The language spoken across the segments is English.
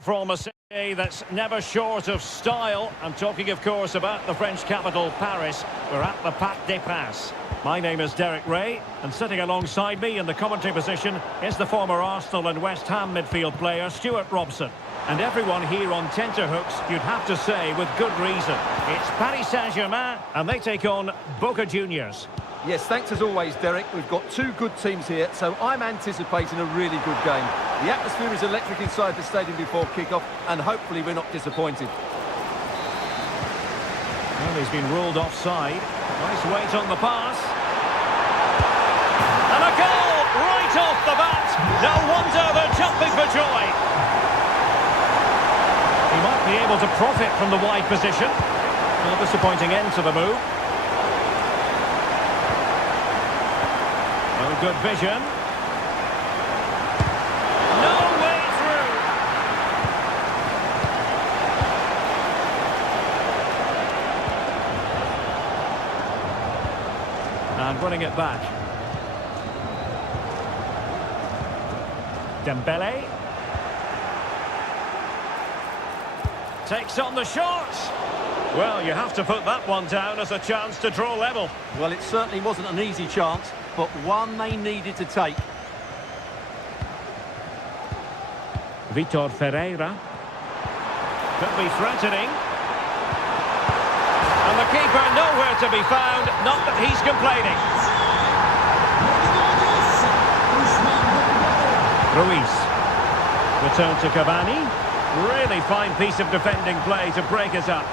From a city that's never short of style. I'm talking, of course, about the French capital, Paris. We're at the Parc des Princes. My name is Derek Ray, and sitting alongside me in the commentary position is the former Arsenal and West Ham midfield player, Stuart Robson. And everyone here on tenterhooks, you'd have to say, with good reason. It's Paris Saint-Germain, and they take on Boca Juniors. Yes, thanks as always, Derek. We've got two good teams here, so I'm anticipating a really good game. The atmosphere is electric inside the stadium before kick-off, and hopefully we're not disappointed. Well, he's been ruled offside. Nice weight on the pass. And a goal right off the bat. No wonder they're jumping for joy. He might be able to profit from the wide position. A disappointing end to the move. Well, good vision. No way through. And winning it back. Dembele. Takes on the shot. Well, you have to put that one down as a chance to draw level. Well, it certainly wasn't an easy chance, but one they needed to take. Vitor Ferreira. Could be threatening. And the keeper nowhere to be found, not that he's complaining. Ruiz. Return to Cavani. Really fine piece of defending play to break it up.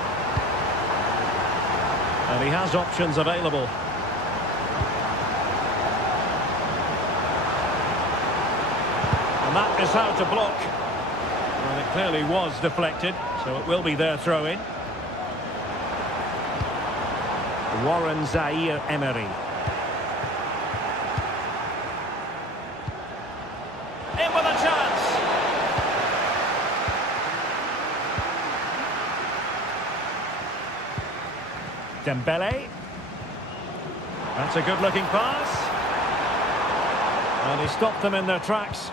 And he has options available. And that is how to block. Well, it clearly was deflected, so it will be their throw-in. Warren Zaire-Emery. In with a chance. Dembele. That's a good-looking pass. And he stopped them in their tracks.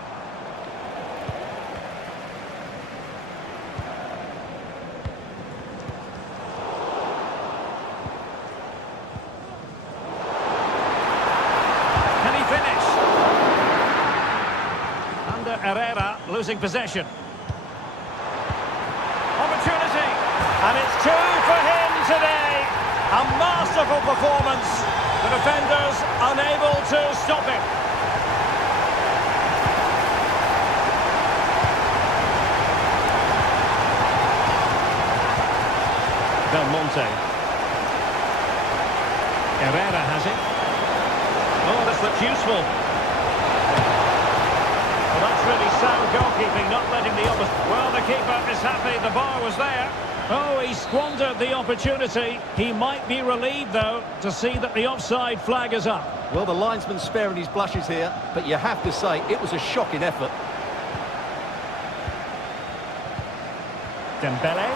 Herrera losing possession. Opportunity. And it's two for him today. A masterful performance. The defenders unable to stop him. Del Monte. Herrera has it. Oh, this looks useful. Well, that's really sound goalkeeping, not letting the opposition... Well, the keeper is happy the bar was there. Oh, he squandered the opportunity. He might be relieved, though, to see that the offside flag is up. Well, the linesman's sparing his blushes here, but you have to say it was a shocking effort. Dembele.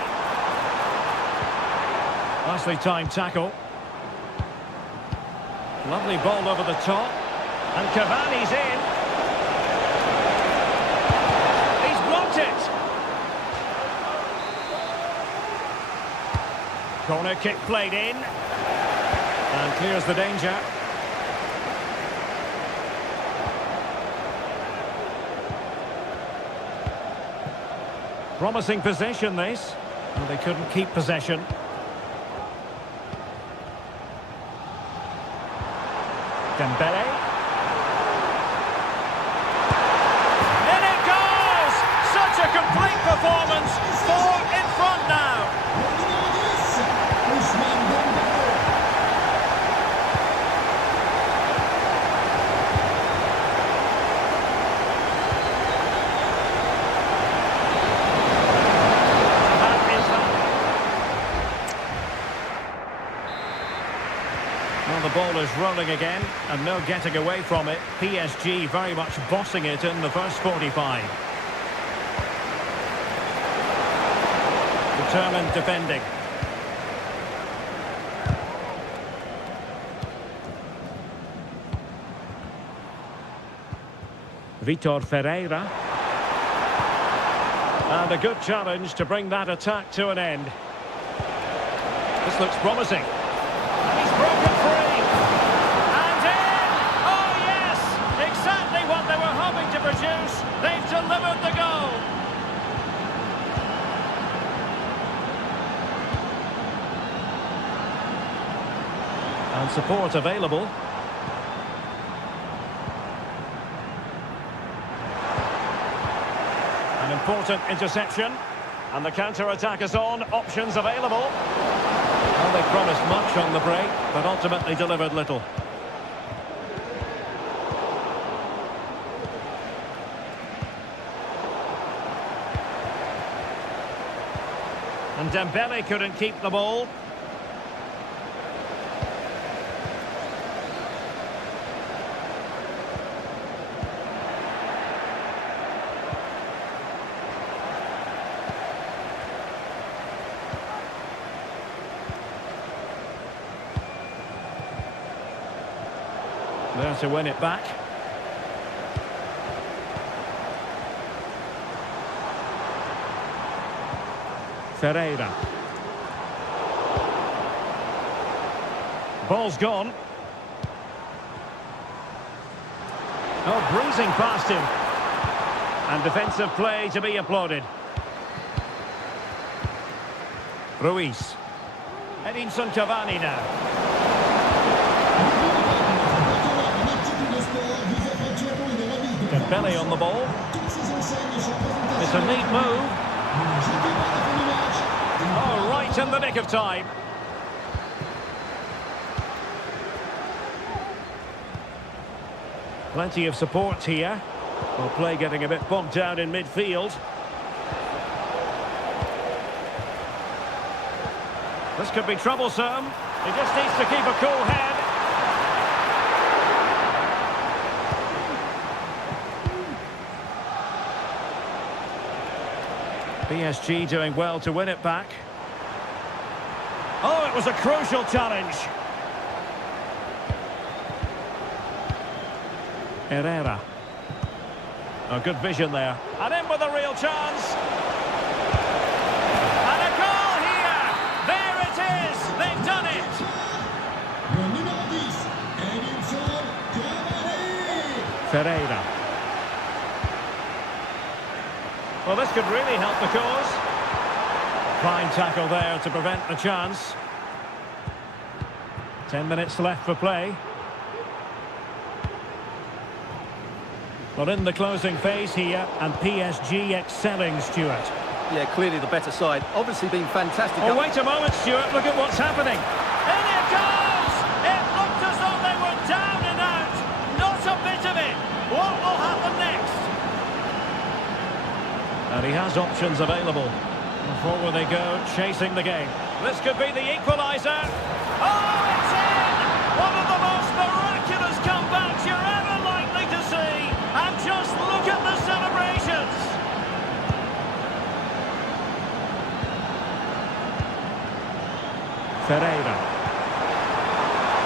Nicely timed tackle. Lovely ball over the top. And Cavani's in. It. Corner kick played in and clears the danger. Promising possession this. Well, they couldn't keep possession. Dembele. A complete performance, 4 in front now. Well, the ball is rolling again, and no getting away from it. PSG very much bossing it in the first 45. Determined defending. Vitor Ferreira. And a good challenge to bring that attack to an end. This looks promising. And he's broken free. And in! Oh yes! Exactly what they were hoping to produce. They've delivered the goal. And support available. An important interception. And the counter-attack is on. Options available. Well, they promised much on the break, but ultimately delivered little. And Dembele couldn't keep the ball. There to win it back. Ferreira. Ball's gone. Oh, breezing past him. And defensive play to be applauded. Ruiz. Edinson Cavani now. Dembele on the ball. It's a neat move. Oh, right in the nick of time. Plenty of support here. Well, play getting a bit bogged down in midfield. This could be troublesome. He just needs to keep a cool head. PSG doing well to win it back. Oh, it was a crucial challenge. Herrera. Oh, good vision there. And in with a real chance. And a goal here. There it is. They've done it. Ferreira. Well, this could really help the cause. Fine tackle there to prevent the chance. 10 minutes left for play. Well, in the closing phase here, and PSG excelling, Stuart. Yeah, clearly the better side. Obviously been fantastic. Oh, wait a moment, Stuart. Look at what's happening. In it goes! It looked as though they were down and out. Not a bit of it. What will happen next? And he has options available. And forward they go, chasing the game. This could be the equaliser. Oh, it's in! One of the most miraculous comebacks you're ever likely to see. And just look at the celebrations. Ferreira.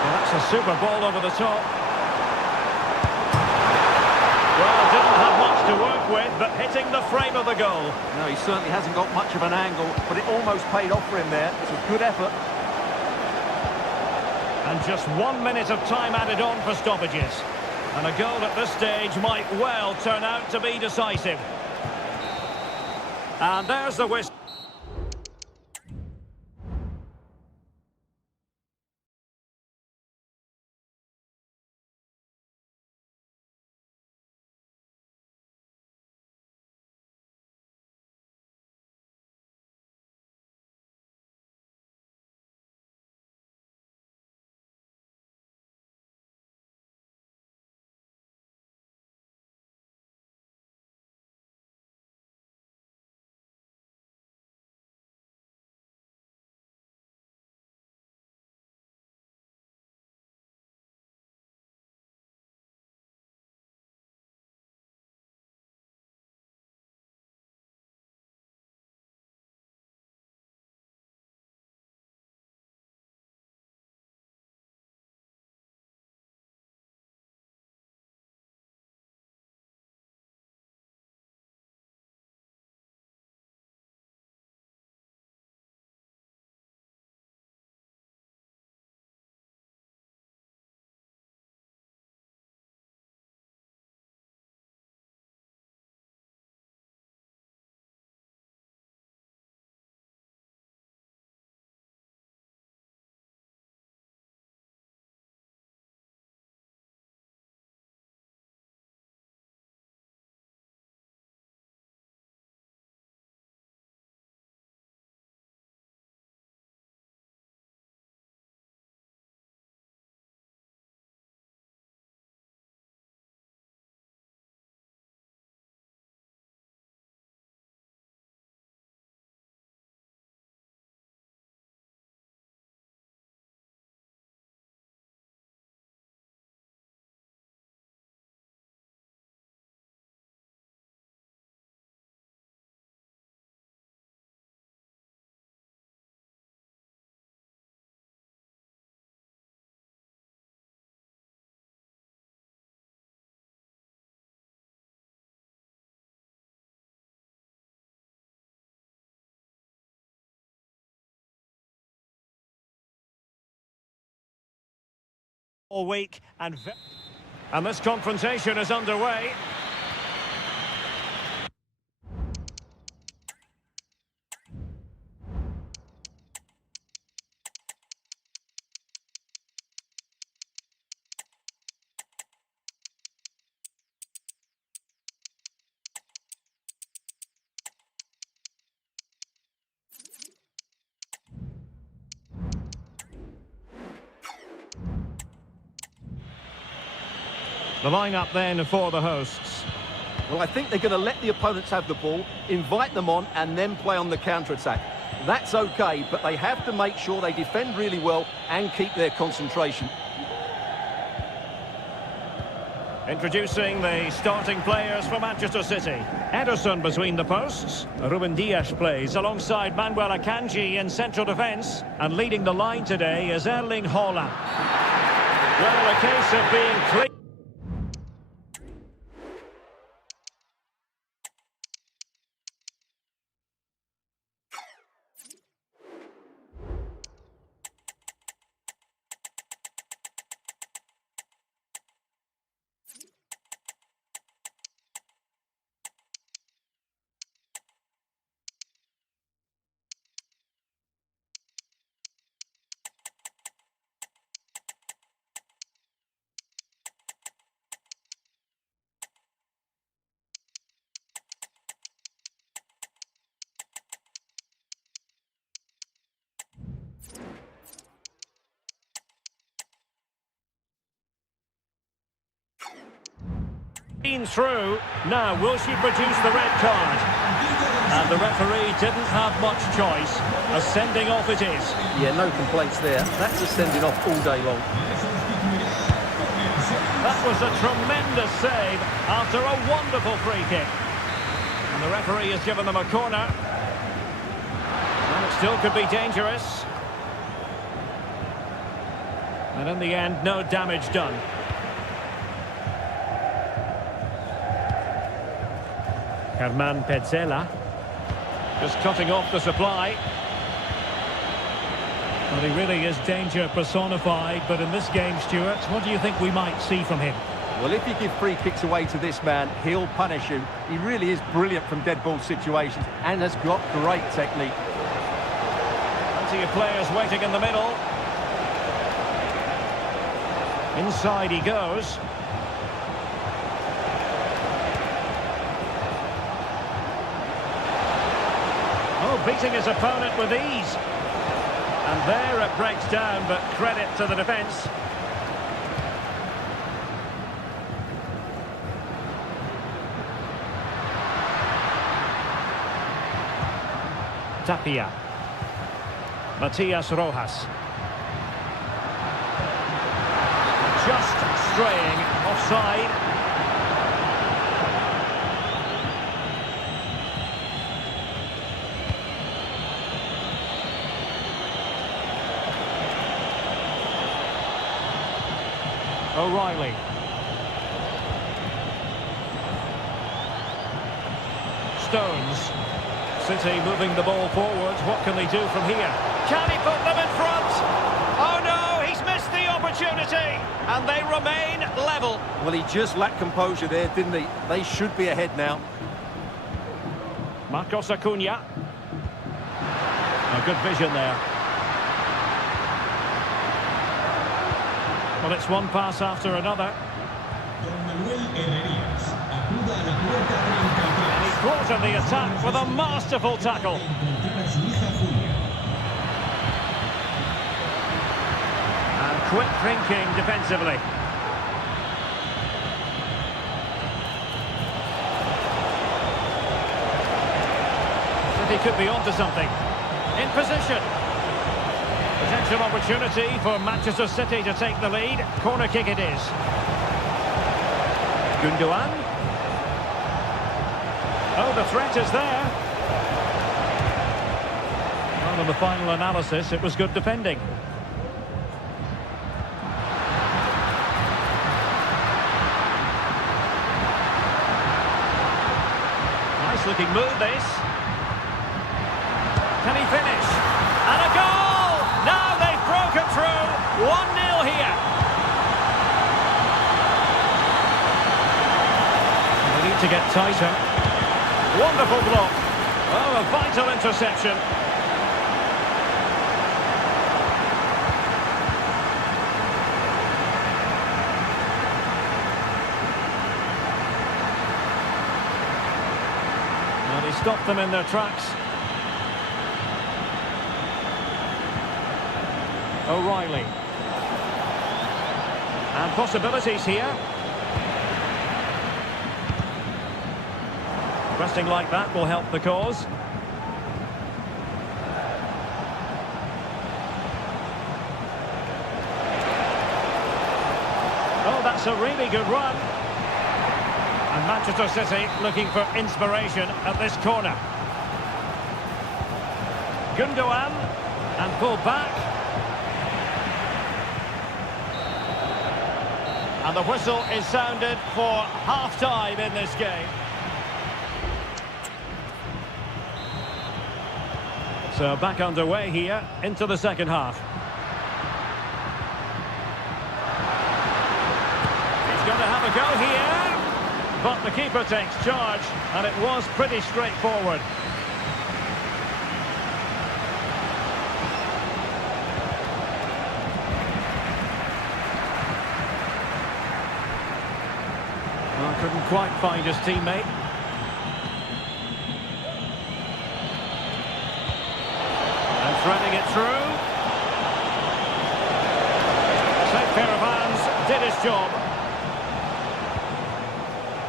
Well, that's a super ball over the top. Well, didn't have much to work with, but hitting the frame of the goal. No, he certainly hasn't got much of an angle, but it almost paid off for him there. It's a good effort. And just 1 minute of time added on for stoppages. And a goal at this stage might well turn out to be decisive. And there's the whistle. all week and this confrontation is underway. The lineup then for the hosts. Well, I think they're going to let the opponents have the ball, invite them on, and then play on the counter-attack. That's okay, but they have to make sure they defend really well and keep their concentration. Introducing the starting players for Manchester City. Ederson between the posts. Ruben Dias plays alongside Manuel Akanji in central defence. And leading the line today is Erling Haaland. Well, a case of being clear. Been through. Now, will she produce the red card? And the referee didn't have much choice. A sending off it is. Yeah, no complaints there. That's a sending off all day long. That was a tremendous save after a wonderful free kick. And the referee has given them a corner. And it still could be dangerous. And in the end, no damage done. Herman Petzela just cutting off the supply. Well, he really is danger personified, but in this game, Stuart, what do you think we might see from him? Well, if you give free kicks away to this man, he'll punish you. He really is brilliant from dead ball situations and has got great technique. Plenty of players waiting in the middle. Inside he goes. Beating his opponent with ease. And there it breaks down, but credit to the defence. Tapia. Matias Rojas. Just straying offside. O'Reilly. Stones. City moving the ball forward. What can they do from here? Can he put them in front? Oh no, he's missed the opportunity. And they remain level. Well, he just lacked composure there, didn't he? They should be ahead now. Marcos Acuna. A good vision there. Well, it's one pass after another. And he thwarted the attack with a masterful tackle. And quick thinking defensively. City could be onto something. In position. Potential opportunity for Manchester City to take the lead. Corner kick it is. Gundogan. Oh, the threat is there. Well, on the final analysis, it was good defending. Nice looking move, this. Can he finish? And a goal! Now they've broken through. 1-0 here. to get tighter. Wonderful block. Oh, a vital interception. And he stopped them in their tracks. O'Reilly. And possibilities here. Pressing like that will help the cause. Oh, that's a really good run. And Manchester City looking for inspiration at this corner. Gundogan, and pulled back. And the whistle is sounded for half-time in this game. So back underway here into the second half. He's going to have a go here, but the keeper takes charge, and it was pretty straightforward. Well, couldn't quite find his teammate. Threading it through. Safe pair of hands, did his job.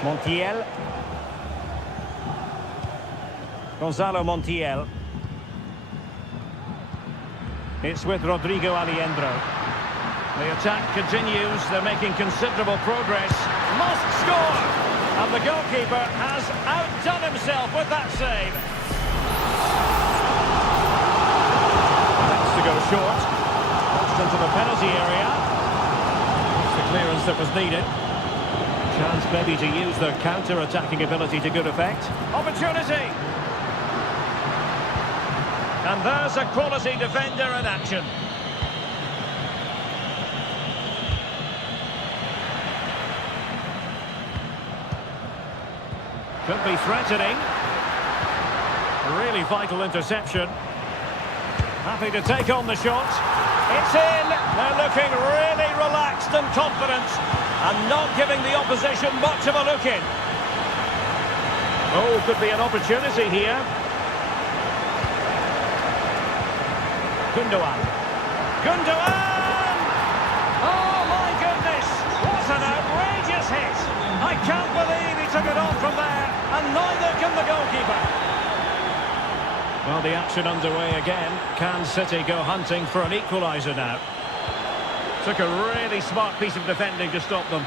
Montiel. Gonzalo Montiel. It's with Rodrigo Aliendro. The attack continues, they're making considerable progress. Must score! And the goalkeeper has outdone himself with that save. To go short, launched into the penalty area. That's the clearance that was needed. Chance maybe to use their counter-attacking ability to good effect. Opportunity! And there's a quality defender in action. Could be threatening. A really vital interception. Happy to take on the shot. It's in. They're looking really relaxed and confident and not giving the opposition much of a look in. Oh, could be an opportunity here. Gundogan. Gundogan! Oh, my goodness. What an outrageous hit. I can't believe he took it on from there, and neither can the goalkeeper. Well, the action underway again. Can City go hunting for an equaliser now? Took a really smart piece of defending to stop them.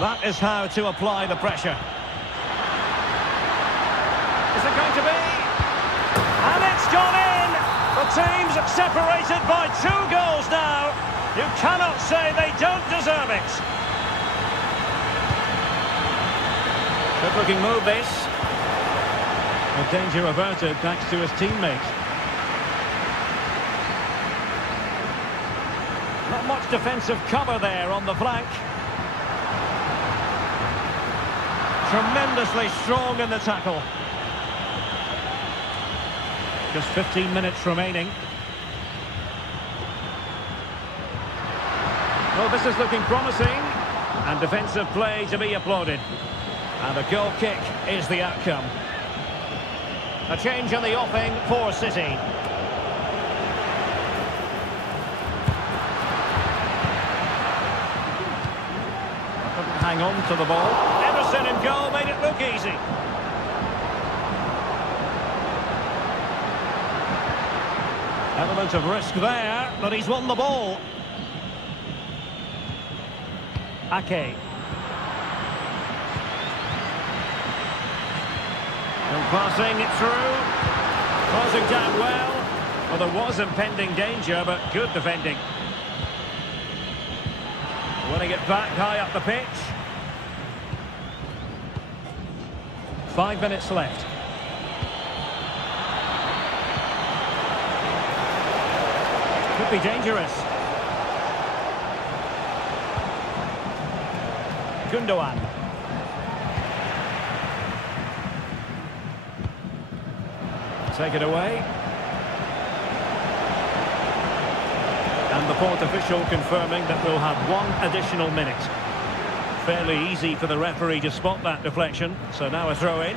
That is how to apply the pressure. Is it going to be? And it's gone in! The team's separated by 2 goals now. You cannot say they don't deserve it. Good looking move this. A danger averted thanks to his teammate. Not much defensive cover there on the flank. Tremendously strong in the tackle. Just 15 minutes remaining. Well, this is looking promising. And defensive play to be applauded. And a goal kick is the outcome. A change in the offing for City. Couldn't hang on to the ball. Emerson in goal made it look easy. Element of risk there, but he's won the ball. Ake. And passing it through. Closing down well. Well, there was impending danger, but good defending. Winning it back high up the pitch. 5 minutes left. Could be dangerous. Gundogan. Take it away. And the fourth official confirming that we'll have one additional minute. Fairly easy for the referee to spot that deflection. So now a throw in.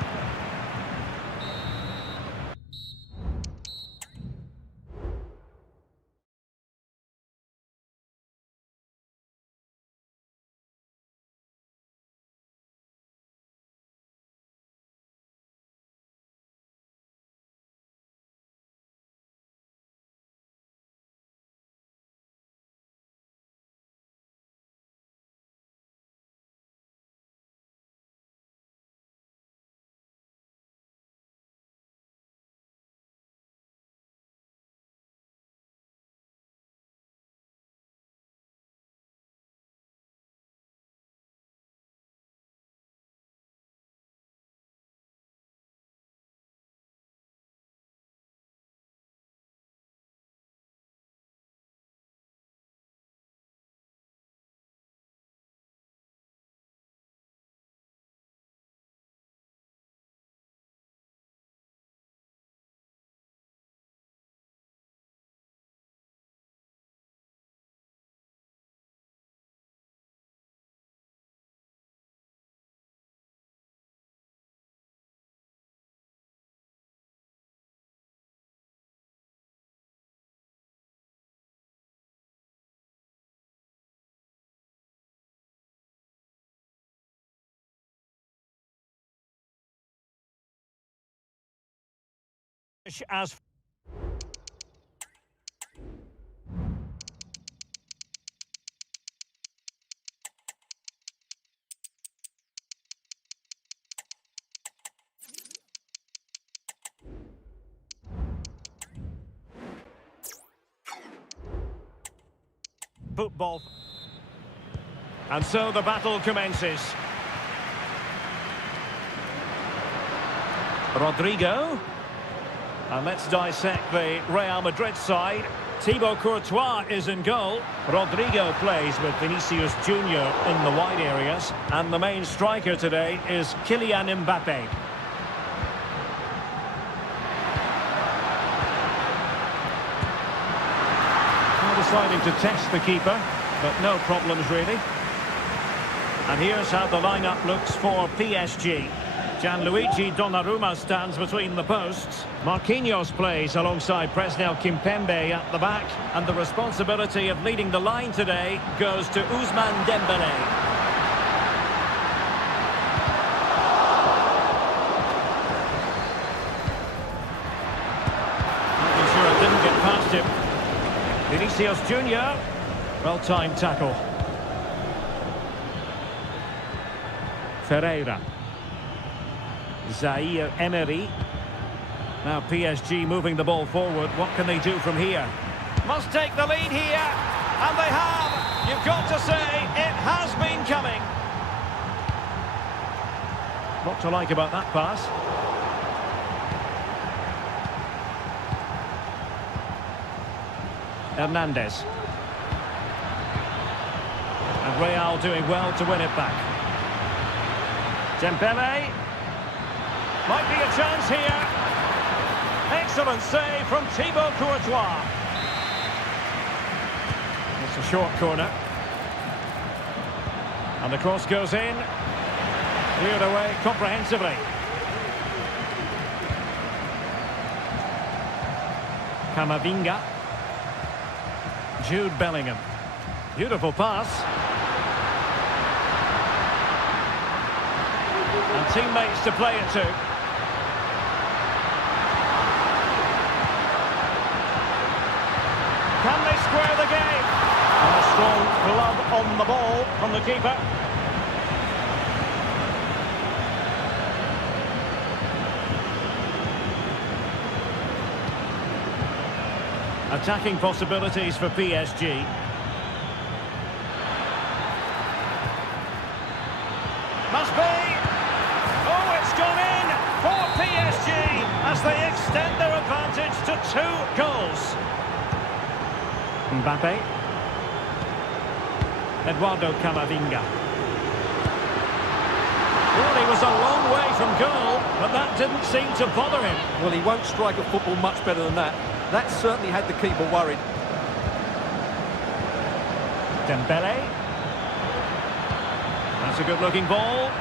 As football. And so the battle commences. Rodrigo. And let's dissect the Real Madrid side. Thibaut Courtois is in goal. Rodrigo plays with Vinicius Junior in the wide areas. And the main striker today is Kylian Mbappe. Well, deciding to test the keeper, but no problems really. And here's how the lineup looks for PSG. Gianluigi Donnarumma stands between the posts. Marquinhos plays alongside Presnel Kimpembe at the back. And the responsibility of leading the line today goes to Ousmane Dembélé. Making sure it didn't get past him. Vinicius Junior. Well-timed tackle. Ferreira. Zaire Emery. Now PSG moving the ball forward. What can they do from here? Must take the lead here. And they have. You've got to say, it has been coming. What to like about that pass? Hernandez. And Real doing well to win it back. Dembélé. Might be a chance here. Excellent save from Thibaut Courtois. It's a short corner. And the cross goes in. Cleared away comprehensively. Camavinga. Jude Bellingham. Beautiful pass. And teammates to play it to. Can they square the game? And a strong glove on the ball from the keeper. Attacking possibilities for PSG. Must be. Oh, it's gone in. they extend their advantage to 2 goals. Mbappe. Eduardo Camavinga. Well, he was a long way from goal, but that didn't seem to bother him. Well, he won't strike a football much better than that. That certainly had the keeper worried. Dembele. That's a good-looking ball.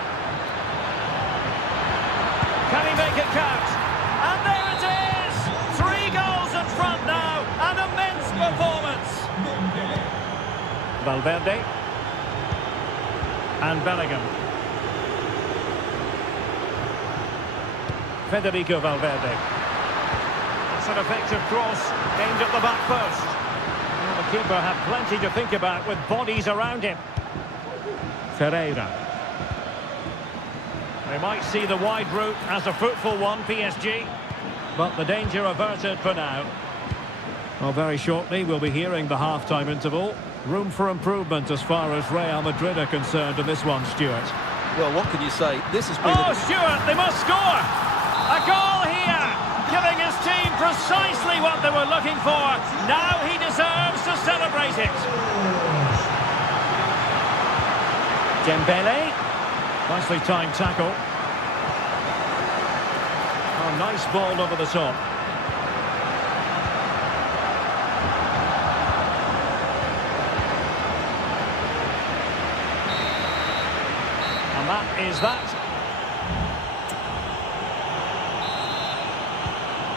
Can he make it count? And there it is! 3 goals in front now. An immense performance. Valverde. And Bellingham. Federico Valverde. That's an effective cross aimed at the back post. Well, the keeper had plenty to think about with bodies around him. Ferreira. They might see the wide route as a fruitful one, PSG. But the danger averted for now. Well, very shortly we'll be hearing the half-time interval. Room for improvement as far as Real Madrid are concerned in this one, Stuart. Well, what can you say? This has been... Oh, Stuart, they must score! A goal here! Giving his team precisely what they were looking for. Now he deserves to celebrate it. Dembele. Nicely timed tackle. Oh, nice ball over the top. And that is that.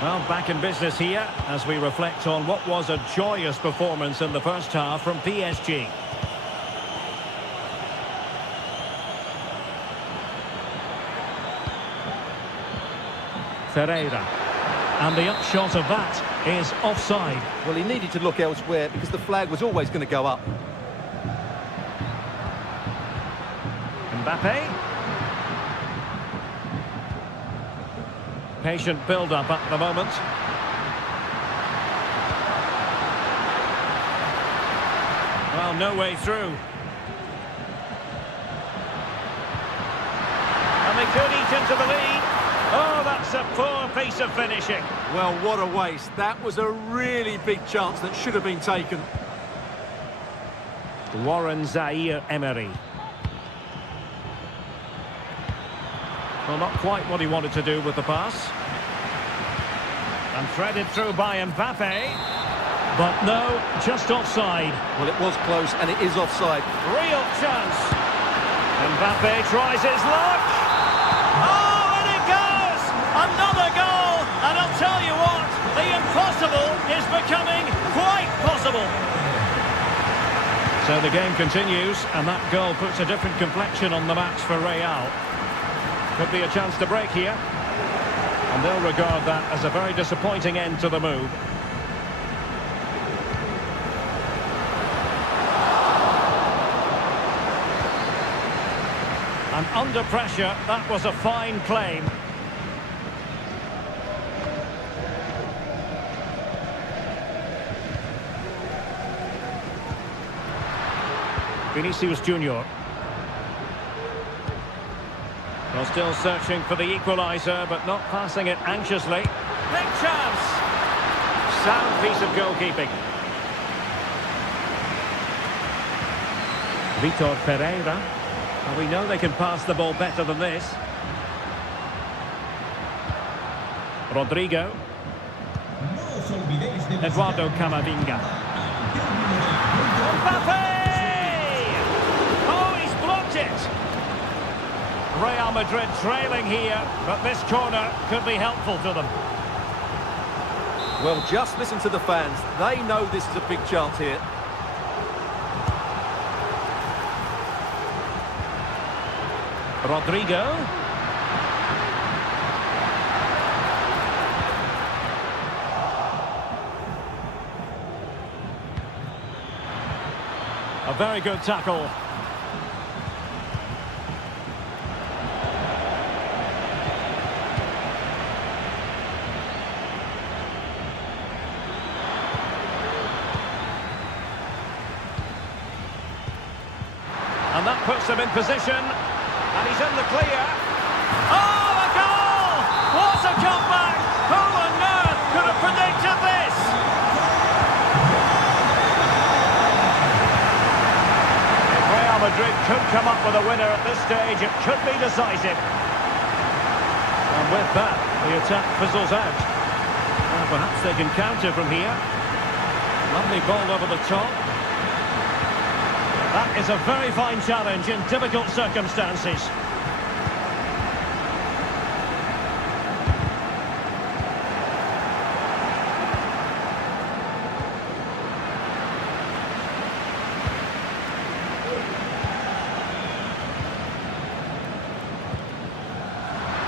Well, back in business here as we reflect on what was a joyous performance in the first half from PSG. Ferreira. And the upshot of that is offside. Well, he needed to look elsewhere because the flag was always going to go up. Mbappe. Patient build-up at the moment. Well, no way through. And they could eat into the lead. Oh, that's a poor piece of finishing. Well, what a waste. That was a really big chance that should have been taken. Warren Zaire-Emery. Well, not quite what he wanted to do with the pass. And threaded through by Mbappe. But no, just offside. Well, it was close, and it is offside. Real chance. Mbappe tries his luck. Oh, and it goes! Another goal! And I'll tell you what, the impossible is becoming quite possible. So the game continues, and that goal puts a different complexion on the match for Real. Could be a chance to break here. And they'll regard that as a very disappointing end to the move. And under pressure, that was a fine claim. Vinicius Junior. Well, still searching for the equaliser, but not passing it anxiously. Big chance! Sound piece of goalkeeping. Vitor Pereira. Well, we know they can pass the ball better than this. Rodrigo. Eduardo Camavinga. Mbappe! Oh, he's blocked it! Real Madrid trailing here, but this corner could be helpful to them. Well, just listen to the fans. They know this is a big chance here. Rodrigo. A very good tackle. And that puts him in position. And he's in the clear. Oh, a goal! What a comeback! Who could come up with a winner at this stage. It could be decisive. And with that, the attack fizzles out. Well, perhaps they can counter from here. Lovely ball over the top. That is a very fine challenge in difficult circumstances.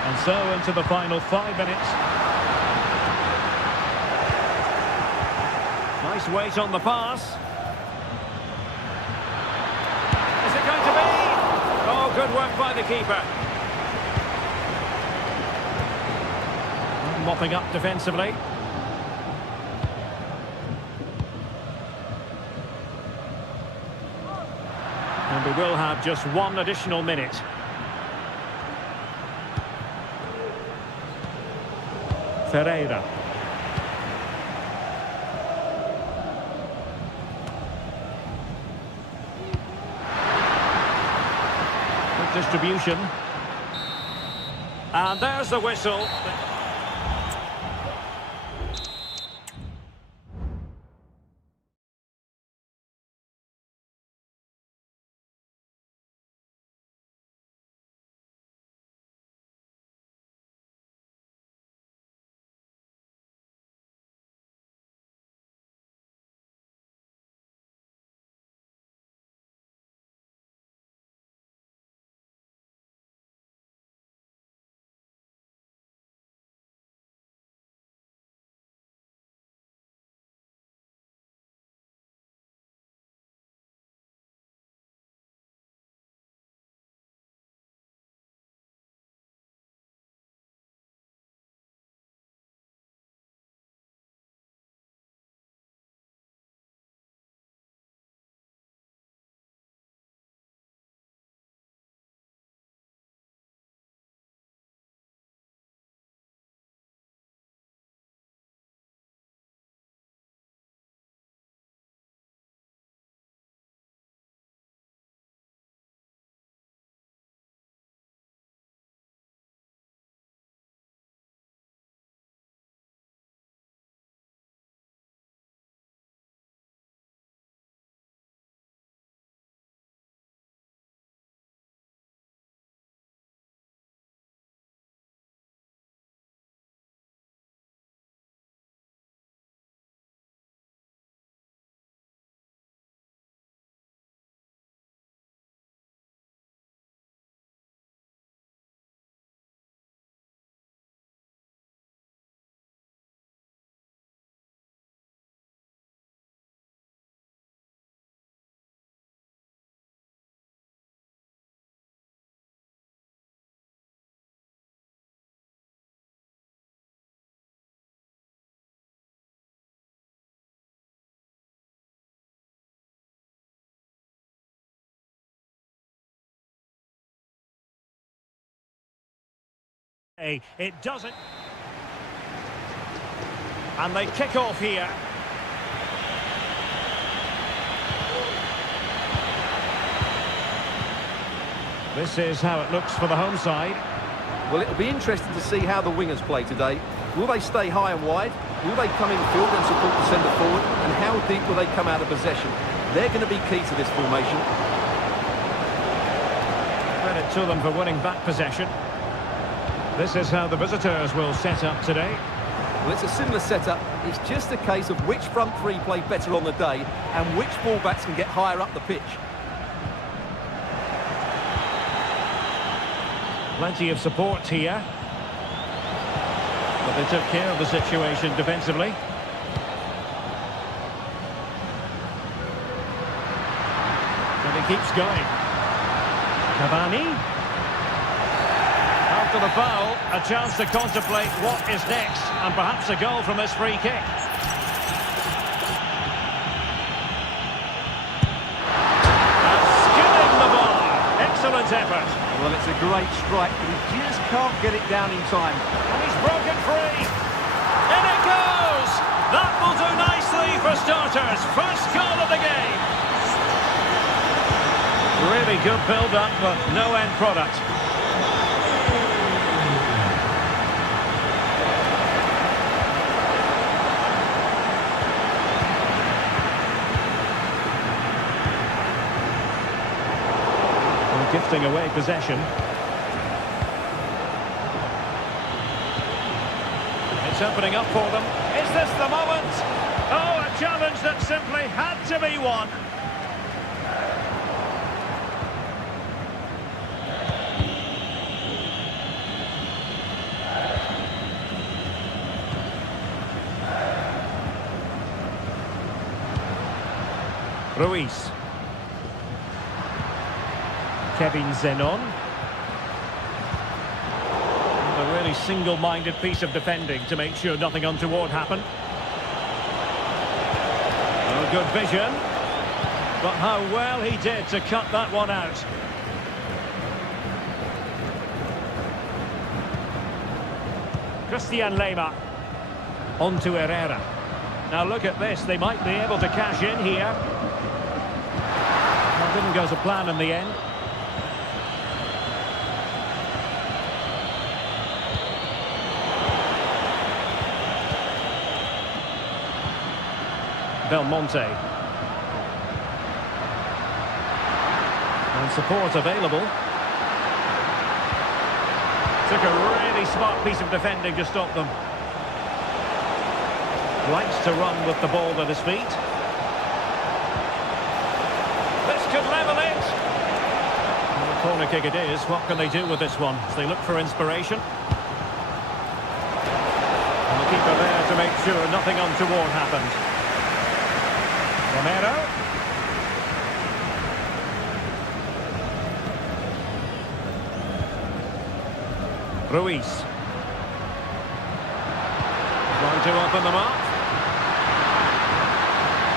And so into the final 5 minutes. Nice weight on the pass. Is it going to be? Oh, good work by the keeper. Mopping up defensively. And we will have just 1 additional minute. Ferreira. Good distribution. And there's the whistle. It doesn't. And they kick off here. This is how it looks for the home side. Well, it'll be interesting to see how the wingers play today. Will they stay high and wide? Will they come in field and support the centre forward? And how deep will they come out of possession? They're going to be key to this formation. Credit to them for winning back possession. This is how the visitors will set up today. Well, it's a similar setup. It's just a case of which front three play better on the day and which fullbacks can get higher up the pitch. Plenty of support here. But they took care of the situation defensively. And he keeps going. Cavani. After the foul, a chance to contemplate what is next, and perhaps a goal from this free kick. And skimming the bar. Excellent effort. Well, it's a great strike, but he just can't get it down in time. And he's broken free. In it goes! That will do nicely for starters. First goal of the game. Really good build-up, but no end product. We're gifting away possession. It's opening up for them. Is this the moment? Oh, a challenge that simply had to be won. Ruiz. Kevin Zenon. A really single-minded piece of defending to make sure nothing untoward happened. Oh, good vision. But how well he did to cut that one out. Christian Lema. On to Herrera. Now look at this, they might be able to cash in here. Well, didn't go to plan in the end. Belmonte. And support available. Took a really smart piece of defending to stop them. Likes to run with the ball at his feet. This could level it. And a corner kick it is. What can they do with this one as they look for inspiration? And the keeper there to make sure nothing untoward happened. Romero. Ruiz. Trying to open them up.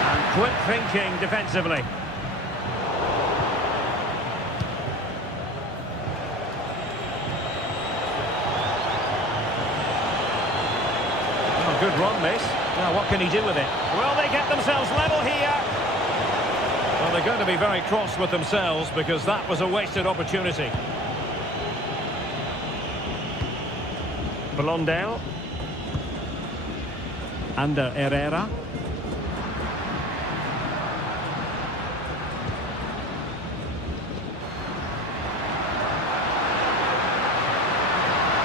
And quick thinking defensively. Oh, good run this. Now what can he do with it? Will they get themselves level here? Well, they're going to be very cross with themselves because that was a wasted opportunity. Blondell. Under Herrera.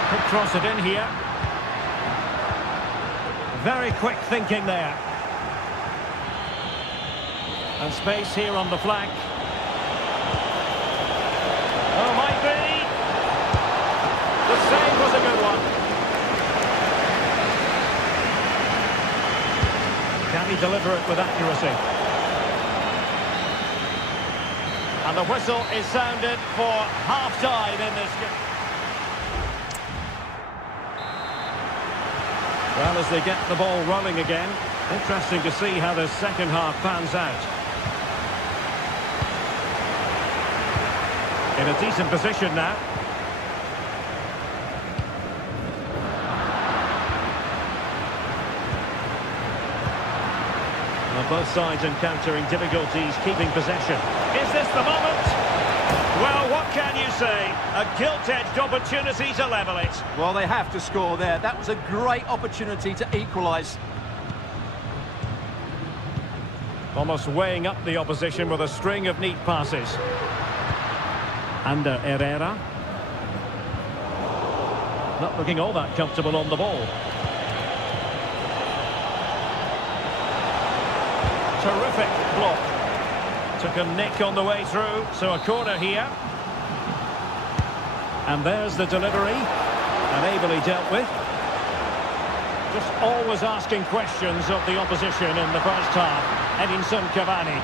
Could cross it in here. Very quick thinking there. And space here on the flank. Oh, might be. The save was a good one. Can he deliver it with accuracy? And the whistle is sounded for half-time in this game. Well, as they get the ball rolling again, interesting to see how the second half pans out. In a decent position now. Well, both sides encountering difficulties keeping possession. Is this the moment? Well, what can you say? A gilt-edged opportunity to level it. Well, they have to score there. That was a great opportunity to equalise. Almost weighing up the opposition with a string of neat passes. Under Herrera. Not looking all that comfortable on the ball. Terrific block. Took a nick on the way through, so a corner here. And there's the delivery. And ably dealt with. Just always asking questions of the opposition in the first half. Edinson Cavani.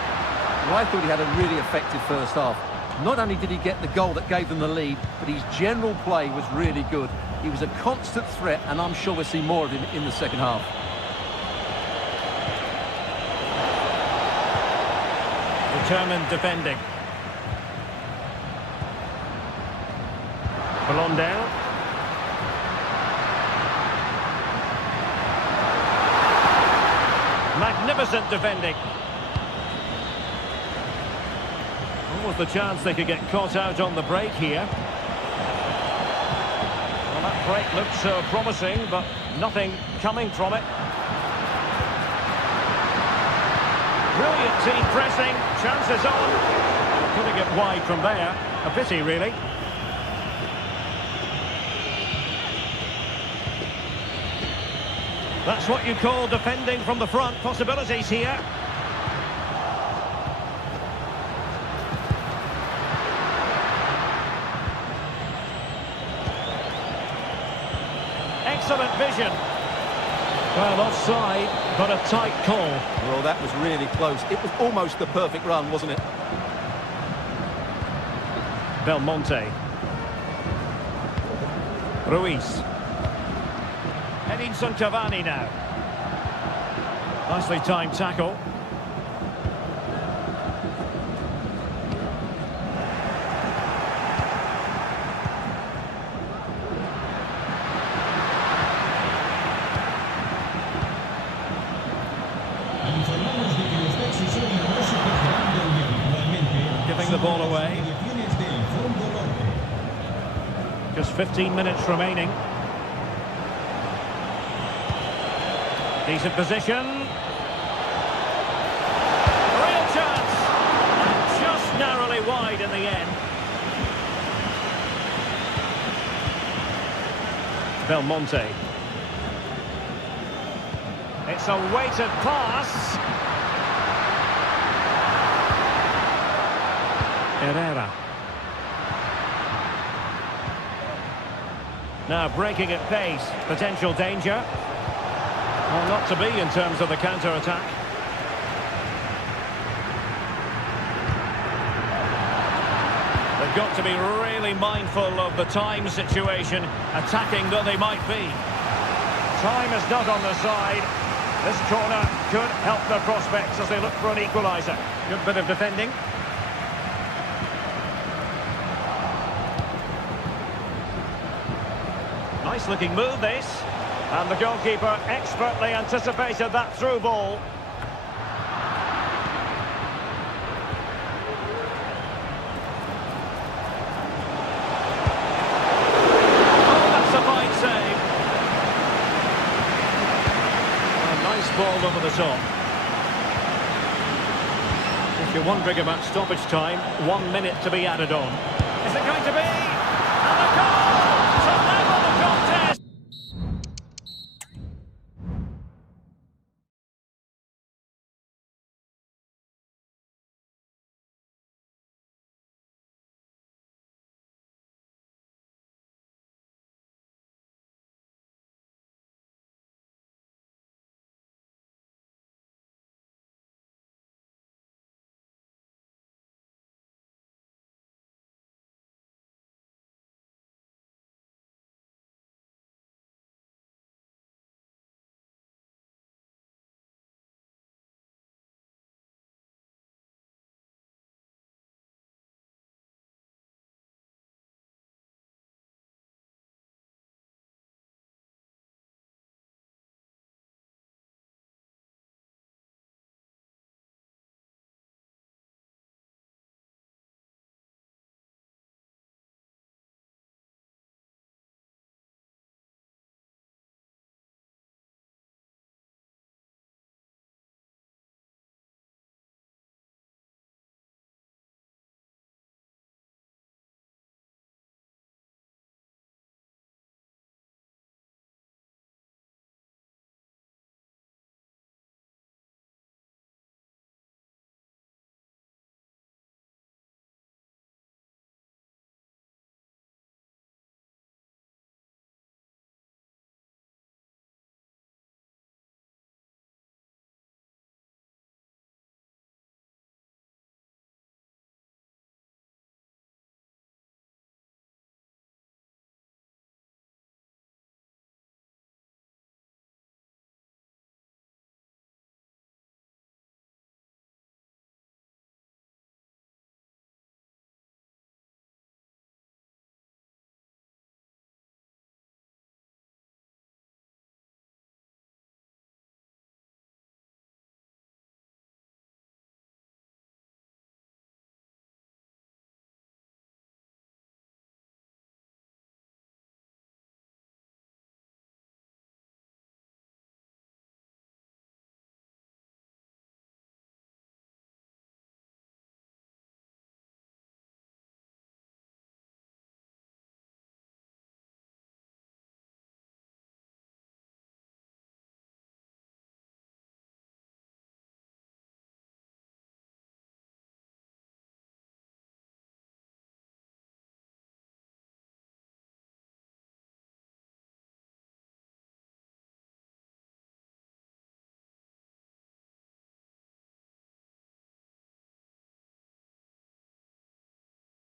Well, I thought he had a really effective first half. Not only did he get the goal that gave them the lead, but his general play was really good. He was a constant threat, and I'm sure we'll see more of him in the second half. Determined defending. Blondell. Magnificent defending. Was the chance they could get caught out on the break here. Well, that break looked promising, but nothing coming from it. Brilliant team pressing, chances on. Putting it wide from there. A pity, really. That's what you call defending from the front. Possibilities here. Excellent vision. Well, offside, but a tight call. Well, that was really close. It was almost the perfect run, wasn't it? Belmonte. Ruiz. Edinson Cavani now. Nicely timed tackle. Giving the ball away. Just 15 minutes remaining. Decent position. Real chance. And just narrowly wide in the end. Belmonte. It's a weighted pass. Herrera. Now breaking at pace. Potential danger. Well, not to be in terms of the counter-attack. They've got to be really mindful of the time situation, attacking though they might be. Time is not on the side. This corner could help their prospects as they look for an equaliser. Good bit of defending. Nice looking move, this. And the goalkeeper expertly anticipated that through ball. Oh, that's a fine save. A nice ball over the top. If you're wondering about stoppage time, 1 minute to be added on. Is it going to be? And the goal! To level the contest!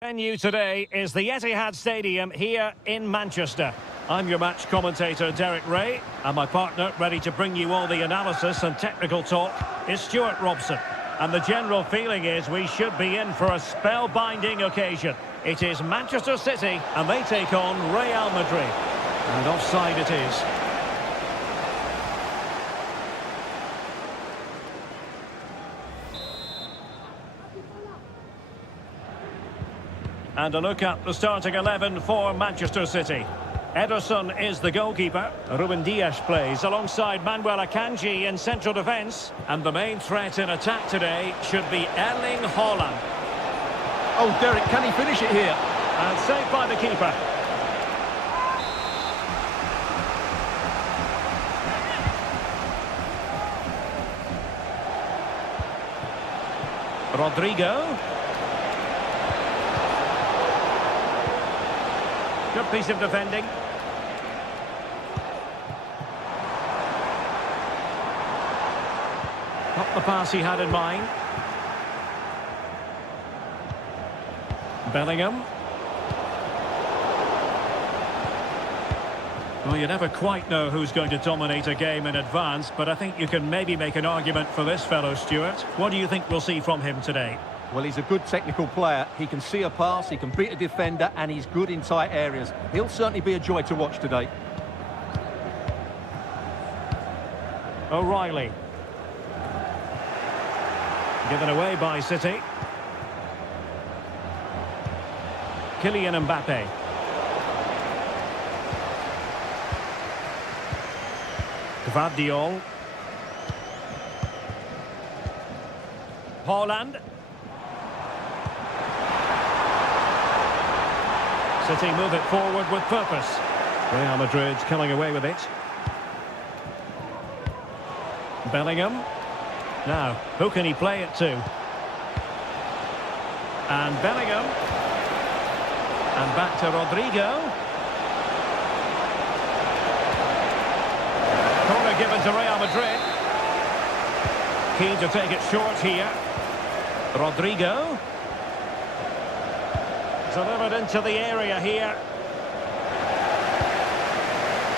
Venue today is the Etihad Stadium here in Manchester. I'm your match commentator Derek Ray, and my partner ready to bring you all the analysis and technical talk is Stuart Robson. And the general feeling is we should be in for a spellbinding occasion. It is Manchester City and they take on Real Madrid. And offside it is. And a look at the starting 11 for Manchester City. Ederson is the goalkeeper. Ruben Dias plays alongside Manuel Akanji in central defence. And the main threat in attack today should be Erling Haaland. Oh, Derek, can he finish it here? And saved by the keeper. Rodrigo. Good piece of defending. Not the pass he had in mind. Bellingham. Well, you never quite know who's going to dominate a game in advance, but I think you can maybe make an argument for this fellow, Stuart. What do you think we'll see from him today? Well, he's a good technical player. He can see a pass, he can beat a defender, and he's good in tight areas. He'll certainly be a joy to watch today. O'Reilly. Given away by City. Kylian Mbappe. Gvardiol. Haaland. City move it forward with purpose. Real Madrid's coming away with it. Bellingham. Now, who can he play it to? And Bellingham. And back to Rodrigo. Corner given to Real Madrid. Keen to take it short here. Rodrigo. Delivered into the area here.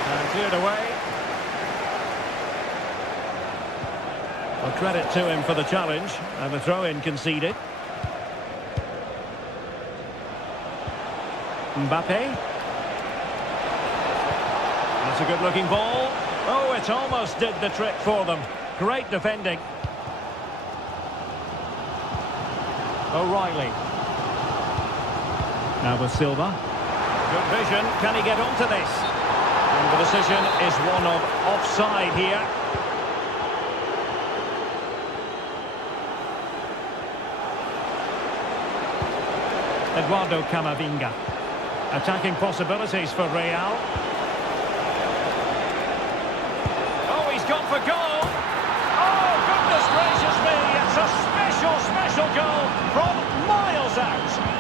And cleared away. Well, credit to him for the challenge. And the throw-in conceded. Mbappe. That's a good-looking ball. Oh, it almost did the trick for them. Great defending. O'Reilly. Now with Silva. Good vision. Can he get onto this? And the decision is one of offside here. Eduardo Camavinga. Attacking possibilities for Real. Oh, he's gone for goal. Oh, goodness gracious me. It's a special goal from miles out.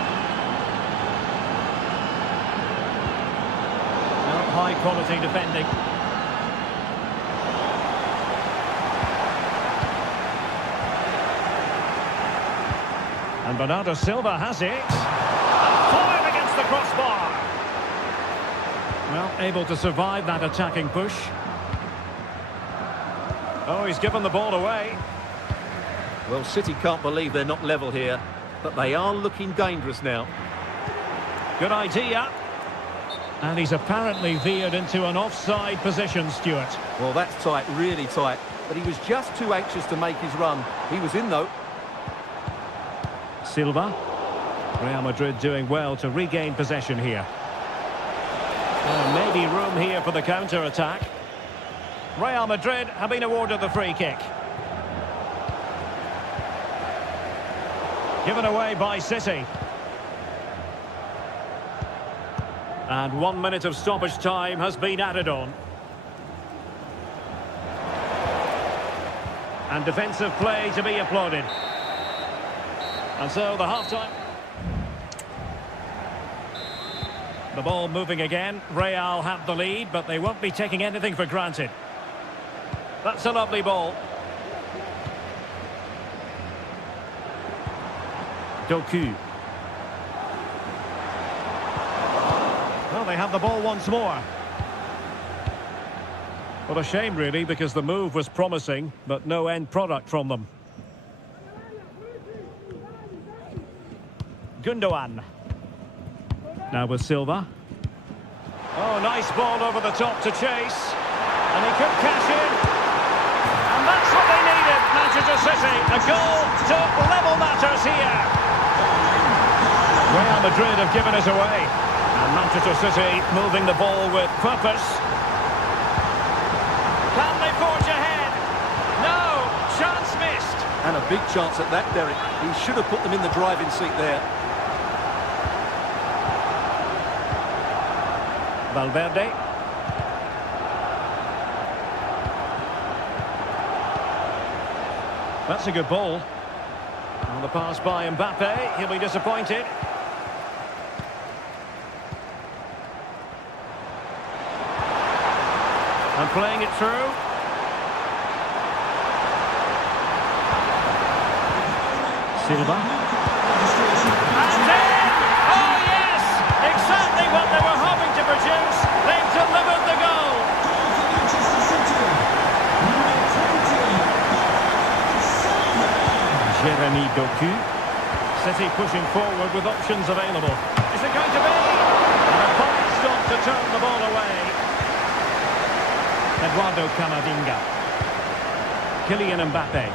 High quality defending. And Bernardo Silva has it. And fired against the crossbar. Well, able to survive that attacking push. Oh, he's given the ball away. Well, City can't believe they're not level here, but they are looking dangerous now. Good idea. And he's apparently veered into an offside position, Stuart. Well, that's tight, really tight. But he was just too anxious to make his run. He was in, though. Silva. Real Madrid doing well to regain possession here. Maybe room here for the counter-attack. Real Madrid have been awarded the free kick. Given away by City. And 1 minute of stoppage time has been added on. And defensive play to be applauded. And so the half-time. The ball moving again. Real have the lead, but they won't be taking anything for granted. That's a lovely ball. Doku. they have the ball once more. What a shame, really, because the move was promising, but no end product from them. Gundogan. Now with Silva. Oh, nice ball over the top to chase. And he could cash in. And that's what they needed, Manchester City. A goal to level matters here. Real Madrid have given it away. And Manchester City moving the ball with purpose. Can they forge ahead? No, chance missed. And a big chance at that, Derek. He should have put them in the driving seat there. Valverde. That's a good ball. On the pass by Mbappe, he'll be disappointed. And playing it through. Silva. And in! Oh yes! Exactly what they were hoping to produce. They've delivered the goal. Jeremy Doku. City pushing forward with options available. Is it going to be? And a point stop to turn the ball away. Eduardo Camavinga. Kylian Mbappe.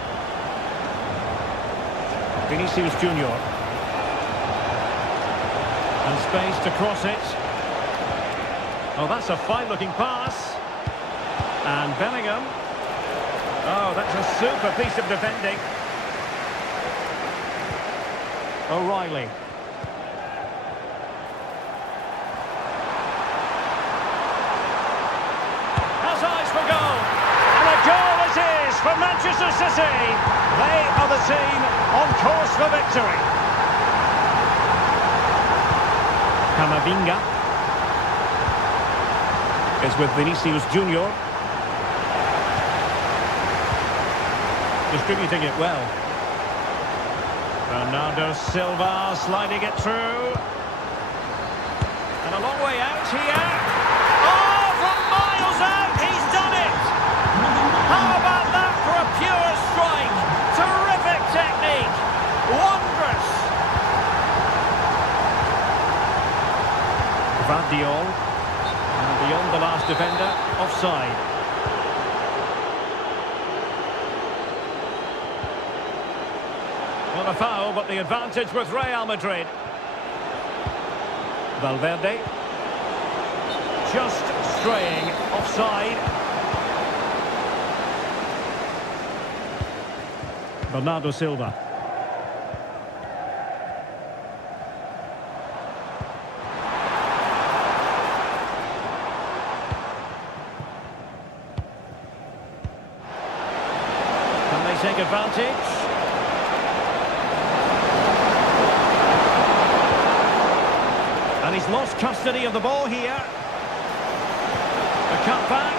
Vinicius Junior. And space to cross it. Oh, that's a fine-looking pass. And Bellingham. Oh, that's a super piece of defending. O'Reilly. Has eyes for goal. And a goal it is for Manchester City. They are the team on course for victory. Camavinga is with Vinicius Junior. Distributing it well. Bernardo Silva sliding it through. And a long way out here. Oh, from miles out, he's done it! How about that for a pure strike? Terrific technique. Wondrous. Vardiol. And beyond the last defender, offside. Well, a foul, but the advantage with Real Madrid. Valverde. Just straying offside. Bernardo Silva. Can they take advantage? And he's lost custody of the ball here. The cut back.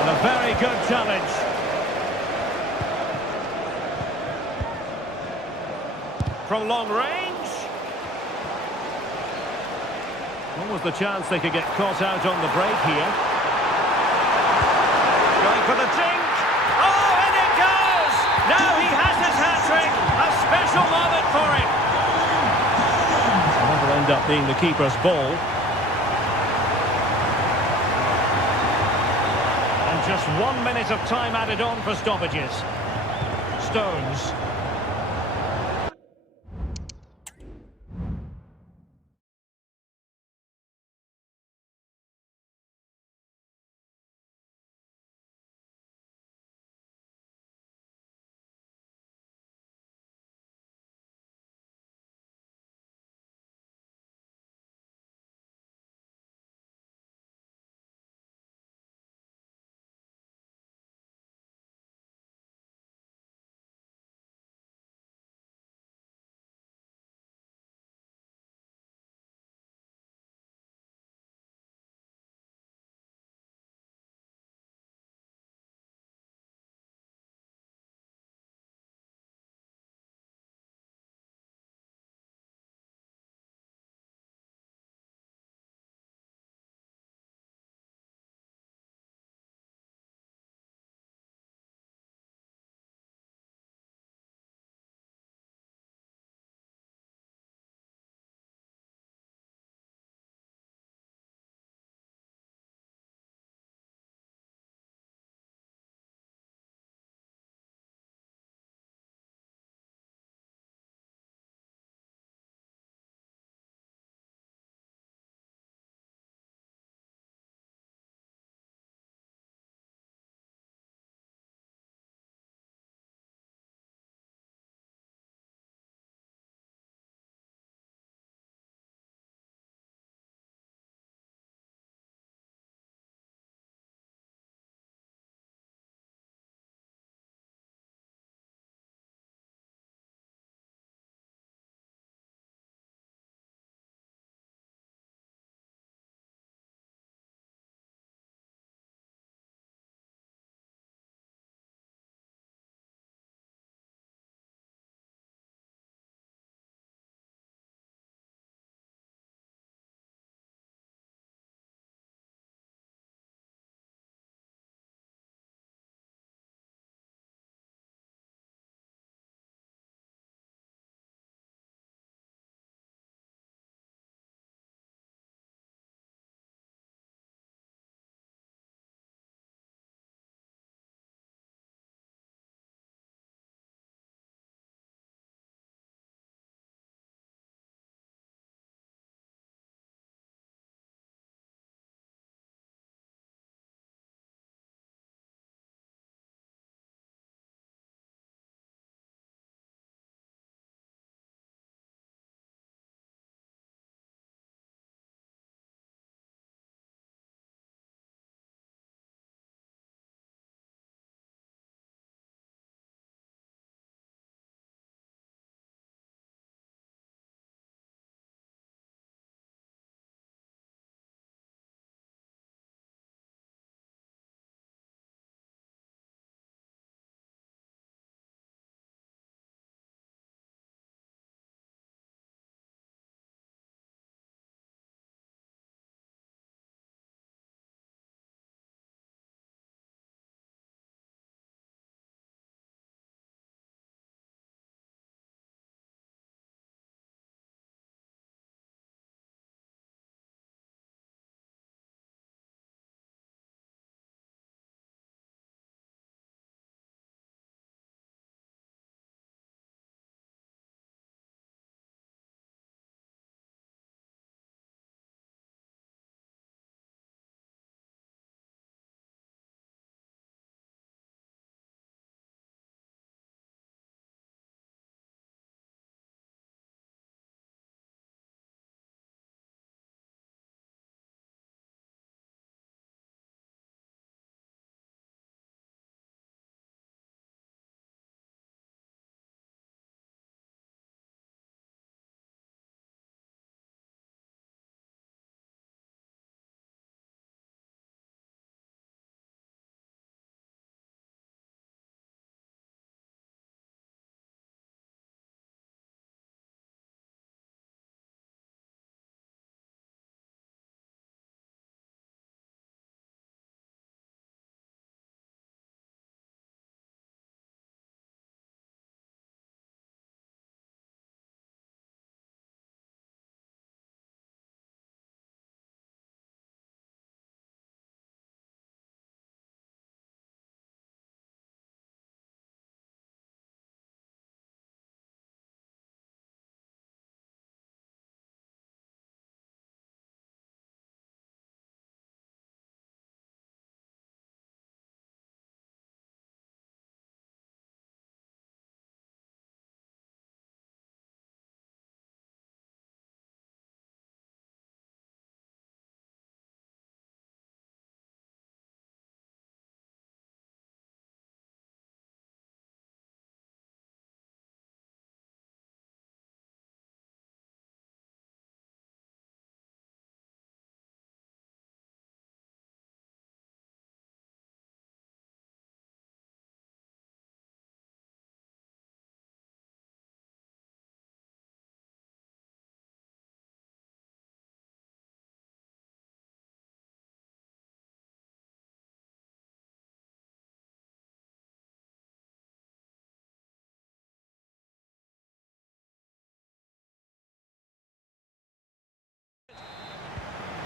And a very good challenge. From long range. What was the chance they could get caught out on the break here? Going for the dink. Oh, and it goes! Now he has his hat-trick. A special moment for him. That'll end up being the keeper's ball. And just 1 minute of time added on for stoppages. Stones.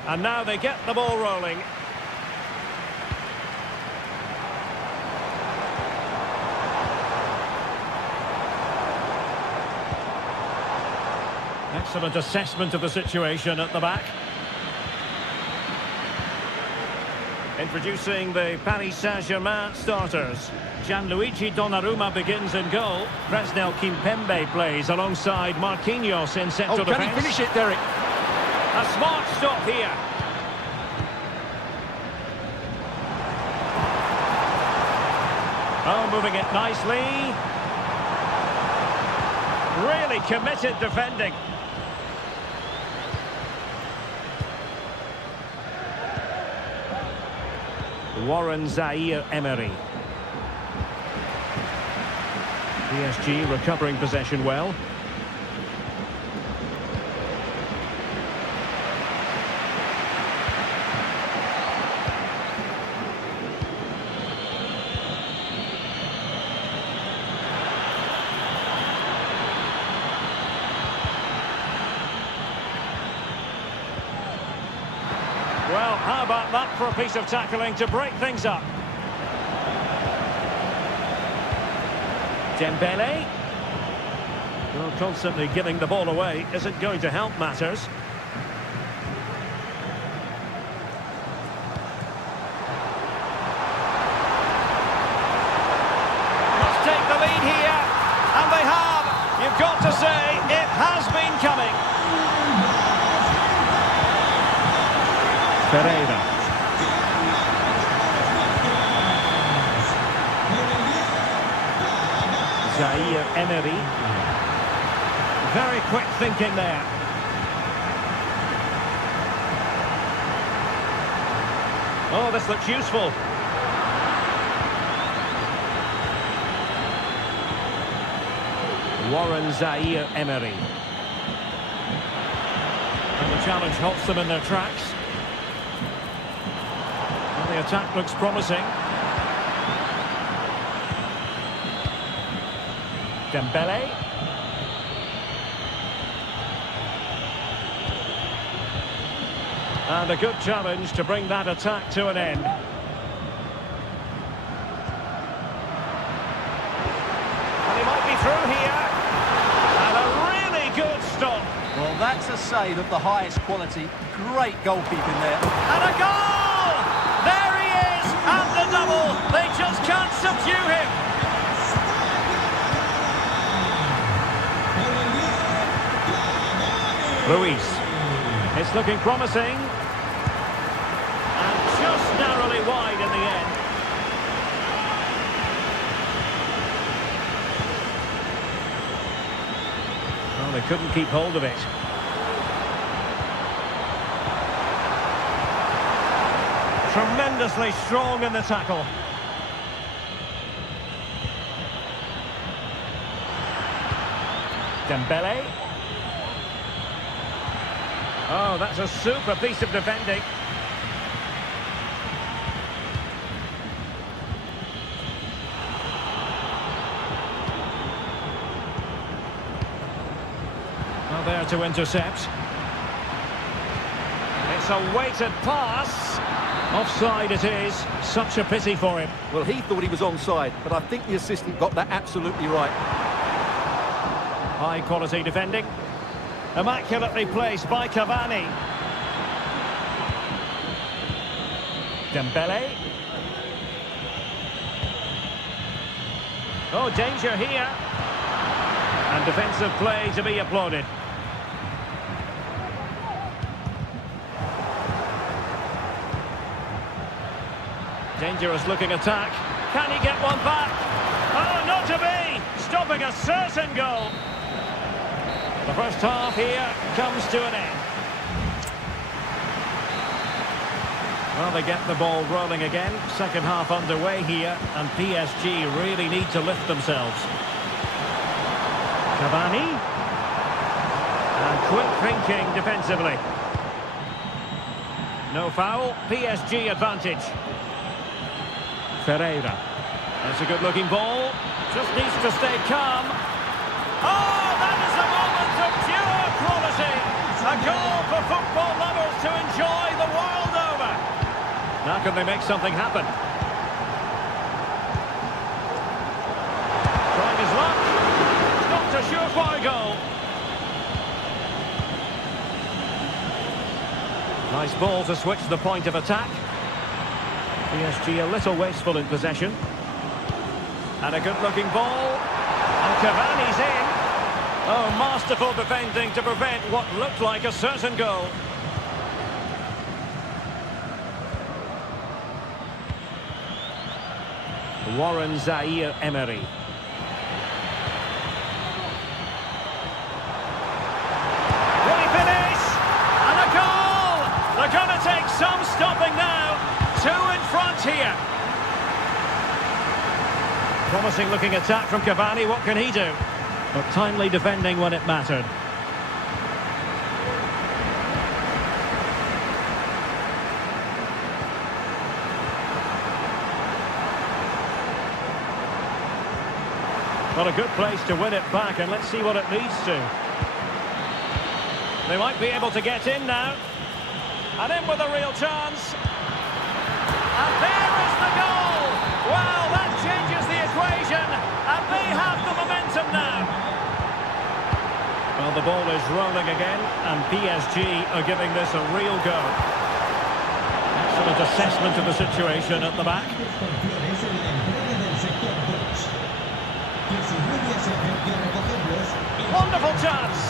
And now they get the ball rolling. Excellent assessment of the situation at the back. Introducing the Paris Saint-Germain starters. Gianluigi Donnarumma begins in goal. Presnel Kimpembe plays alongside Marquinhos in central defence. Can he finish it, Derek? A smart stop here. Oh, moving it nicely. Really committed defending. Warren Zaire-Emery. PSG recovering possession well. Well, how about that for a piece of tackling to break things up? Dembele. Well, constantly giving the ball away isn't going to help matters. Must take the lead here, and they have. You've got to say, it has been coming. Pereira. Zaire-Emery. Very quick thinking there. Oh, this looks useful. Warren Zaire-Emery. And the challenge halts them in their tracks. The attack looks promising. Dembele. And a good challenge to bring that attack to an end. And he might be through here. And a really good stop. Well, that's a save of the highest quality. Great goalkeeping there. And a goal! There he is! And the double! They just can't subdue him! Luis. It's looking promising. And just narrowly wide in the end. Well, they couldn't keep hold of it. Tremendously strong in the tackle. Dembele. Oh, that's a super piece of defending. Well, there to intercept. It's a weighted pass. Offside it is. Such a pity for him. Well, he thought he was onside, but I think the assistant got that absolutely right. High quality defending. Immaculately placed by Cavani. Dembele. Oh, danger here. And defensive play to be applauded. Dangerous looking attack. Can he get one back? Oh, not to be! Stopping a certain goal. The first half here comes to an end. Well, they get the ball rolling again. Second half underway here, and PSG really need to lift themselves. Cavani. And quick thinking defensively. No foul. PSG advantage. Pereira. That's a good-looking ball. Just needs to stay calm. Oh, that is a moment of pure quality. A goal for football lovers to enjoy the Now can they make something happen? Trying his luck. It's not a surefire goal. Nice ball to switch the point of attack. PSG a little wasteful in possession. And a good-looking ball. And Cavani's in. Oh, masterful defending to prevent what looked like a certain goal. Warren Zaire-Emery. Will he finish? And a goal! They're going to take some stopping now. 2 in front here. Promising looking attack from Cavani. What can he do? But timely defending when it mattered. Well, a good place to win it back, and let's see what it leads to. They might be able to get in now. And in with a real chance. And there is the goal! Wow, that changes the equation. And they have the momentum now. Well, the ball is rolling again, and PSG are giving this a real go. Excellent assessment of the situation at the back. Wonderful chance!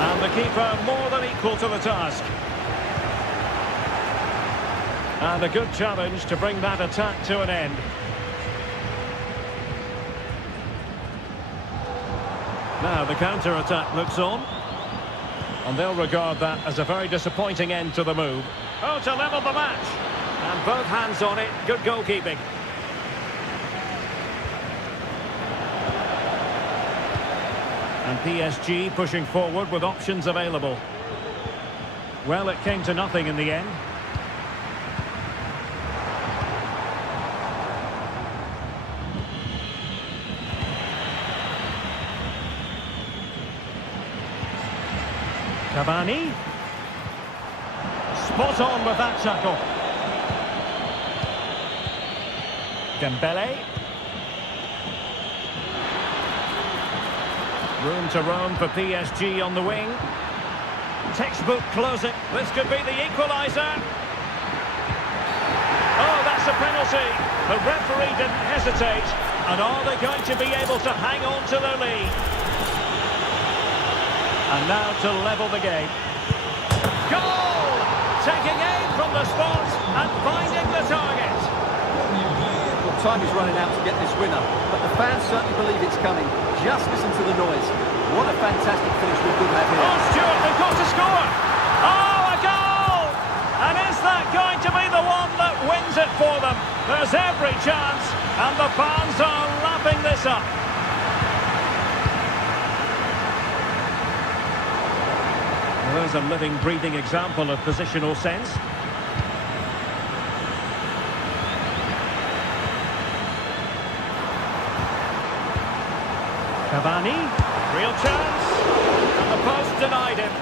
And the keeper more than equal to the task. And a good challenge to bring that attack to an end. Now the counter-attack looks on. And they'll regard that as a very disappointing end to the move. Oh, to level the match. And both hands on it. Good goalkeeping. And PSG pushing forward with options available. Well, it came to nothing in the end. Cavani. Spot on with that tackle. Dembele. Room to roam for PSG on the wing. Textbook closing. This could be the equaliser. Oh, that's a penalty. The referee didn't hesitate. And are they going to be able to hang on to their lead? And now to level the game. Goal! Taking aim from the spot and finding the target. Well, time is running out to get this winner, but the fans certainly believe it's coming. Just listen to the noise. What a fantastic finish we could have here. Oh, Stuart, they've got to score! Oh, a goal! And is that going to be the one that wins it for them? There's every chance, and the fans are lapping this up. Well, there's a living, breathing example of positional sense. Cavani, real chance, and the post denied him.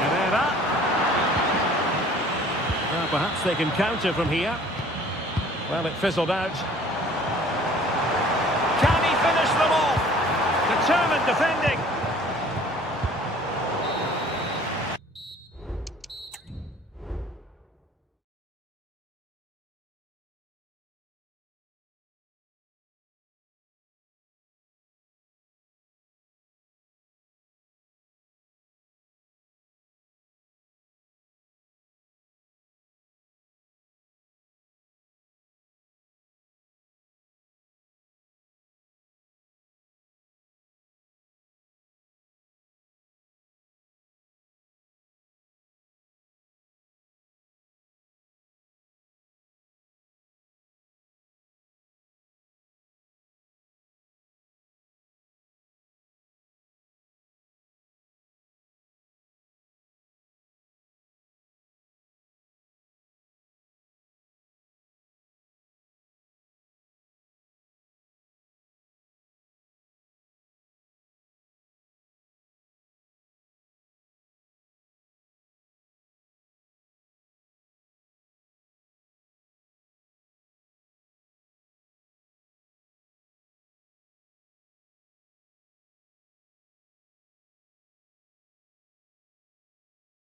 Herrera. Now perhaps they can counter from here. Well, it fizzled out. Can he finish them off? Determined defending.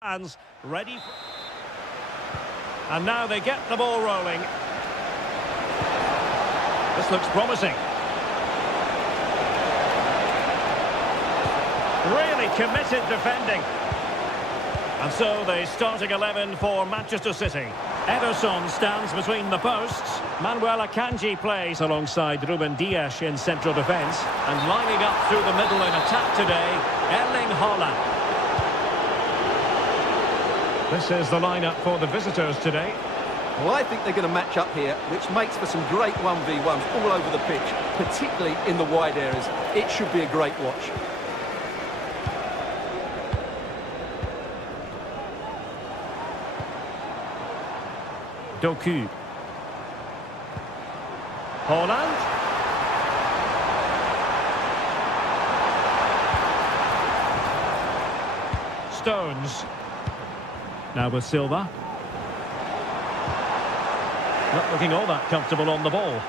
Hands ready. And now they get the ball rolling. This looks promising. Really committed defending. And so the starting 11 for Manchester City. Ederson stands between the posts. Manuel Akanji plays alongside Ruben Dias in central defence. And lining up through the middle in attack today, Erling Haaland. This is the lineup for the visitors today. Well, I think they're going to match up here, which makes for some great 1v1s all over the pitch, particularly in the wide areas. It should be a great watch. Doku. Haaland. Stones. Now with Silva. Not looking all that comfortable on the ball.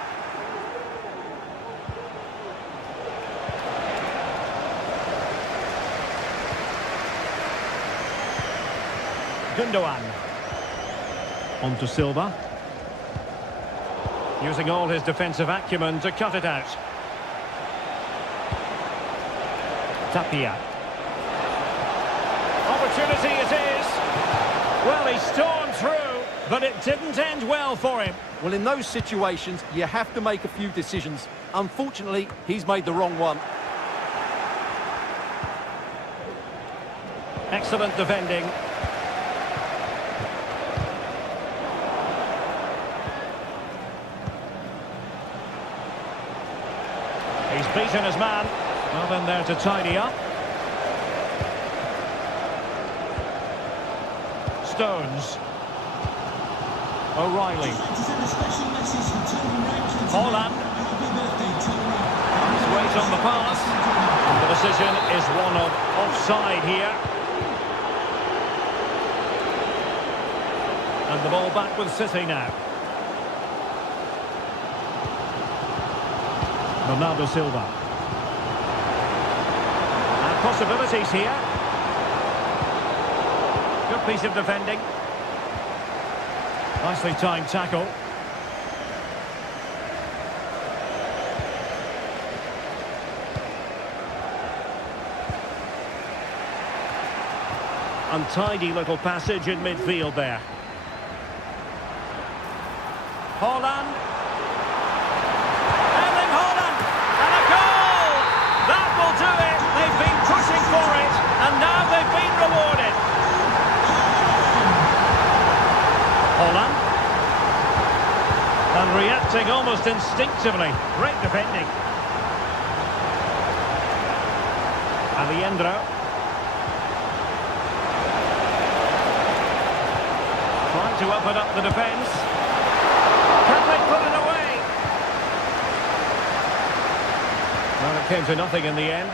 Gundogan. On to Silva. Using all his defensive acumen to cut it out. Tapia. Opportunity it is. Well, he stormed through, but it didn't end well for him. Well, in those situations, you have to make a few decisions. Unfortunately, he's made the wrong one. Excellent defending. He's beaten his man. Well, in there to tidy up. Stones. O'Reilly. Haaland. Nice weight on the pass. And the decision is one of offside here. And the ball back with City now. Bernardo Silva. And possibilities here. Good piece of defending. Nicely timed tackle. Untidy little passage in midfield there. Haaland. Erling Haaland. And a goal! That will do it. They've been pushing for it. And now they've been rewarded. Haaland. And reacting almost instinctively. Great defending. Alejandro. Trying to open up the defence. Can they put it away? Well, it came to nothing in the end.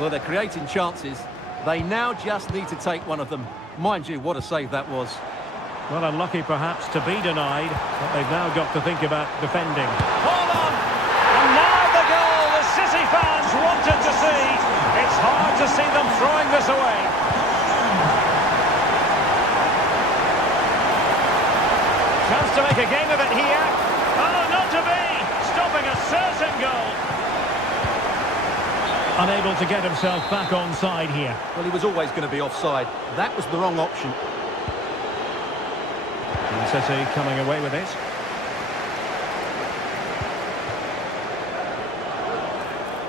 Well, they're creating chances. They now just need to take one of them. Mind you, what a save that was. Well, unlucky perhaps to be denied, but they've now got to think about defending. Hold on! And now the goal the City fans wanted to see. It's hard to see them throwing this away. Chance to make a game of it here. Oh, not to be! Stopping a certain goal. Unable to get himself back onside here. Well, he was always going to be offside. That was the wrong option. And City coming away with it.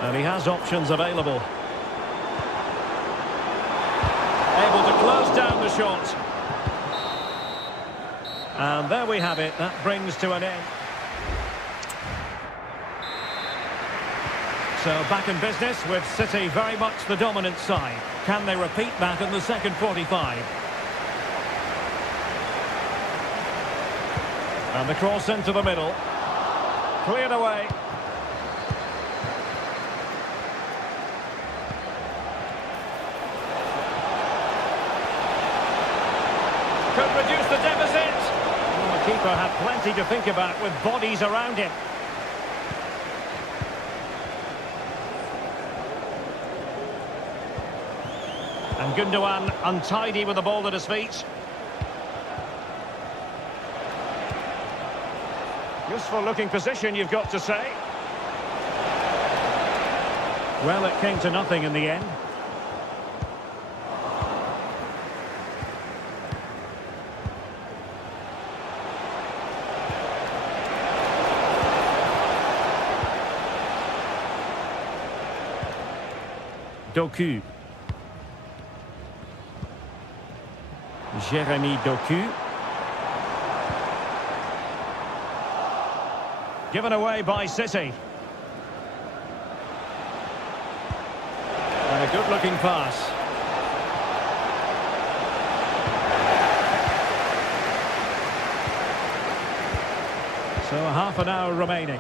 And he has options available. Able to close down the shot. And there we have it. That brings to an end. So back in business with City very much the dominant side. Can they repeat that in the second 45? And the cross into the middle. Cleared away. Could reduce the deficit. Well, the keeper had plenty to think about with bodies around him. And Gundogan untidy with the ball at his feet. Useful looking position, you've got to say. Well, it came to nothing in the end. Doku. Jeremy Doku. Given away by City. And a good-looking pass. So half an hour remaining.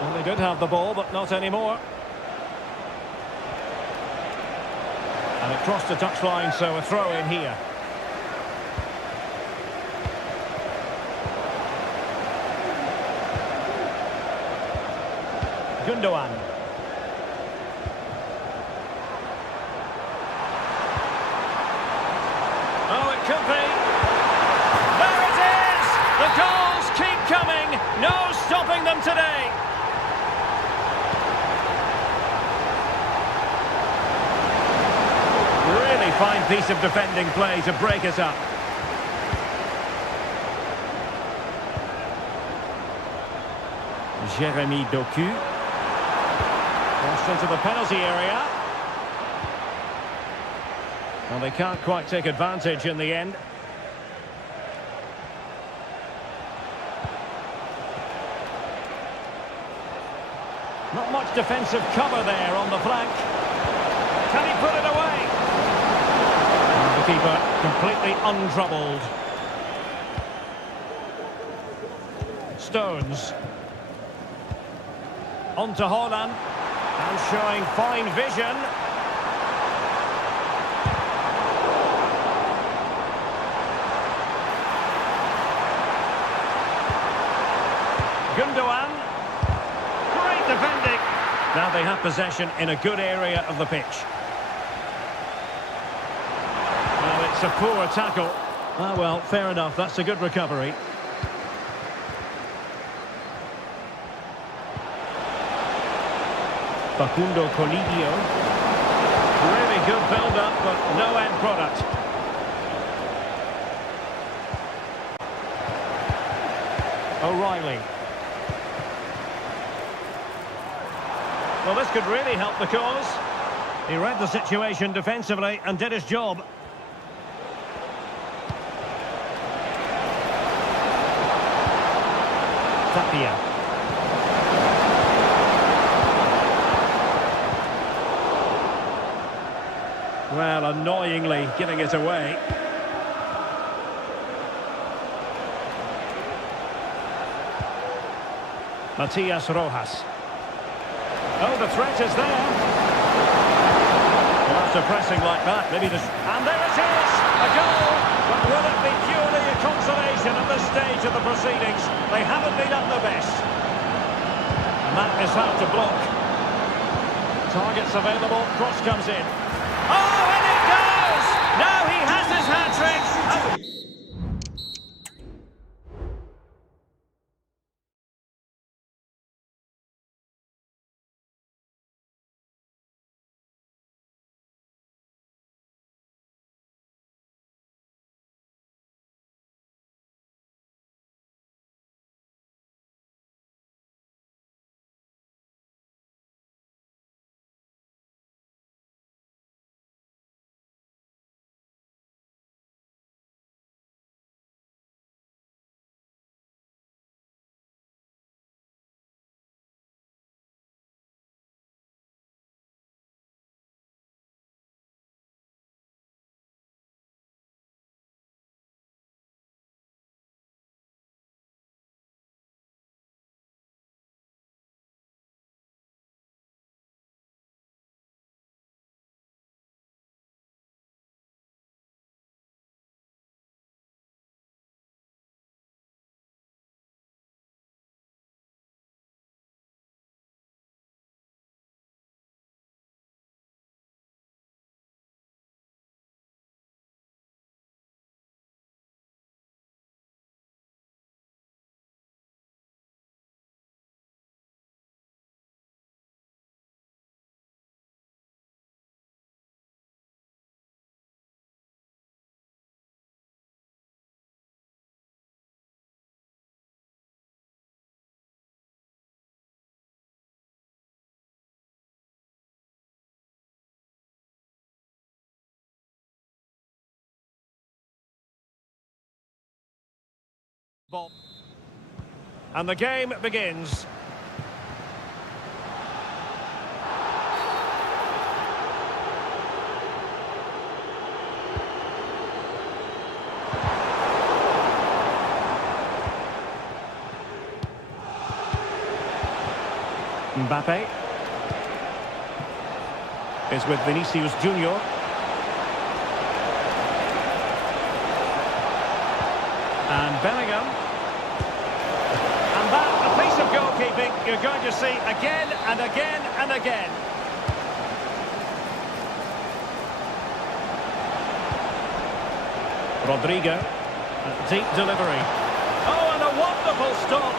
Well, they did have the ball, but not anymore. And it crossed the touchline, so a throw in here. Gundogan. Oh, it could be. There it is! The goals keep coming. No stopping them today. Really fine piece of defending play to break us up. Jeremy Doku. Crossed into the penalty area. Well, they can't quite take advantage in the end. Not much defensive cover there on the flank. Can he put it away? And the keeper completely untroubled. Stones. On to Haaland. And showing fine vision. Gundogan. Great defending. Now they have possession in a good area of the pitch. Well, it's a poor tackle. Ah, well, fair enough. That's a good recovery. Facundo Colidio. Really good build-up, but no end product. O'Reilly. Well, this could really help the cause. He read the situation defensively and did his job. Tapia. Well, annoyingly giving it away. Matias Rojas. Oh, the threat is there. Well, after pressing like that, maybe just... And there it is! A goal! But will it be purely a consolation at this stage of the proceedings? They haven't been at their best. And that is how to block. Targets available, cross comes in. Oh, and it goes! Now he has his hat-trick! Ball. And the game begins. Mbappe is with Vinicius Junior. And Bellingham. And that, a piece of goalkeeping you're going to see again and again and again. Rodrigo. A deep delivery. Oh, and a wonderful stop.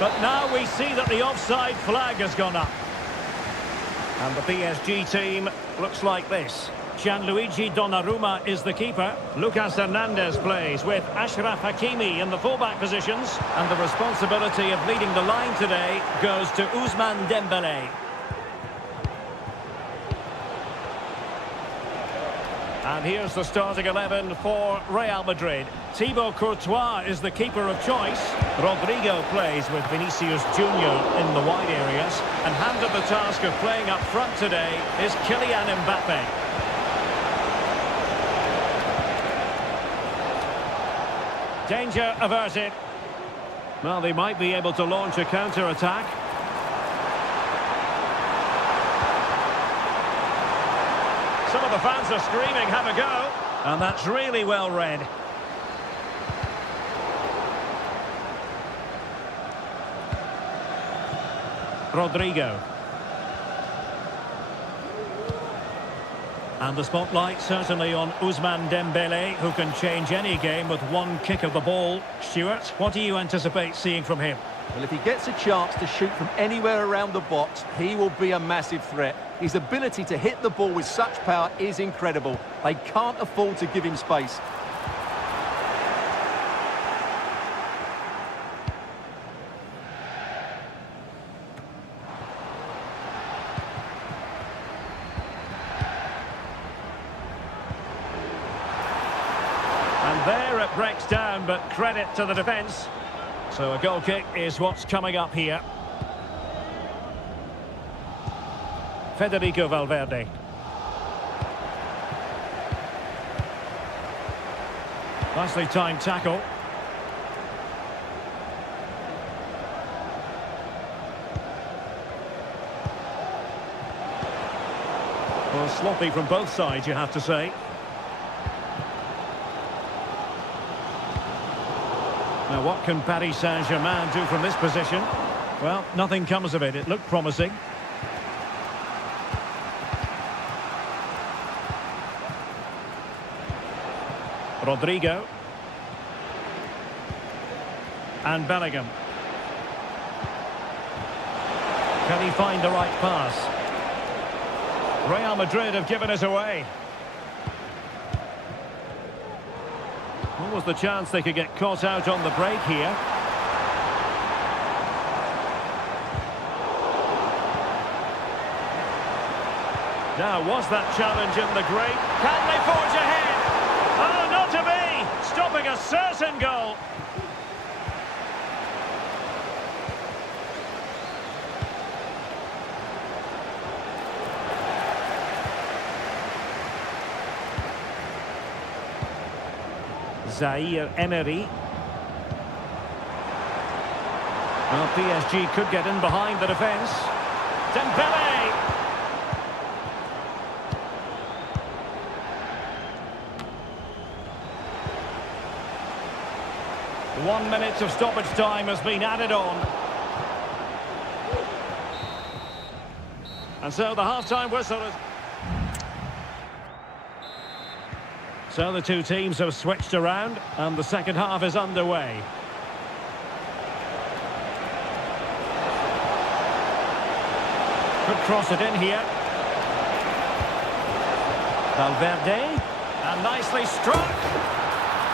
But now we see that the offside flag has gone up. And the PSG team looks like this. Gianluigi Donnarumma is the keeper. Lucas Hernandez plays with Ashraf Hakimi in the fullback positions. And the responsibility of leading the line today goes to Ousmane Dembélé. And here's the starting 11 for Real Madrid. Thibaut Courtois is the keeper of choice. Rodrigo plays with Vinicius Junior in the wide areas. And handed the task of playing up front today is Kylian Mbappe. Danger averted. Well, they might be able to launch a counter-attack. Some of the fans are screaming, have a go. And that's really well read. Rodrigo. And the spotlight certainly on Ousmane Dembélé, who can change any game with one kick of the ball. Stuart, what do you anticipate seeing from him? Well, if he gets a chance to shoot from anywhere around the box, he will be a massive threat. His ability to hit the ball with such power is incredible. They can't afford to give him space. And there it breaks down, but credit to the defence. So a goal kick is what's coming up here. Federico Valverde. Nicely timed tackle. Well, sloppy from both sides, you have to say. Now, what can Paris Saint-Germain do from this position? Well, nothing comes of it. It looked promising. Rodrigo. And Bellingham. Can he find the right pass? Real Madrid have given it away. What was the chance they could get caught out on the break here? Now, was that challenge in the grate? Can they forge ahead? Oh, not to be! Stopping a certain goal. Zaire Emery. Well, PSG could get in behind the defence. Dembélé! 1 minute of stoppage time has been added on. And so the half-time whistle is... So the two teams have switched around and the second half is underway. Could cross it in here. Valverde. And nicely struck.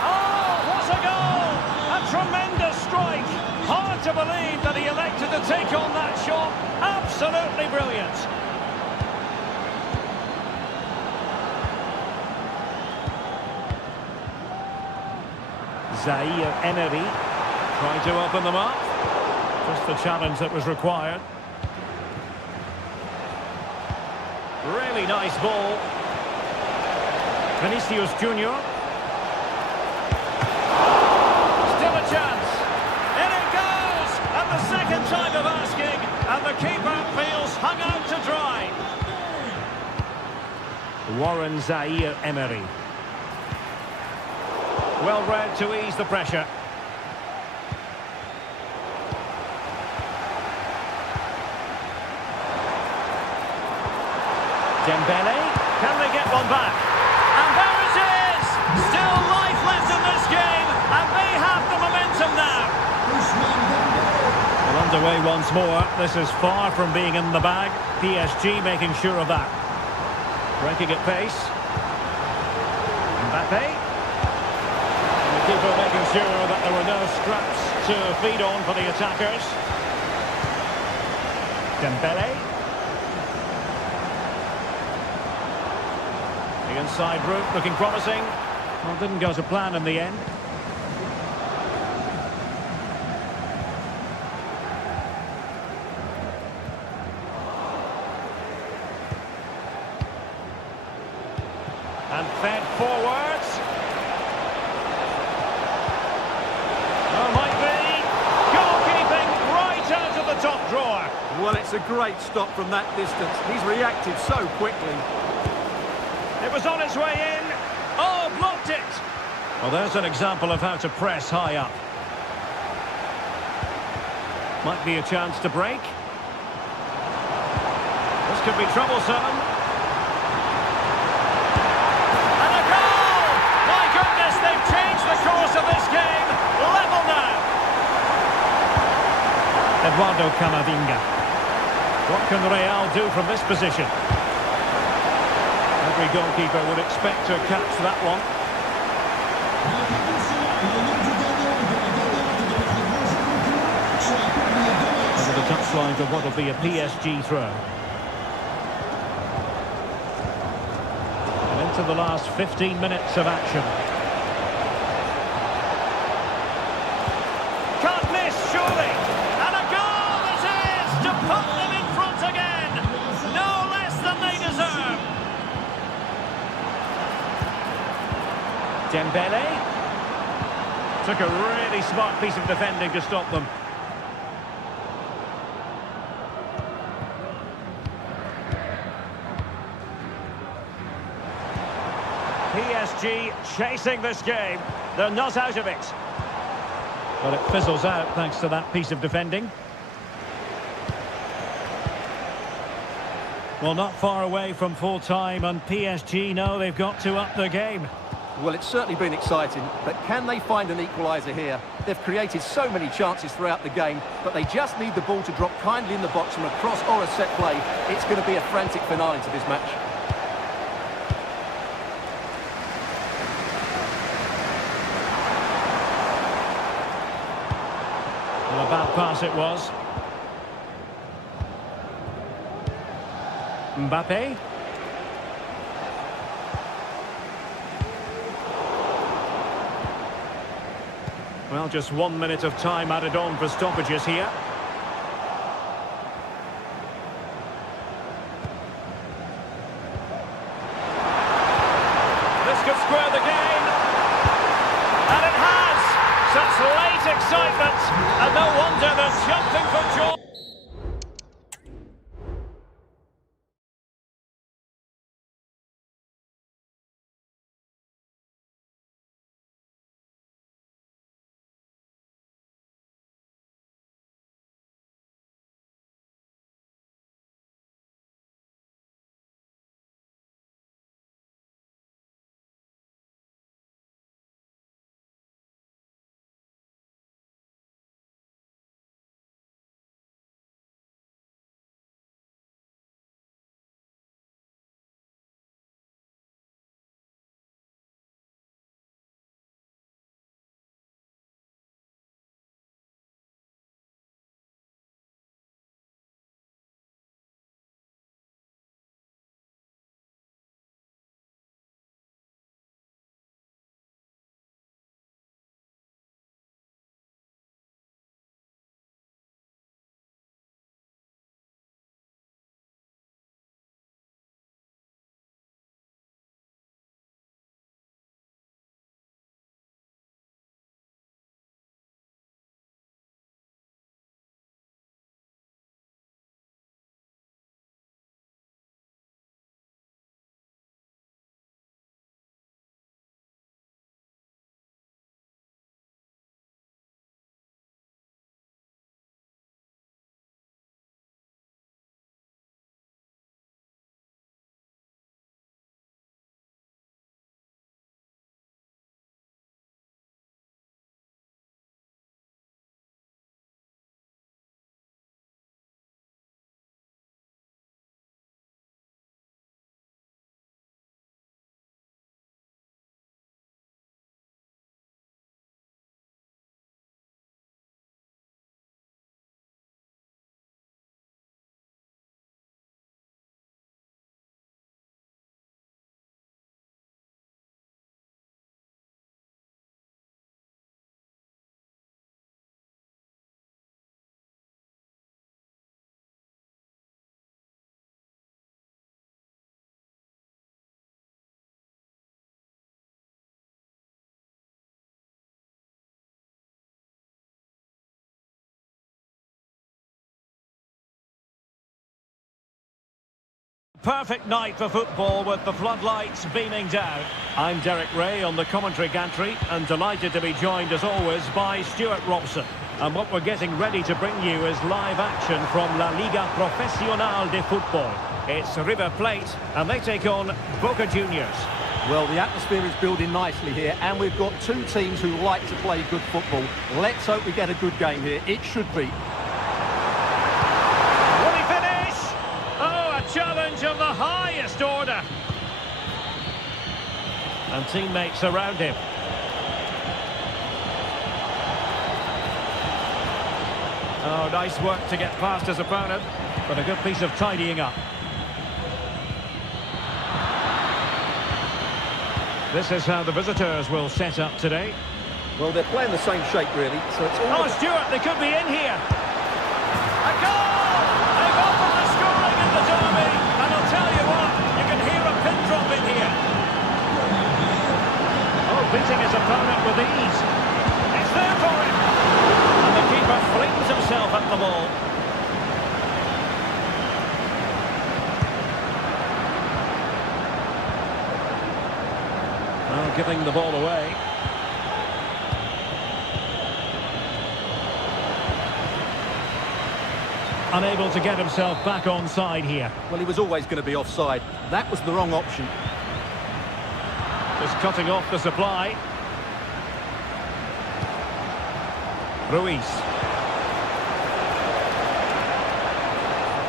Oh, what a goal! A tremendous strike. Hard to believe that he elected to take on that shot. Absolutely brilliant. Zaire Emery. Trying to open them up. Just the challenge that was required. Really nice ball. Vinicius Junior. Still a chance. In it goes! And the second time of asking. And the keeper feels hung out to dry. Warren Zaire-Emery. Well read to ease the pressure. Dembele, can they get one back? And there it is! Still life left in this game, and they have the momentum now. Well, underway once more. This is far from being in the bag. PSG making sure of that. Breaking at pace. Mbappe. And the keeper making sure that there were no scraps to feed on for the attackers. Dembele. The inside route looking promising. Well, didn't go to plan in the end. And fed forwards. Oh, might be. Goalkeeping right out of the top drawer. Well, it's a great stop from that distance. He's reacted so quickly. It was on its way in. Oh, blocked it. Well, there's an example of how to press high up. Might be a chance to break. This could be troublesome. And a goal! My goodness, they've changed the course of this game. Level now. Eduardo Camavinga. What can Real do from this position? Every goalkeeper would expect to catch that one. Over the touchline for what will be a PSG throw. And into the last 15 minutes of action. Can't miss, surely. And a goal it is to put them in front again. No less than they deserve. Dembele took a really smart piece of defending to stop them. PSG chasing this game. They're not out of it. But it fizzles out thanks to that piece of defending. Well, not far away from full time, and PSG know they've got to up the game. Well, it's certainly been exciting, but can they find an equaliser here? They've created so many chances throughout the game, but they just need the ball to drop kindly in the box from a cross or a set play. It's going to be a frantic finale to this match. Well, a bad pass it was. Mbappe. Well, just 1 minute of time added on for stoppages here. This could square the game. And it has! Such late excitement. And no wonder they're jumping for joy. perfect night for football with the floodlights beaming down. I'm Derek Ray on the commentary gantry and delighted to be joined as always by Stuart Robson. And what we're getting ready to bring you is live action from La Liga Profesional de Football. It's River Plate and they take on Boca Juniors. Well, the atmosphere is building nicely here, and we've got two teams who like to play good football. Let's hope we get a good game here. It should be. Will he finish? Oh, a challenge of the highest order. And teammates around him. Oh, nice work to get past his opponent, but a good piece of tidying up. This is how the visitors will set up today. Well, they're playing the same shape, really, so it's all... Oh, Stuart, they could be in here. A goal! They've opened the scoring in the derby, and I'll tell you what, you can hear a pin drop in here. Oh, beating his opponent with ease. It's there for him. And the keeper flings himself at the ball. Well, giving the ball away. Unable to get himself back onside here. Well, he was always going to be offside. That was the wrong option. Just cutting off the supply. Ruiz.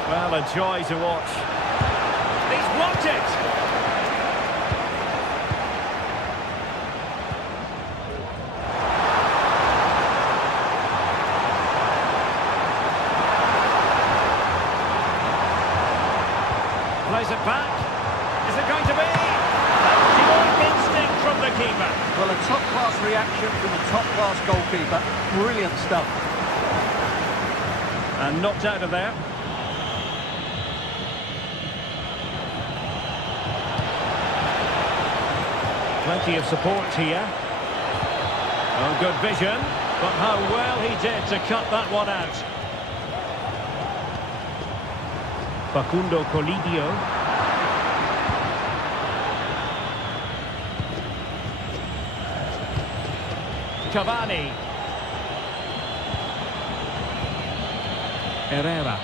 Well, a joy to watch. He's blocked it! Plays it back. Is it going to be? Pure instinct from the keeper. Well, a top-class reaction from a top-class goalkeeper. Brilliant stuff. And knocked out of there. Plenty of support here. Oh, good vision. But how well he did to cut that one out. Facundo Colidio. Cavani. Herrera.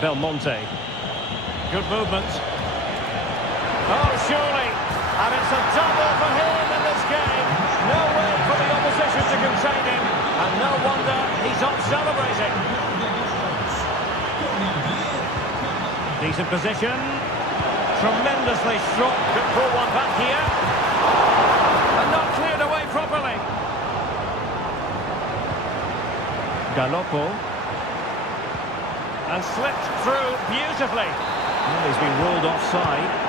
Belmonte. Good movement. Oh, surely. And it's a double for him in this game. No way for the opposition to contain him. And no wonder he's off celebrating. Decent position. Tremendously strong. Could pull one back here. And not cleared away properly. Galoppo. And slipped through beautifully. Well, he's been ruled offside.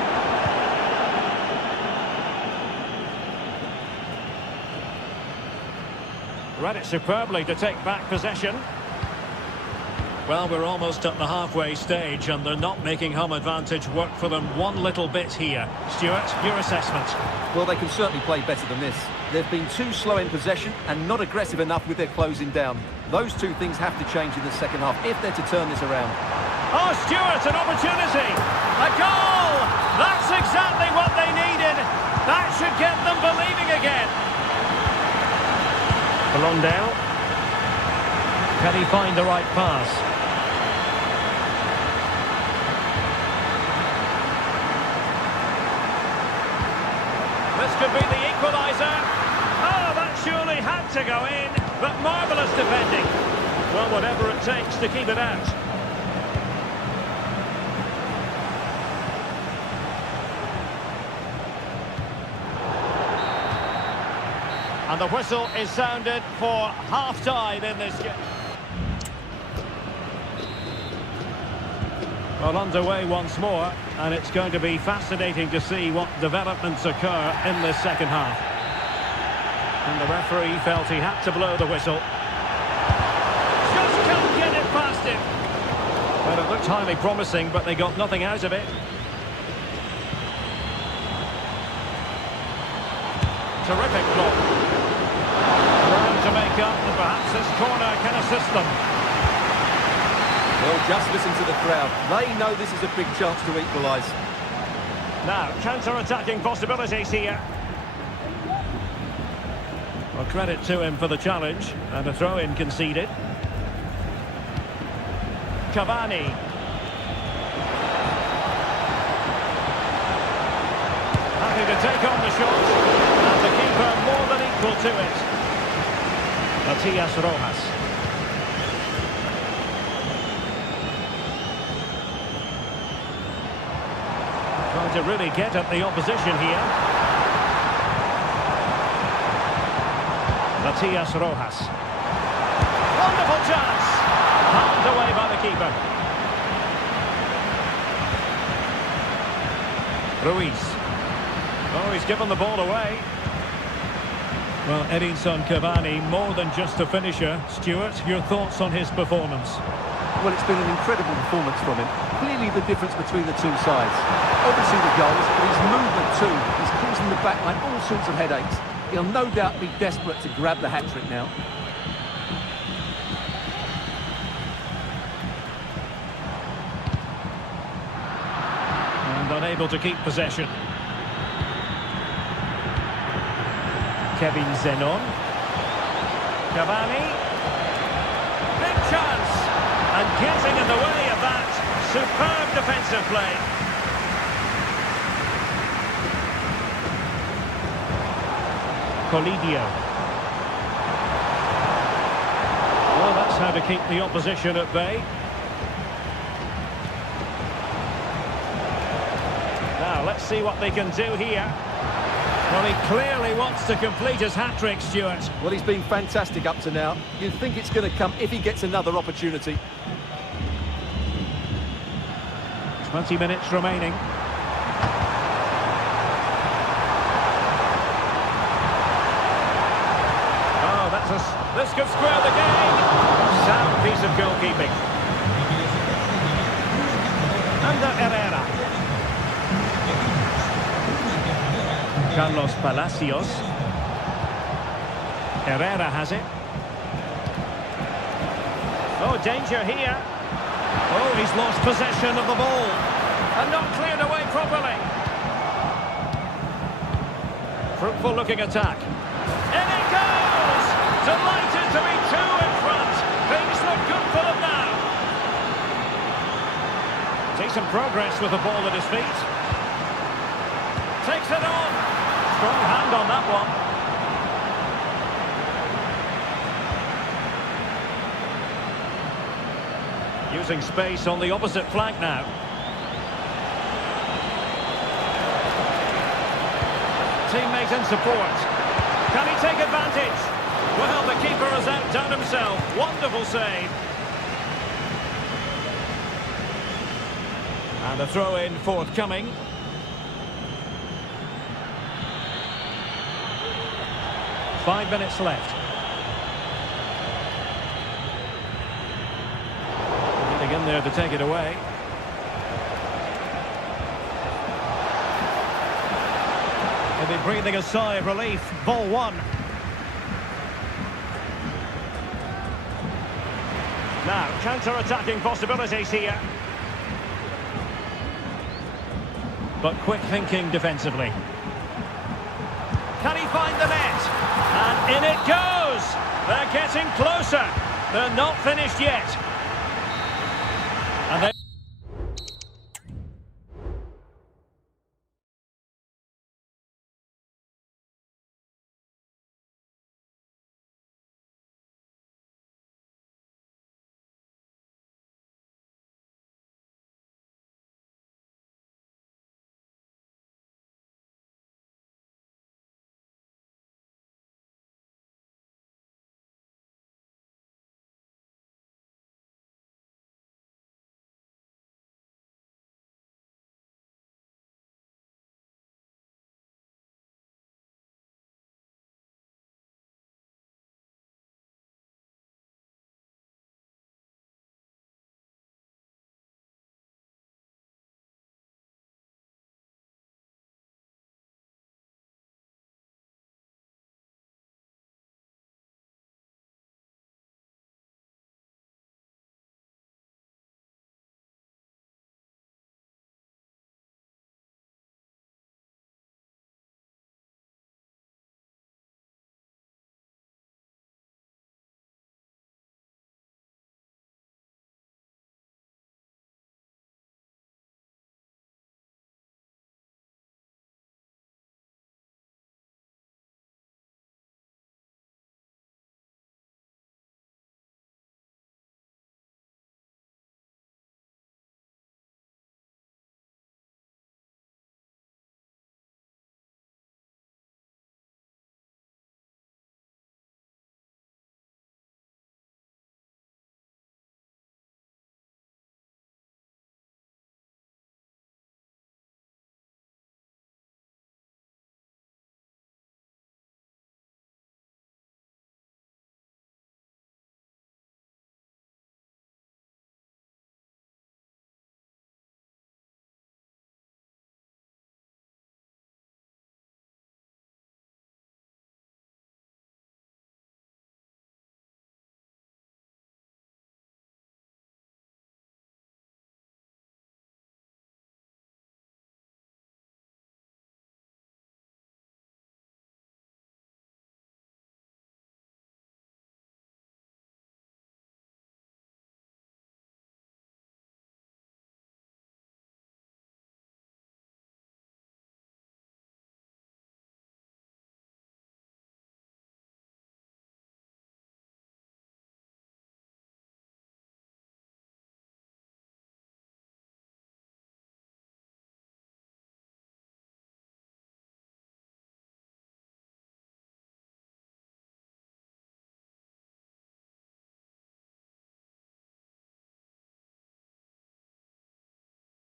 Read it superbly to take back possession. Well, we're almost at the halfway stage and they're not making home advantage work for them one little bit here. Stuart, your assessment? Well, they can certainly play better than this. They've been too slow in possession and not aggressive enough with their closing down. Those two things have to change in the second half if they're to turn this around. Oh, Stuart, an opportunity! A goal! That's exactly what they needed! That should get them believing again! Blondell. Can he find the right pass? This could be the equaliser. Oh, that surely had to go in, but marvellous defending. Well, whatever it takes to keep it out. And the whistle is sounded for half-time in this game. Well, underway once more, and it's going to be fascinating to see what developments occur in this second half. And the referee felt he had to blow the whistle. Just can't get it past him. Well, it looked highly promising, but they got nothing out of it. Terrific block. Ground to make up, and perhaps this corner can assist them. Well, just listen to the crowd. They know this is a big chance to equalise. Now, counter-attacking possibilities here. Well, credit to him for the challenge, and a throw-in conceded. Cavani. Happy to take on the shot, and the keeper more than equal to it. Matias Rojas. Trying to really get at the opposition here. Matias Rojas. Wonderful chance. Palmed away by the keeper. Ruiz. Oh, he's given the ball away. Well, Edinson Cavani, more than just a finisher. Stuart, your thoughts on his performance? Well, it's been an incredible performance from him. Clearly the difference between the two sides. Obviously the goals, but his movement too. He's causing the back line all sorts of headaches. He'll no doubt be desperate to grab the hat-trick now. And unable to keep possession. Kevin Zenon. Cavani. Big chance. And getting in the way of that. Superb defensive play. Colidio. Well, that's how to keep the opposition at bay. Now, let's see what they can do here. Well, he clearly wants to complete his hat-trick, Stuart. Well, he's been fantastic up to now. You'd think it's going to come if he gets another opportunity. 20 minutes remaining. Oh, this could square the game. Sound piece of goalkeeping. Under Herrera. Carlos Palacios. Herrera has it. Oh, danger here. Oh, he's lost possession of the ball. And not cleared away properly. Fruitful looking attack. In it goes! Delighted to be two in front. Things look good for them now. Decent progress with the ball at his feet. Takes it on. Strong hand on that one. Using space on the opposite flank now. Teammate in support. Can he take advantage? Well, the keeper has outdone himself. Wonderful save. And a throw-in forthcoming. Five minutes left. Getting in there to take it away. He'll be breathing a sigh of relief. Ball one. Now, counter-attacking possibilities here. But quick thinking defensively. Can he find the net? And in it goes! They're getting closer. They're not finished yet. And they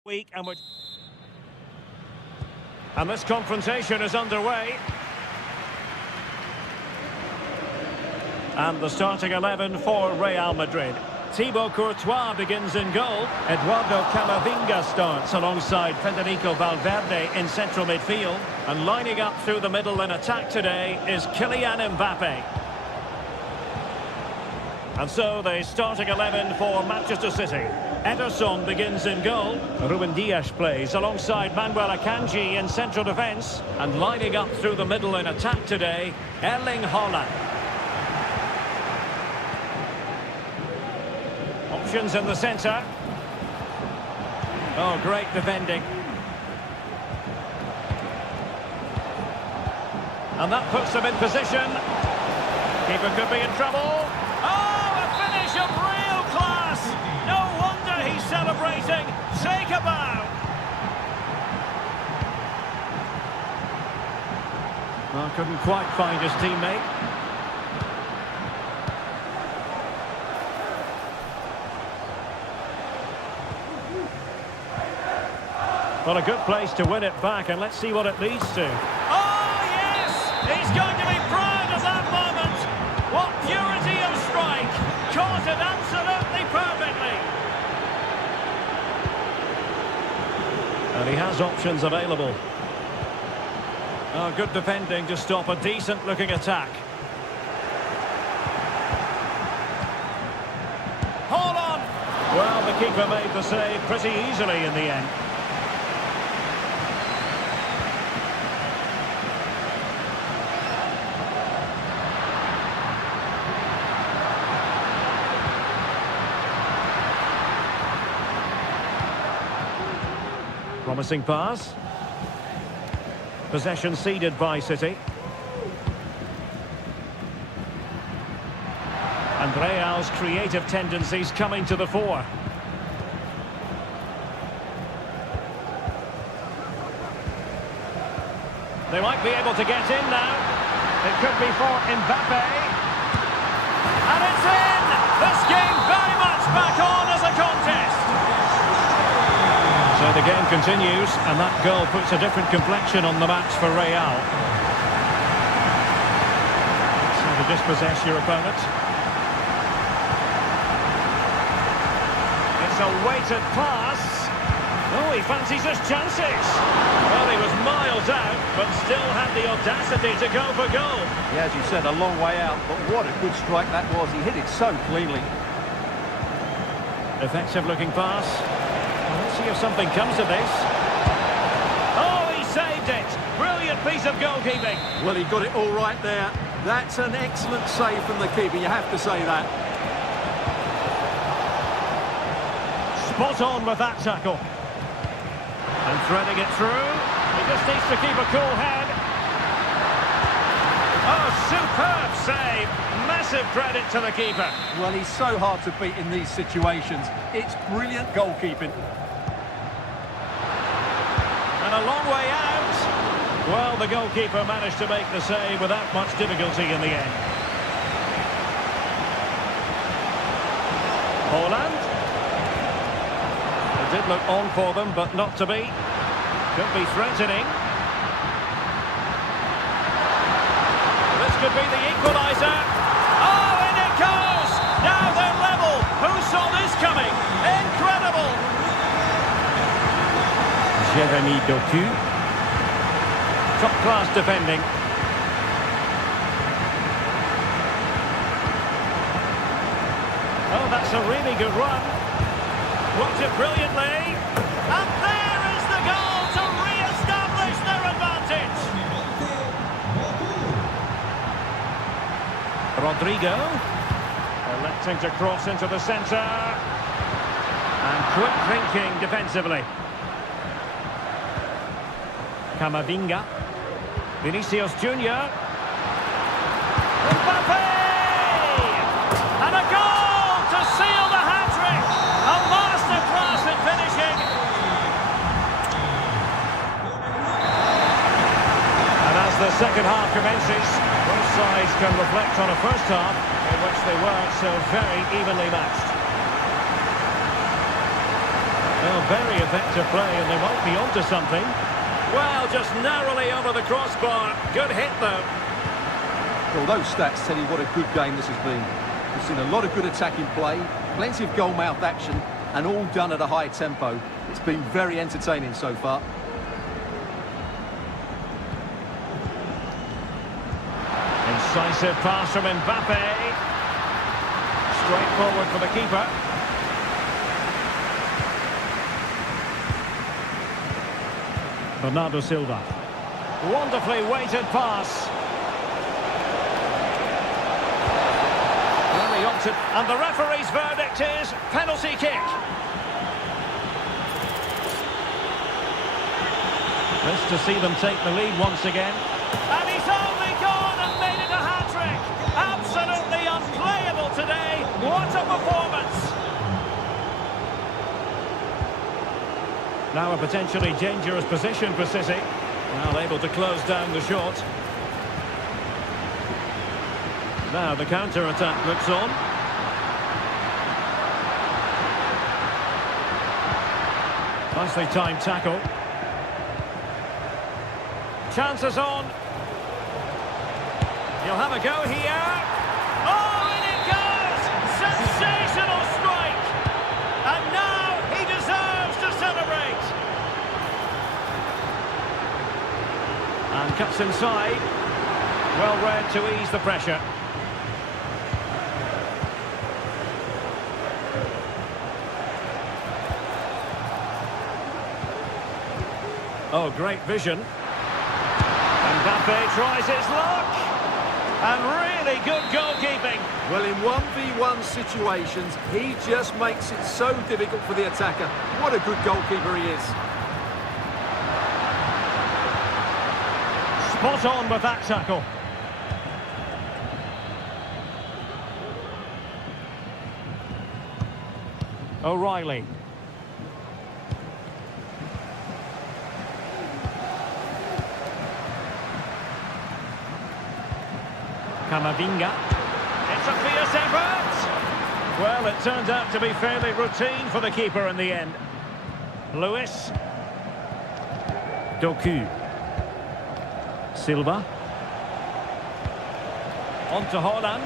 week and this confrontation is underway. And the starting 11 for Real Madrid. Thibaut Courtois begins in goal. Eduardo Camavinga starts alongside Federico Valverde in central midfield. And lining up through the middle in attack today is Kylian Mbappe. And so the starting 11 for Manchester City. Ederson begins in goal. Ruben Dias plays alongside Manuel Akanji in central defence. And lining up through the middle in attack today, Erling Haaland. Options in the centre. Oh, great defending. And that puts them in position. Keeper could be in trouble. Oh, a finish of real class. No wonder he's celebrating. Take a bow. Oh, couldn't quite find his teammate. Well, a good place to win it back, and let's see what it leads to. Oh, yes! He's going to be proud of that moment. What purity of strike. Caught it absolutely perfectly. And he has options available. Oh, good defending to stop a decent-looking attack. Hold on! Well, the keeper made the save pretty easily in the end. Promising pass. Possession ceded by City. And Real's creative tendencies coming to the fore. They might be able to get in now. It could be for Mbappe. And it's in! This game very much back on as a contest. So the game continues, and that goal puts a different complexion on the match for Real. So to dispossess your opponent. It's a weighted pass. Oh, he fancies his chances. Well, he was miles out, but still had the audacity to go for goal. Yeah, as you said, a long way out, but what a good strike that was. He hit it so cleanly. Effective-looking pass. Let's see if something comes of this. Oh, he saved it! Brilliant piece of goalkeeping. Well, he got it all right there. That's an excellent save from the keeper, you have to say that. Spot on with that tackle. And threading it through. He just needs to keep a cool head. Oh, superb save. Massive credit to the keeper. Well, he's so hard to beat in these situations. It's brilliant goalkeeping. And a long way out. Well, the goalkeeper managed to make the save without much difficulty in the end. Haaland. It did look on for them, but not to be. Could be threatening. This could be the equaliser. Oh, and it goes! Now they're level. Who saw this coming? Incredible! Jeremy Doku. Top-class defending. Oh, that's a really good run. Blocked it brilliantly. And there is the goal to re-establish their advantage. Rodrigo. Electing to cross into the centre. And quick thinking defensively. Camavinga. Vinicius Junior. Mbappe! And a goal to seal the hat-trick! A masterclass in finishing! And as the second half commences, both sides can reflect on a first half in which they were so very evenly matched. Well, very effective play, and they might be onto something. Well, just narrowly over the crossbar. Good hit, though. Well, those stats tell you what a good game this has been. We've seen a lot of good attacking play, plenty of goal-mouth action, and all done at a high tempo. It's been very entertaining so far. Incisive pass from Mbappe. Straight forward for the keeper. Bernardo Silva. Wonderfully weighted pass. Well, he opted, and the referee's verdict is penalty kick. Nice to see them take the lead once again. And he's only gone and made it a hat-trick. Absolutely unplayable today. What a performance. Now a potentially dangerous position for City. Well, able to close down the shot. Now the counter-attack looks on. Nicely timed tackle. Chances on. He'll have a go here. Oh, and it goes! Sensational strike! And now he deserves to celebrate. And cuts inside. Well read to ease the pressure. Oh, great vision. Mbappe tries his luck. And really good goalkeeping. Well, in 1v1 situations, he just makes it so difficult for the attacker. What a good goalkeeper he is. Spot on with that tackle. O'Reilly. Camavinga. It's a fierce effort. Well, it turned out to be fairly routine for the keeper in the end. Lewis. Doku. Silva. On to Holland.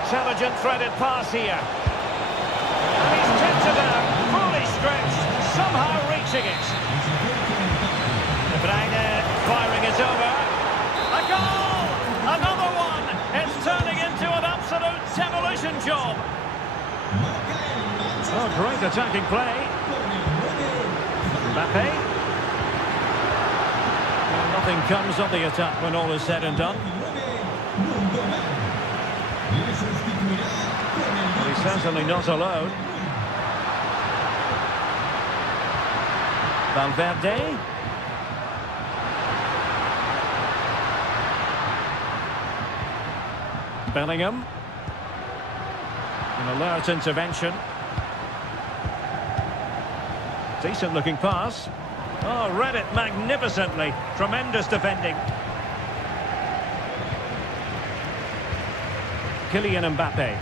Intelligent threaded pass here. And he's tipped it out. Fully stretched. Somehow reaching it. De Bruyne firing it over. A goal! Another one! It's turning into an absolute demolition job. Oh, great attacking play. Mbappe. Well, nothing comes of the attack when all is said and done. Well, he's certainly not alone. Valverde. Bellingham. An alert intervention. Decent looking pass. Oh, read it magnificently. Tremendous defending. Kylian Mbappe.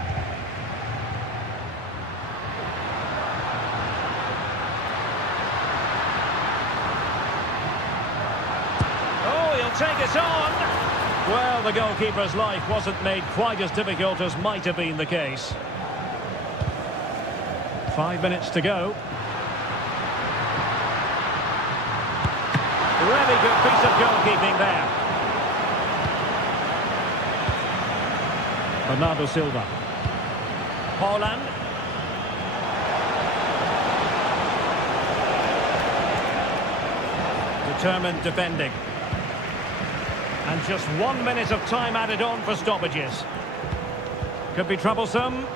Oh, he'll take it on. Well, the goalkeeper's life wasn't made quite as difficult as might have been the case. 5 minutes to go. Really good piece of goalkeeping there. Bernardo Silva. Holland. Determined defending. And just 1 minute of time added on for stoppages. Could be troublesome.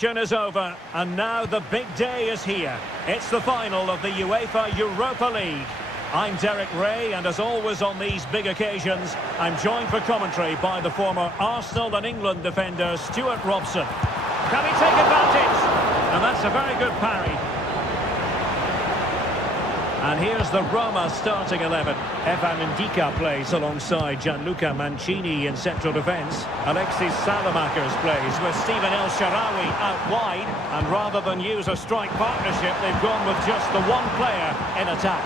action is over, and now the big day is here. It's the final of the UEFA Europa League. I'm Derek Ray, and as always on these big occasions, I'm joined for commentary by the former Arsenal and England defender Stuart Robson. Can he take advantage? And that's a very good parry. And here's the Roma starting 11. Evan Ndika plays alongside Gianluca Mancini in central defence. Alexis Salamakers plays with Stephen El Shaarawy out wide. And rather than use a strike partnership, they've gone with just the one player in attack.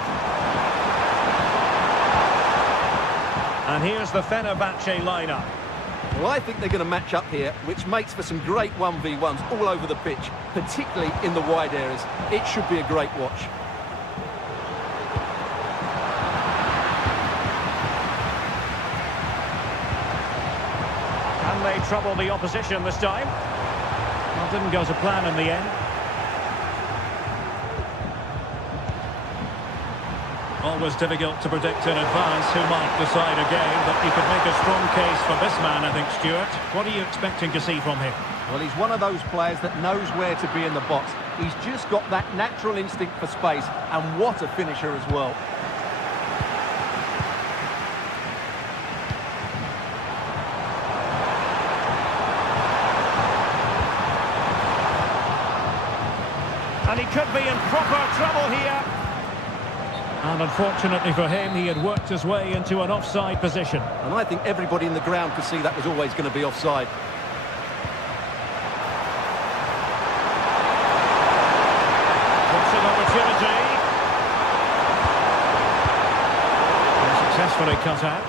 And here's the Fenerbahce lineup. Well, I think they're going to match up here, which makes for some great 1v1s all over the pitch, particularly in the wide areas. It should be a great watch. Can they trouble the opposition this time? Well, didn't go to plan in the end. Always difficult to predict in advance who might decide a game, but you could make a strong case for this man, I think, Stuart. What are you expecting to see from him? Well, he's one of those players that knows where to be in the box. He's just got that natural instinct for space, and what a finisher as well. And he could be in proper trouble here. And unfortunately for him, he had worked his way into an offside position. And I think everybody in the ground could see that was always going to be offside. What's an opportunity? And successfully cut out.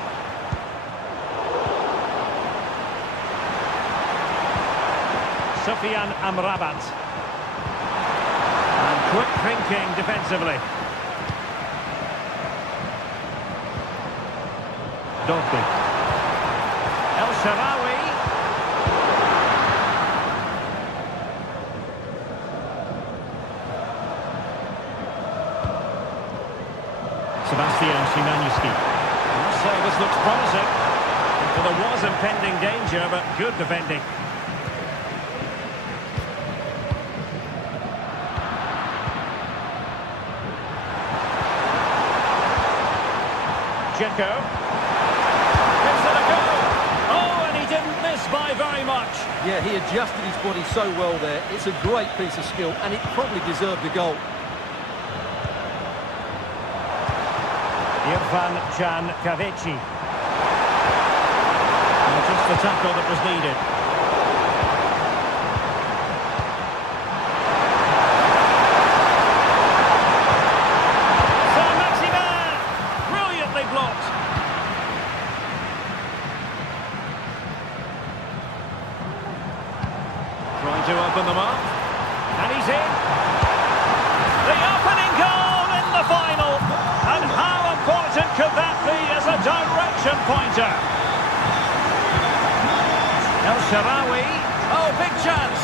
Sufyan Amrabat. And quick thinking defensively. Dobby. El Shaarawy. Sebastian Szymanski. So this looks promising. Well, there was impending danger, but good defending. Dzeko. By very much. Yeah, he adjusted his body so well there. It's a great piece of skill, and it probably deserved a goal. Irfan Can Kavici. Just the tackle that was needed. Saint-Maximin! Brilliantly blocked. Trying to open them up, and he's in. The opening goal in the final, and how important could that be as a direction pointer? El Shaarawy, oh, big chance,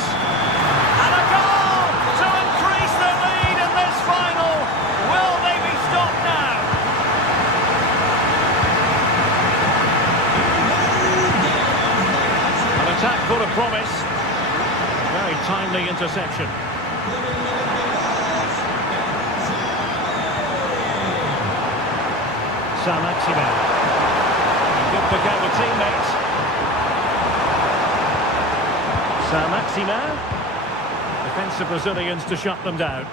and a goal to increase the lead in this final. Will they be stopped now? An attack full of promise. Very timely interception. Saint-Maximin. Good pick out with teammates. Saint-Maximin. Defensive Brazilians to shut them down.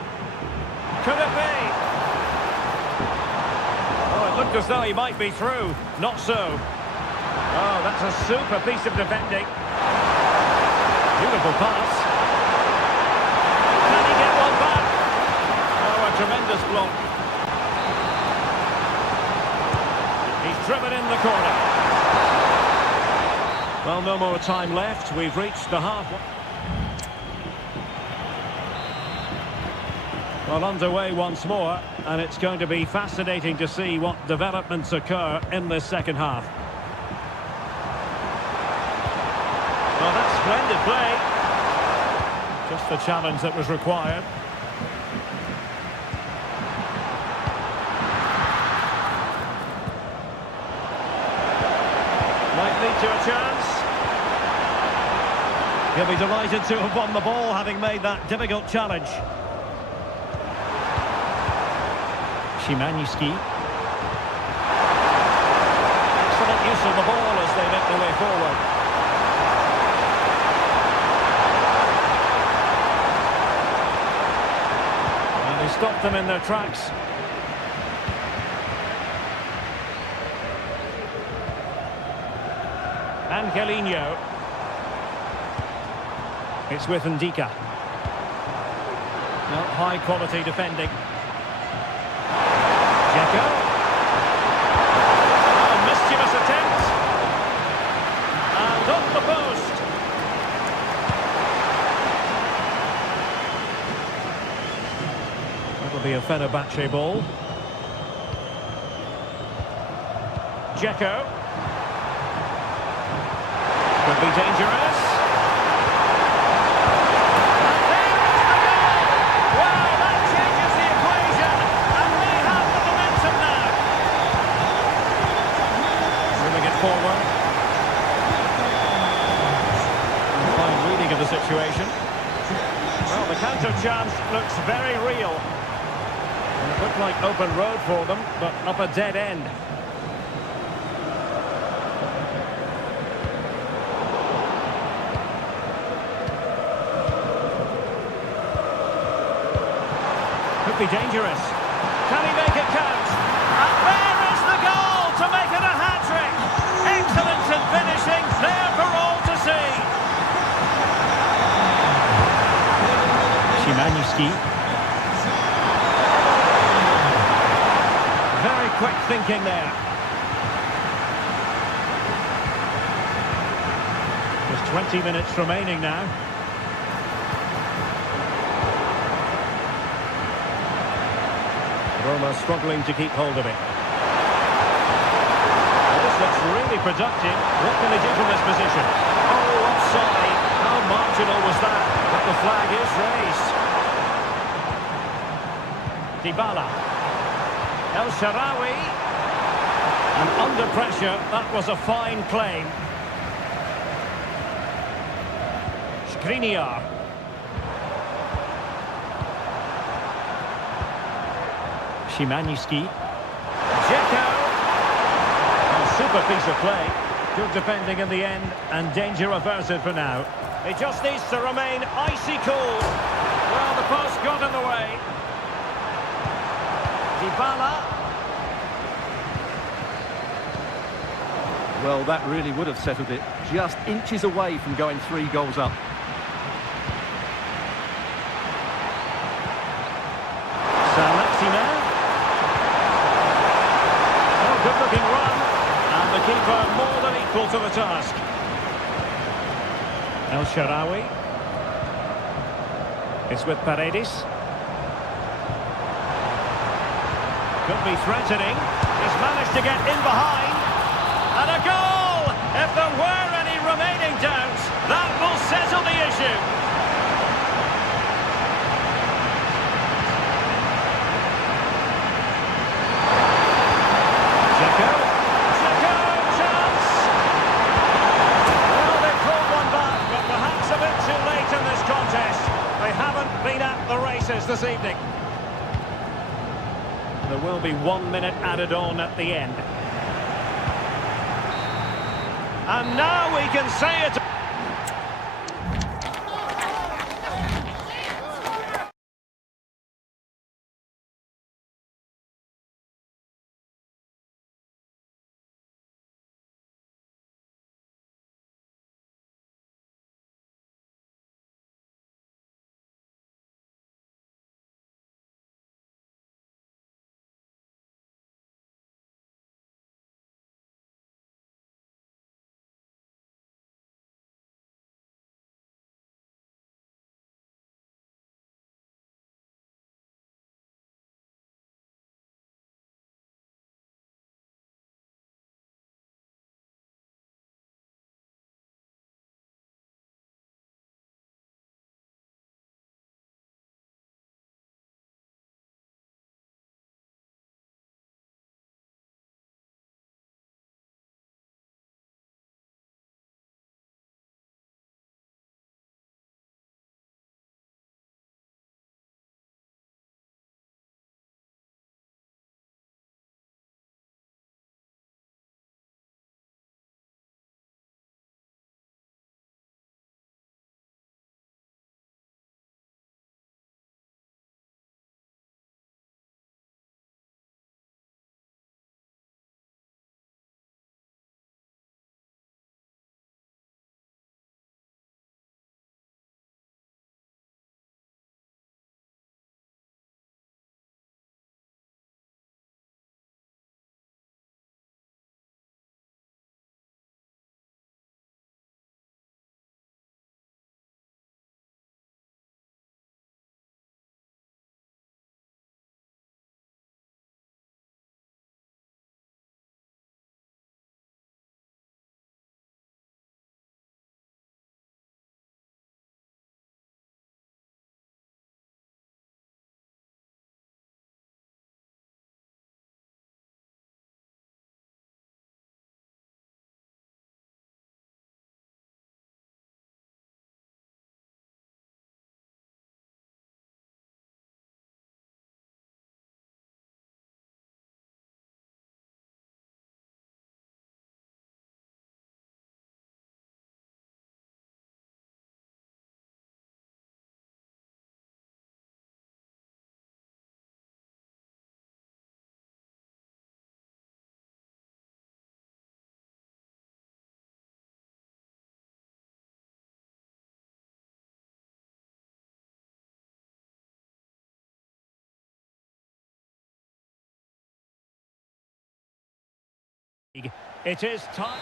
Could it be? Oh, it looked as though he might be through. Not so. Oh, that's a super piece of defending. Beautiful pass. Can he get one back? Oh, a tremendous block. He's driven in the corner. Well, no more time left. We've reached the half. Well, underway once more, and it's going to be fascinating to see what developments occur in this second half. Well, that's splendid play. Just the challenge that was required. Might lead to a chance. He'll be delighted to have won the ball, having made that difficult challenge. Szymański. Excellent use of the ball as they make their way forward. And he stopped them in their tracks. Angelino. It's with Ndika. Not high quality defending. Dzeko. A mischievous attempt. And off the post. That'll be a Fenerbahce ball. Dzeko. Could be dangerous. And there is the goal! Wow, that changes the equation, and they have the momentum now. Moving it forward. Fine reading of the situation. Well, the counter chance looks very real. And it looked like open road for them, but up a dead end. Could be dangerous. Can he make it count? And there is the goal to make it a hat-trick. Excellence in finishing, there for all to see. Szymański. Very quick thinking there. There's 20 minutes remaining now. Roma struggling to keep hold of it. Well, this looks really productive. What can they do from this position? Oh, offside. How marginal was that? But the flag is raised. Dybala. El Shaarawy. And under pressure, that was a fine claim. Skriniar. Szymański. Dzeko. A super piece of play. Good defending in the end, and danger averted for now. It just needs to remain icy cool. Well, the post got in the way. Dybala. Well, that really would have settled it. Just inches away from going 3 goals up. Good-looking run, and the keeper more than equal to the task. El Shaarawy. It's with Paredes. Could be threatening. He's managed to get in behind. And a goal! If there were any remaining doubts, that will settle the issue. This evening. There will be 1 minute added on at the end. And now we can say it. It is time.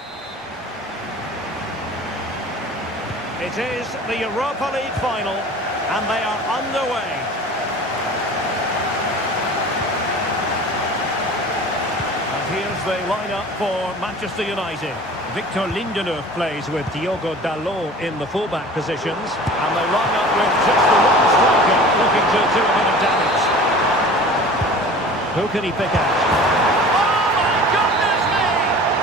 It is the Europa League final, and they are underway. And here's the lineup for Manchester United. Victor Lindelöf plays with Diogo Dalot in the fullback positions, and they line up with just the one striker looking to do a bit of damage. Who can he pick out? Oh my goodness me!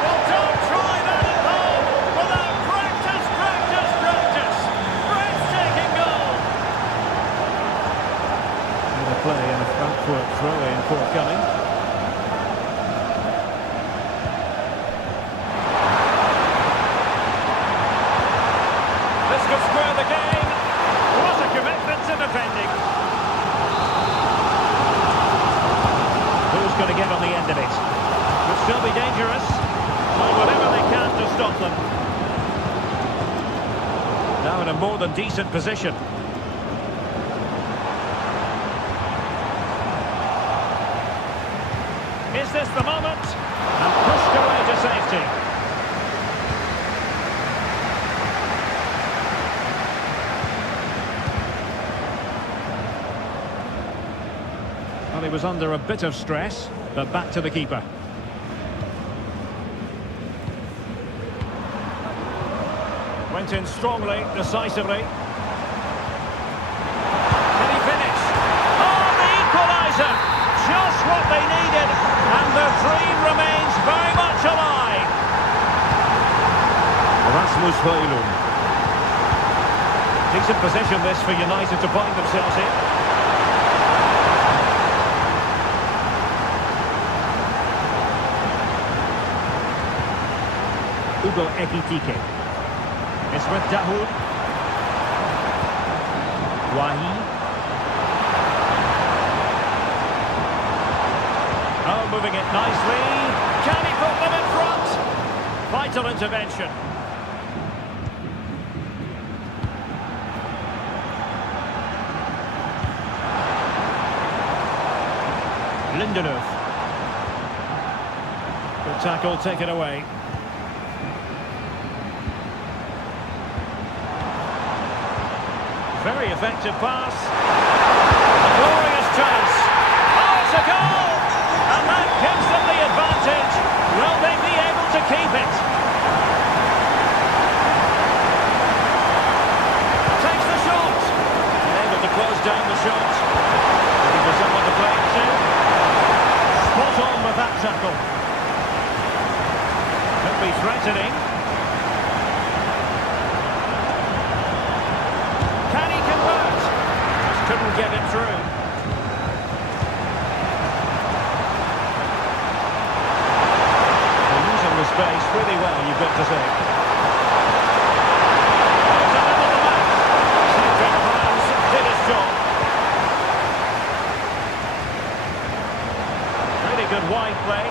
Well, don't try that at home without practice, practice, practice. Breathtaking goal. And a play and a front foot throw-in forthcoming. This could square the game. What a commitment to defending. Who's going to get on the end of it? Could still be dangerous. Doing whatever they can to stop them. Now in a more than decent position. Is this the moment? And pushed away to safety. Well, he was under a bit of stress, but back to the keeper. Went in strongly, decisively. Can he finish? Oh, the equaliser! Just what they needed, and the dream remains very much alive. Rasmus Højlund. Decent position this for United to find themselves in. Hugo Ekitike. It's with Dahoud. Wahi. Oh, moving it nicely. Can he put them in front? Vital intervention. Lindelöf. Good tackle taken away. Very effective pass. A glorious chance. Oh, it's a goal! And that gives them the advantage. Will they be able to keep it? Takes the shot. Able to close down the shot. Looking for someone to play it to. Spot on with that tackle. Could be threatening. Couldn't get it through. They're using the space really well, you've got to say. It's a middle of the match. Centric Browns did his job. Really good wide play.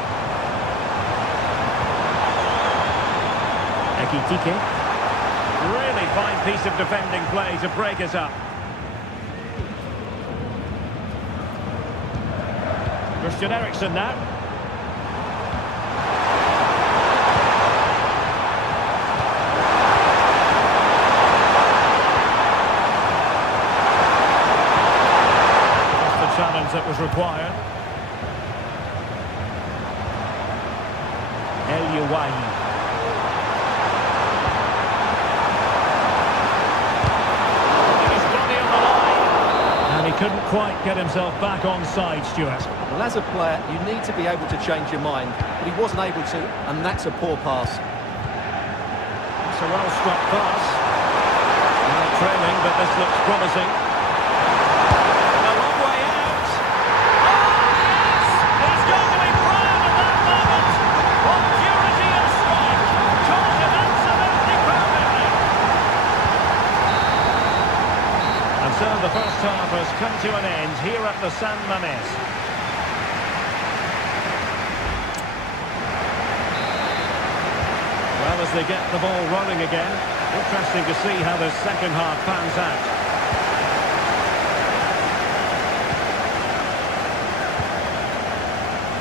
Ekitike. Really fine piece of defending play to break us up. Christian Eriksen now. Just the challenge that was required. El Uwahi. Couldn't quite get himself back on side, Stuart. Well, as a player, you need to be able to change your mind, but he wasn't able to, and that's a poor pass. It's a well-struck pass. Now trailing, but this looks promising. And a long way out. Oh, yes! He's going to be proud at that moment. What purity of strike. Caught him absolutely perfectly. And so the first half has come to an end here at the San Mamés. Well, as they get the ball rolling again, interesting to see how the second half pans out.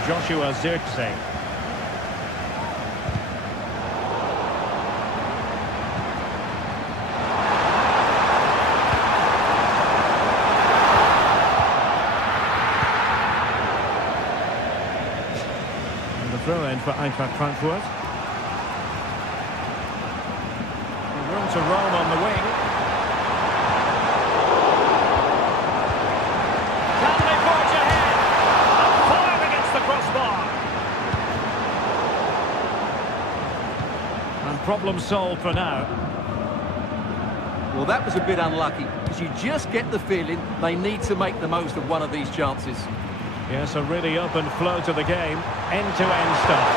Joshua Zirkzee. end for Eintracht Frankfurt. Room to roam on the wing. Can they forge ahead? And fire against the crossbar. And problem solved for now. Well, that was a bit unlucky, because you just get the feeling they need to make the most of one of these chances. Yes, a really open flow to the game. End-to-end stuff.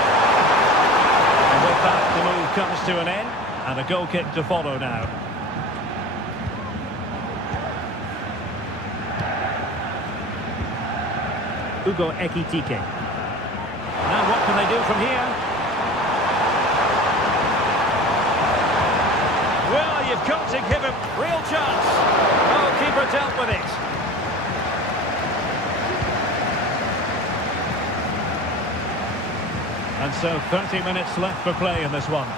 And with that, the move comes to an end. And a goal kick to follow now. Ugo Ekitike. Now what can they do from here? Well, you've got to give him real chance. Oh, keeper dealt with it. And so 30 minutes left for play in this one.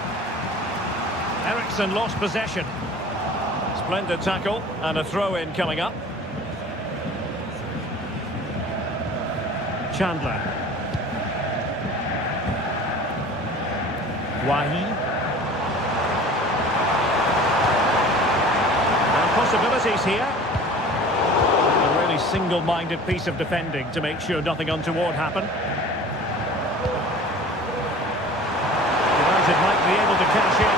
Eriksson lost possession. Splendid tackle and a throw-in coming up. Chandler. Wahi. And possibilities here. A really single-minded piece of defending to make sure nothing untoward happened. United might be able to cash in.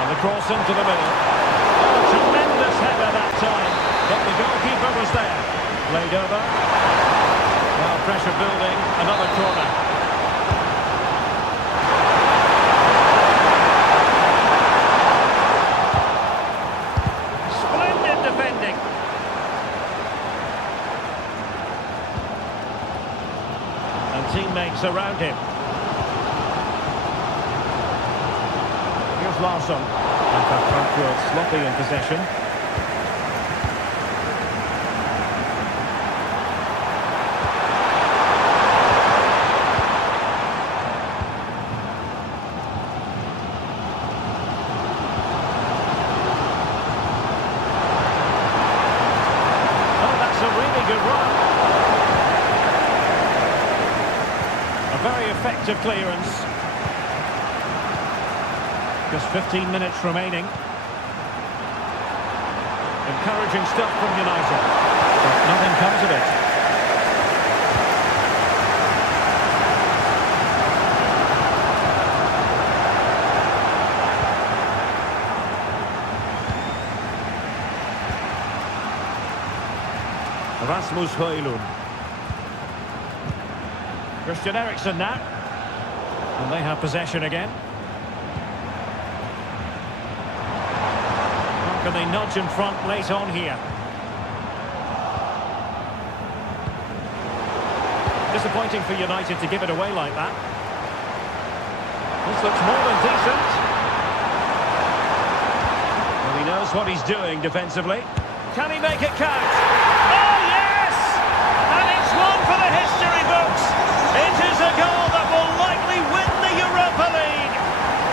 And the cross into the middle. Oh, tremendous header that time. But the goalkeeper was there. Played over. Well, pressure building. Another corner. Splendid defending. And teammates around him. Here's Larsson. Frankfurt sloppy in possession. Oh, that's a really good run. A very effective clearance. Just 15 minutes remaining. Encouraging stuff from United. But nothing comes of it. Rasmus Højlund. Christian Eriksen now. And they have possession again. Can they nudge in front late on here? Disappointing for United to give it away like that. This looks more than decent. Well, he knows what he's doing defensively. Can he make it count? Oh, yes! And it's one for the history books. It is a goal that will likely win the Europa League.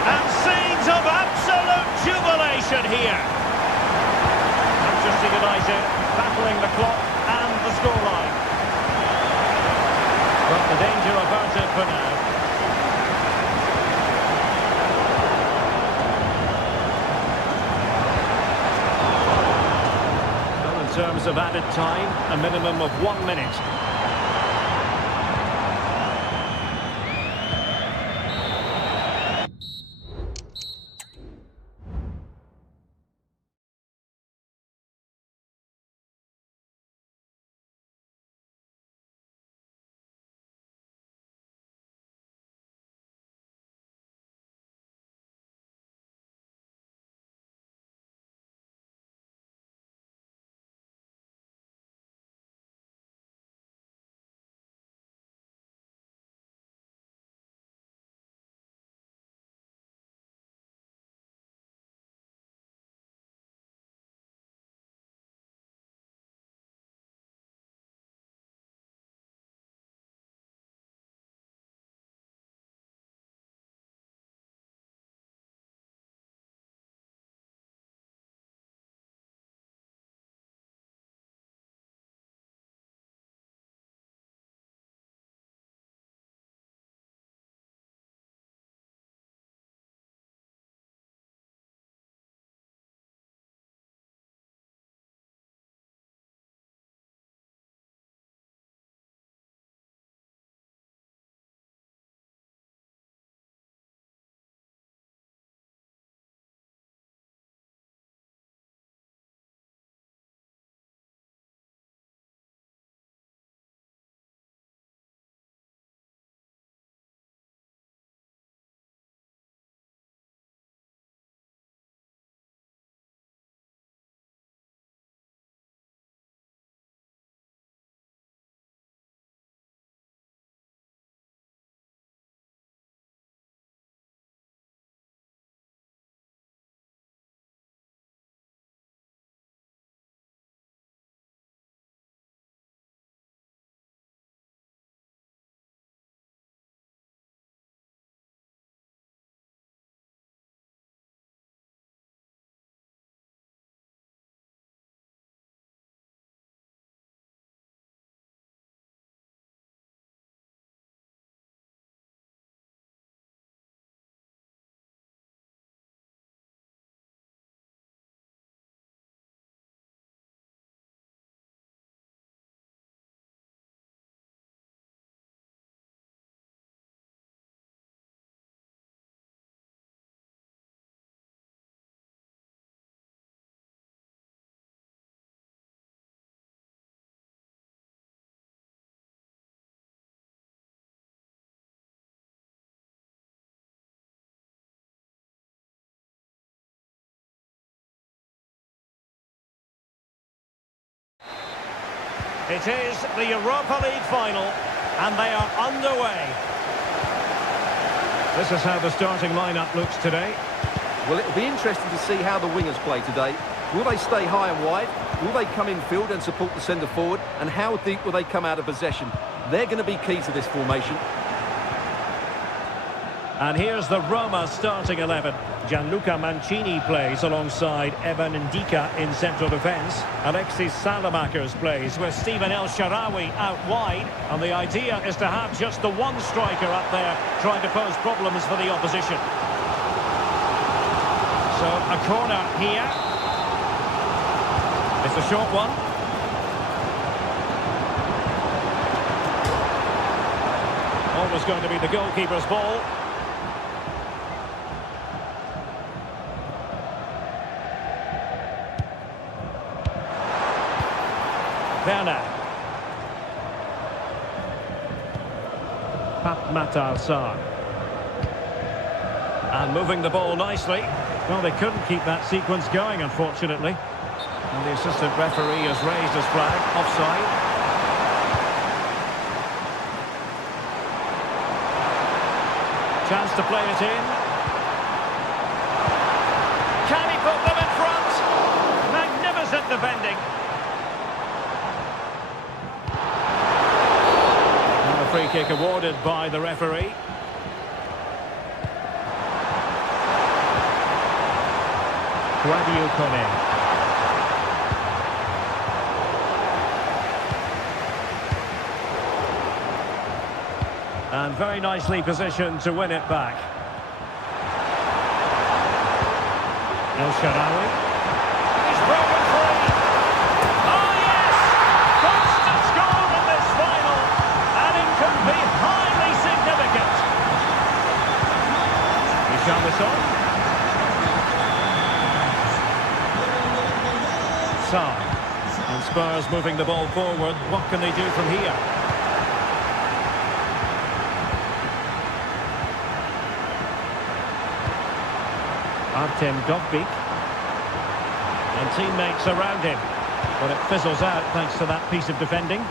And scenes of absolute jubilation here. Manchester United battling the clock and the scoreline. But the danger averted for now. Well, in terms of added time, a minimum of 1 minute. It is the Europa League final, and they are underway. This is how the starting lineup looks today. Well, it'll be interesting to see how the wingers play today. Will they stay high and wide? Will they come in field and support the centre forward? And how deep will they come out of possession? They're going to be key to this formation. And here's the Roma starting 11. Gianluca Mancini plays alongside Evan Ndika in central defence. Alexis Salamakers plays with Stephen El Shaarawy out wide. And the idea is to have just the one striker up there trying to pose problems for the opposition. So a corner here. It's a short one. Always going to be the goalkeeper's ball. Werner. Pat Matar-Sarr. And moving the ball nicely. Well, they couldn't keep that sequence going, unfortunately. And the assistant referee has raised his flag. Offside. Chance to play it in. Can he put them in front? Magnificent defending. And a free kick awarded by the referee. Quadio Kone. And very nicely positioned to win it back. El Shaarawy. He's broken free. Oh yes! Constant score in this final. And it could be highly significant. Richarlison. Sarr. And Spurs moving the ball forward. What can they do from here? Artem Dovbyk. And teammates around him. But it fizzles out thanks to that piece of defending.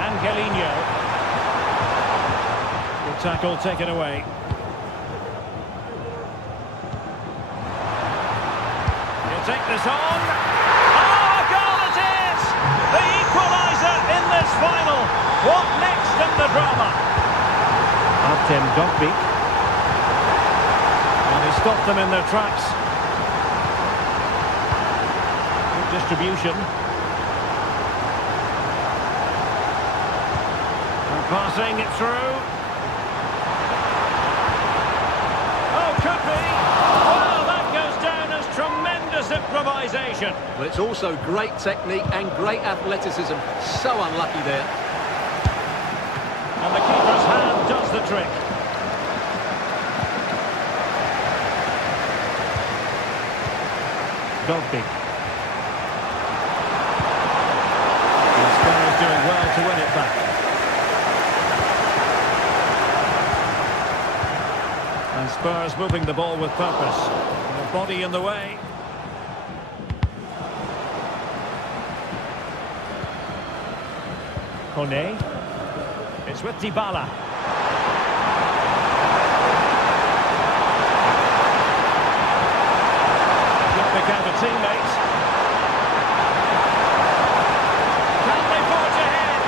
Angelino. Good tackle taken away. He'll take this on. Oh, a goal it is! The equaliser in this final. What next in the drama? Artem Dovbyk. And he stopped them in their tracks. Good distribution. And passing it through. Oh, could be. Well, that goes down as tremendous improvisation. But it's also great technique and great athleticism. So unlucky there. And the keeper's hand does the trick. Dovbyk. And Spurs doing well to win it back. And Spurs moving the ball with purpose. The body in the way. Kone. It's with Dybala. Good pick out of teammates. Can they forge ahead?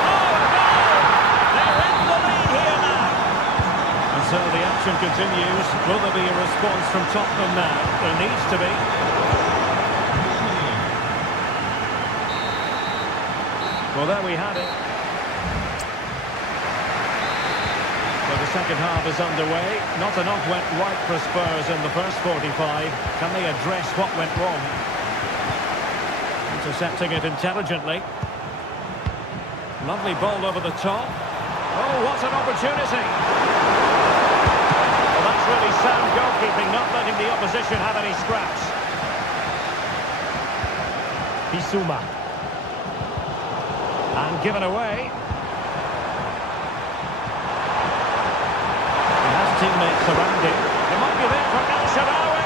Oh, no! They're in the lead here now. And so the action continues. Will there be a response from Tottenham now? There needs to be. Well, there we have it. So the second half is underway. Not enough went right for Spurs in the first 45. Can they address what went wrong? Intercepting it intelligently. Lovely ball over the top. Oh, what an opportunity. Well, that's really sound goalkeeping, not letting the opposition have any scraps. Bissouma. And given away. teammates around him. It might be there for El Shaarawy.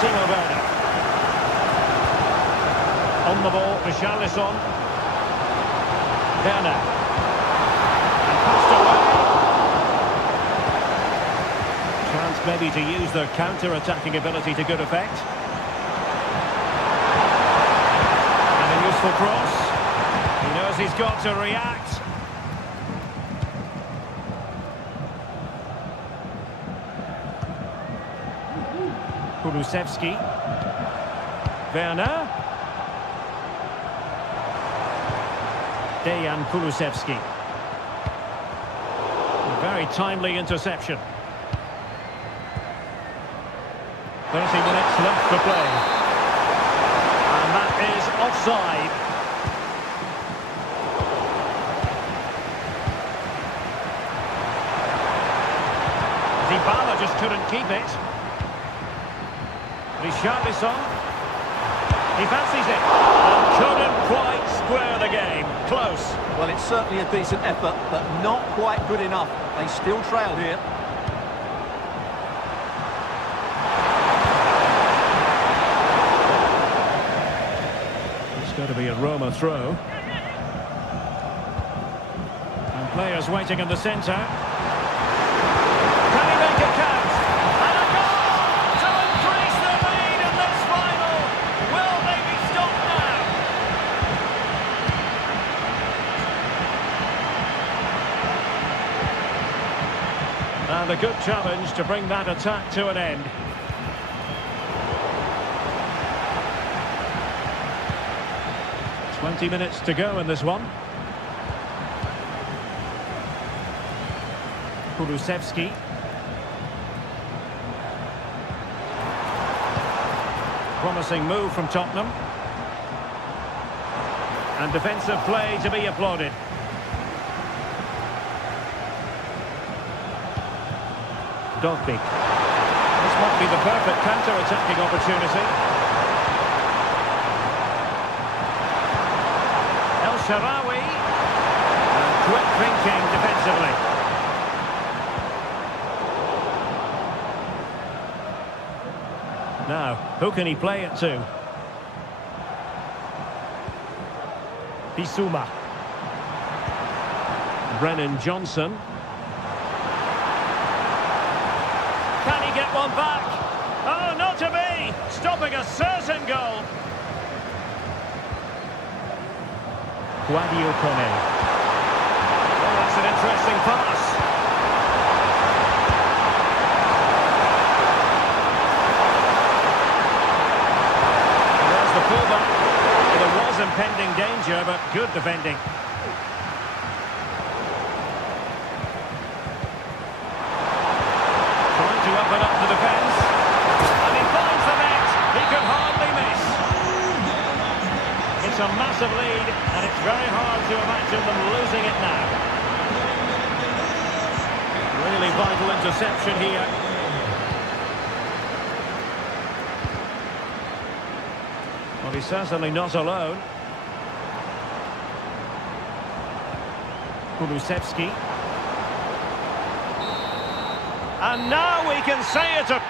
Timo Werner. On the ball, Richarlison. Werner. And passed away. Chance maybe to use their counter-attacking ability to good effect. And a useful cross. He knows he's got to react. Kulusevski. Werner. Dejan Kulusevski. A very timely interception. 30 minutes left to play. And that is offside. Dybala just couldn't keep it. Richarlison. He fancies it. And couldn't quite square the game. Close. Well, it's certainly a decent effort, but not quite good enough. They still trail here. It's going to be a Roma throw. And players waiting in the centre. Can he make it count? And a goal to increase the lead in this final. Will they be stopped now? And a good challenge to bring that attack to an end. Twenty minutes to go in this one. Kulusevski. Promising move from Tottenham. And defensive play to be applauded. Dogby. This might be the perfect counter-attacking opportunity. El Shaarawy. And quick thinking defensively. Now, who can he play it to? Bissouma. Brennan Johnson. Can he get one back? Oh, not to be! Stopping a certain goal. Guadio Kone. Oh, that's an interesting pass. And there's the fullback. There was impending danger, but good defending. Trying to open up the defence. And he finds the net. He could hardly miss. It's a massive lead, and it's very hard to imagine them losing it now. Really vital interception here. Well, he's certainly not alone. Kulusevski. And now we can say it.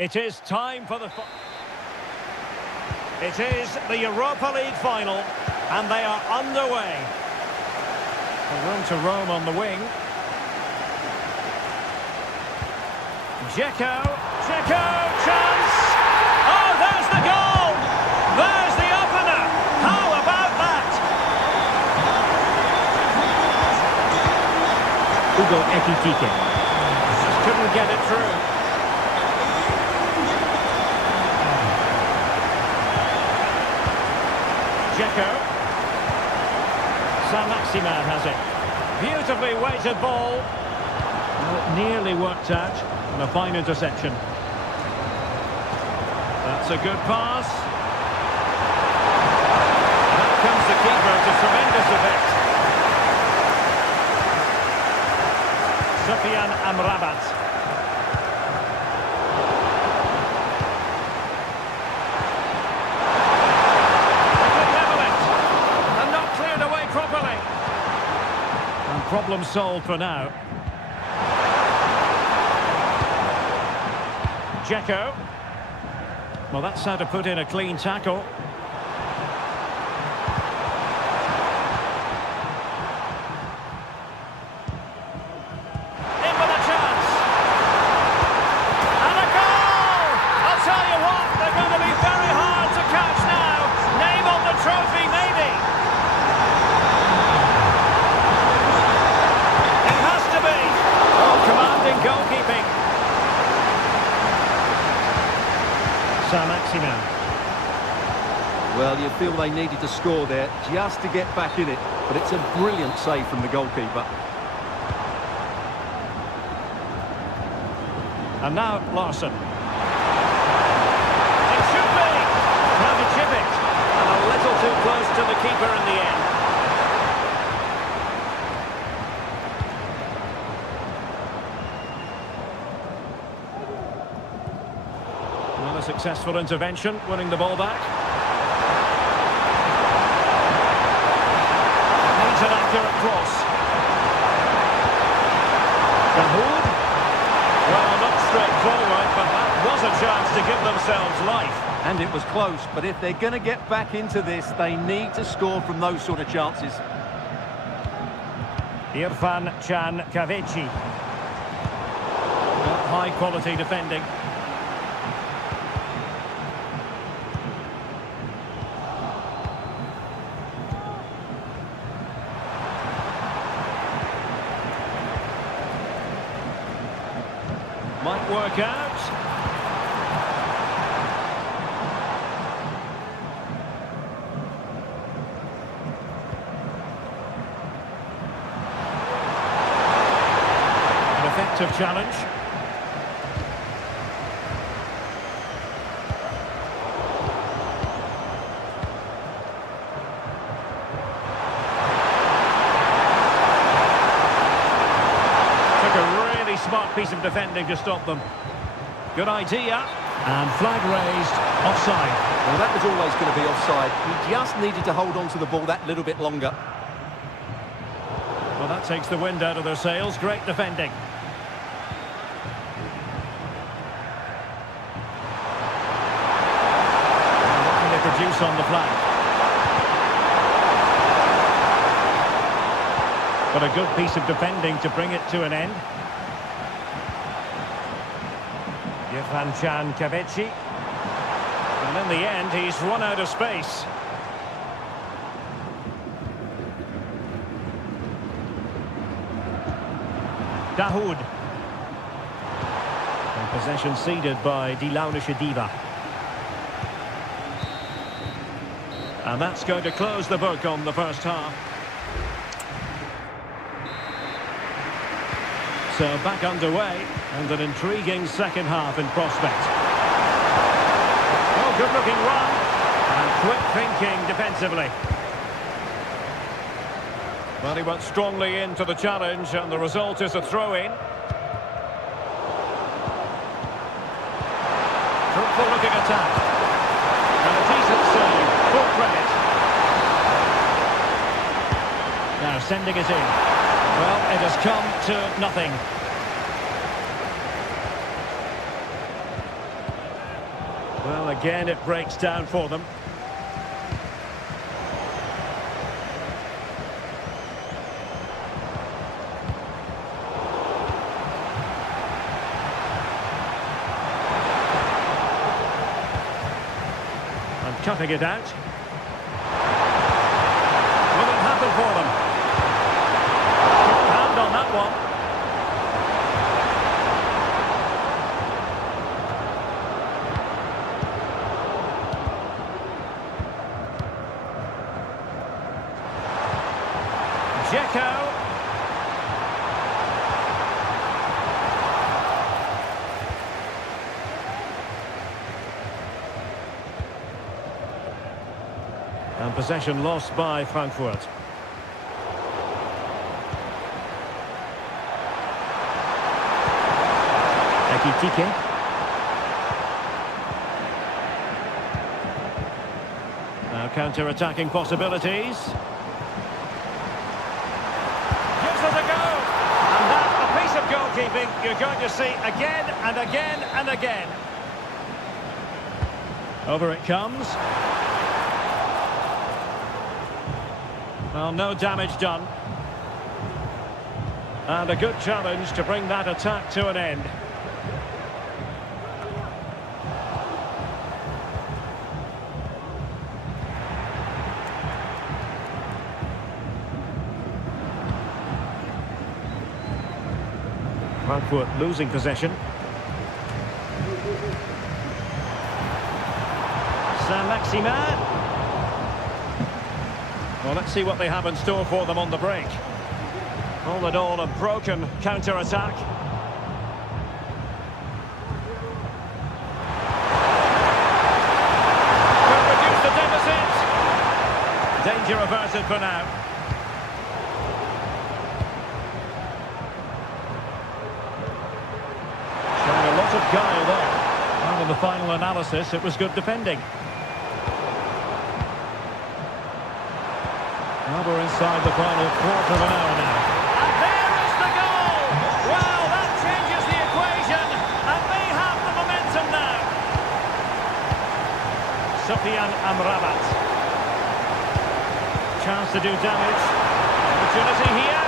It is time for the... It is the Europa League final, and they are underway. Room to roam on the wing. Dzeko, chance! Oh, there's the goal! There's the opener! How about that? Hugo Ekitike. Just couldn't get it through. Dzeko. Saint-Maximin has it. Beautifully weighted ball. Well, it nearly worked out. And a fine interception. That's a good pass. Out comes the keeper to tremendous effect. Sufyan Amrabat. Problem solved for now. Dzeko. Well, that's how to put in a clean tackle. In with a chance. And a goal! I'll tell you what, they're going to be very hard to catch now. Name on the trophy, maybe. Commanding goalkeeping. Saint-Maximin. Well, you feel they needed to score there just to get back in it, but it's a brilliant save from the goalkeeper. And now Larson. It should be. How to chip it. And a little too close to the keeper in the end. A successful intervention, winning the ball back. Needs an accurate cross. Dahoud. Well, not straightforward, but that was a chance to give themselves life. And it was close, but if they're going to get back into this, they need to score from those sort of chances. Irfan Can Kavechi. High quality defending. Might work out. An effective challenge. Smart piece of defending to stop them. Good idea. And flag raised. Offside. Well, that was always going to be offside. He just needed to hold on to the ball that little bit longer. Well, that takes the wind out of their sails. Great defending. And what can they produce on the flank? But a good piece of defending to bring it to an end. Irfan Can Kavechi. And in the end, he's run out of space. Dahoud. And possession ceded by Dilaunische Diva. And that's going to close the book on the first half. So back underway, and an intriguing second half in prospect. Oh, good-looking run, and quick thinking defensively. Well, he went strongly into the challenge, and the result is a throw-in. Fruitful-looking attack. And a decent save, full credit. Now sending it in. Well, it has come to nothing. Again, it breaks down for them. And cutting it out. Will it happen for them? Good hand on that one. Dzeko. And possession lost by Frankfurt. Ekitike. Now counter-attacking possibilities. Gives it a go. And that's a piece of goalkeeping you're going to see again and again and again. Over it comes. Well, no damage done. And a good challenge to bring that attack to an end. Frankfurt losing possession. Saint-Maximin. Well, let's see what they have in store for them on the break. All in all, a broken counter-attack. Could reduce the deficit. Danger averted for now. Showing a lot of guile there. And in the final analysis, it was good defending. Well, we're inside the final quarter of an hour now. And there is the goal! Well, that changes the equation, and they have the momentum now. Sufyan Amrabat. Chance to do damage. Opportunity here.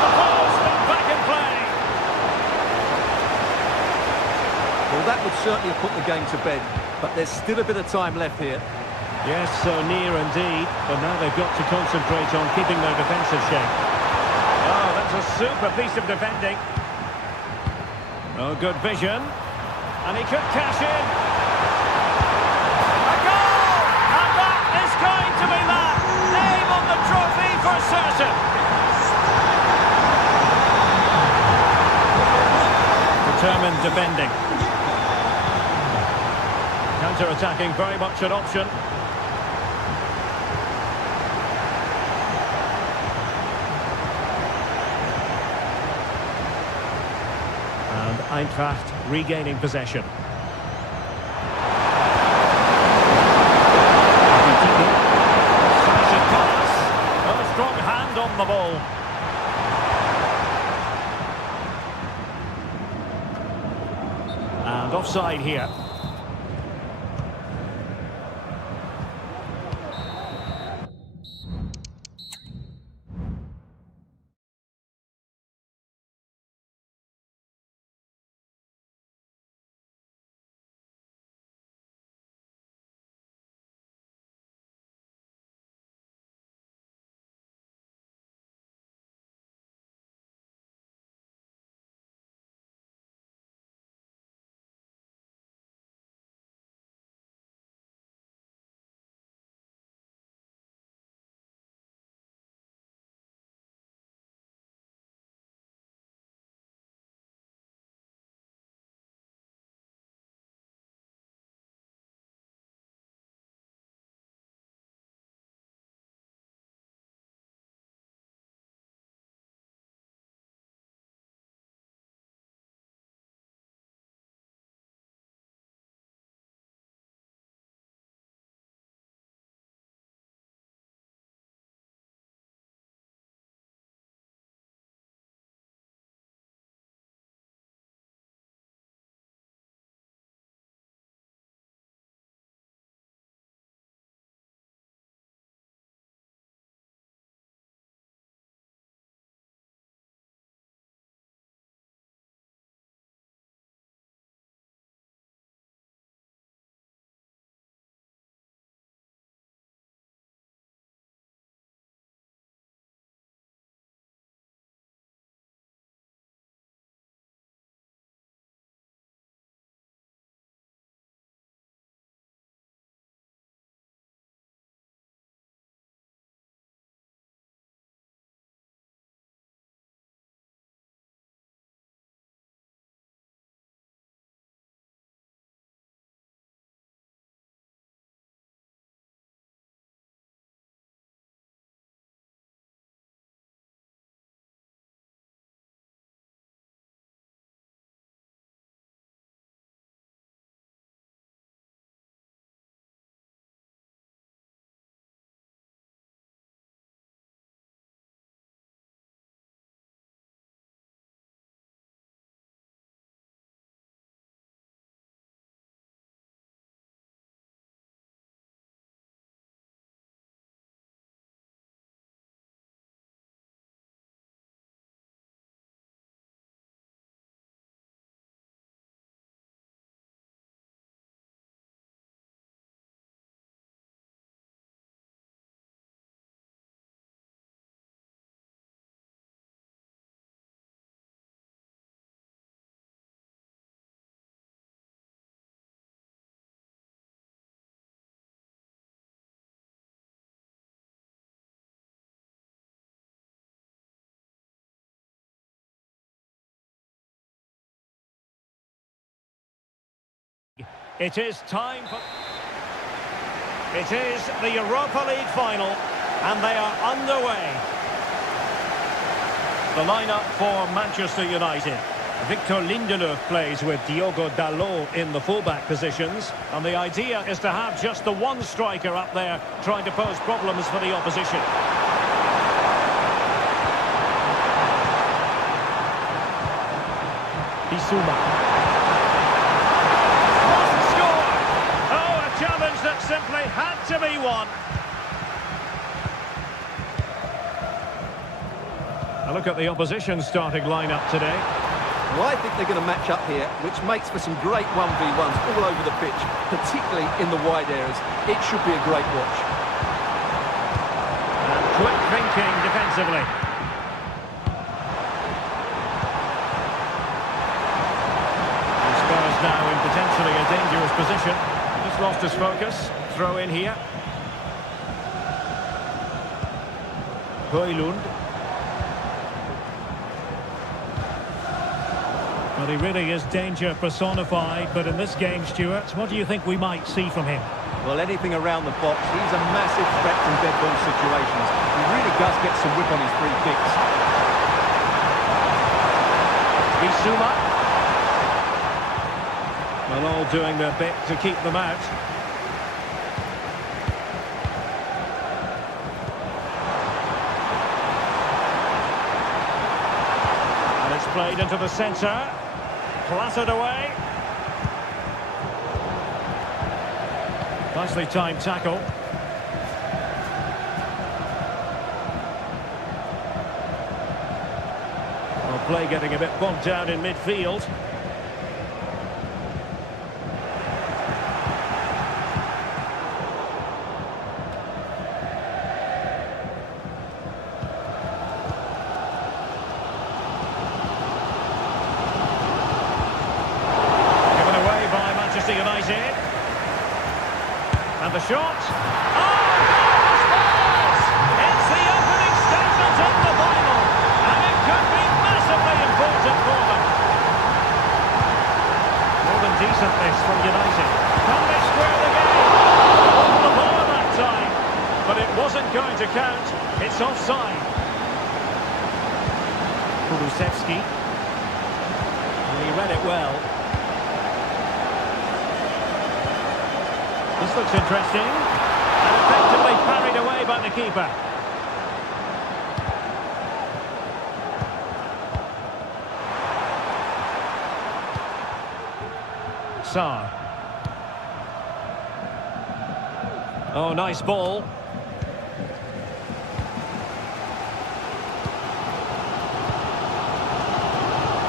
The ball's been back in play. Well, that would certainly have put the game to bed, but there's still a bit of time left here. Yes, so near indeed, but now they've got to concentrate on keeping their defensive shape. Oh, that's a super piece of defending. Oh, good vision. And he could cash in. A goal! And that is going to be that. Name on the trophy for certain. Determined defending. Counter-attacking, very much an option. Eintracht regaining possession. Decisive pass. A strong hand on the ball. And offside here. It is time for... It is the Europa League final, and they are underway. The lineup for Manchester United. Victor Lindelöf plays with Diogo Dalot in the fullback positions, and the idea is to have just the one striker up there trying to pose problems for the opposition. Bissouma. Must score! Oh, a challenge that simply had to be won. A look at the opposition starting lineup today. Well, I think they're going to match up here, which makes for some great 1v1s all over the pitch, particularly in the wide areas. It should be a great watch. And quick thinking defensively. The Spurs now in potentially a dangerous position. Just lost his focus. Throw in here. Højlund. Well, he really is danger personified, but in this game, Stuart, what do you think we might see from him? Well, anything around the box. He's a massive threat from dead ball situations. He really does get some whip on his free kicks. Bissouma. Well, all doing their bit to keep them out. And it's played into the centre. Clattered away. Nicely timed tackle. Well, play getting a bit bogged down in midfield. United. And the shot. Oh, scores! It's the opening statement of the final. And it could be massively important for them. More than decent this from United. Can they square the game? On the ball that time. But it wasn't going to count. It's offside. Kulusevski. He read it well. This looks interesting, and effectively parried away by the keeper. Sarr. Oh, nice ball.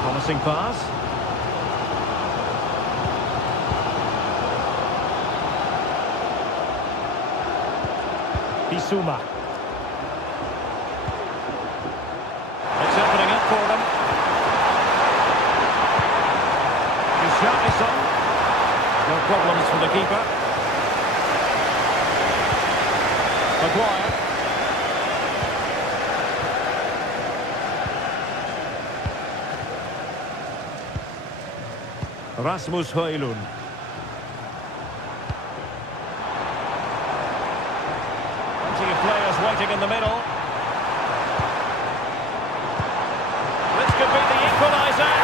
Promising pass. Bissouma. It's opening up for them. Richarlison. No problems for the keeper. Maguire. Rasmus Højlund. Players waiting in the middle. This could be the equaliser.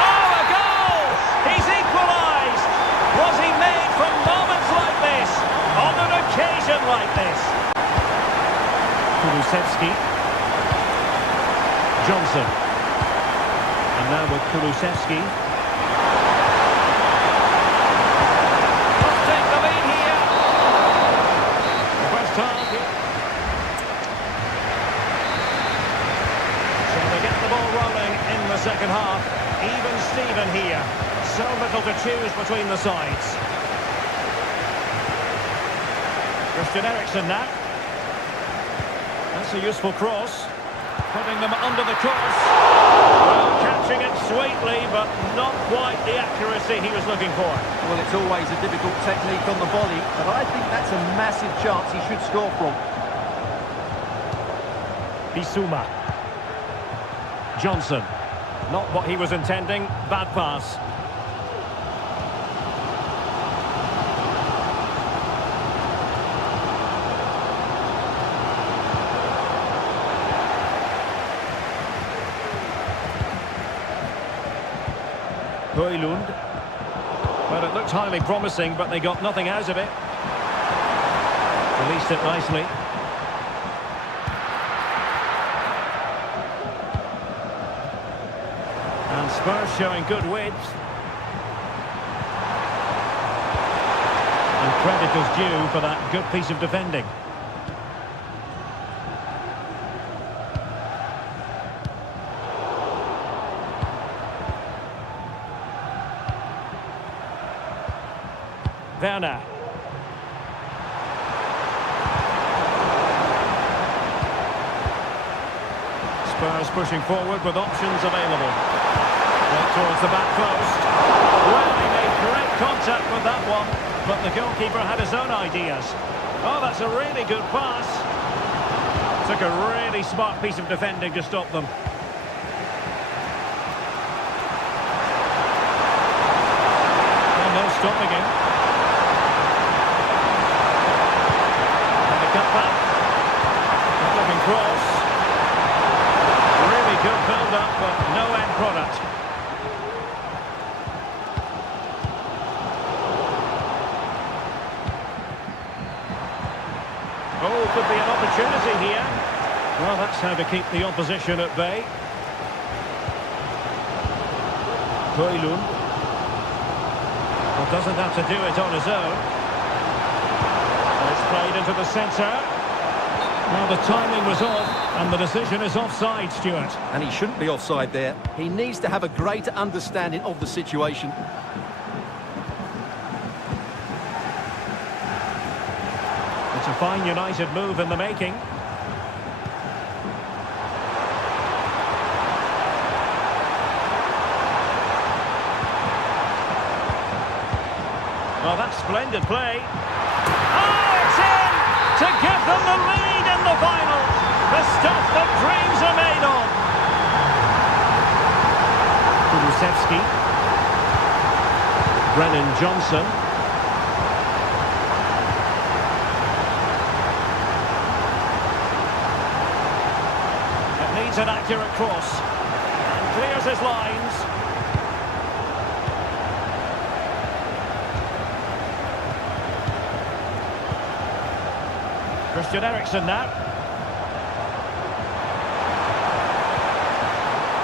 Oh, a goal! He's equalised! Was he made from moments like this? On an occasion like this? Kulusevski. Johnson. And now with Kulusevski. Let's take the lead here. The first half here. Ball rolling in the second half. Even Steven here. So little to choose between the sides. Christian Eriksen now. That's a useful cross. Putting them under the cross. Well, catching it sweetly, but not quite the accuracy he was looking for. Well, it's always a difficult technique on the volley, but I think that's a massive chance he should score from. Bissouma. Johnson. Not what he was intending. Bad pass. Højlund. Well, it looked highly promising, but they got nothing out of it. Released it nicely. And Spurs showing good width. And credit is due for that good piece of defending. Werner. Spurs pushing forward with options available. Right towards the back post. Well, he made great contact with that one, but the goalkeeper had his own ideas. Oh, that's a really good pass. Took a really smart piece of defending to stop them. And no stopping him. Looking cross. Really good build-up, but no end product. Oh, could be an opportunity here. Well, that's how to keep the opposition at bay. Højlund. Well, doesn't have to do it on his own. It's played into the centre. Well, the timing was off, and the decision is offside, Stuart. And he shouldn't be offside there. He needs to have a greater understanding of the situation. It's a fine United move in the making. Well, that's splendid play. Oh, it's in! To give them the lead in the final. The stuff that dreams are made of. Kulusevski. Brennan Johnson. It needs an accurate cross. And clears his lines. Christian Eriksen now.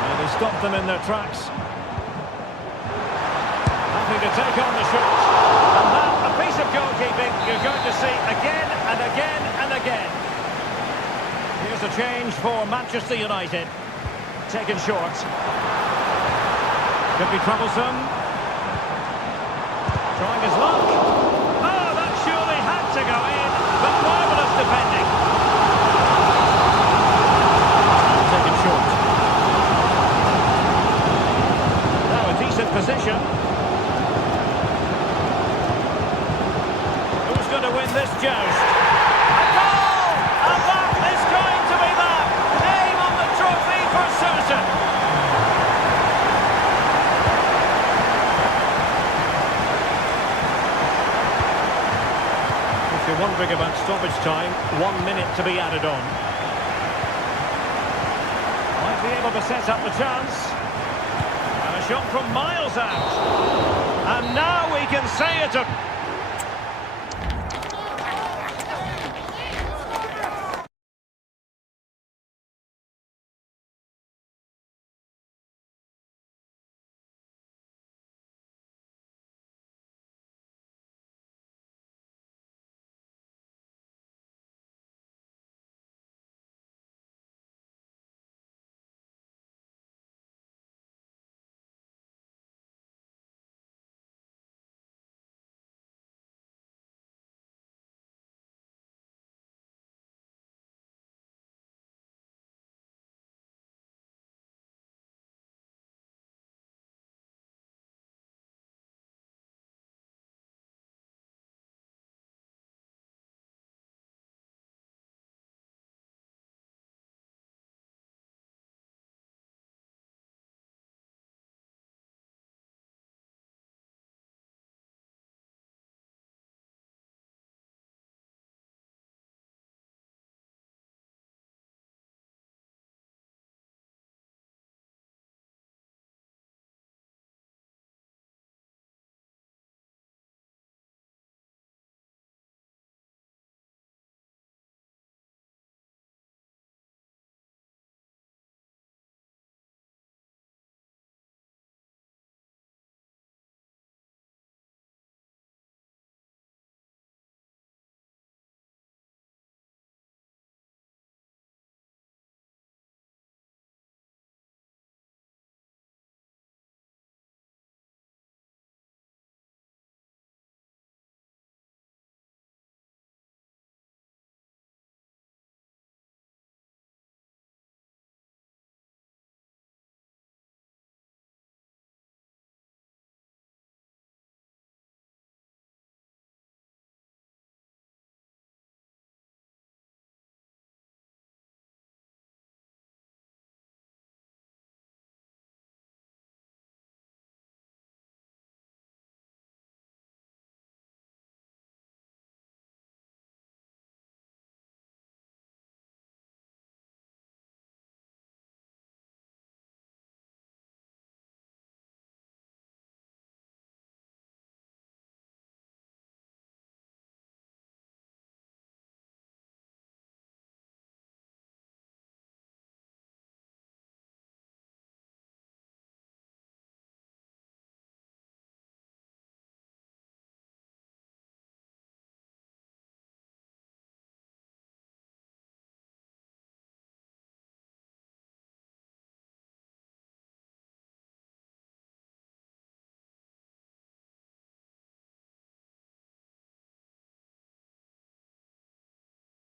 Well, they stopped them in their tracks. Happy to take on the shot. And that, a piece of goalkeeping you're going to see again and again and again. Here's a change for Manchester United. Taken short. Could be troublesome. Trying his luck. Oh, that surely had to go in. But marvellous defending. Taken short. Now a decent position. Who's going to win this joust? A goal! And that is going to be the name on the trophy for certain. If you're wondering about stoppage time, 1 minute to be added on. Might be able to set up the chance. And a shot from miles out. And now we can say it.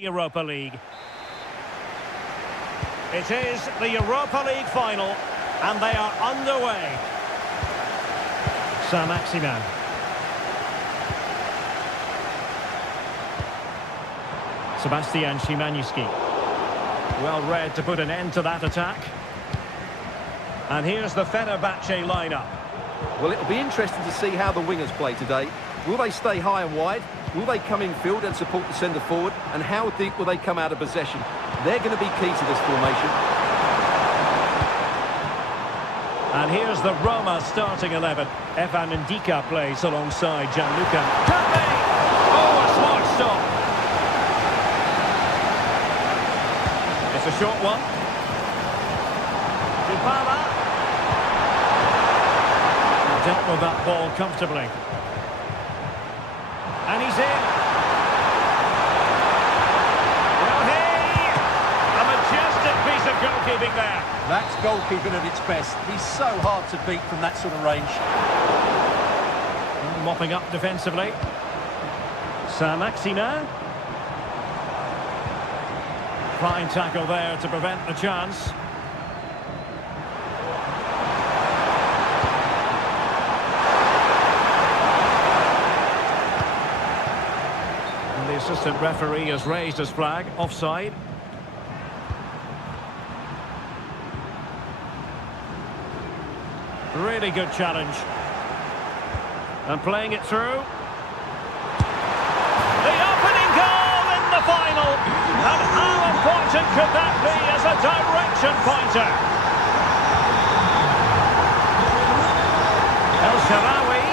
Europa League. It is the Europa League final, and they are underway. Saint-Maximin. Sebastian Szymanski. Well read to put an end to that attack. And here's the Fenerbahce lineup. Well, it'll be interesting to see how the wingers play today. Will they stay high and wide? Will they come in field and support the centre forward? And how deep will they come out of possession? They're going to be key to this formation. And here's the Roma starting 11. Evan Ndika plays alongside Gianluca. Can they? Oh, a smart stop. It's a short one. Dybala. Dealt with that ball comfortably. And he's in. Well, hey! A majestic piece of goalkeeping there. That's goalkeeping at its best. He's so hard to beat from that sort of range. Mopping up defensively. Saint-Maximin. Fine tackle there to prevent the chance. And the assistant referee has raised his flag. Offside. Really good challenge. And playing it through. The opening goal in the final. And how important could that be as a direction pointer? El Shaarawy.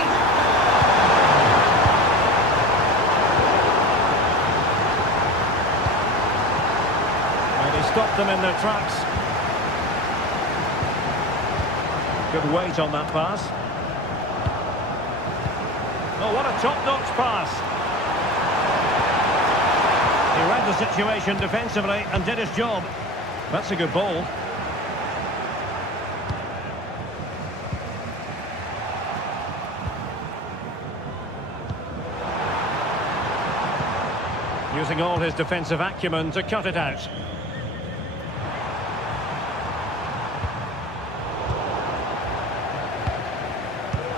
And he stopped them in their tracks. Good weight on that pass. Oh, what a top-notch pass. He read the situation defensively and did his job. That's a good ball. Using all his defensive acumen to cut it out.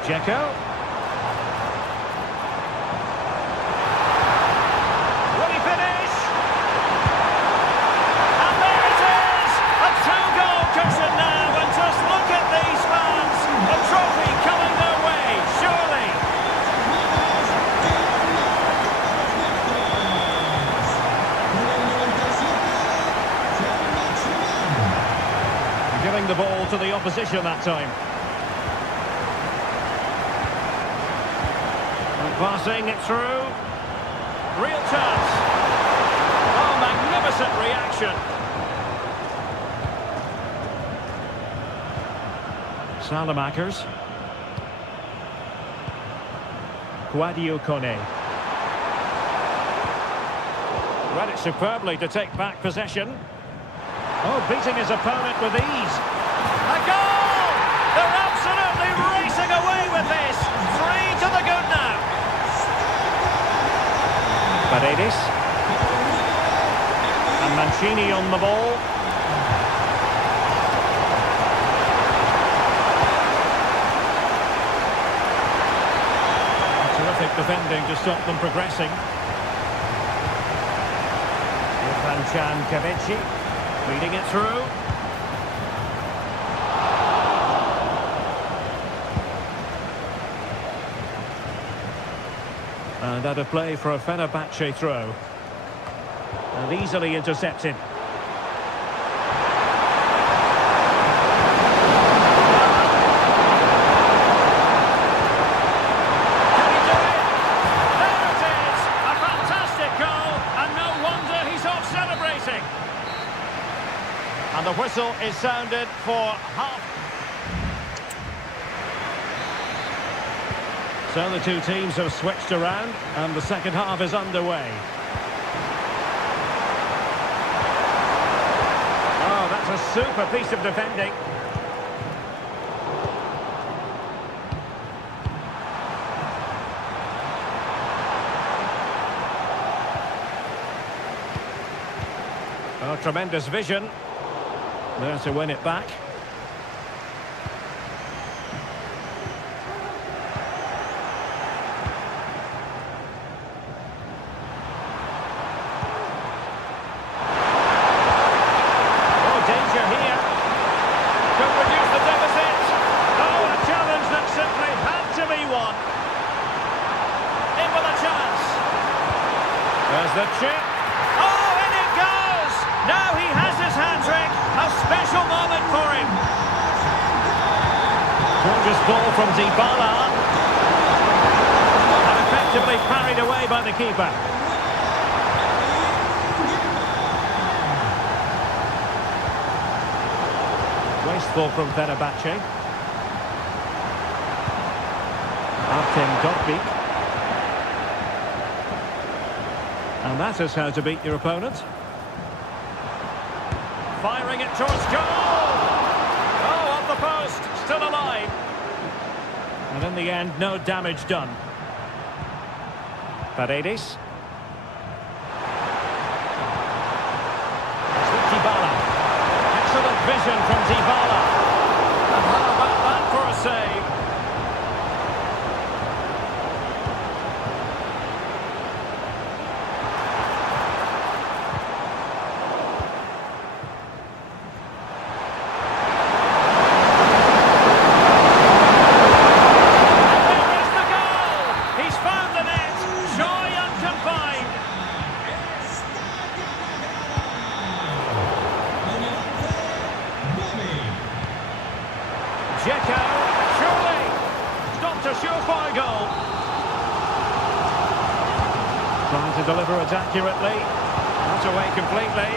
Dzeko. Will he finish? And there it is! A two-goal cushion now, and just look at these fans! A trophy coming their way, surely! Giving the ball to the opposition that time. Passing it through. Real chance. Oh, magnificent reaction. Salamakers. Kwadwo Kone. Read it superbly to take back possession. Oh, beating his opponent with ease. A goal! They're absolutely racing away with this. 3 to the good now. Paredes. And Mancini on the ball. Terrific defending to stop them progressing. Irfan Kavici feeding it through. And out of play for a Fenerbahce throw. And easily intercepted. Can he do it? There it is! A fantastic goal, and no wonder he's off celebrating. And the whistle is sounded for half. So the two teams have switched around, and the second half is underway. Oh, that's a super piece of defending. Oh, tremendous vision. There to win it back. Oh, danger here. Could reduce the deficit. Oh, a challenge that simply had to be won. In with a chance. There's the chip. Oh, in it goes! Now he has his hat-trick. A special moment for him. Gorgeous ball from Dybala. And effectively parried away by the keeper. Wasteful from Fenerbahce. Artem Dotbeek. And that is how to beat your opponent. Firing it towards goal! Oh, off the post, still alive. And in the end, no damage done. Paredes. Dybala. Excellent vision from Dybala. And how about that for a save? Surely stopped a surefire goal. Trying to deliver it accurately, not away completely.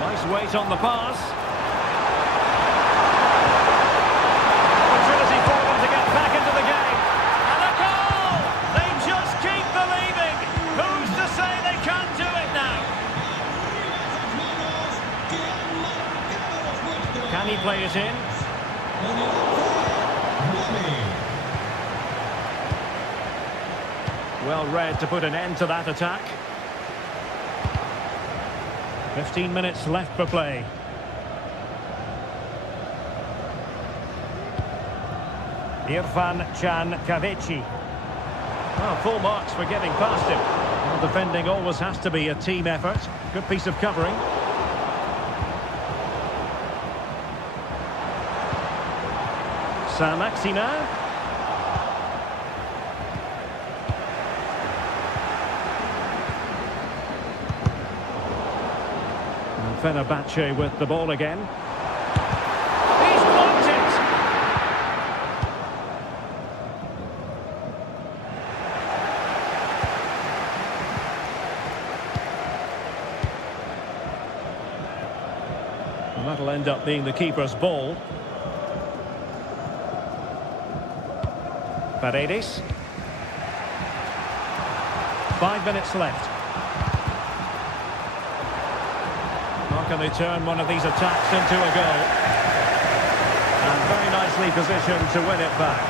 Nice weight on the pass. Opportunity for them to get back into the game. And a goal! They just keep believing. Who's to say they can't do it now? Can he play it in? Well read to put an end to that attack. 15 minutes left for play. Irfan Can Kavici. Well, full marks for getting past him. Well, defending always has to be a team effort. Good piece of covering. Saint-Maximin. And Fenerbahce with the ball again. He's blocked it! And that'll end up being the keeper's ball. Paredes. 5 minutes left. How can they turn one of these attacks into a goal? And very nicely positioned to win it back.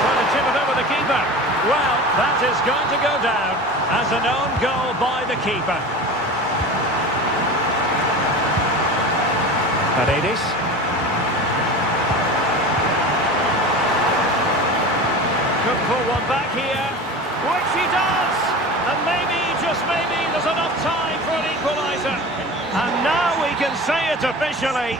Trying to chip it over the keeper. Well, that is going to go down as an own goal by the keeper. Paredes. Could pull one back here, which he does! And maybe, just maybe, there's enough time for an equaliser. And now we can say it officially.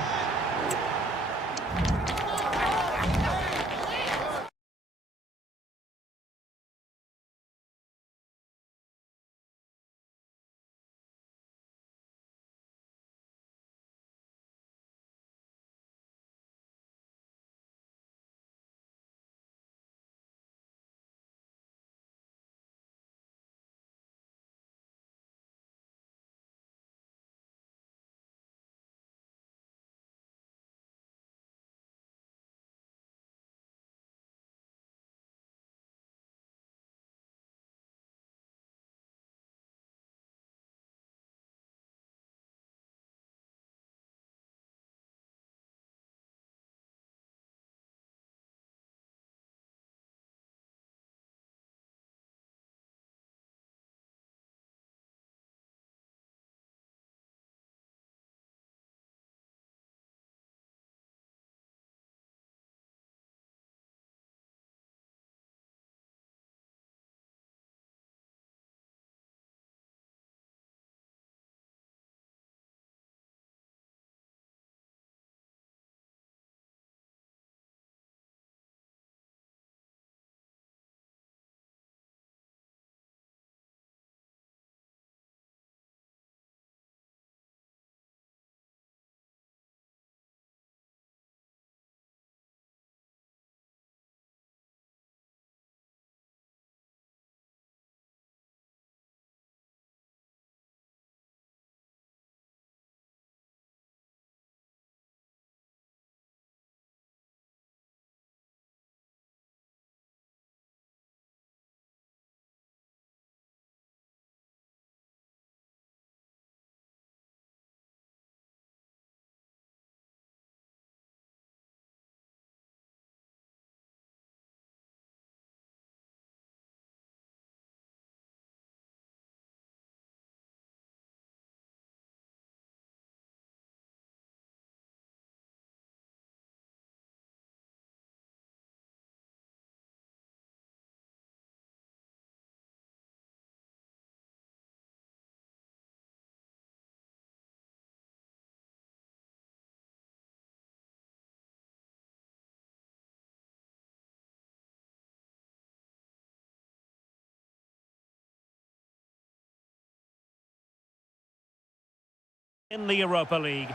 in the Europa League.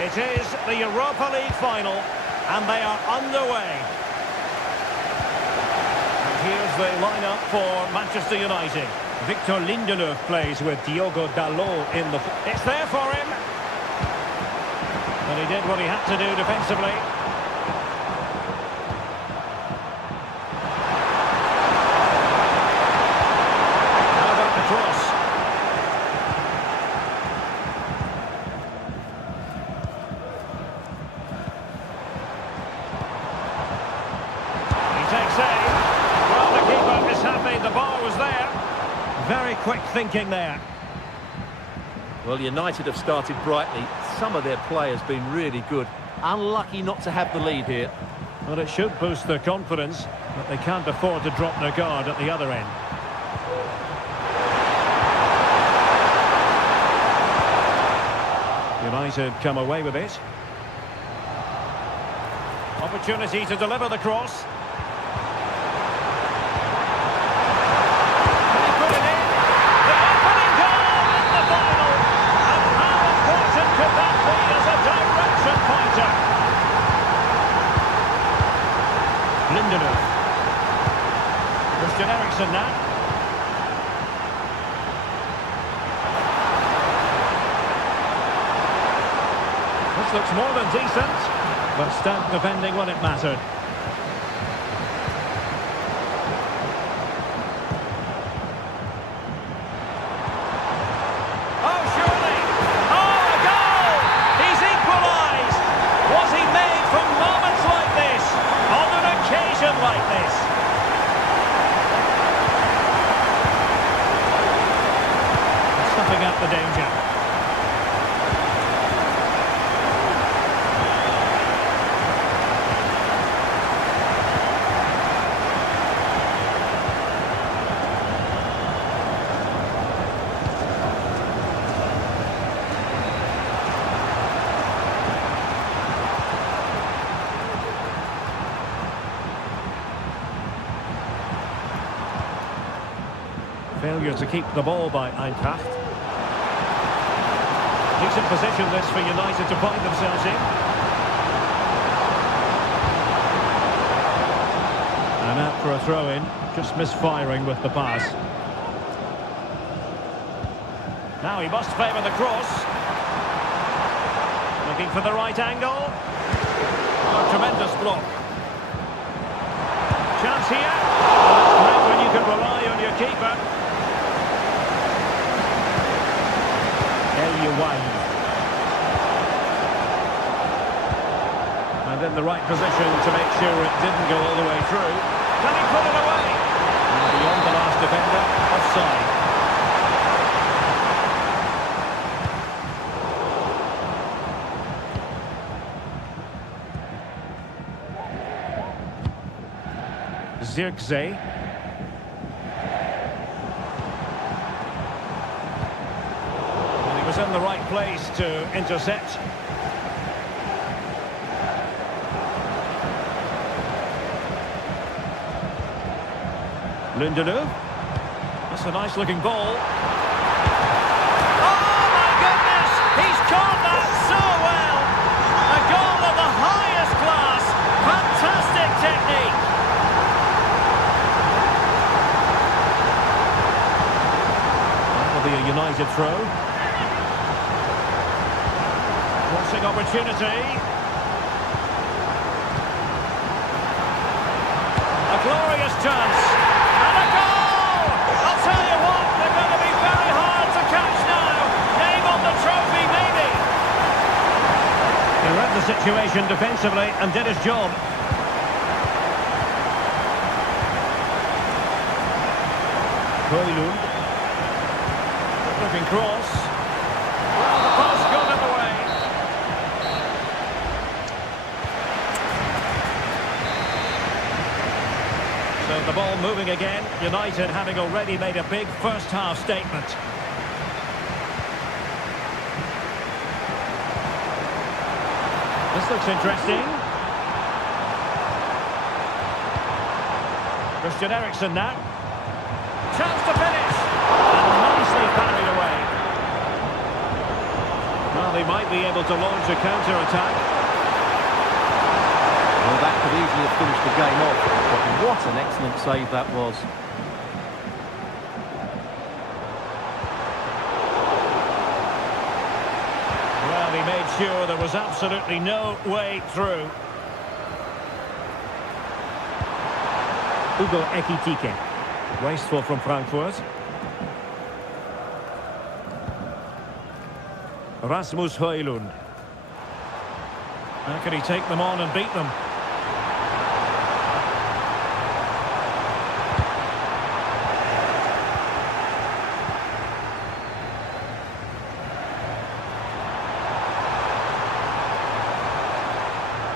It is the Europa League final, and they are underway. And here's the lineup for Manchester United. Victor Lindelöf plays with Diogo Dalot in the... It's there for him. But he did what he had to do defensively. How about the cross? He takes aim. Well, the keeper is happy. The ball was there. Very quick thinking there. Well, United have started brightly. Some of their players been really good. Unlucky not to have the lead here. Well, it should boost their confidence, but they can't afford to drop their guard at the other end. United come away with it. Opportunity to deliver the cross. Lindelöf. Christian Eriksen now. This looks more than decent, but stout defending when it mattered. Oh, surely! Oh, a goal! He's equalised! Was he made from moments like this? On an occasion like this. Stuffing up the danger. Failure to keep the ball by Eintracht. Decent position this for United to find themselves in. And out for a throw-in, just misfiring with the pass. Now he must favour the cross. Looking for the right angle. Oh, tremendous block. Chance here. Well, it's great when you can rely on your keeper. And in the right position to make sure it didn't go all the way through. Can he put it away? Beyond the last defender, offside. Zirkzee. Was in the right place to intercept. Lindelöf. That's a nice looking ball. Oh my goodness! He's caught that so well! A goal of the highest class. Fantastic technique. That will be a United throw. Crossing opportunity. A glorious chance. And a goal! I'll tell you what, they're going to be very hard to catch now. Name on the trophy, maybe. He read the situation defensively and did his job. Højlund. Looking cross. Well, the pass got in the way. So the ball moving again. United having already made a big first half statement. This looks interesting. Christian Eriksen now. Chance to finish. And nicely parried away. might be able to launch a counter-attack. Well, that could easily have finished the game off, but what an excellent save that was. Well, he made sure there was absolutely no way through. Hugo Ekitike. Wasteful from Frankfurt. Rasmus Højlund. How can he take them on and beat them?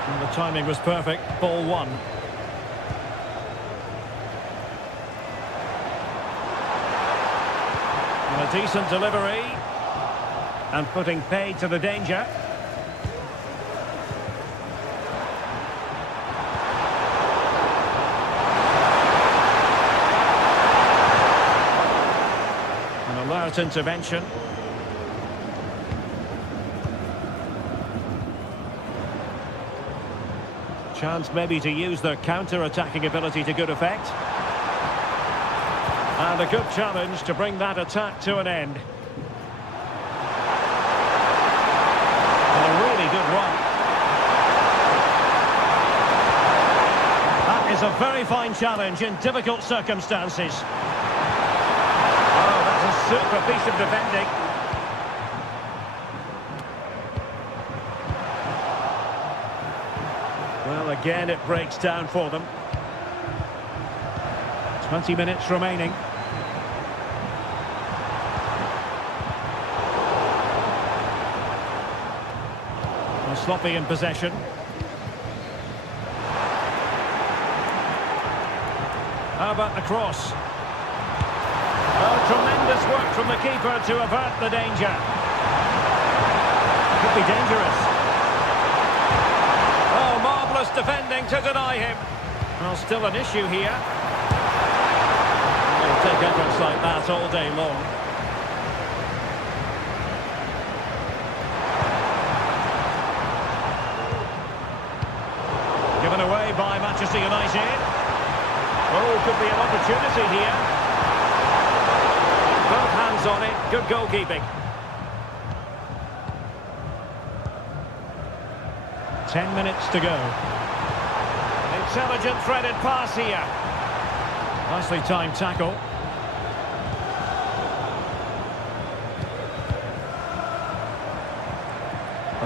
And the timing was perfect. Ball one. And a decent delivery. And putting paid to the danger. An alert intervention. Chance maybe to use their counter-attacking ability to good effect. And a good challenge to bring that attack to an end. And a really good run. That is a very fine challenge in difficult circumstances. Oh, that's a super piece of defending. Well, again, it breaks down for them. 20 minutes remaining. Well, sloppy in possession. How about the cross? Oh, tremendous work from the keeper to avert the danger. Could be dangerous. Oh, marvellous defending to deny him. Well, still an issue here. He'll take efforts like that all day long. Given away by Manchester United. Oh, could be an opportunity here. Both hands on it. Good goalkeeping. 10 minutes to go. Intelligent threaded pass here. Nicely timed tackle.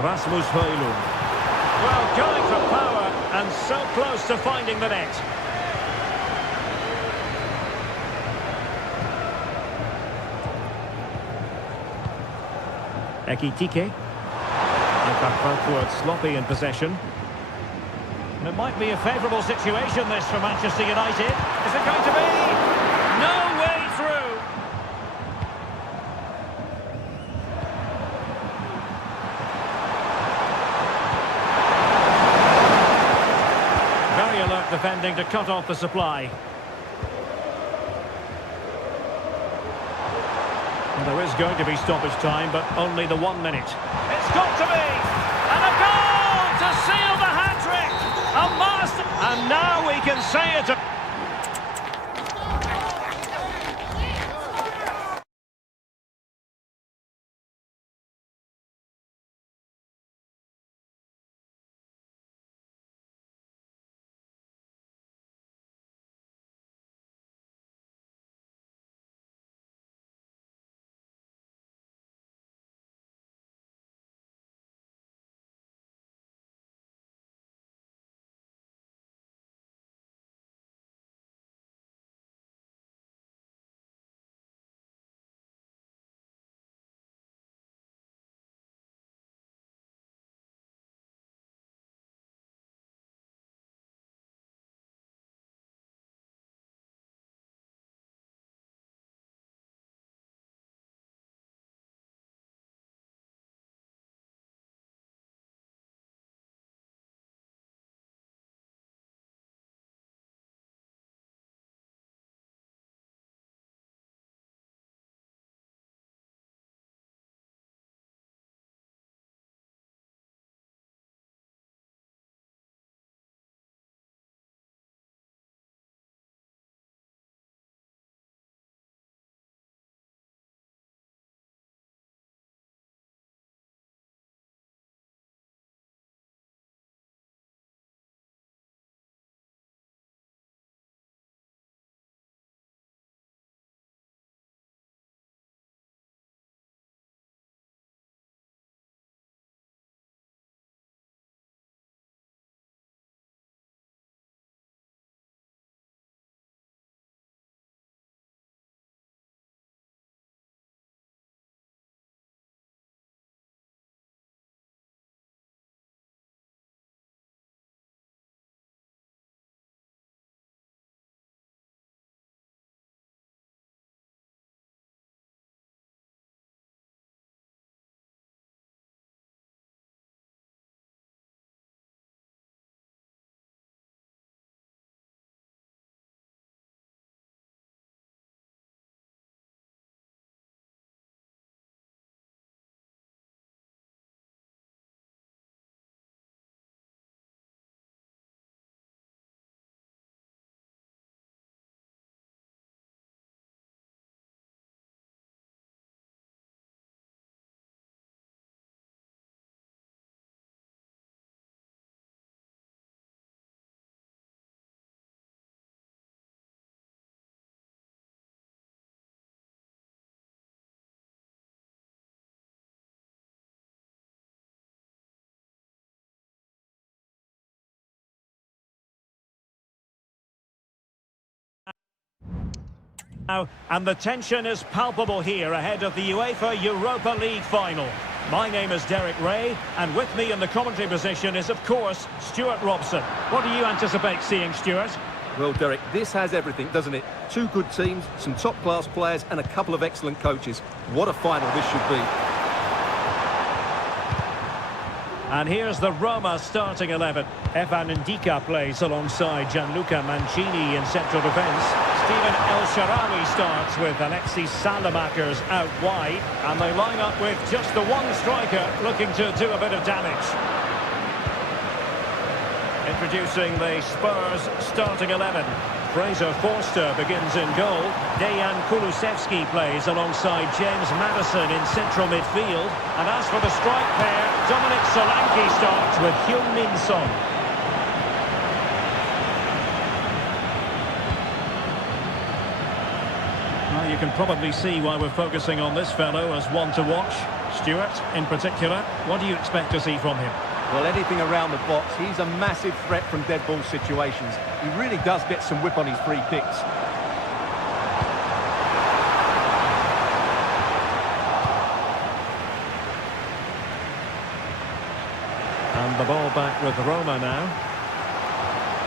Rasmus Højlund. Well, going for power and so close to finding the net. Ekitike. Frankfurt sloppy in possession. And it might be a favourable situation, this, for Manchester United. Is it going to be? No way through! Very alert defending to cut off the supply. Well, there is going to be stoppage time, but only the 1 minute. It's got to be! And a goal to seal the hat-trick! A master! And now we can say it... And the tension is palpable here ahead of the UEFA Europa League final. My name is Derek Ray, and with me in the commentary position is, of course, Stuart Robson. What do you anticipate seeing, Stuart? Well, Derek, this has everything, doesn't it? Two good teams, some top-class players, and a couple of excellent coaches. What a final this should be. And here's the Roma starting 11. Evan Ndika plays alongside Gianluca Mancini in central defence. Steven El Shaarawy starts with Alexis Salamakers out wide. And they line up with just the one striker looking to do a bit of damage. Introducing the Spurs starting 11. Fraser Forster begins in goal. Dejan Kulusevski plays alongside James Maddison in central midfield. And as for the strike pair, Dominic Solanke starts with Heung-min Son. Well, you can probably see why we're focusing on this fellow as one to watch. Stuart, in particular, what do you expect to see from him? Well, anything around the box, he's a massive threat from dead ball situations. He really does get some whip on his free kicks. And the ball back with Roma now.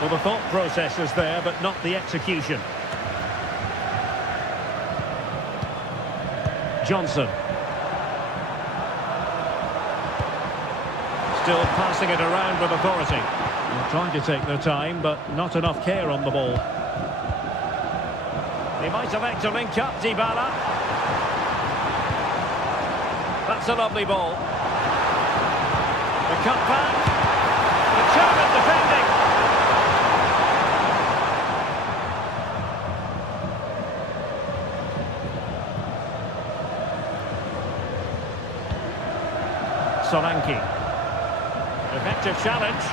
Well, the thought process is there, but not the execution. Johnson. Still passing it around with authority. They're trying to take their time, but not enough care on the ball. He might elect to link up Dybala. That's a lovely ball. The cut back. Determined defending. Solanke. Effective challenge.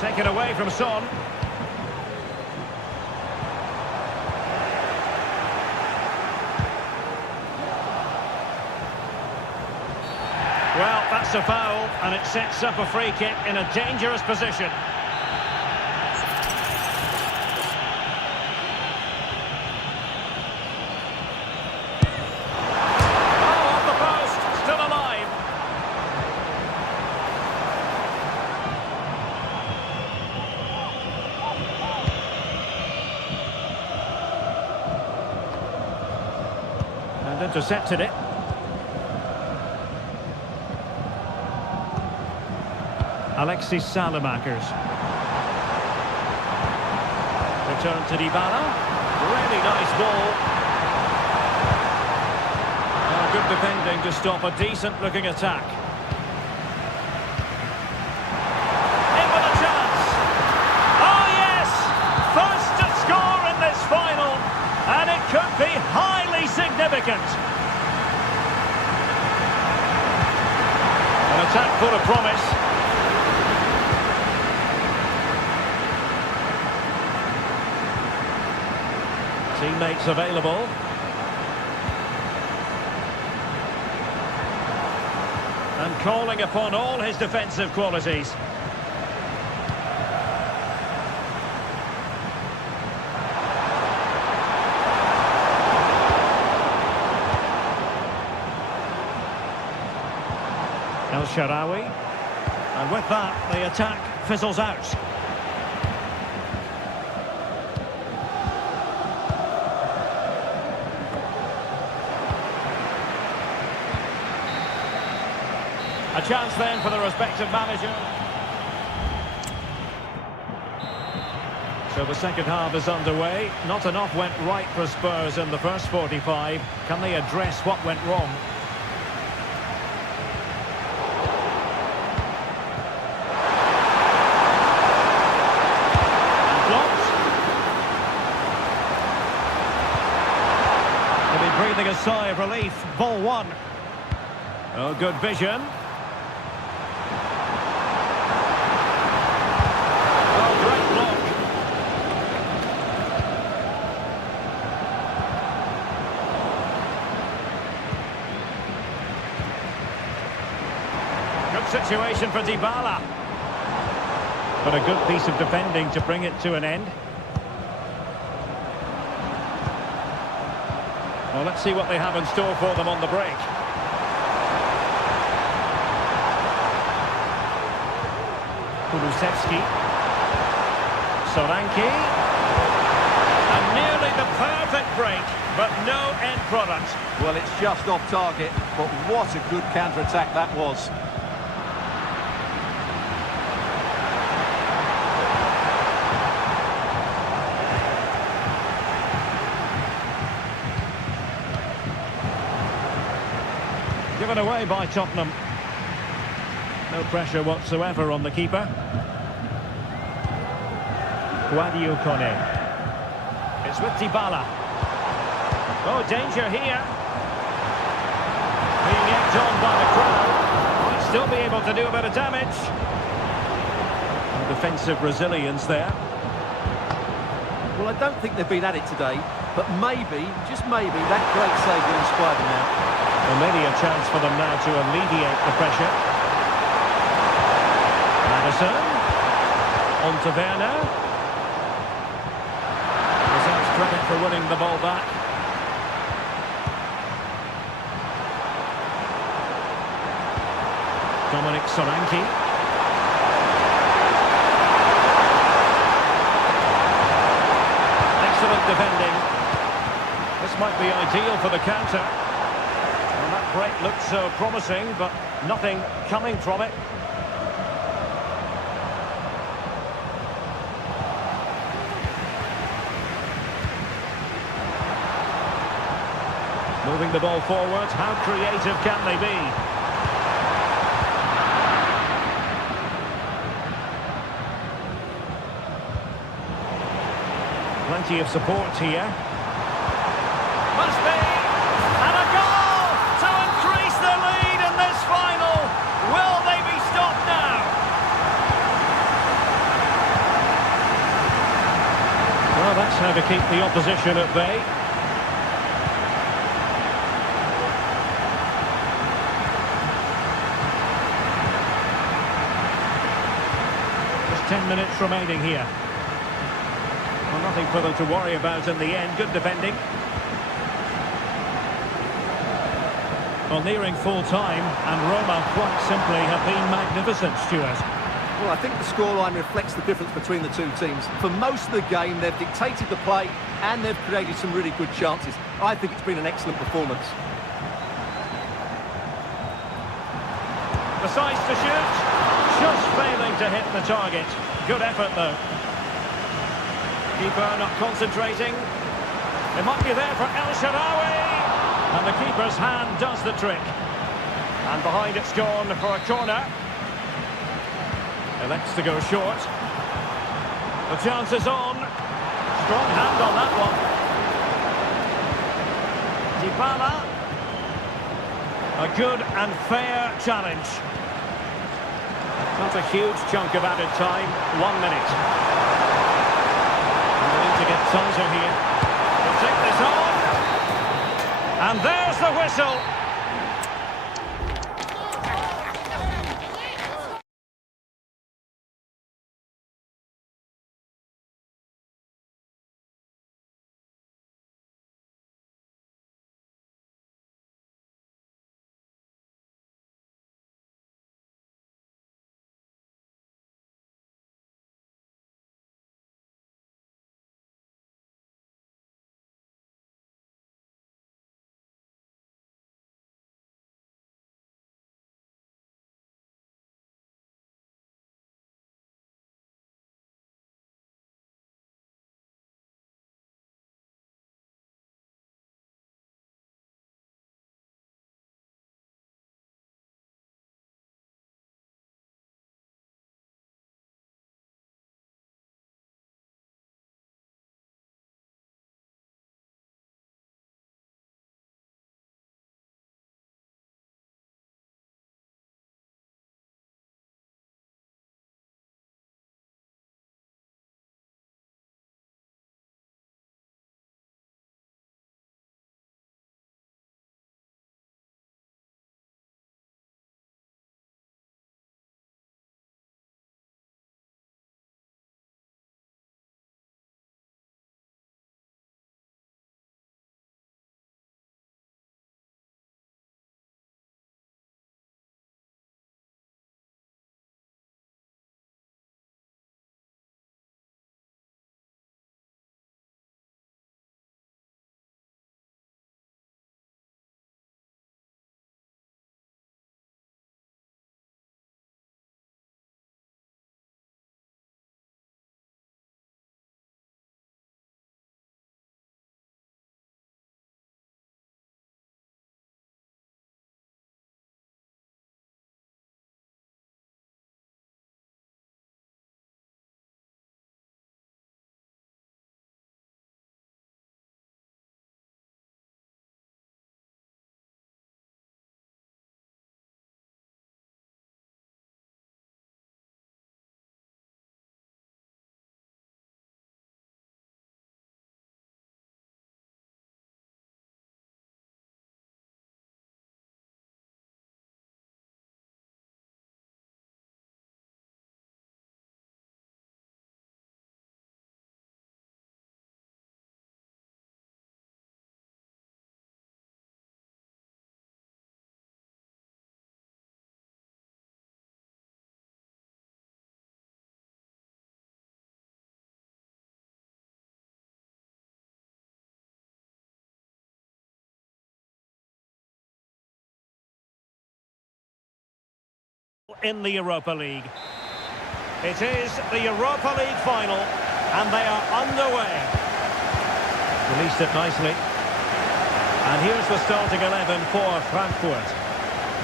Taken away from Son. Well, that's a foul, and it sets up a free kick in a dangerous position. Oh, off the post, still alive. And intercepted it. Alexis Salamakers. Return to Dybala. Really nice ball. Oh, good defending to stop a decent-looking attack. In with a chance. Oh, yes! First to score in this final. And it could be highly significant. An attack full of promise. Teammates available. And calling upon all his defensive qualities. El Shaarawy. And with that, the attack fizzles out. A chance then for the respective manager. So the second half is underway. Not enough went right for Spurs in the first 45. Can they address what went wrong? And blocked. They'll be breathing a sigh of relief. Ball one. Oh, good vision. situation for Dybala. But a good piece of defending to bring it to an end. Well, let's see what they have in store for them on the break. Kulusevski. Solanke. And nearly the perfect break, but no end product. Well, it's just off target, but what a good counter-attack that was. Given away by Tottenham. No pressure whatsoever on the keeper. Guadio Kone. It's with Dybala. Oh, danger here. Being egged on by the crowd. Might still be able to do a bit of damage. Defensive resilience there. Well, I don't think they've been at it today, but maybe, just maybe, that great save will inspire them now. Well, maybe a chance for them now to alleviate the pressure. Madison. On to Werner. Deserves credit for winning the ball back. Dominic Solanke. Excellent defending. This might be ideal for the counter. Well, that break looked so promising, but nothing coming from it. Moving the ball forward, how creative can they be? Plenty of support here. Must be! And a goal to increase the lead in this final. Will they be stopped now? Well, that's how to keep the opposition at bay. Just 10 minutes remaining here. Well, nothing for them to worry about in the end. Good defending. Well, nearing full time, and Roma quite simply have been magnificent, Stuart. Well, I think the scoreline reflects the difference between the two teams. For most of the game, they've dictated the play, and they've created some really good chances. I think it's been an excellent performance. Decides to shoot. Just failing to hit the target. Good effort, though. Keeper not concentrating. It might be there for El Shaarawy. And the keeper's hand does the trick. And behind it's gone for a corner. Elects to go short. The chance is on. Strong hand on that one. Dybala. A good and fair challenge. Not a huge chunk of added time. 1 minute. To get tighter here. We'll take this on. And there's the whistle. in the Europa League. It is the Europa League final, and they are underway. Released it nicely. And here's the starting 11 for Frankfurt.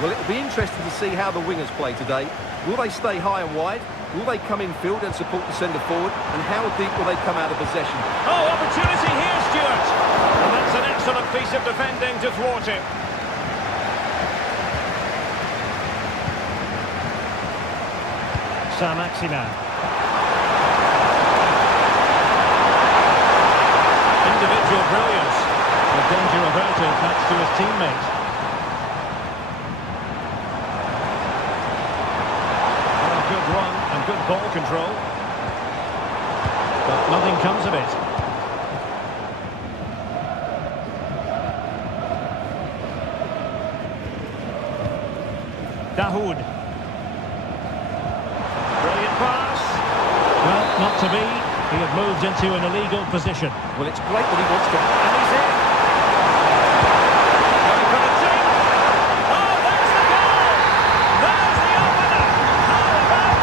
Well, it'll be interesting to see how the wingers play today. Will they stay high and wide? Will they come in field and support the centre forward? And how deep will they come out of possession? Oh, opportunity here, Stuart! And that's an excellent piece of defending to thwart him. Saint-Maximin. Individual brilliance. The danger averted thanks to his teammate. Well, good run and good ball control. But nothing comes of it. Dahoud. Brilliant pass. Well, not to be. He had moved into an illegal position. Well, it's great that he wants to... And he's in. Going for the tip. Oh, there's the goal. There's the opener. How about that?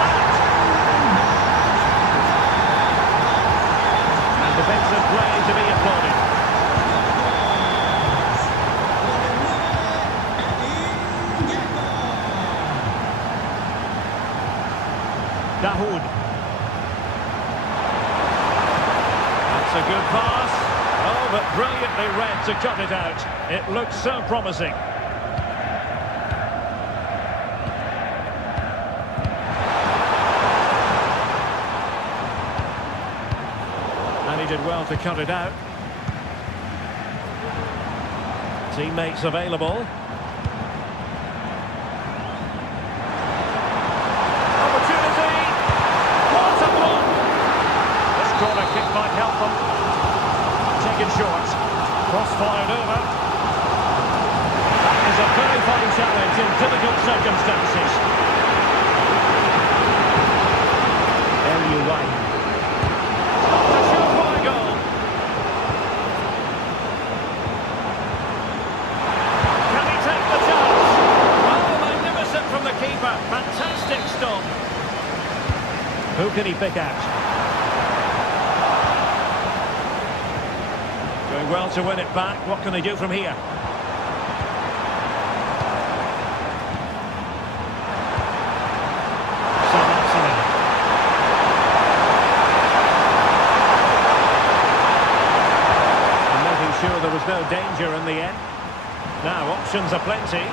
And defensive play to be applauded. Dahoud. That's a good pass. Oh, but brilliantly read to cut it out. It looks so promising. And he did well to cut it out. Teammates available. Corner kick might help them. Taken short. Cross-fired over. That is a very fine challenge in difficult circumstances. L.U.Y. A surefire goal. Can he take the chance? Oh, magnificent from the keeper. Fantastic stop. Who can he pick out? Doing well to win it back. What can they do from here? Saint-Maximin. And making sure there was no danger in the end. Now, options are plenty.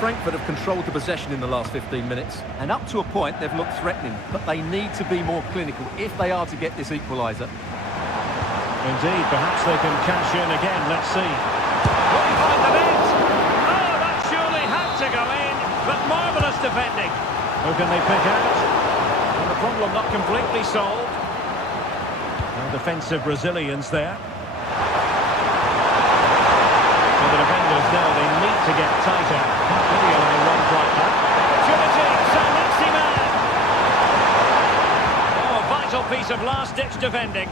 Frankfurt have controlled the possession in the last 15 minutes, and up to a point they've looked threatening, but they need to be more clinical if they are to get this equaliser. Indeed, perhaps they can cash in again, let's see. Will he find the net? Oh, that surely had to go in, but marvellous defending. Who can they pick out? And the problem not completely solved. And defensive resilience there. So the defenders know they need to get tighter. Can't really allow runs like that. Opportunity, Saint-Maximin. Oh, a vital piece of last-ditch defending.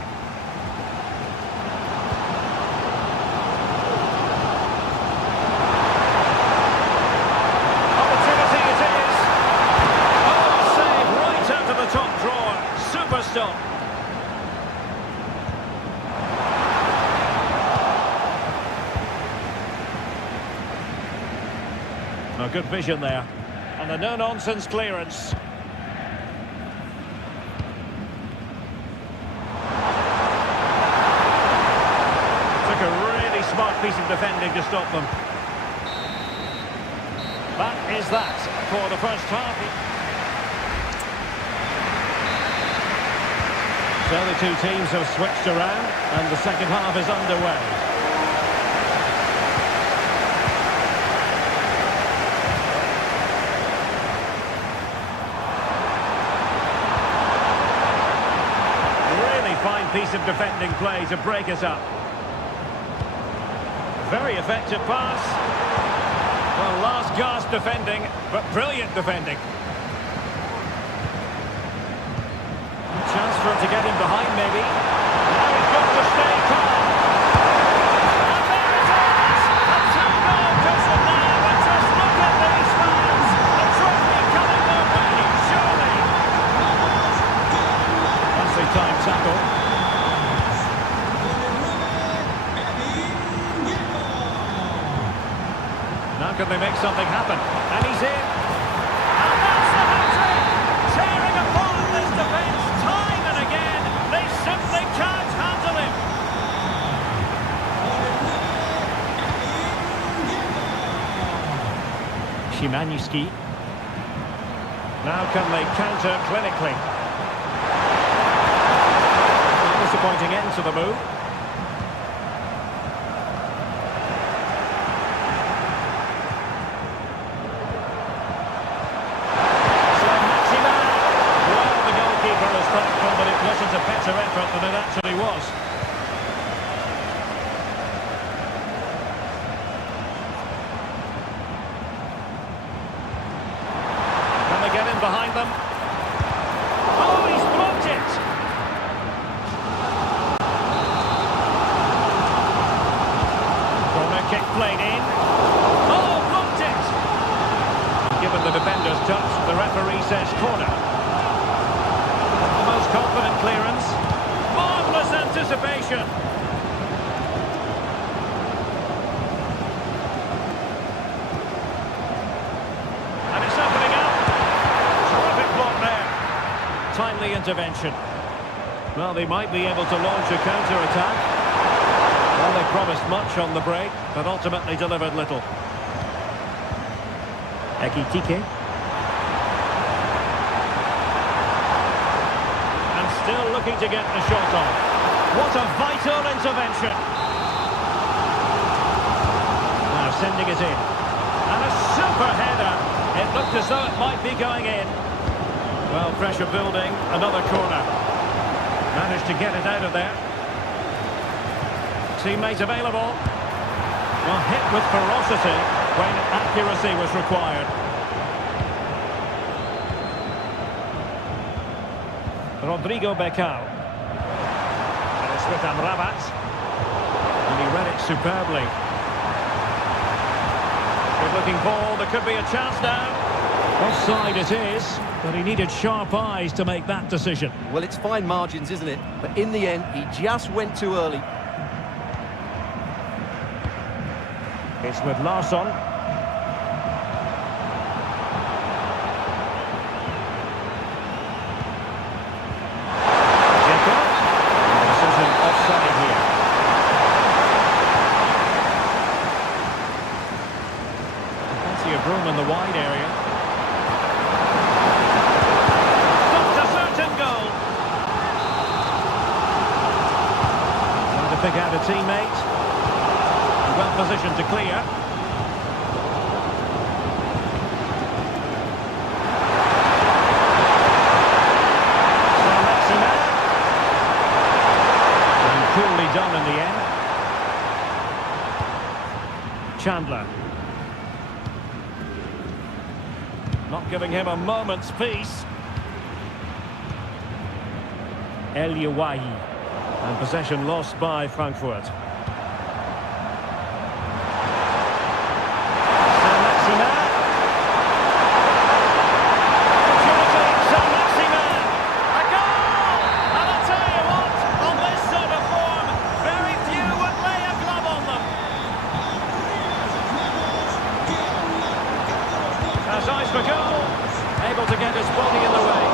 Opportunity it is. Oh, a save right out of the top drawer. Super stop. Oh, good vision there. And a no-nonsense clearance. Took a really smart piece of defending to stop them. That is that for the first half. So the two teams have switched around and the second half is underway. Fine piece of defending play to break us up. Very effective pass. Well, last gasp defending, but brilliant defending. effort to get him behind, maybe. Now he's got to stay calm. And there it is! A two-goal dozen now, and just look at these fans! The trophy coming their way, surely! That's the time tackle. Now can they make something happen? And he's in! And that's the hat-trick! Tearing apart this defence time and again! They simply can't handle him! Szymanski. Now can they counter clinically? A disappointing end to the move. But it wasn't a better effort than it actually was. Can they get in behind them? Oh, he's blocked it! Corner kick played in. Oh, blocked it! Given the defender's touch, the referee says corner. Confident clearance. Marvellous anticipation. And it's opening up. Terrific block there. Timely intervention. Well, they might be able to launch a counter-attack. Well, they promised much on the break, but ultimately delivered little. Ekitike. Still looking to get the shot on. What a vital intervention. Now sending it in. And a super header. It looked as though it might be going in. Well, pressure building. Another corner. Managed to get it out of there. Teammate available. Well, hit with ferocity when accuracy was required. Rodrigo Becao. And it's with Amrabat. And he read it superbly. Good looking ball, there could be a chance now. Offside it is, but he needed sharp eyes to make that decision. Well, it's fine margins, isn't it? But in the end, he just went too early. It's with Larsson. Room in the wide area. Not a certain goal. Trying to pick out a teammate. Well positioned to clear. And coolly done in the end. Chandler. Not giving him a moment's peace. El Yawahi. And possession lost by Frankfurt. Eyes for goal, able to get his body in the way,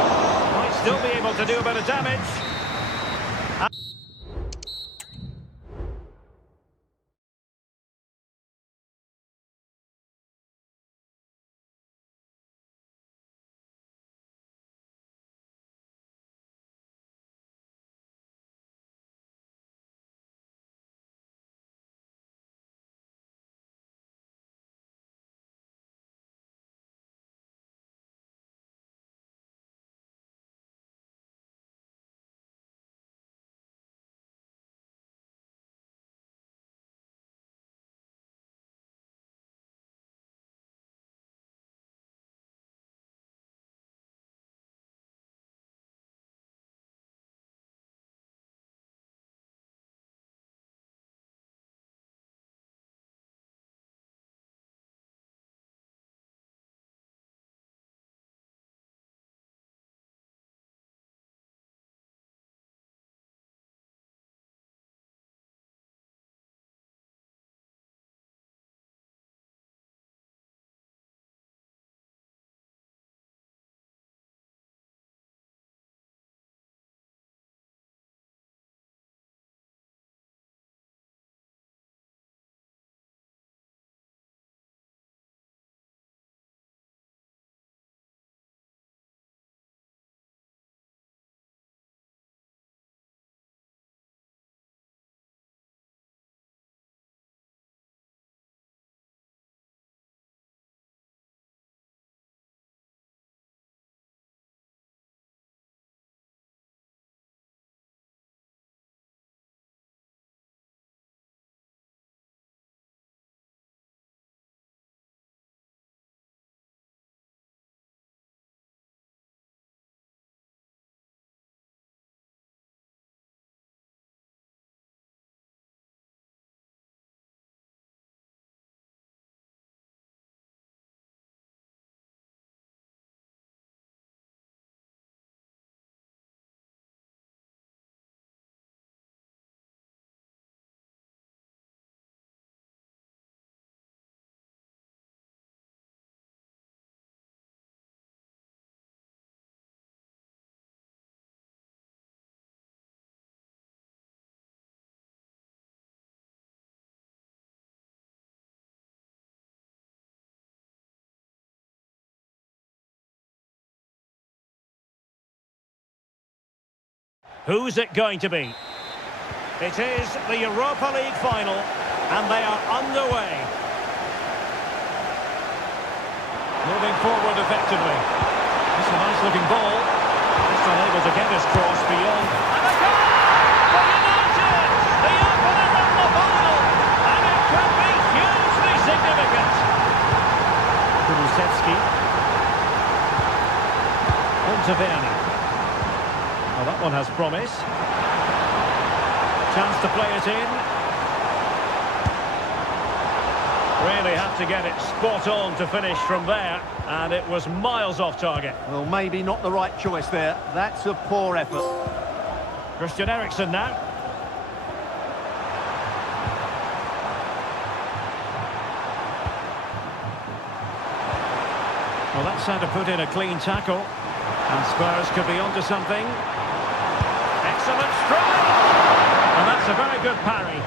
might still be able to do a bit of damage. Who's it going to be? It is the Europa League final, and they are underway. Moving forward effectively. It's a nice-looking ball. Just unable to get his cross beyond. And a goal for United! The opener of the final! And it could be hugely significant. Kulusevski. On to Werner. Well, that one has promise. Chance to play it in. Really had to get it spot on to finish from there, and it was miles off target. Well, maybe not the right choice there. That's a poor effort. Christian Eriksen now. Well, that's how to put in a clean tackle. And Spurs could be onto something. Excellent strike! And that's a very good parry.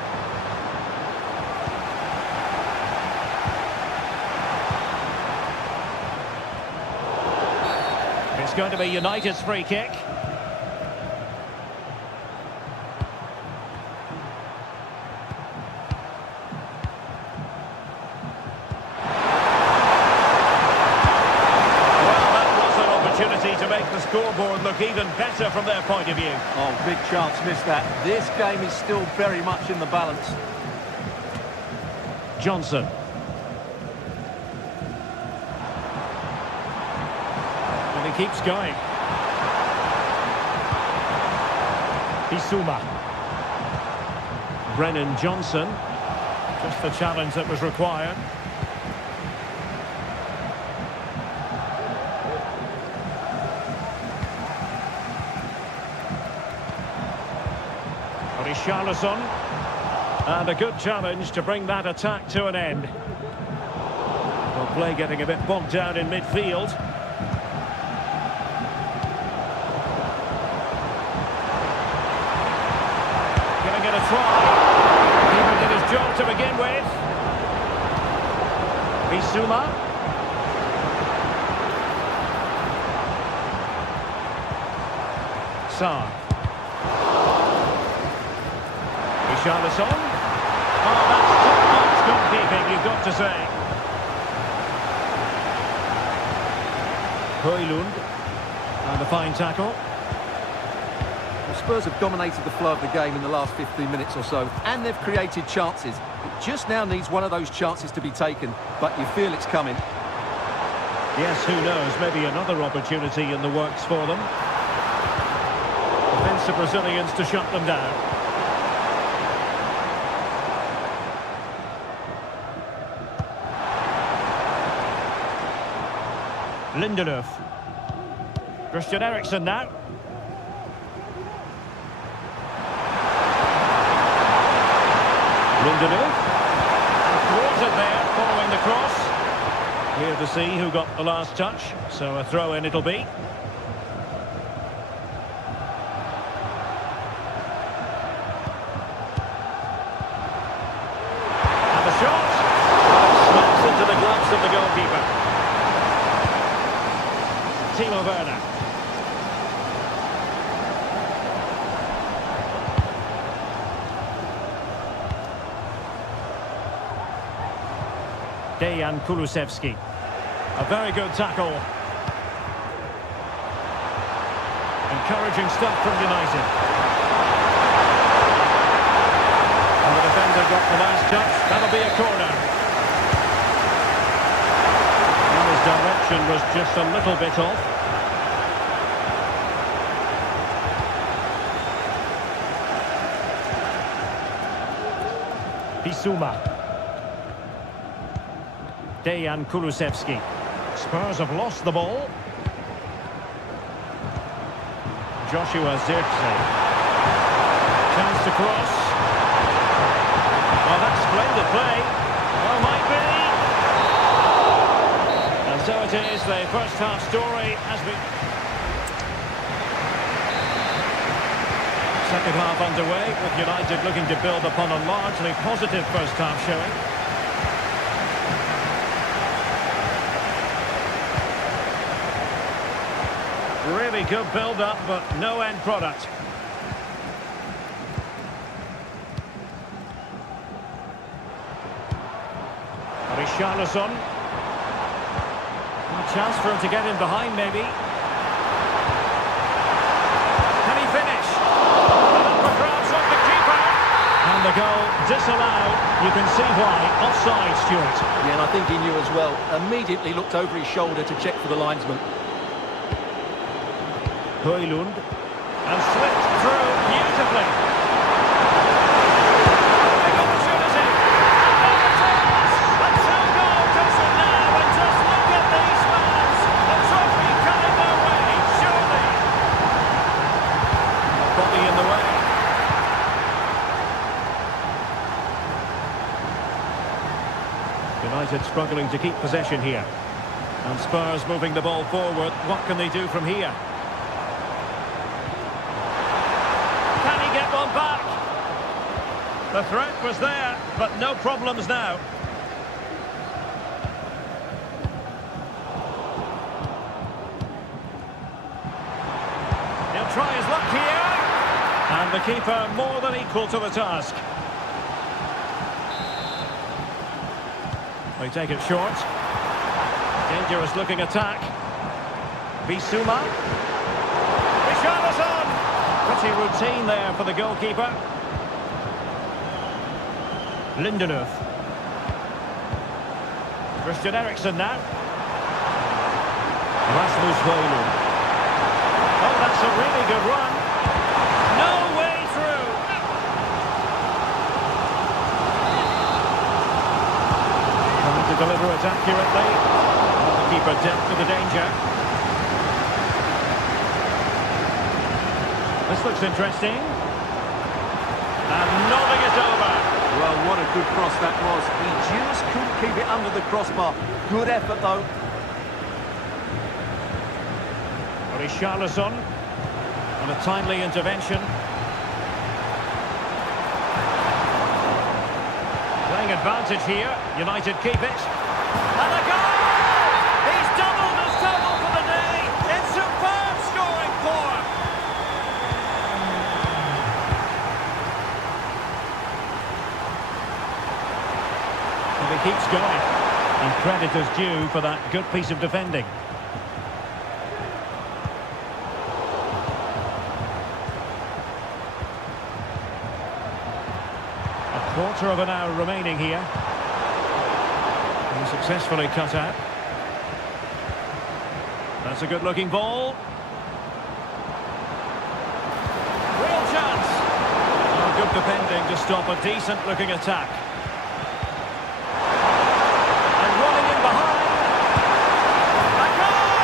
It's going to be United's free kick. To make the scoreboard look even better from their point of view. Oh, big chance missed that. This game is still very much in the balance. Johnson. And he keeps going. Bissouma. Brennan Johnson. Just the challenge that was required. Richarlison, and a good challenge to bring that attack to an end. Well, play getting a bit bogged down in midfield. Giving it a try. Keeper did his job to begin with. Bissouma. Sarr. Richarlison. Oh, that's top-notch goalkeeping, you've got to say. Højlund. And a fine tackle. The Spurs have dominated the flow of the game in the last 15 minutes or so, and they've created chances. It just now needs one of those chances to be taken, but you feel it's coming. Yes, who knows, maybe another opportunity in the works for them. Defensive Brazilians to shut them down. Lindelöf. Christian Eriksen now. Lindelöf. Thwarted there, following the cross. Here to see who got the last touch, so a throw-in it'll be. And the shot. Snaps into the gloves of the goalkeeper. Timo Werner. Dejan Kulusevski. A very good tackle. Encouraging stuff from United. And the defender got the last touch. That'll be a corner. And his direction was just a little bit off. Bissouma. Dejan Kulusevski. Spurs have lost the ball. Joshua Zirkzee. Chance to cross. Well, that's splendid play. Oh, might be. And so it is, the first half story has been... Second half underway, with United looking to build upon a largely positive first half showing. Really good build-up, but no end product. Richarlison. A chance for him to get in behind, maybe. Can he finish? And up for grabs on the keeper. And the goal disallowed. You can see why. Offside, Stuart. Yeah, and I think he knew as well. Immediately looked over his shoulder to check for the linesman. Højlund. And slipped through beautifully. Big opportunity. There it is. A two-goal dozen now. And just look at these fans. The trophy coming their way, surely. Body in the way. United struggling to keep possession here. And Spurs moving the ball forward. What can they do from here? Can he get one back? The threat was there, but no problems now. He'll try his luck here. And the keeper more than equal to the task. They take it short. Dangerous looking attack. Bissouma. Richarlison. Pretty routine there for the goalkeeper. Lindelöf. Christian Eriksen now. Rasmus Højlund. Oh, that's a really good run. No way through. Trying to deliver it accurately. The keeper dealt with the danger. This looks interesting. And nodding it over. Well, what a good cross that was. He just couldn't keep it under the crossbar. Good effort, though. Richarlison. And a timely intervention. Playing advantage here. United keep it. And a goal! He's doubled his total for the day. It's superb scoring form. And he keeps going. And credit is due for that good piece of defending. Quarter of an hour remaining here. And successfully cut out. That's a good-looking ball. Real chance. Oh, good defending to stop a decent-looking attack. And running in behind. A goal!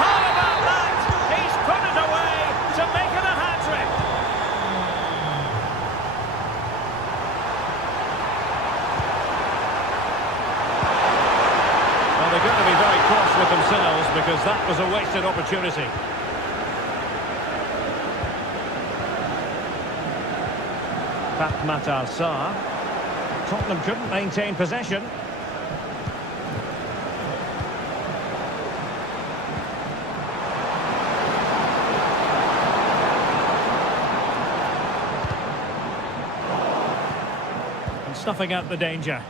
How about that? He's put it away to make it a hat-trick. They're going to be very cross with themselves because that was a wasted opportunity. Fatmat Al-Sar. Tottenham couldn't maintain possession. And snuffing out the danger.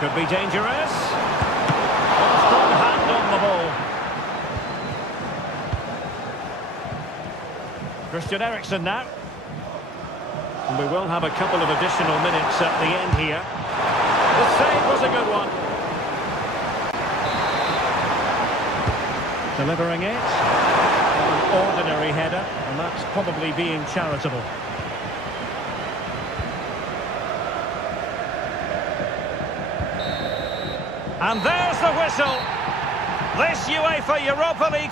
Could be dangerous. Oh, strong hand on the ball. Christian Eriksen now. And we will have a couple of additional minutes at the end here. The save was a good one. Delivering it. An ordinary header, and that's probably being charitable. And there's the whistle. This UEFA Europa League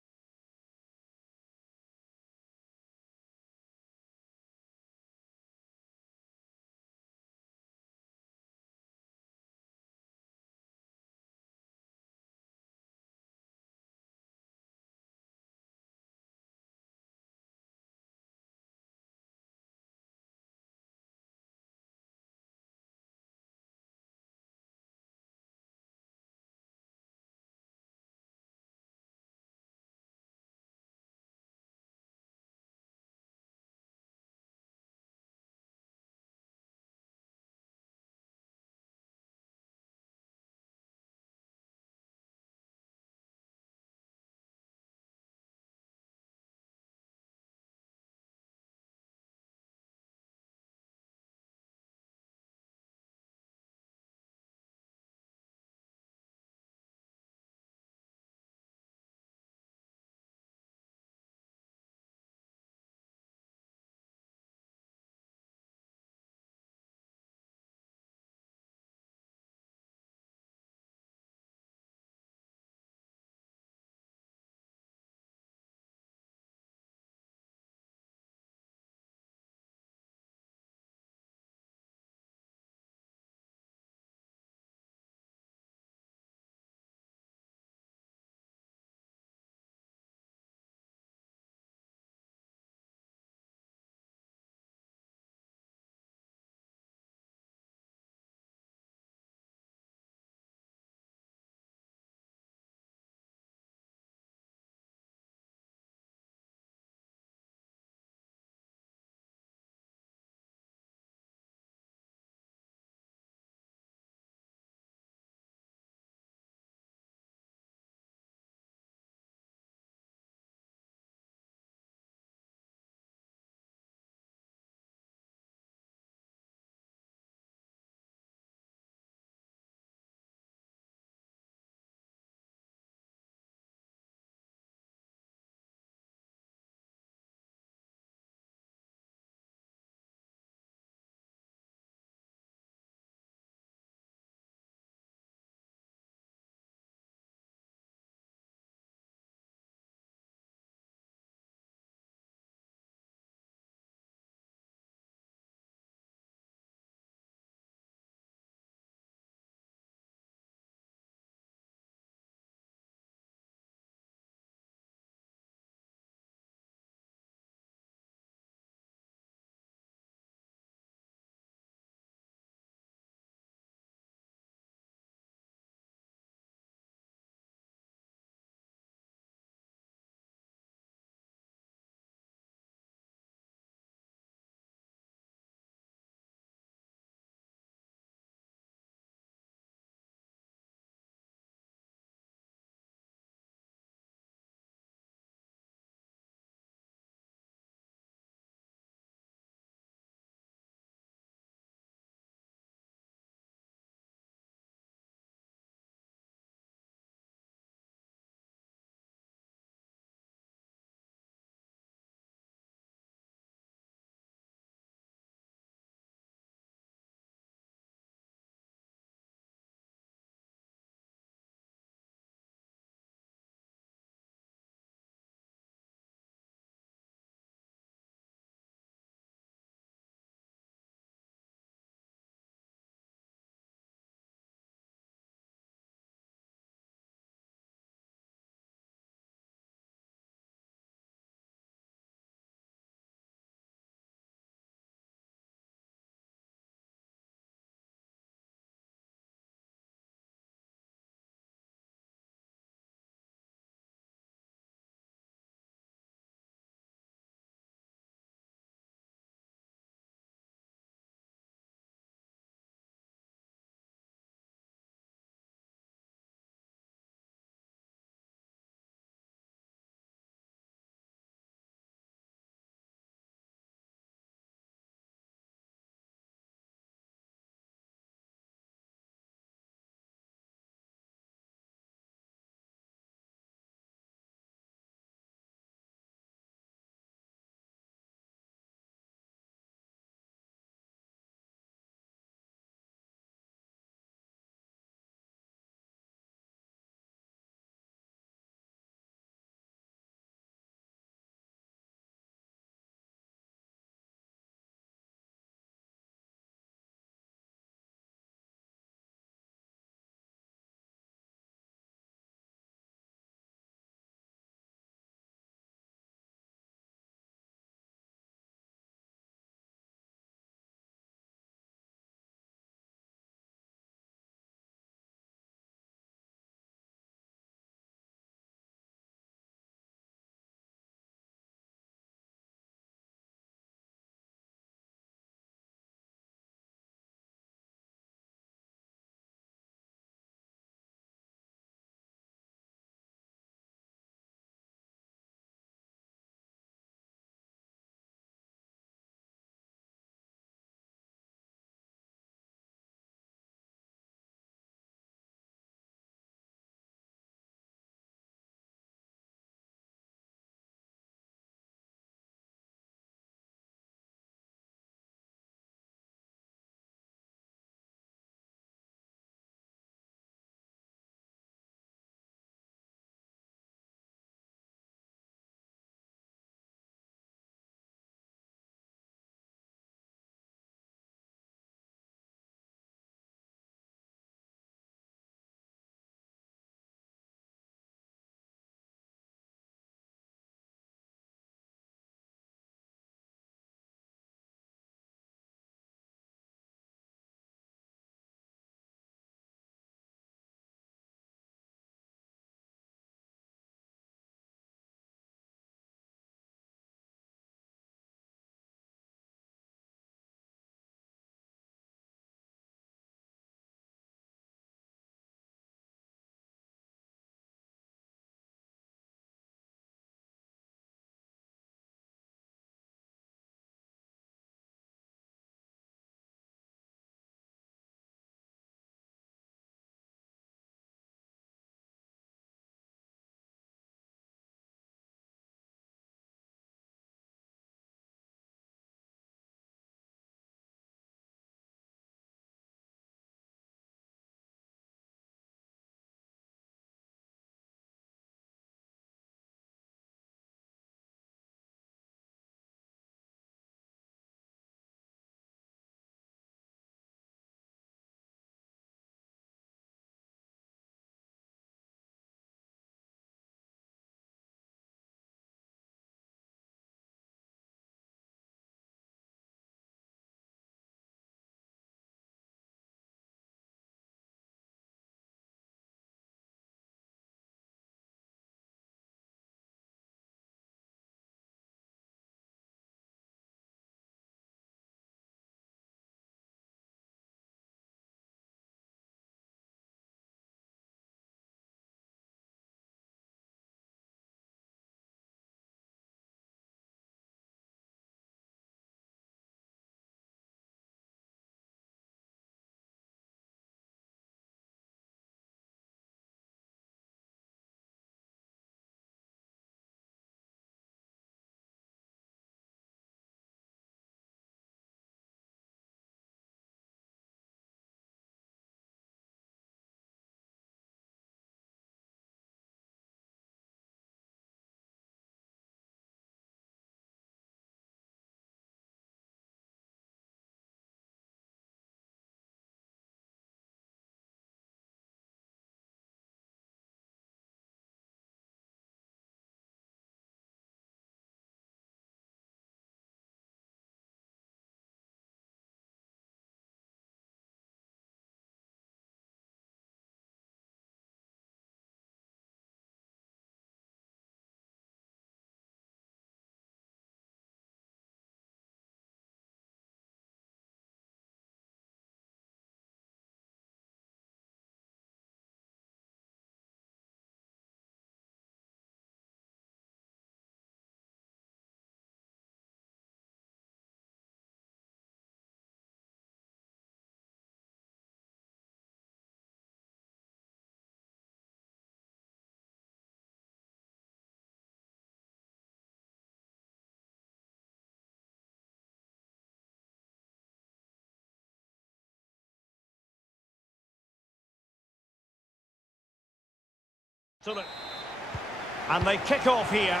And they kick off here.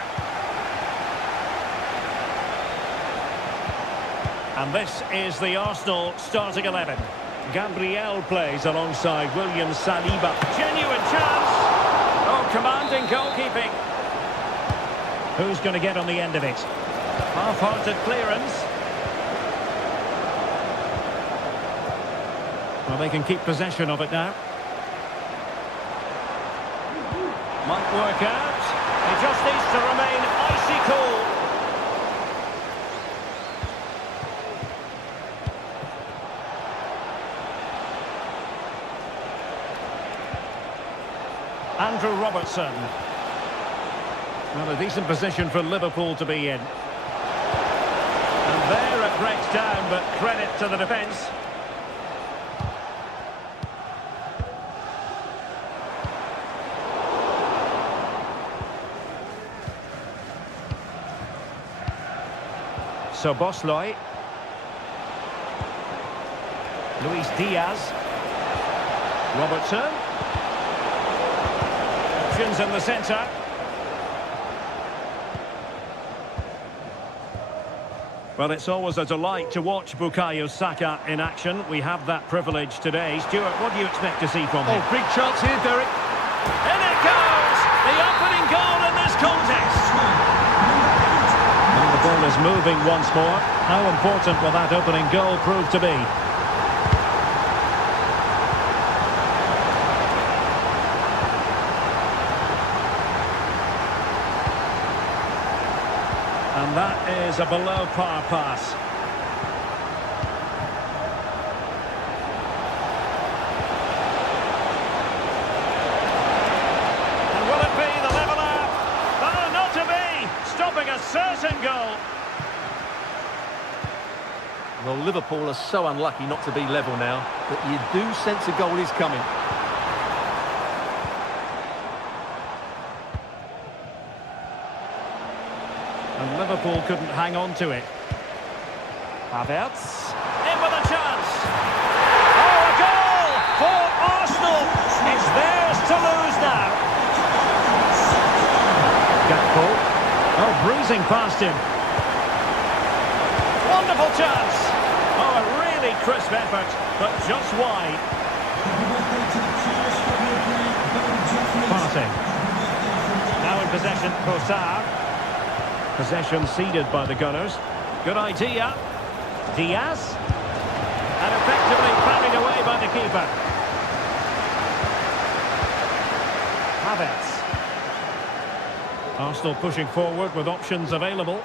And this is the Arsenal starting 11. Gabriel plays alongside William Saliba. Genuine chance. Oh, commanding goalkeeping. Who's going to get on the end of it? Half-hearted clearance. Well, they can keep possession of it now. Might work out. He just needs to remain icy cool. Andrew Robertson. Well, a decent position for Liverpool to be in. And there it breaks down, but credit to the defence. So Bosloy. Luis Diaz. Robertson. Options in the centre. Well, it's always a delight to watch Bukayo Saka in action. We have that privilege today. Stuart, what do you expect to see from him? Oh, big chance here, Derek. In it goes! The opening goal in this contest! And the ball is moving once more. How important will that opening goal prove to be? And that is a below-par pass. And will it be the leveller? Oh, not to be! Stopping a certain goal. Well, Liverpool are so unlucky not to be level now, but you do sense a goal is coming. And Liverpool couldn't hang on to it. Havertz. In with a chance. Oh, a goal for Arsenal. It's theirs to lose now. Gakpo. Oh, breezing past him. Wonderful chance. Oh, a really crisp effort, but just wide. Passing. Now in possession, Trossard. Possession ceded by the Gunners. Good idea. Diaz. And effectively parried away by the keeper. Havertz. Arsenal pushing forward with options available.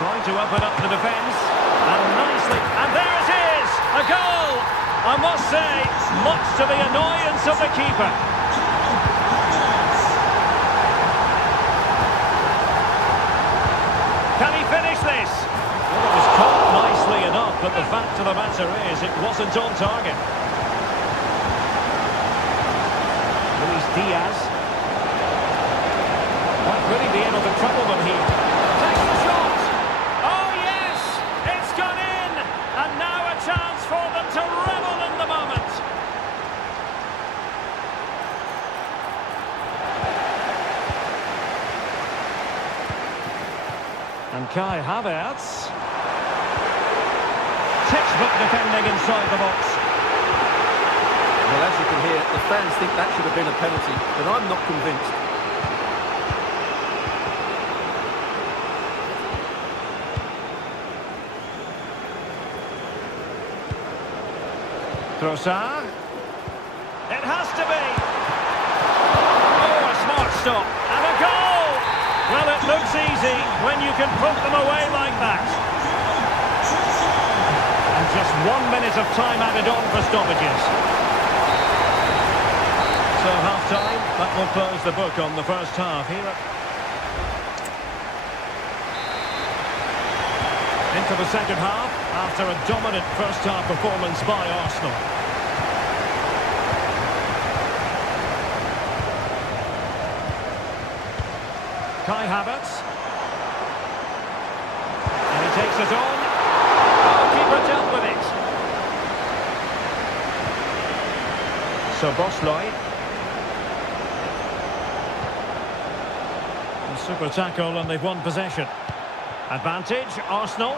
Trying to open up the defence. And nicely. And there it is! A goal! I must say, much to the annoyance of the keeper. Can he finish this? Well, it was caught nicely enough, but the fact of the matter is it wasn't on target. Luis Diaz. Might really be able to trouble them here. Takes the shot! Oh yes! It's gone in! And now a chance for them to revel in the moment. And Kai Havertz. Textbook defending inside the box. Well, as you can hear, the fans think that should have been a penalty, but I'm not convinced. Trossard. It has to be. Oh, a smart stop. And a goal! Well, it looks easy when you can put them away like that. And just 1 minute of time added on for stoppages. So half-time, that will close the book on the first half here. Into the second half, after a dominant first-half performance by Arsenal. Kai Havertz. And he takes it on. Oh, keeper dealt with it. So Bosloy. A super tackle and they've won possession. Advantage, Arsenal.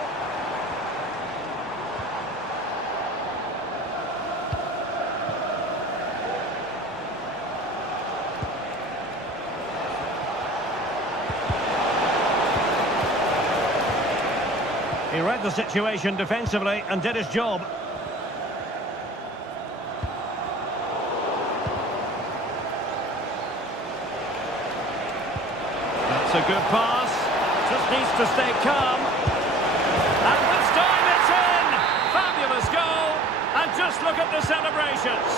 He read the situation defensively and did his job. That's a good pass. Just needs to stay calm. And this time it's in! Fabulous goal. And just look at the celebrations.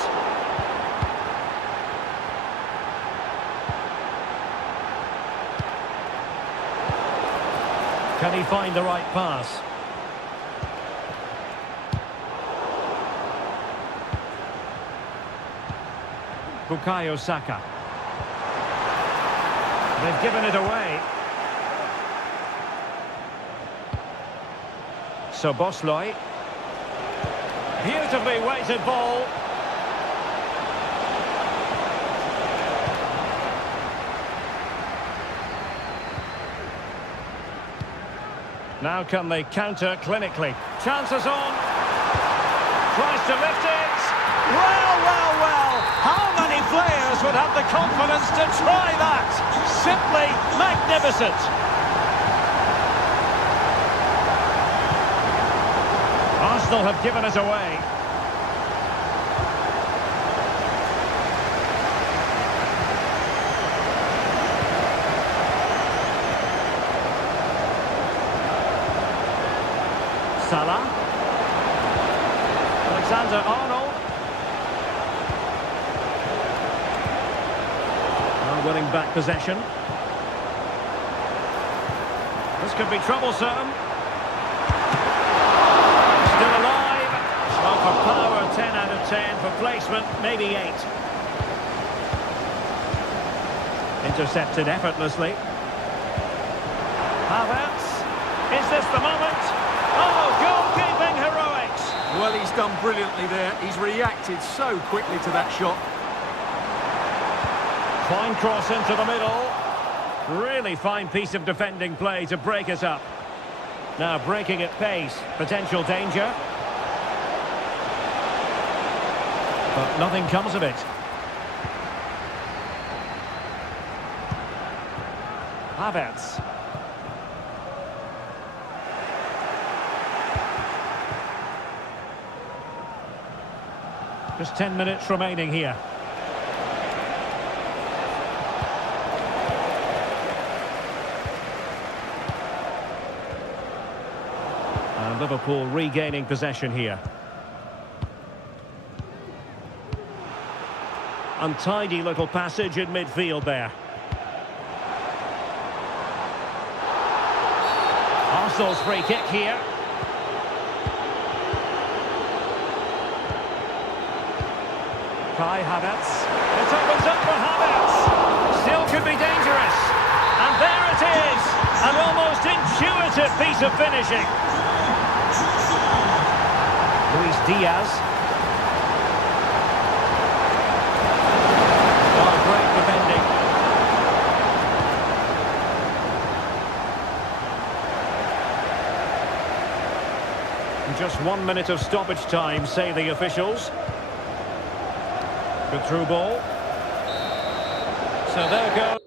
Can he find the right pass? Bukayo Saka. They've given it away. So Bosloy. Beautifully weighted ball. Now can they counter clinically? Chances on. Tries to lift it. Well, well, well. How many players would have the confidence to try that? Simply magnificent. Arsenal have given us away. Salah. Alexander-Arnold. Now winning back possession. This could be troublesome. Still alive. Well, for power, 10 out of 10. For placement, maybe 8. Intercepted effortlessly. Havertz. Is this the moment? Oh, goalkeeping heroics! Well, he's done brilliantly there. He's reacted so quickly to that shot. Fine cross into the middle. Really fine piece of defending play to break us up. Now breaking at pace. Potential danger. But nothing comes of it. Havertz. Just 10 minutes remaining here. And Liverpool regaining possession here. Untidy little passage in midfield there. Arsenal's free kick here. Kai Havertz. It opens up for Havertz. Still could be dangerous. And there it is. An almost intuitive piece of finishing. Luis Diaz. Oh, great defending. Just 1 minute of stoppage time, say the officials. Good through ball. So there goes.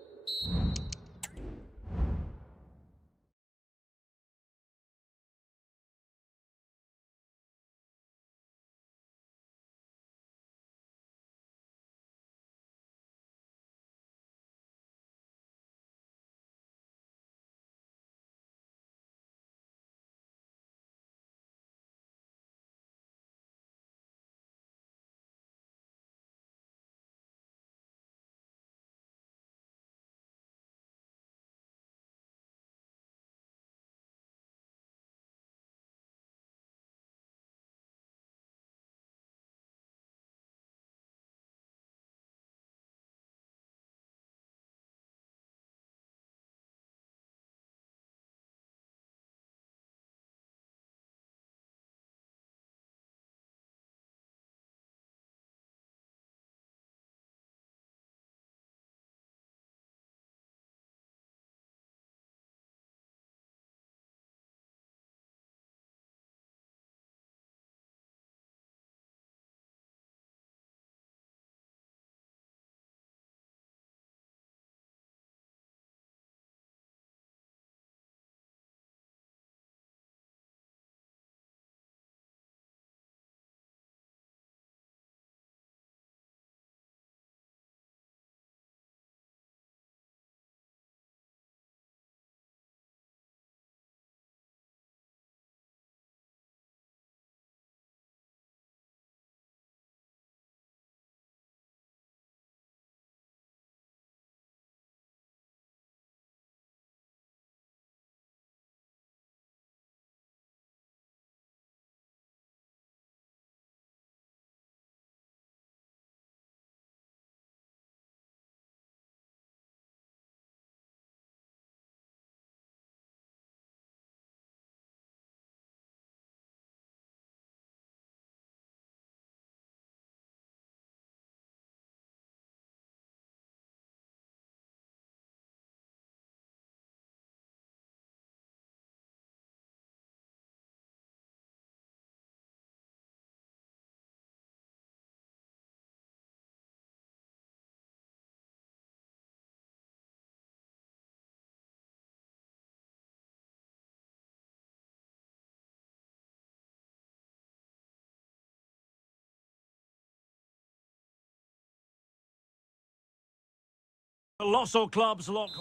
Colossal clubs look.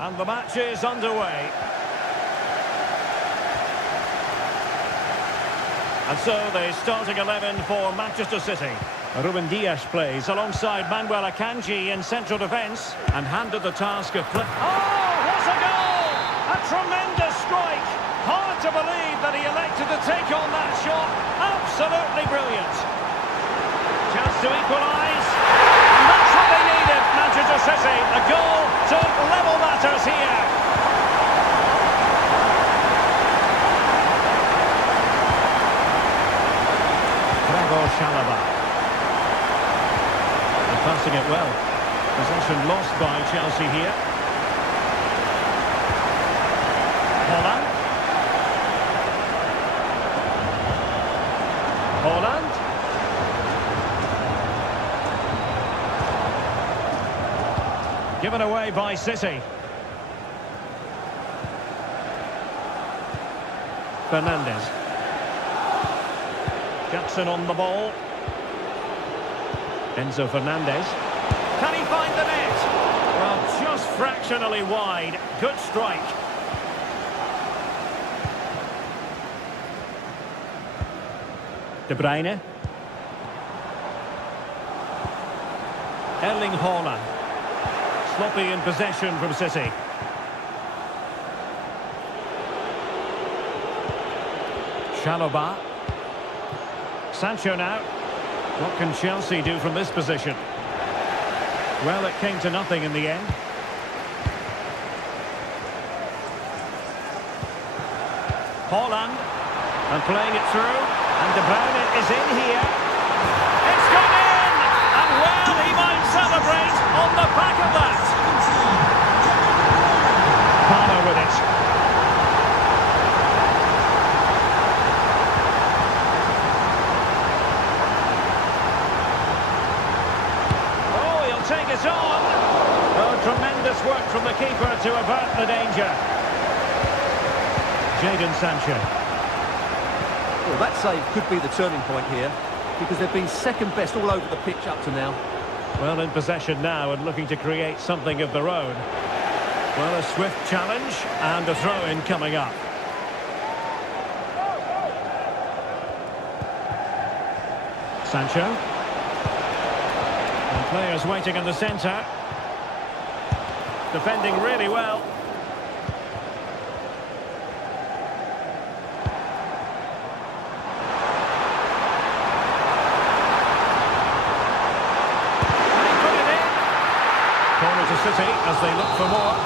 And the match is underway. And so the starting 11 for Manchester City. Ruben Dias plays alongside Manuel Akanji in central defence and handed the task of play. Oh, what a goal! A tremendous strike. Hard to believe that he elected to take on that shot. Absolutely brilliant. Chance to equalise. And that's what they needed, Manchester City. A goal to level matters here. Chalaba. They're passing it well. Possession lost by Chelsea here. Holland. Holland. Given away by City. Fernandes. Jackson on the ball. Enzo Fernandez. Can he find the net? Well, just fractionally wide. Good strike. De Bruyne. Erling Haaland. Sloppy in possession from City. Chalobah. Sancho now. What can Chelsea do from this position? Well, it came to nothing in the end. Haaland. And playing it through. And De Bruyne is in here. It's gone in! And well, he might celebrate on the back of that. Palmer with it. Take it on. Oh, tremendous work from the keeper to avert the danger. Jadon Sancho. Well, that save could be the turning point here, because they've been second best all over the pitch up to now. Well, in possession now and looking to create something of their own. Well, a swift challenge and a throw-in coming up. Sancho. And players waiting in the centre. Defending really well. And he put it in. Corner to City as they look for more.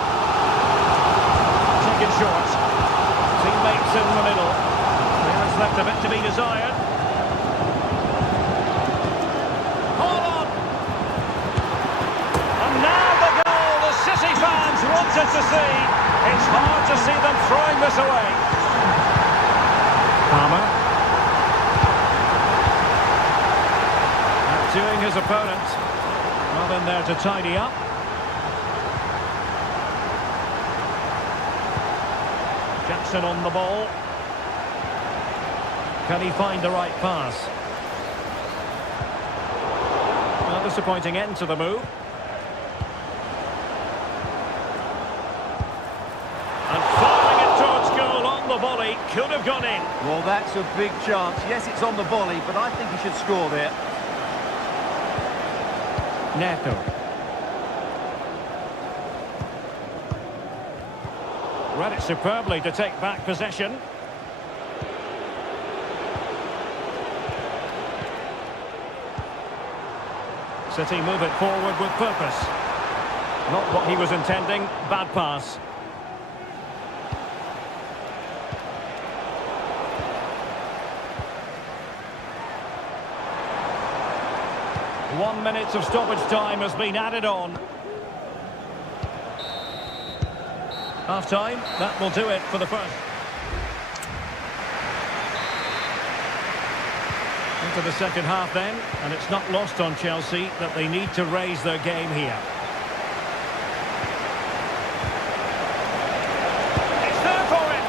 Taken short. Teammates in the middle. There's left a bit to be desired. Wanted to see. It's hard to see them throwing this away. Palmer. Outdoing his opponent. Well in there to tidy up. Jackson on the ball. Can he find the right pass? Well, disappointing end to the move. Volley could have gone in. Well, that's a big chance. Yes, it's on the volley, but I think he should score there. Neto. Read it superbly to take back possession. City move it forward with purpose. Not what he was intending. Bad pass. One minute of stoppage time has been added on. Half time, that will do it for the first. Into the second half then, and it's not lost on Chelsea that they need to raise their game here. It's there for him!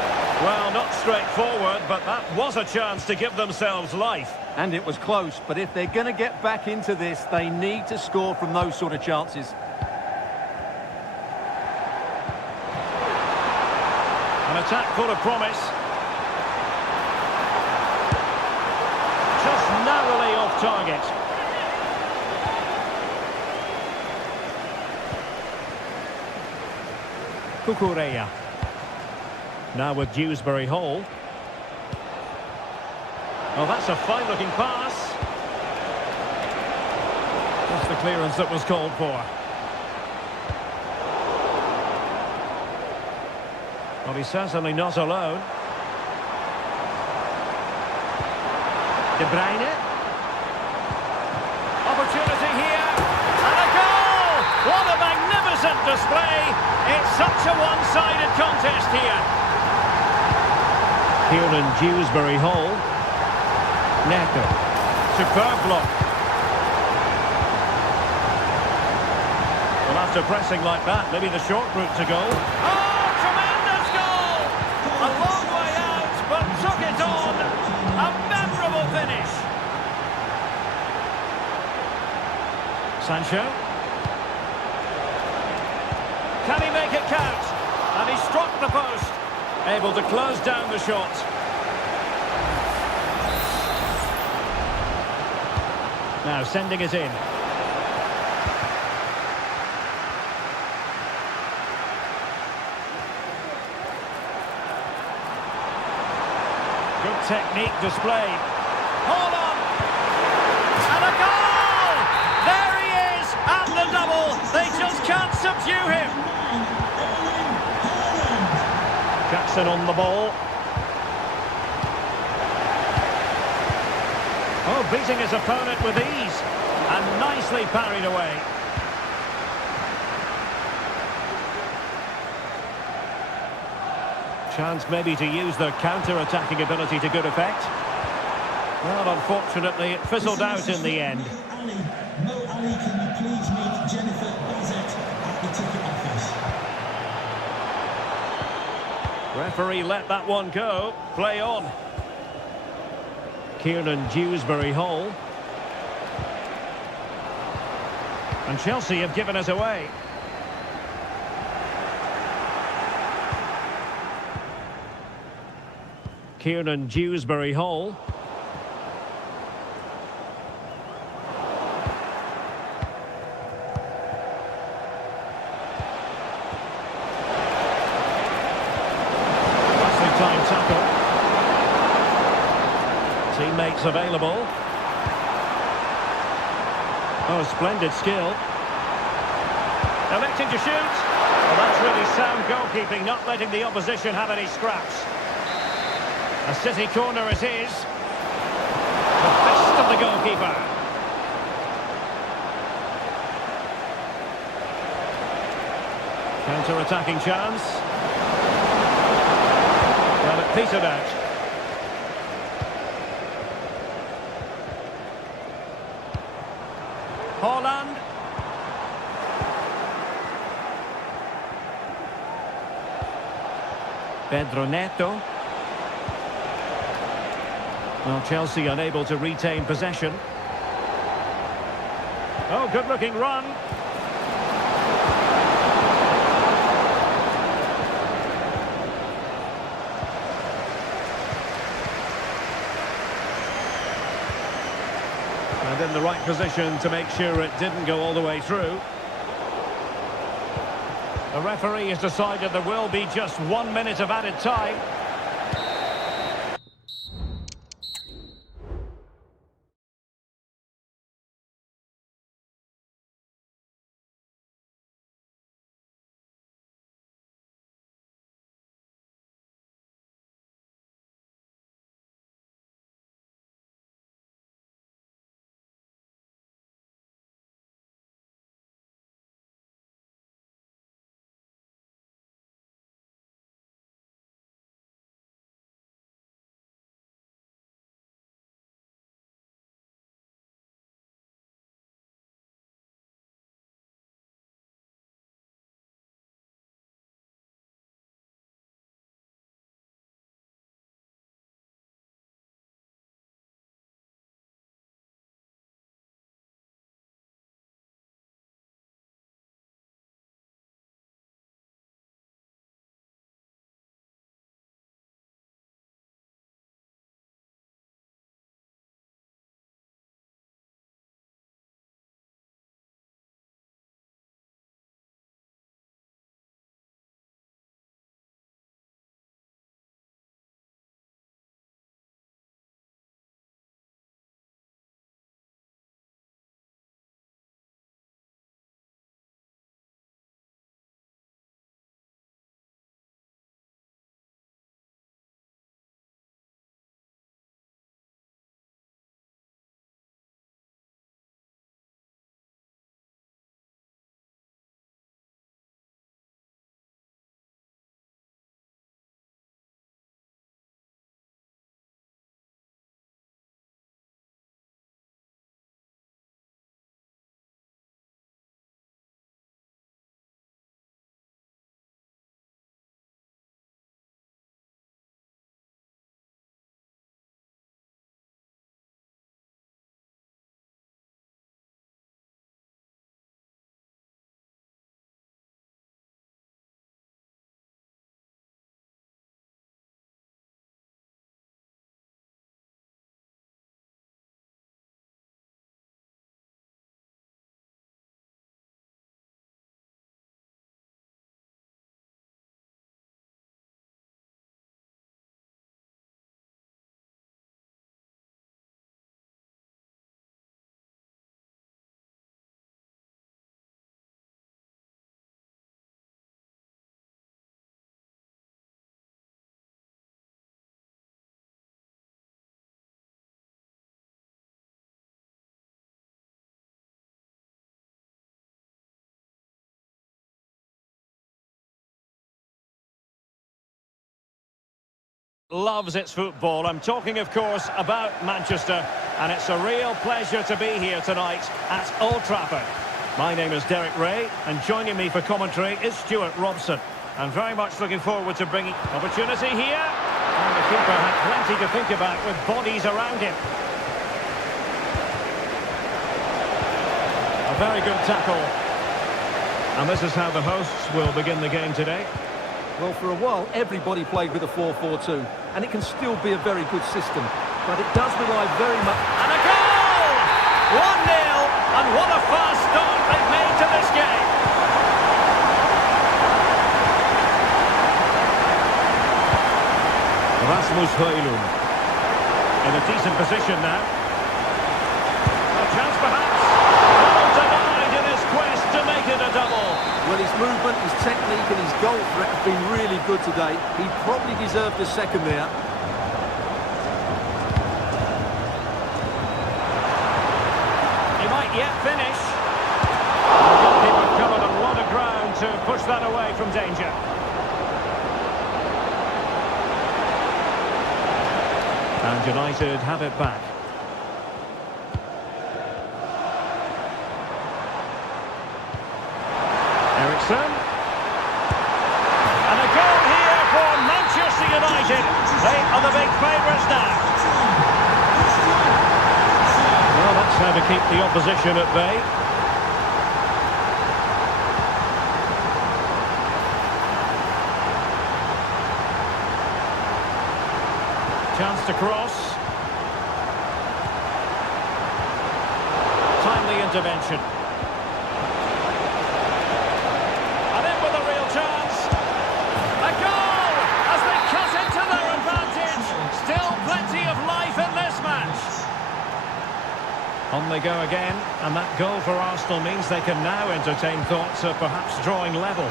Well, not straightforward, but that was a chance to give themselves life. And it was close, but if they're going to get back into this, they need to score from those sort of chances. An attack full of promise. Just narrowly off target. Kukureya. Now with Dewsbury Hall. Oh, that's a fine-looking pass. That's the clearance that was called for. Well, he's certainly not alone. De Bruyne. Opportunity here. And a goal! What a magnificent display. It's such a one-sided contest here. Here in Dewsbury Hall. Neto. Superb block. Well, after pressing like that, maybe the short route to goal. Oh, tremendous goal! A long way out, but took it on. A memorable finish. Sancho. Can he make it count? And he struck the post. Able to close down the shot. Now sending it in. Good technique displayed. Hold on! And a goal! There he is! And the double! They just can't subdue him! Jackson on the ball. Oh, beating his opponent with ease. And nicely parried away. Chance maybe to use their counter-attacking ability to good effect. Well, unfortunately, it fizzled out in the end. Mo Ali, can you please meet Jennifer Bazette at the ticket office? Referee let that one go. Play on. Kieran Dewsbury Hall. And Chelsea have given it away. Kieran Dewsbury Hall. Nicely timed tackle. Teammates available. Oh, splendid skill. Electing to shoot. Well, that's really sound goalkeeping, not letting the opposition have any scraps. A City corner it is. The fist of the goalkeeper. Counter-attacking chance. Well, it petered out. Haaland. Pedro Neto. Well, Chelsea unable to retain possession. Oh, good-looking run. And in the right position to make sure it didn't go all the way through. The referee has decided there will be just 1 minute of added time. Loves its football. I'm talking, of course, about Manchester, and it's a real pleasure to be here tonight at Old Trafford. My name is Derek Ray, and joining me for commentary is Stuart Robson. I'm very much looking forward to bringing opportunity here, and the keeper had plenty to think about with bodies around him. A very good tackle. And this is how the hosts will begin the game today. Well, for a while, everybody played with a 4-4-2, and it can still be a very good system, but it does rely very much... And a goal! 1-0, and what a fast start they've made to this game. Rasmus Højlund in a decent position now. A chance perhaps. Oh, denied in his quest to make it a double. Well, his movement, his technique and his goal threat have been really good today. He probably deserved a second there. He might yet finish. The goalkeeper covered a lot of ground to push that away from danger. And United have it back. Eriksson. And a goal here for Manchester United. They are the big favourites now. Well, that's how to keep the opposition at bay. Chance to cross. Timely intervention. And in with a real chance. A goal as they cut into their advantage. Still plenty of life in this match. On they go again, and that goal for Arsenal means they can now entertain thoughts of perhaps drawing level.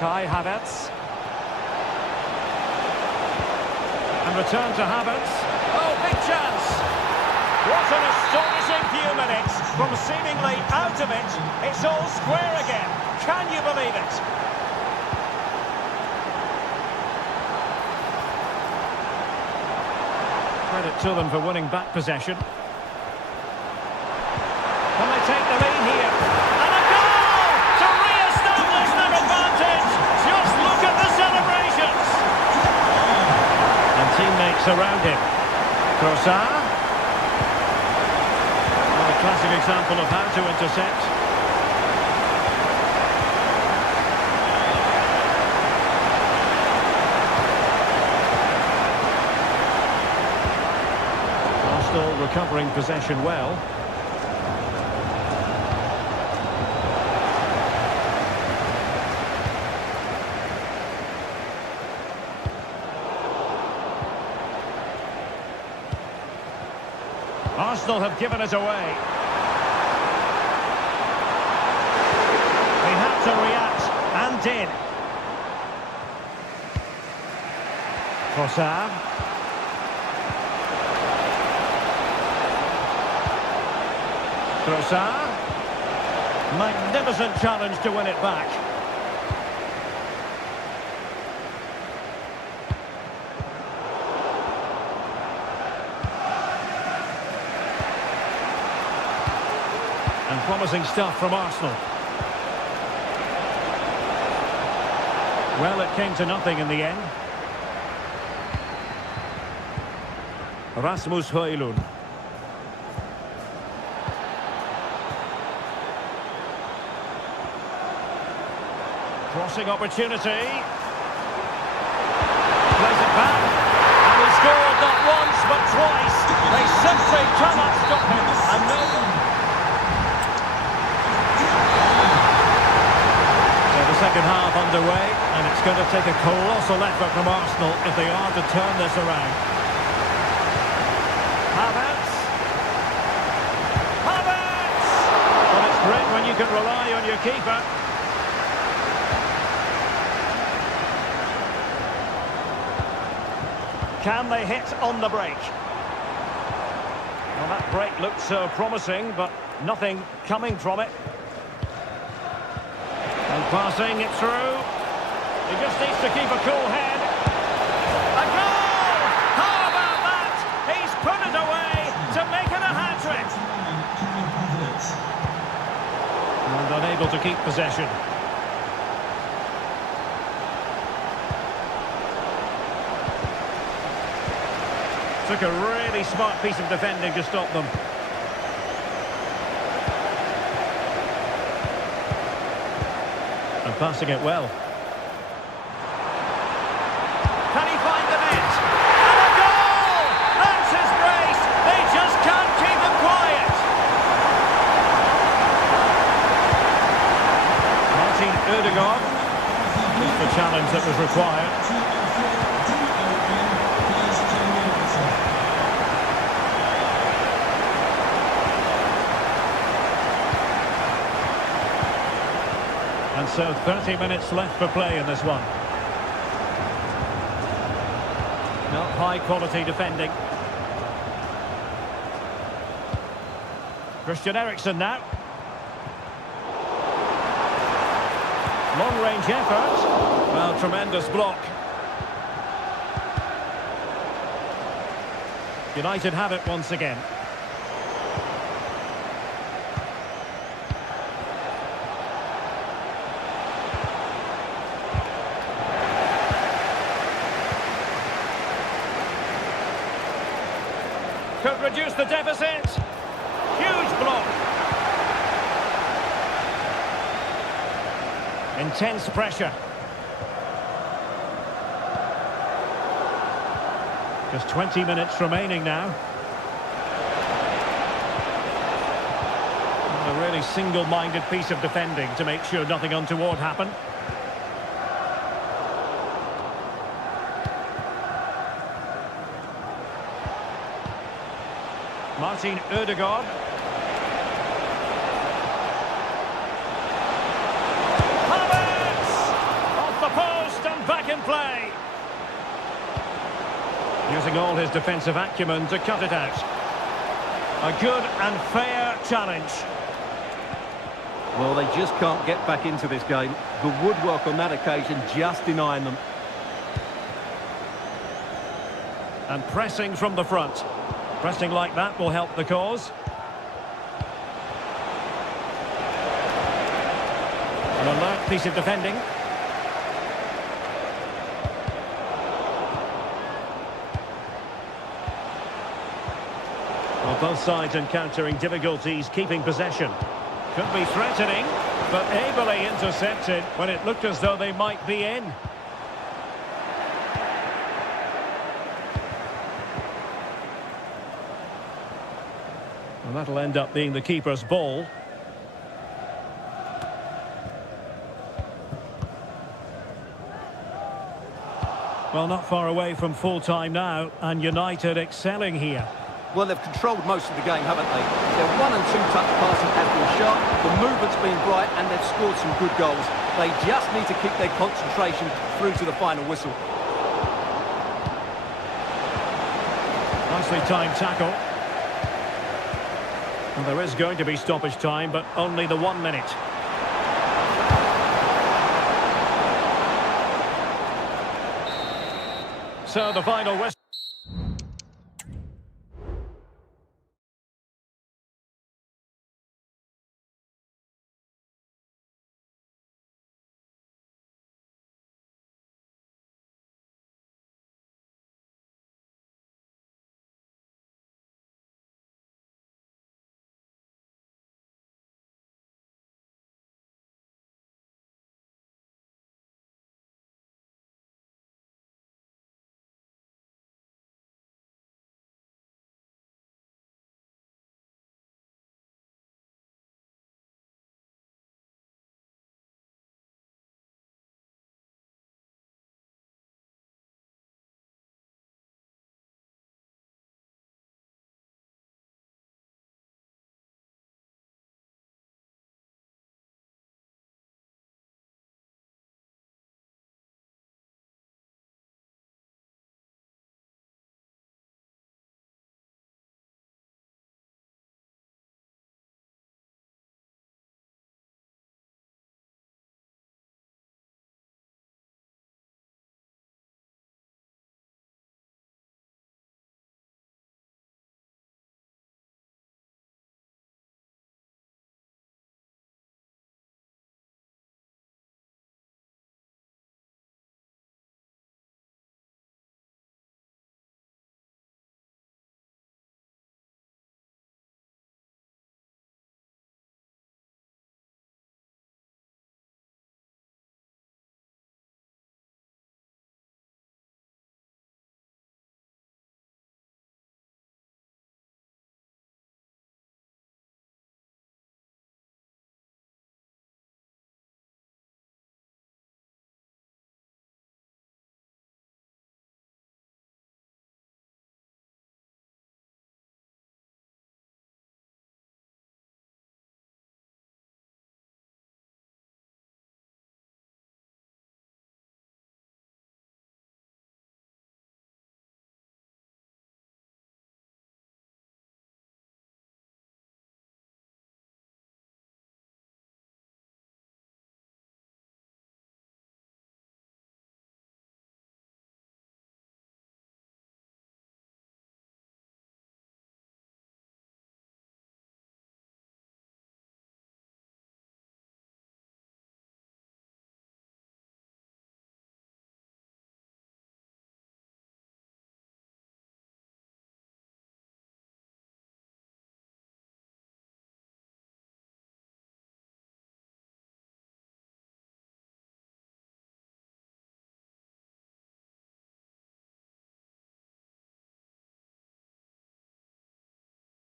Kai Havertz. And return to Havertz. Oh, big chance. What an astonishing few minutes. From seemingly out of it, it's all square again. Can you believe it? Credit to them for winning back possession. Can they take the lead here? And a goal to re-establish their advantage. Just look at the celebrations. And teammates around him. Trossard. Well, a classic example of how to intercept. Arsenal recovering possession well. Arsenal have given it away. They had to react, and did. Trossard. Trossard. Magnificent challenge to win it back. And promising stuff from Arsenal. Well, it came to nothing in the end. Rasmus Højlund. Crossing opportunity. Plays it back. And he scored not once but twice. They simply cannot stop him. And no... Second half underway, and it's going to take a colossal effort from Arsenal if they are to turn this around. Havertz! Havertz! Well, it's great when you can rely on your keeper. Can they hit on the break? Well, that break looked so promising, but nothing coming from it. Passing it through. He just needs to keep a cool head. A goal! How about that? He's put it away to make it a hat-trick. And unable to keep possession. Took a really smart piece of defending to stop them. And passing it well. Can he find the net? And a goal! That's his brace! They just can't keep him quiet! Martin Ødegaard. Just the challenge that was required. And so 30 minutes left for play in this one. Not high quality defending. Christian Eriksen now. Long range effort. Well, tremendous block. United have it once again. Could reduce the deficit. Huge block. Intense pressure. Just 20 minutes remaining now. A really single-minded piece of defending to make sure nothing untoward happened. Martin Ødegaard. Havertz! Off the post and back in play. Using all his defensive acumen to cut it out. A good and fair challenge. Well, they just can't get back into this game. The woodwork on that occasion just denying them. And pressing from the front. Pressing like that will help the cause. An alert piece of defending. Well, both sides encountering difficulties keeping possession. Could be threatening, but ably intercepted when it looked as though they might be in. And that'll end up being the keeper's ball. Well, not far away from full-time now, and United excelling here. Well, they've controlled most of the game, haven't they? Their 1- and 2-touch passing has been sharp, the movement's been bright, and they've scored some good goals. They just need to keep their concentration through to the final whistle. Nicely timed tackle. Well, there is going to be stoppage time, but only the 1 minute. So the final whistle.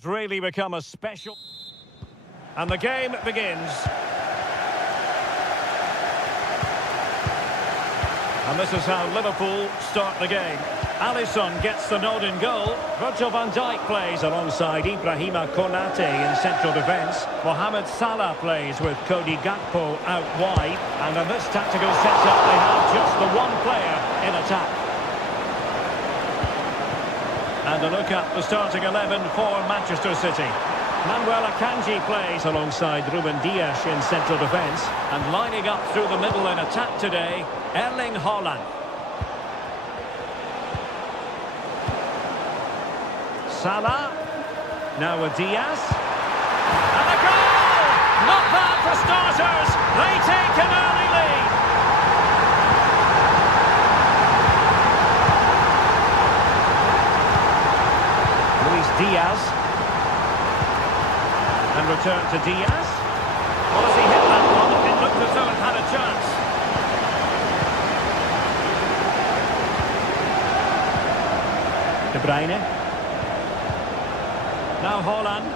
really become a special... And the game begins. And this is how Liverpool start the game. Alisson gets the nod in goal. Virgil van Dijk plays alongside Ibrahima Konate in central defence. Mohamed Salah plays with Cody Gakpo out wide. And in this tactical setup, they have just the one player in attack. And a look at the starting 11 for Manchester City. Manuel Akanji plays alongside Ruben Dias in central defence. And lining up through the middle in attack today, Erling Haaland. Salah, now with Diaz, and a goal! Not bad for starters, they take an early lead. Luis Diaz, and return to Diaz. Well, as he hit that one, it looked as though it had a chance. De Bruyne. Now Haaland.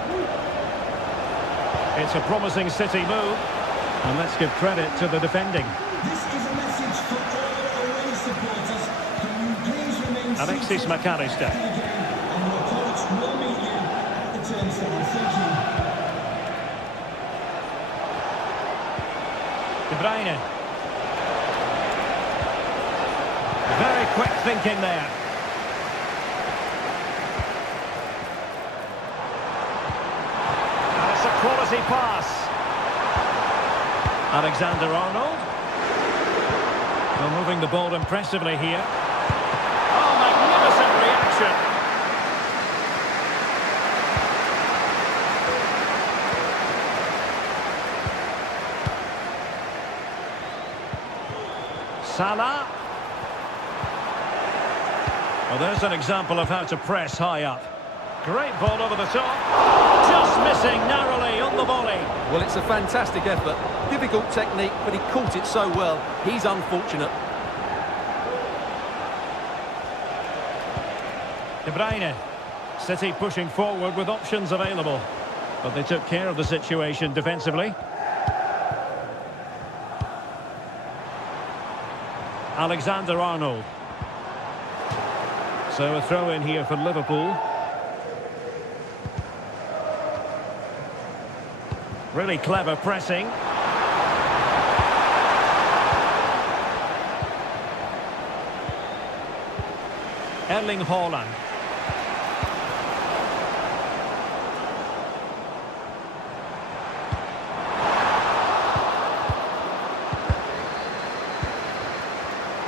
It's a promising City move. And let's give credit to the defending. This is a message for all away supporters. Can you please remain Alexis McAllister. And your coach will meet you at the turnstile. Thank you. De Bruyne. Very quick thinking there. Quality pass. Alexander-Arnold. Well, moving the ball impressively here. Oh, magnificent reaction. Salah. Well, there's an example of how to press high up. Great ball over the top. Just missing narrowly on the volley. Well, it's a fantastic effort. Difficult technique, but he caught it so well. He's unfortunate. De Bruyne. City pushing forward with options available. But they took care of the situation defensively. Alexander-Arnold. So a throw in here for Liverpool. Really clever pressing. Erling Haaland.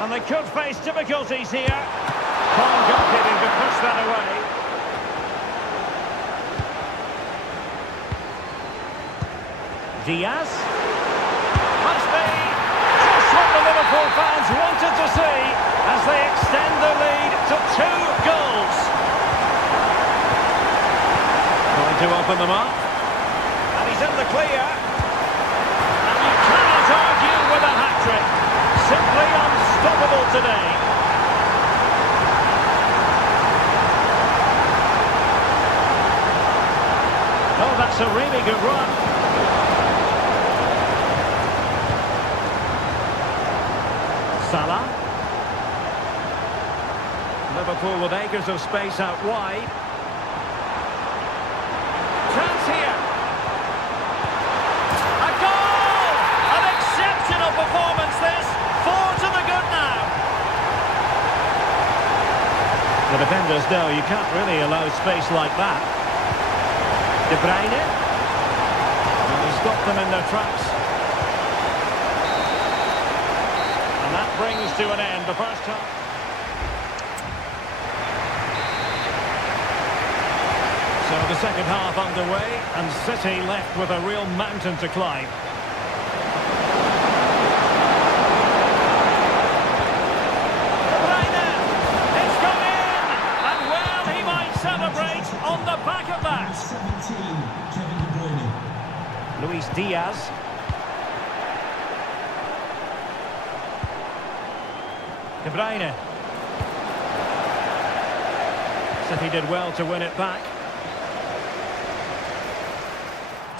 And they could face difficulties here. Calm goalkeeping to push that away. Diaz. Must be just what the Liverpool fans wanted to see as they extend the lead to 2 goals. Trying to open them up. And he's in the clear. And you cannot argue with a hat-trick. Simply unstoppable today. Oh, that's a really good run. Salah. Liverpool with acres of space out wide. Chance here. A goal! An exceptional performance this. 4 to the good now. The defenders know you can't really allow space like that. De Bruyne. And he stopped them in their tracks. That brings to an end the first half. So the second half underway, and City left with a real mountain to climb. Bruyne, it's gone in, and well, he might celebrate on the back of that. 17, Kevin De Bruyne. Luis Diaz. De Bruyne. City did well to win it back.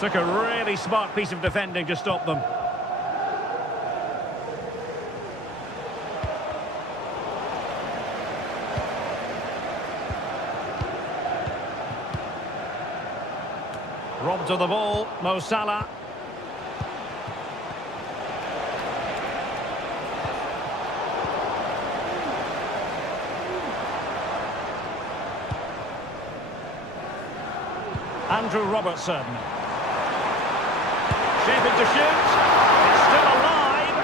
Took a really smart piece of defending to stop them. Robbed to the ball, Mo Salah. Andrew Robertson. Shaping to shoot. It's still alive.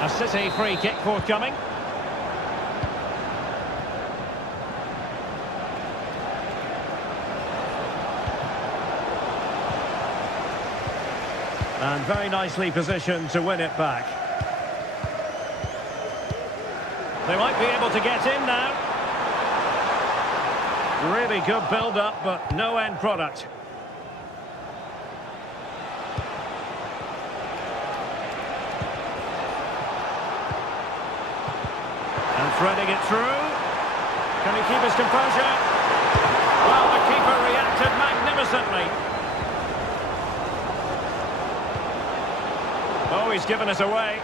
A City free kick forthcoming. And very nicely positioned to win it back. They might be able to get in now. Really good build-up, but no end product. And threading it through. Can he keep his composure? Well, the keeper reacted magnificently. Oh, he's given us away.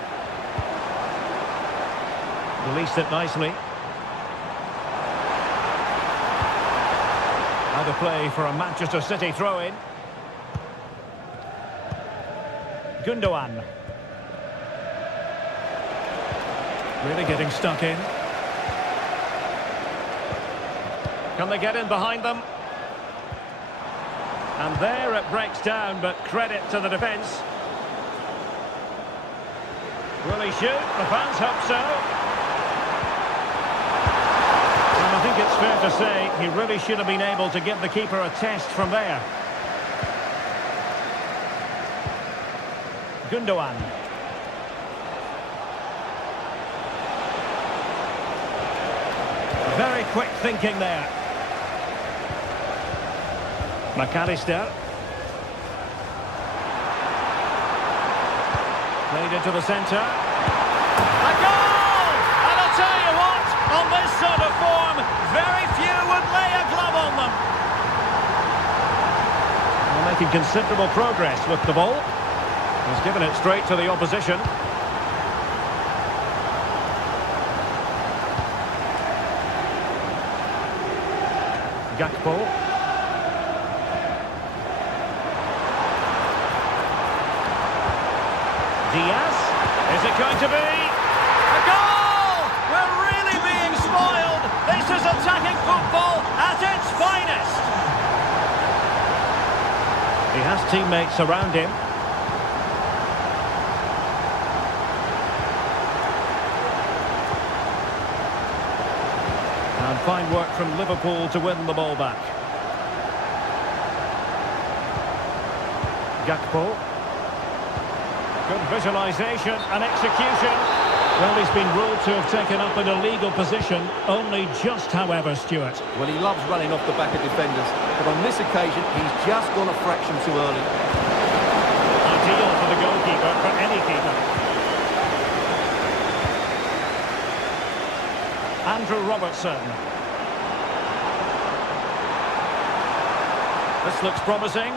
Released it nicely. Now the play for a Manchester City throw-in. Gundogan. Really getting stuck in. Can they get in behind them? And there it breaks down, but credit to the defence. Will he shoot? The fans hope so. I think it's fair to say he really should have been able to give the keeper a test from there. Gundogan. Very quick thinking there. McAllister. Played into the centre. A goal! And I'll tell you what, on this sort of form, very few would lay a glove on them. They're making considerable progress with the ball. He's given it straight to the opposition. Gakpo. Diaz. Is it going to be? A goal! We're really being spoiled. This is attacking football at its finest. He has teammates around him. And fine work from Liverpool to win the ball back. Gakpo. Good visualisation and execution. Well, he's been ruled to have taken up an illegal position, only just, however, Stuart. Well, he loves running off the back of defenders, but on this occasion, he's just gone a fraction too early. Ideal for the goalkeeper, for any keeper. Andrew Robertson. This looks promising.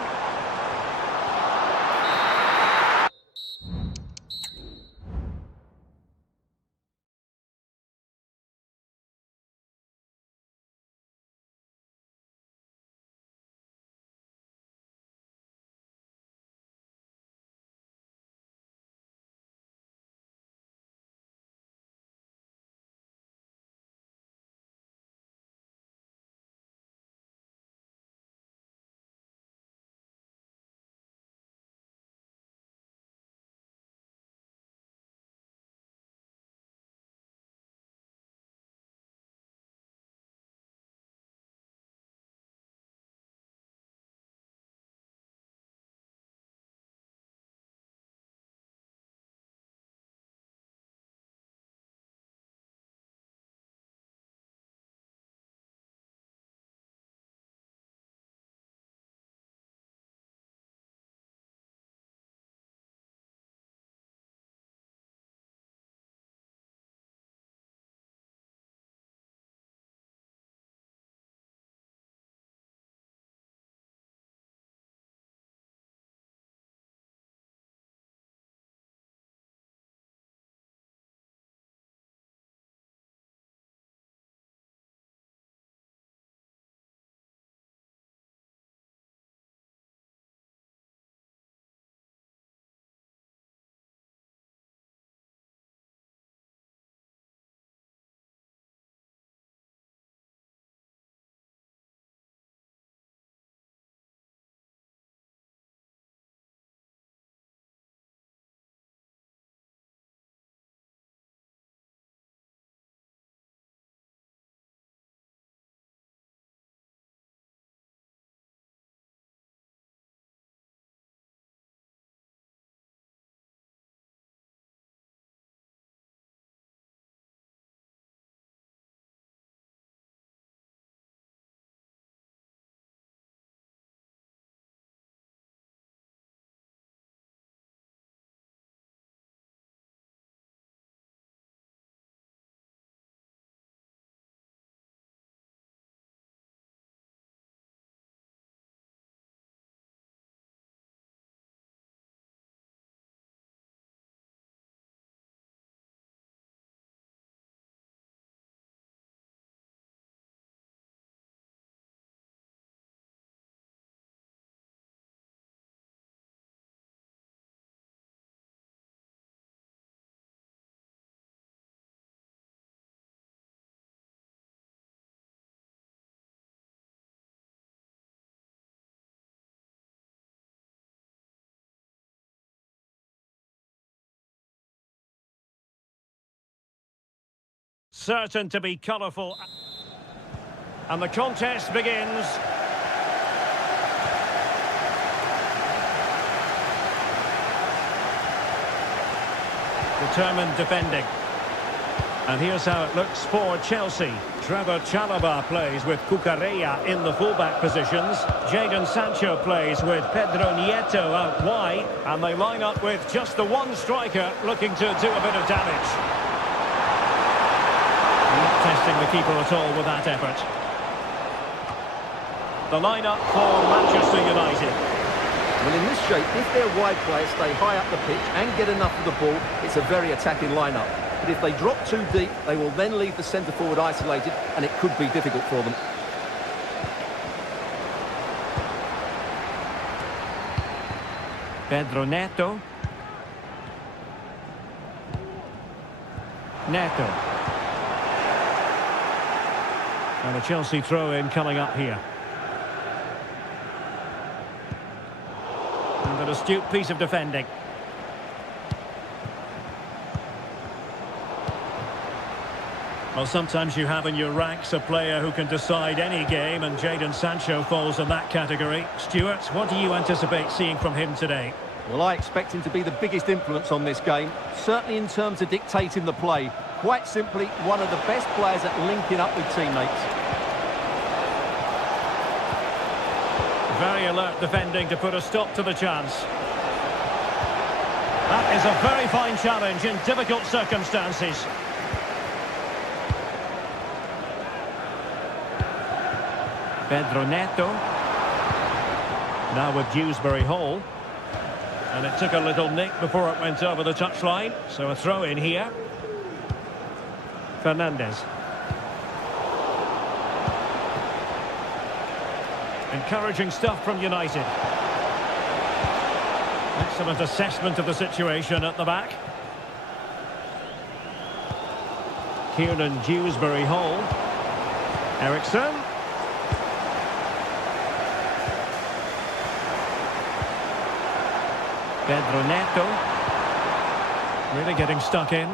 certain to be colourful. And the contest begins. Determined defending. And here's how it looks for Chelsea. Trevor Chalobah plays with Cucurella in the fullback positions. Jadon Sancho plays with Pedro Nieto out wide. And they line up with just the one striker looking to do a bit of damage. Not testing the keeper at all with that effort. The line-up for Manchester United. Well, in this shape, if their wide players stay high up the pitch and get enough of the ball, it's a very attacking line-up. But if they drop too deep, they will then leave the centre-forward isolated, and it could be difficult for them. Pedro Neto. Neto. And a Chelsea throw-in coming up here. And an astute piece of defending. Well, sometimes you have in your ranks a player who can decide any game, and Jadon Sancho falls in that category. Stuart, what do you anticipate seeing from him today? Well, I expect him to be the biggest influence on this game, certainly in terms of dictating the play. Quite simply, one of the best players at linking up with teammates. Very alert defending to put a stop to the chance. That is a very fine challenge in difficult circumstances. Pedro Neto. Now with Dewsbury Hall. And it took a little nick before it went over the touchline. So a throw in here. Fernandez. Encouraging stuff from United. Excellent assessment of the situation at the back. Kieran Dewsbury Hall. Ericsson. Pedro Neto. Really getting stuck in.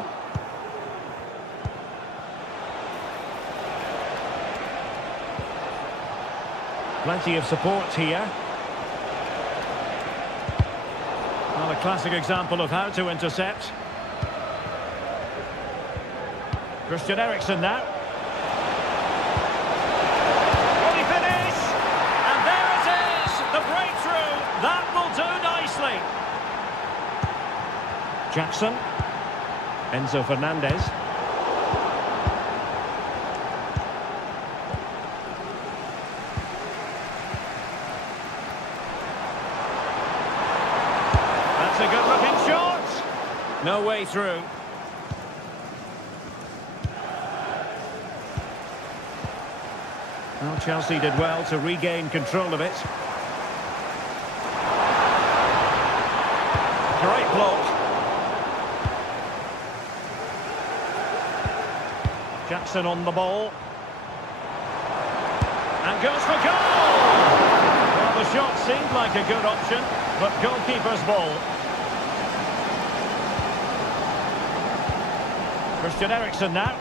Plenty of support here. Well, a classic example of how to intercept. Christian Eriksen now. Will he finish? And there it is! The breakthrough! That will do nicely. Jackson. Enzo Fernandez. That's a good-looking shot. No way through. Well, Chelsea did well to regain control of it. Great block. Jackson on the ball. And goes for goal! Well, the shot seemed like a good option, but goalkeeper's ball. Christian Eriksen now.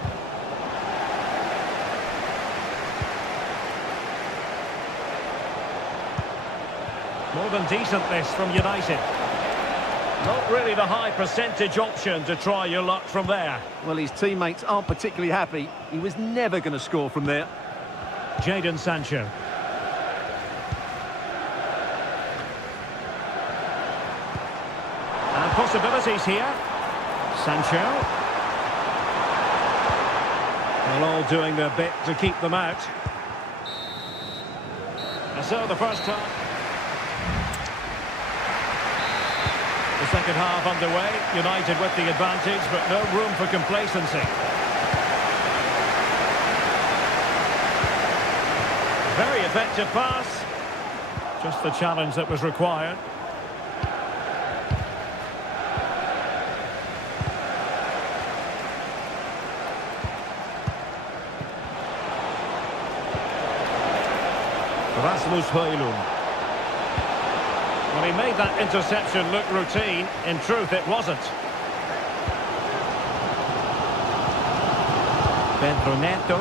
More than decent this from United. Not really the high percentage option to try your luck from there. Well, his teammates aren't particularly happy. He was never going to score from there. Jadon Sancho. And possibilities here. Sancho. They're all doing their bit to keep them out. And so the first time. The second half underway, United with the advantage, but no room for complacency. Very effective pass. Just the challenge that was required. Rasmus Højlund. Well, he made that interception look routine. In truth, it wasn't. Neto.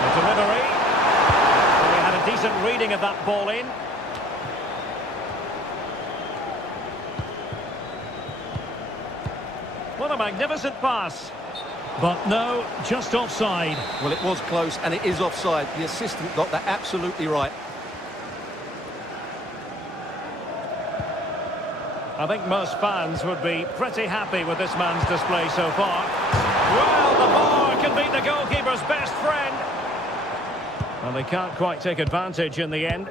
The delivery. Well, he had a decent reading of that ball in. What a magnificent pass. But no, just offside. Well, it was close, and it is offside. The assistant got that absolutely right. I think most fans would be pretty happy with this man's display so far. Well, the bar can be the goalkeeper's best friend. Well, they can't quite take advantage in the end.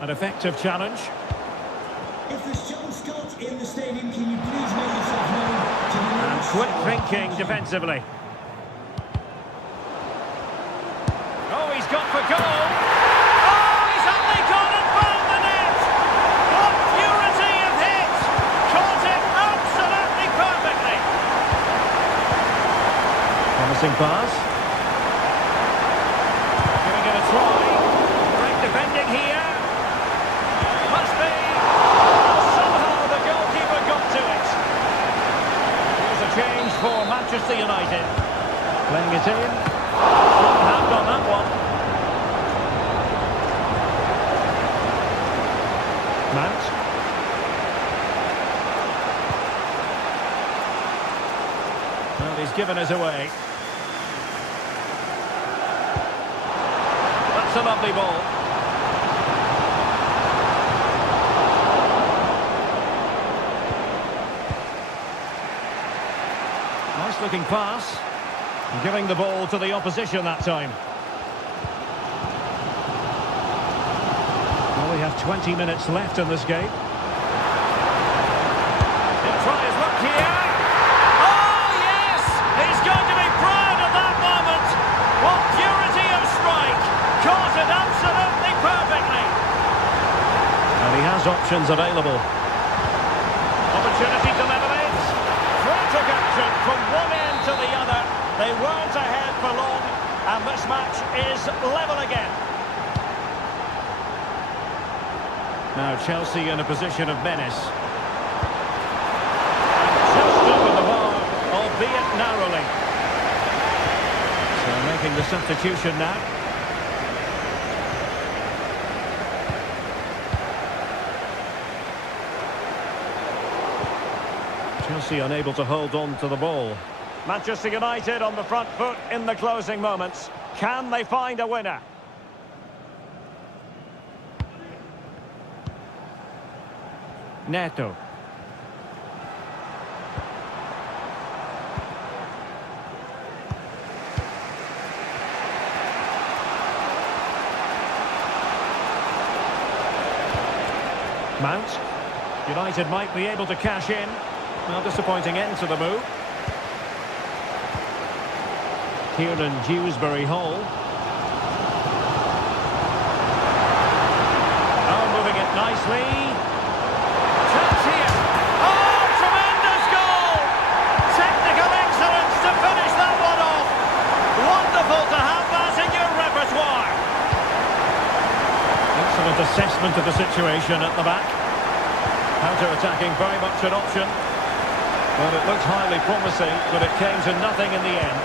An effective challenge. If there's John Scott in the stadium, can you please make yourself known to the And quick thinking defensively. Oh, he's gone for goal. Oh, he's only gone and found the net. What purity of hit. Caught it absolutely perfectly. Promising pass. Giving it a try. Great defending here. Must be. Somehow the goalkeeper got to it. Here's a change for Manchester United. Playing it in. Hand on that one. Mount. Well, he's given us away. That's a lovely ball. Nice looking pass. Giving the ball to the opposition that time. Well, we have 20 minutes left in this game. He'll try his luck here. Oh, yes! He's going to be proud of that moment. What purity of strike. Caught it absolutely perfectly. And he has options available. Opportunity to level it. Frantic action from one end to the other. They weren't ahead for long, and this match is level again. Now Chelsea in a position of menace. And just over the bar, albeit narrowly. So making the substitution now. Chelsea unable to hold on to the ball. Manchester United on the front foot in the closing moments. Can they find a winner? Neto. Mount. United might be able to cash in. Well, disappointing end to the move. Kieran Dewsbury Hall. Oh, moving it nicely. Chance here. Oh, tremendous goal! Technical excellence to finish that one off. Wonderful to have that in your repertoire. Excellent assessment of the situation at the back. Counter-attacking very much an option. Well, it looked highly promising, but it came to nothing in the end.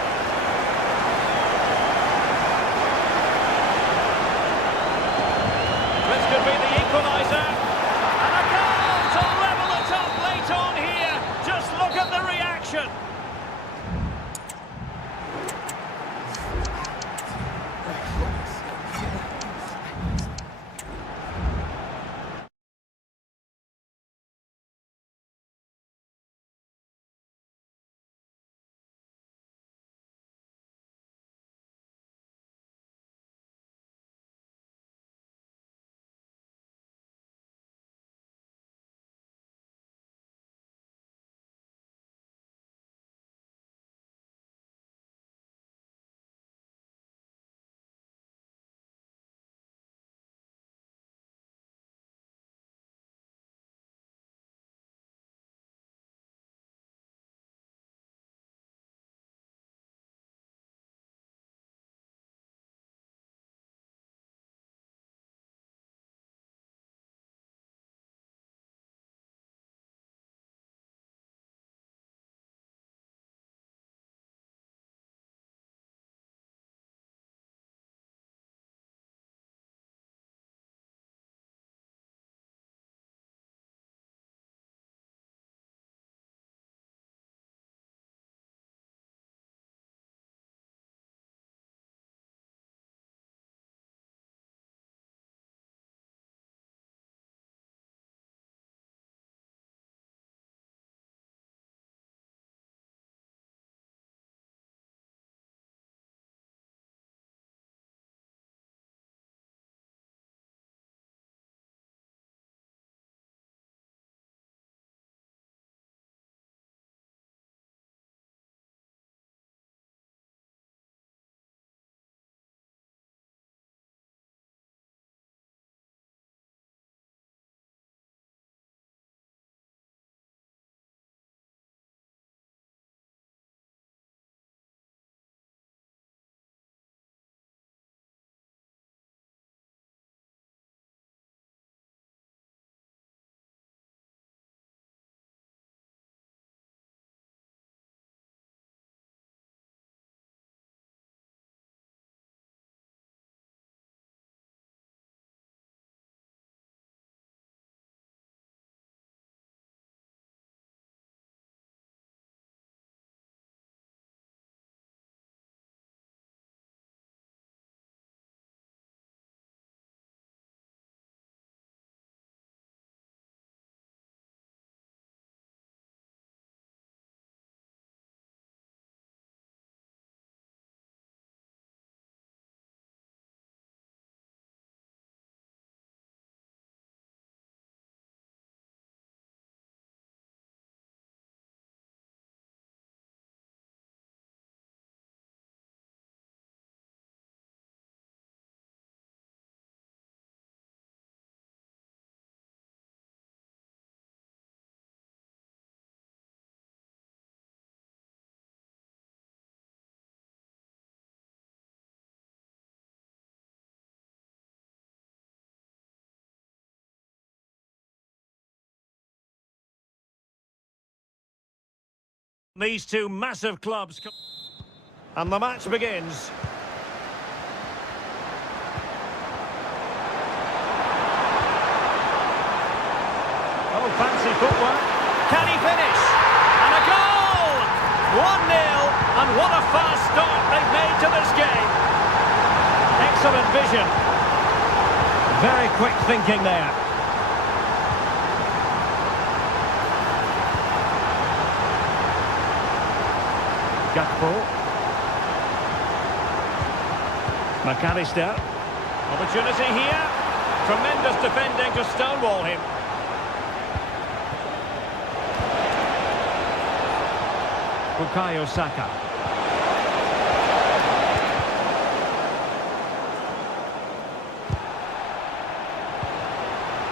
These two massive clubs. And the match begins. Oh, fancy footwork. Can he finish? And a goal! 1-0, and what a fast start they've made to this game. Excellent vision. Very quick thinking there. Gakpo. McAllister. Opportunity here. Tremendous defending to stonewall him. Bukayo Saka.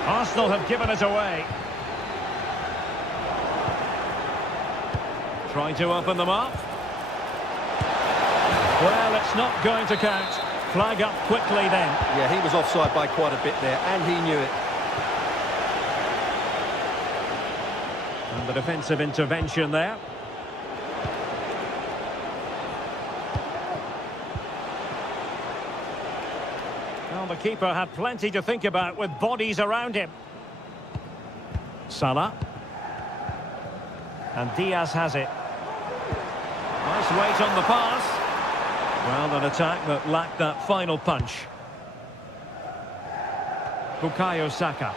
Arsenal have given it away. Trying to open them up. Well, it's not going to count. Flag up quickly then. Yeah, he was offside by quite a bit there, and he knew it. And the defensive intervention there. Well, the keeper had plenty to think about with bodies around him. Salah. And Diaz has it. Nice weight on the pass. Well, an attack that lacked that final punch. Bukayo Saka.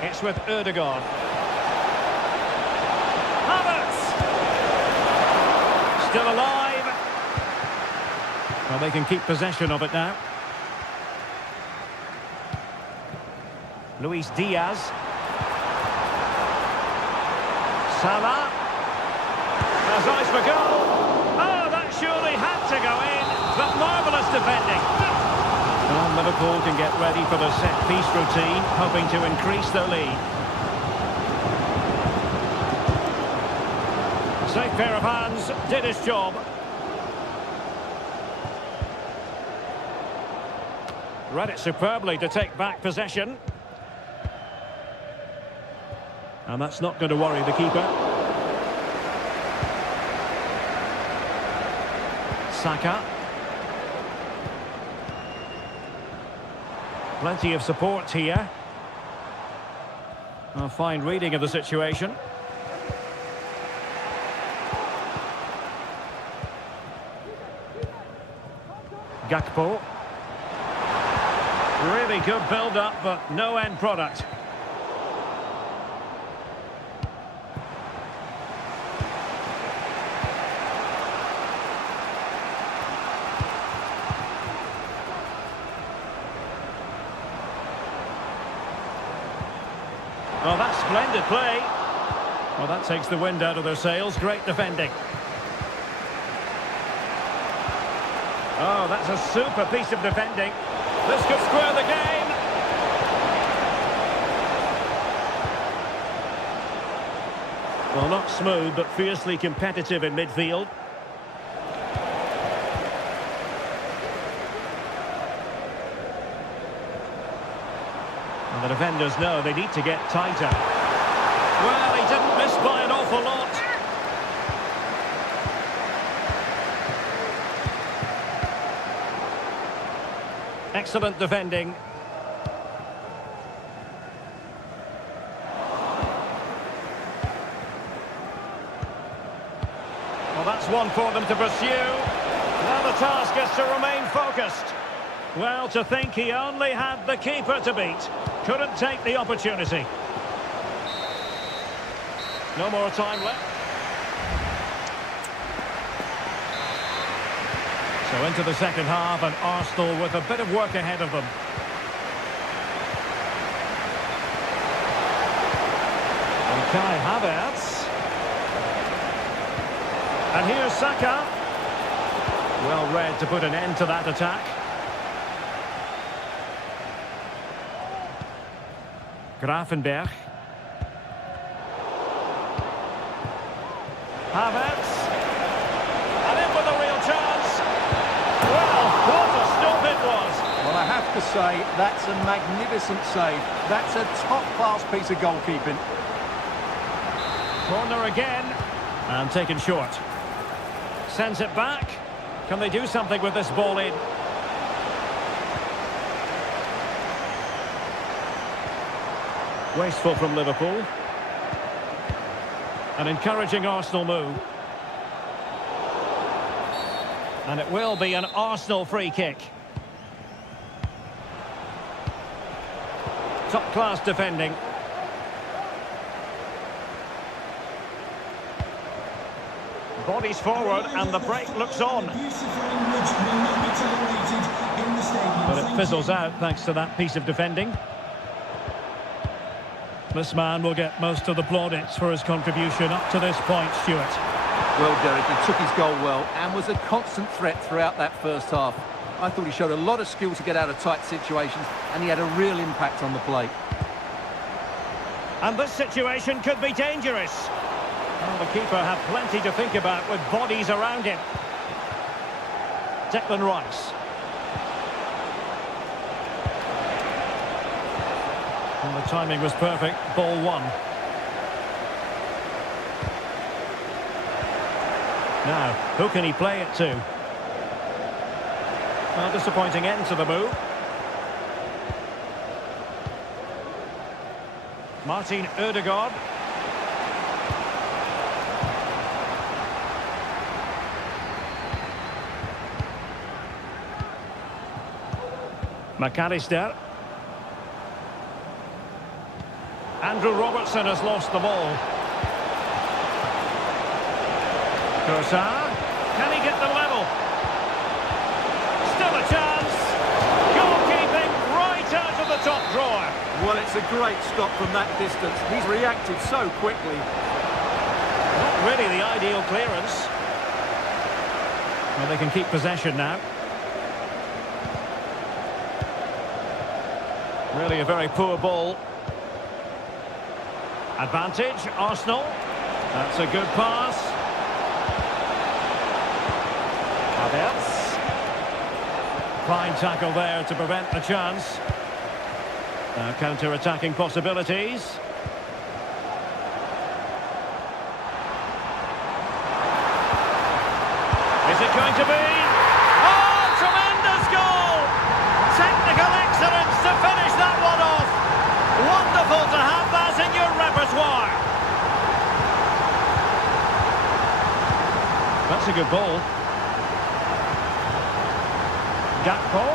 It's with Ødegaard. Havertz! Still alive. Well, they can keep possession of it now. Luis Diaz. Salah. Has eyes for goal. Oh, that surely had to go in. But marvellous defending. Well, Liverpool can get ready for the set-piece routine, hoping to increase their lead. Safe pair of hands, did his job. Read it superbly to take back possession. And that's not going to worry the keeper. Saka. Plenty of support here. A fine reading of the situation. Gakpo. Really good build-up, but no end product. Oh, that's splendid play. Well, that takes the wind out of their sails. Great defending. Oh, that's a super piece of defending. This could square the game. Well, not smooth, but fiercely competitive in midfield. And the defenders know they need to get tighter. Well, he didn't miss by an awful lot. Excellent defending. Well, that's one for them to pursue. Now the task is to remain focused. Well, to think he only had the keeper to beat. Couldn't take the opportunity. No more time left. So into the second half, and Arsenal with a bit of work ahead of them. And Kai Havertz. And here's Saka. Well read to put an end to that attack. Grafenberg. Havertz. And in with a real chance. Well, what a stop it was. Well, I have to say, that's a magnificent save. That's a top-class piece of goalkeeping. Corner again. And taken short. Sends it back. Can they do something with this ball in? Wasteful from Liverpool. An encouraging Arsenal move. And it will be an Arsenal free kick. Top-class defending. Bodies forward and the break looks on. But it fizzles out thanks to that piece of defending. This man will get most of the plaudits for his contribution up to this point, Stuart. Well, Derek, he took his goal well and was a constant threat throughout that first half. I thought he showed a lot of skill to get out of tight situations, and he had a real impact on the plate. And this situation could be dangerous. Well, the keeper had plenty to think about with bodies around him. Declan Rice. And the timing was perfect. Ball one. Now, who can he play it to? Well, disappointing end to the move. Martin Ødegaard. McAllister. Andrew Robertson has lost the ball. Kursa. Can he get them level? Still a chance. Goalkeeping right out of the top drawer. Well, it's a great stop from that distance. He's reacted so quickly. Not really the ideal clearance. Well, they can keep possession now. Really a very poor ball. Advantage, Arsenal. That's a good pass. Havertz. Fine tackle there to prevent the chance. Now counter-attacking possibilities. Is it going to be? Oh, tremendous goal! Technical excellence to finish that one off. Wonderful to have that in your repertoire. That's a good ball. Gakpo.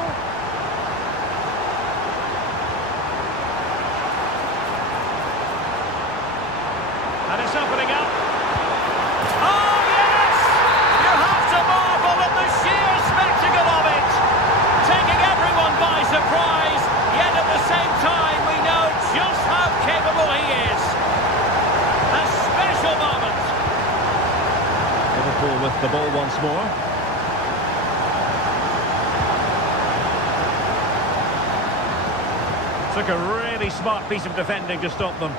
And it's opening up. Oh, yes! You have to marvel at the sheer spectacle of it. Taking everyone by surprise, yet at the same time we know just how capable he is. A special moment. Liverpool with the ball once more. Took a really smart piece of defending to stop them.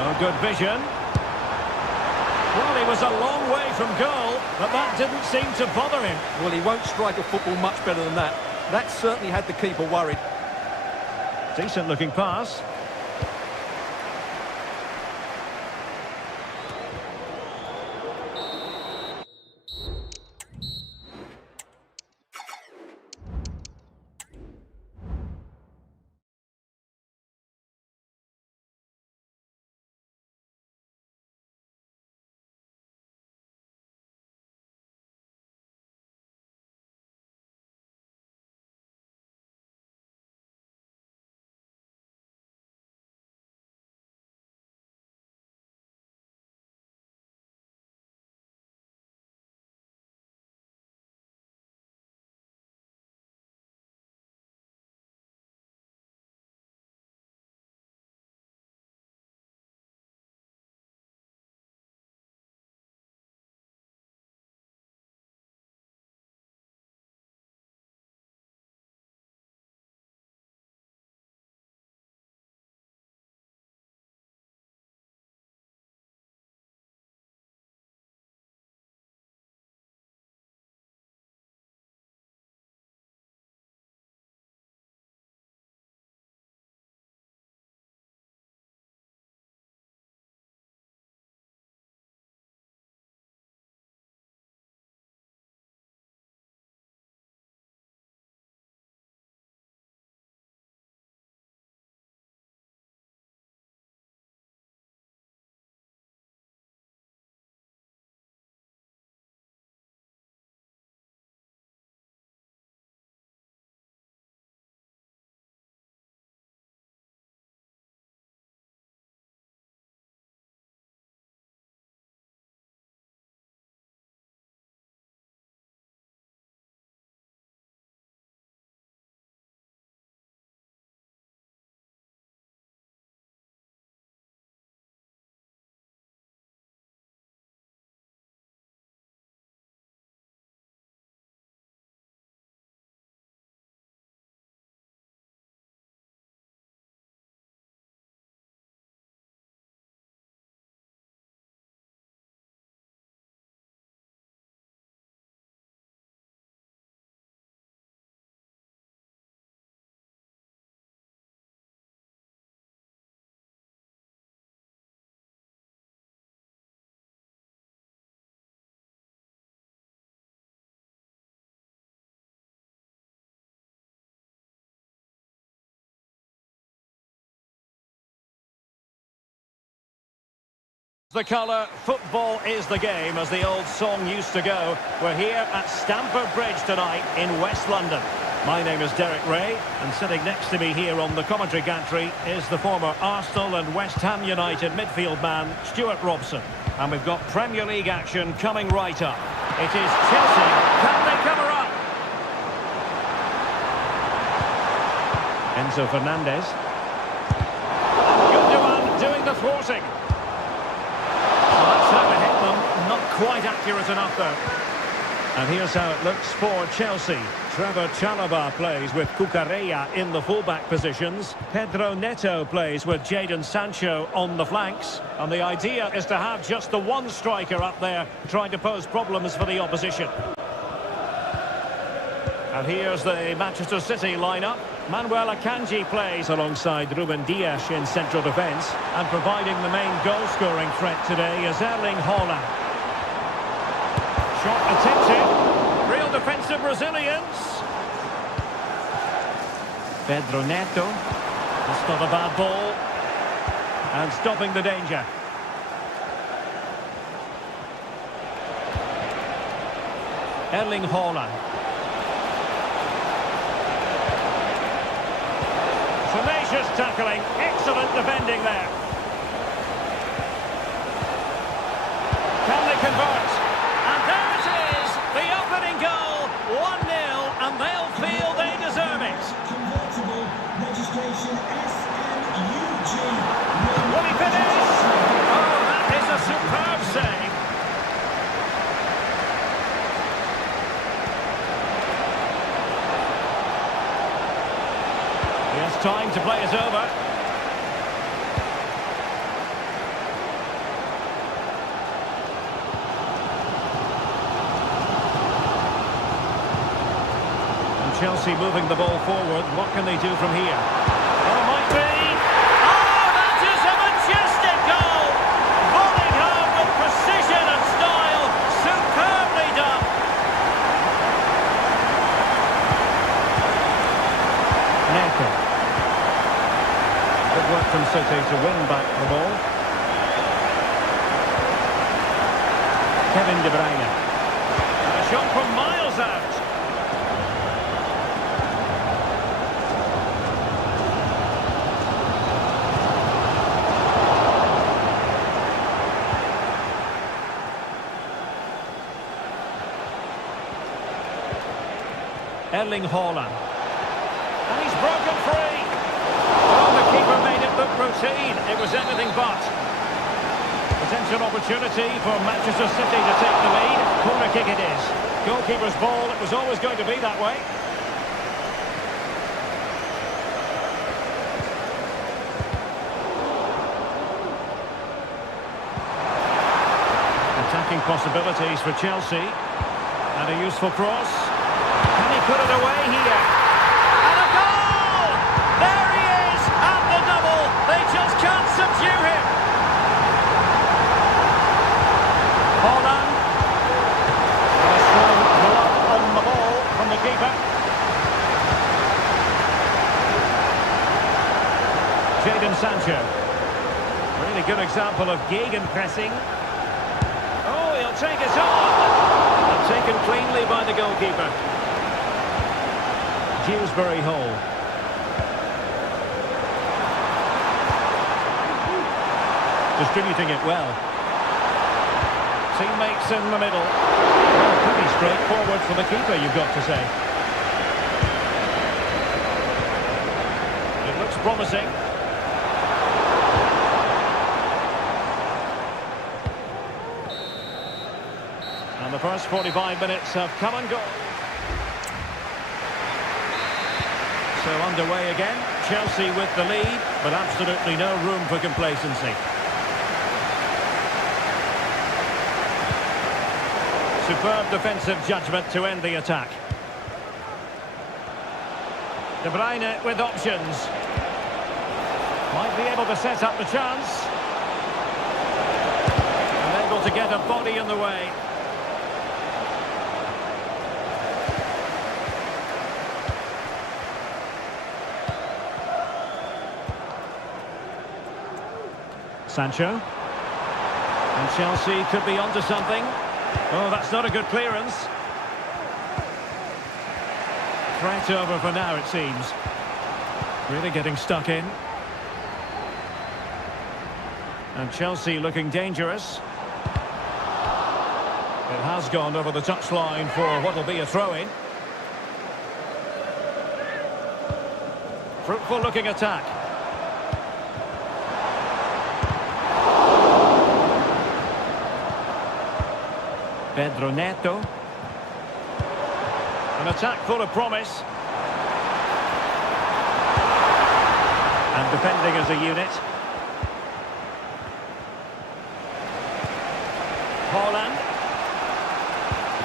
Oh, good vision. Well, he was a long way from goal, but that didn't seem to bother him. Well, he won't strike a football much better than that. That certainly had the keeper worried. Decent looking pass. The colour, football is the game, as the old song used to go. We're here at Stamford Bridge tonight in West London. My name is Derek Ray, and sitting next to me here on the commentary gantry is the former Arsenal and West Ham United midfield man, Stuart Robson. And we've got Premier League action coming right up. It is Chelsea. Can they cover up? Enzo Fernandez. Gundogan doing the thwarting. That's how to hit them. Not quite accurate enough, though. And here's how it looks for Chelsea. Trevor Chalobah plays with Cucurella in the fullback positions. Pedro Neto plays with Jadon Sancho on the flanks. And the idea is to have just the one striker up there trying to pose problems for the opposition. And here's the Manchester City lineup. Manuel Akanji plays alongside Ruben Dias in central defence. And providing the main goal-scoring threat today is Erling Haaland. Shot attempted. Real defensive resilience. Pedro Neto. That's not a bad ball. And stopping the danger. Erling Haaland. Tenacious tackling, excellent defending there. Can they convert? And there it is, the opening goal, 1-0, and they'll feel they deserve it. Convertible registration SNUG. Will he finish? Oh, that is a superb save. It's time to play it over. And Chelsea moving the ball forward. What can they do from here? Oh, might be. Oh, that is a majestic goal! Volleyed home with precision and style. Superbly done. Neto. Good work from City to win back the ball. Kevin De Bruyne. And a shot from miles out. Erling Haaland. And he's broken free. Oh, the keeper made it look routine. It was anything but. Potential opportunity for Manchester City to take the lead. Corner kick it is. Goalkeeper's ball. It was always going to be that way. Attacking possibilities for Chelsea. And a useful cross. Can he put it away here? And a goal! There he is at the double. They just can't subdue him. Haaland. And a strong glove on the ball from the keeper. Jadon Sancho. Really good example of gegenpressing. Oh, he'll take it on. And taken cleanly by the goalkeeper. Dewsbury Hall. Distributing it well. Teammates in the middle. Pretty straightforward for the keeper, you've got to say. It looks promising. And the first 45 minutes have come and gone. So underway again, Chelsea with the lead, but absolutely no room for complacency. Superb defensive judgment to end the attack. De Bruyne with options. Might be able to set up the chance. And able to get a body in the way. Sancho. And Chelsea could be onto something. Oh, that's not a good clearance. Threat over for now, it seems. Really getting stuck in. And Chelsea looking dangerous. It has gone over the touchline for what will be a throw-in. Fruitful looking attack. Pedro Neto. An attack full of promise. And defending as a unit. Haaland.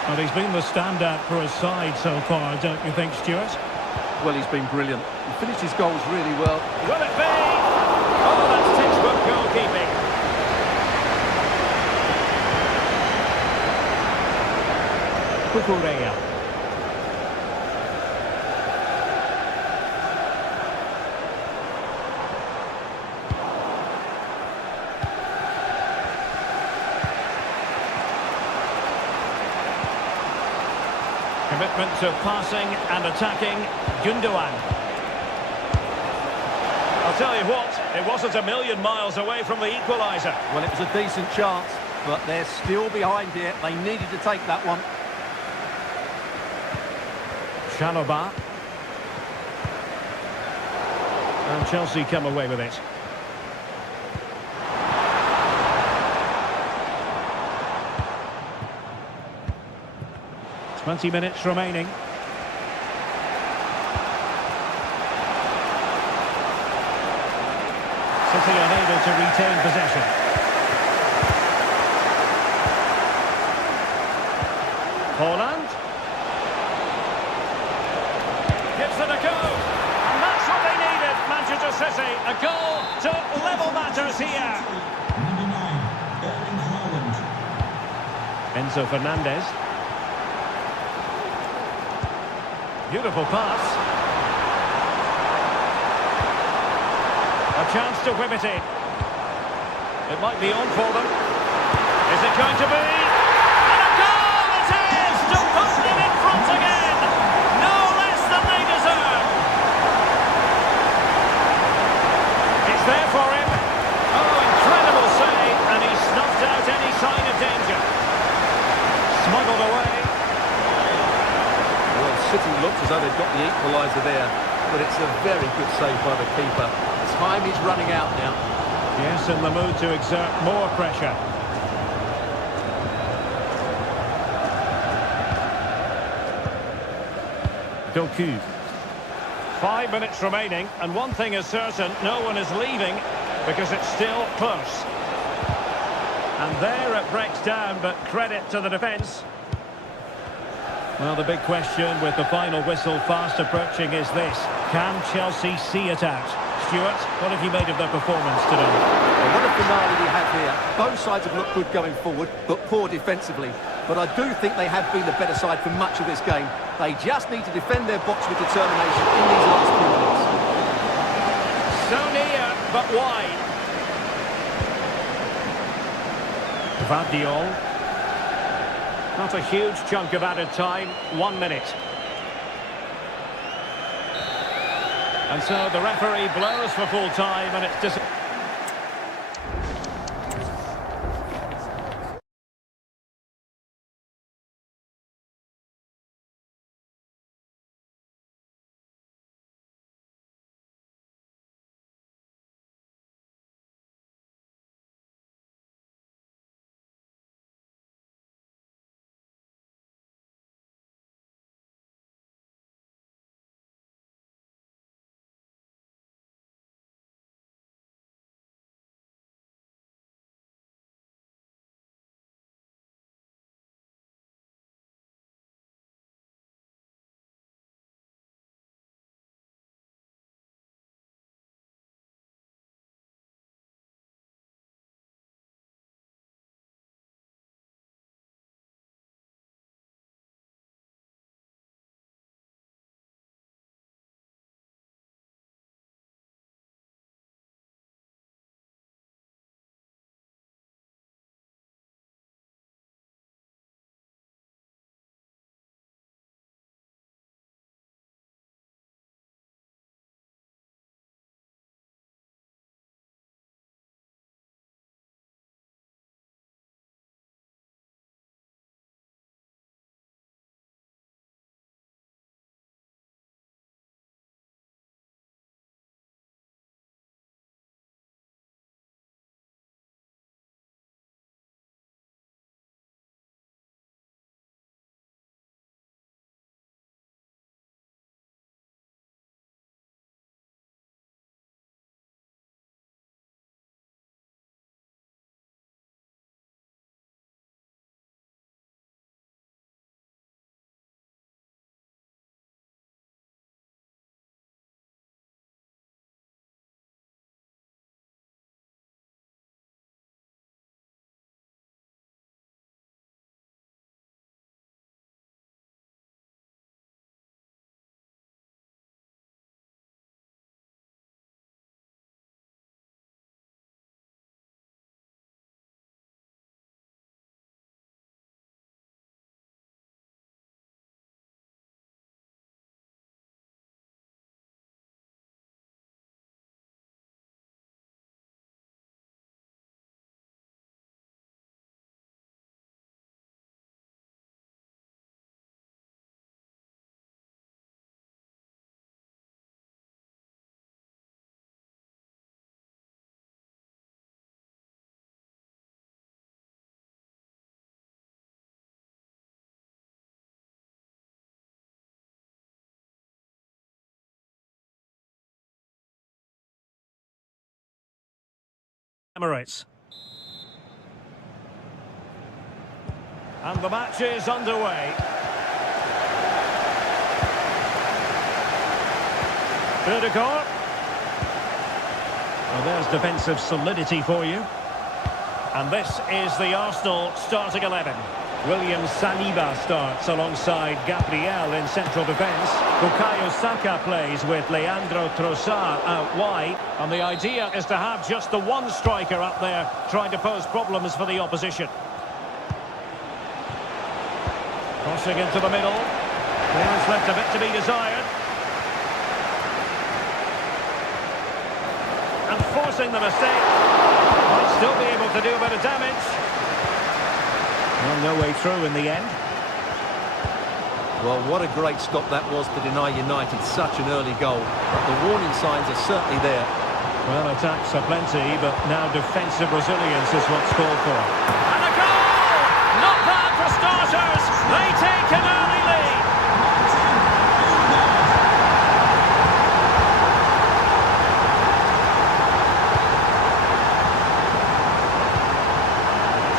Well, he's been the standout for his side so far, don't you think, Stuart? Well, he's been brilliant. He finished his goals really well. Will it be? Oh, that's textbook goalkeeping. Cucurella. Commitment to passing and attacking. Gundogan. I'll tell you what, it wasn't a million miles away from the equaliser. Well, it was a decent chance, but they're still behind here. They needed to take that one. Chalobah. And Chelsea come away with it. Twenty minutes remaining. City unable to retain possession. Haaland. Gives it a go. And that's what they needed, Manchester City. A goal to level matters here. Number 9, Erling Haaland. Enzo Fernandez. Beautiful pass. A chance to whip it in. It might be on for them. Is it going to be? And a goal it is! To put them in front again! No less than they deserve! It's there for him. Oh, incredible save, and he snuffed out any sign of danger. Smuggled away. Well, City looked as though they've got the equaliser there, but it's a very good save by the keeper. Time is running out now. Yes, in the mood to exert more pressure. Doku. 5 minutes remaining, and one thing is certain, no one is leaving because it's still close. And there it breaks down, but credit to the defence. Well, the big question with the final whistle fast approaching is this. Can Chelsea see it out? Stuart, what have you made of their performance today? Well, what a finale we have here. Both sides have looked good going forward, but poor defensively. But I do think they have been the better side for much of this game. They just need to defend their box with determination in these last few minutes. So near, but wide. Vardiol. Not a huge chunk of added time. 1 minute. And so the referee blows for full time, and it's Emirates. And the match is underway. Ødegaard. Well, there's defensive solidity for you. And this is the Arsenal starting 11. William Saliba starts alongside Gabriel in central defence. Bukayo Saka plays with Leandro Trossard out wide. And the idea is to have just the one striker up there trying to pose problems for the opposition. Crossing into the middle. Clearance left a bit to be desired. And forcing the mistake. Might still be able to do a bit of damage. Well, no way through in the end. Well, what a great stop that was to deny United such an early goal. But the warning signs are certainly there. Well, attacks are plenty, but now defensive resilience is what's called for. And a goal! Not bad for starters. They take an early lead.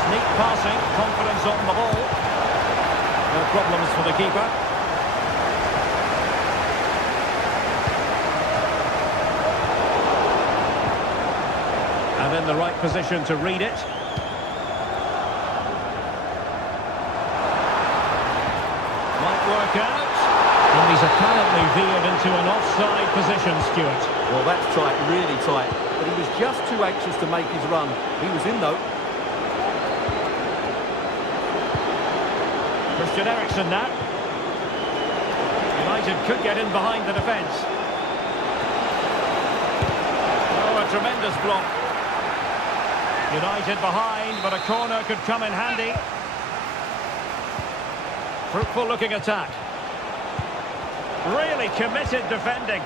Sneak passing, confidence on the ball. No problems for the keeper. And in the right position to read it. Might work out. And he's apparently veered into an offside position, Stuart. Well, that's tight, really tight. But he was just too anxious to make his run. He was in, though. Christian Eriksen now. United could get in behind the defence. Oh, a tremendous block. United behind, but a corner could come in handy. Fruitful looking attack. Really committed defending.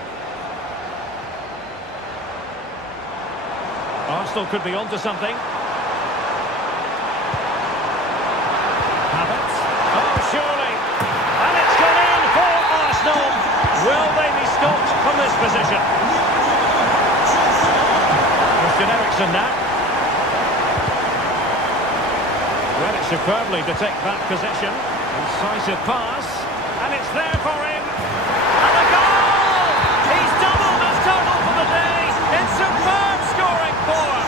Arsenal could be onto something. Havertz. Oh, surely. And it's gone in for Arsenal. Will they be stopped from this position? Christian Eriksen now. Read it superbly to take back possession. Incisive pass. And it's there for him. And a goal! He's doubled his total for the day in superb scoring form.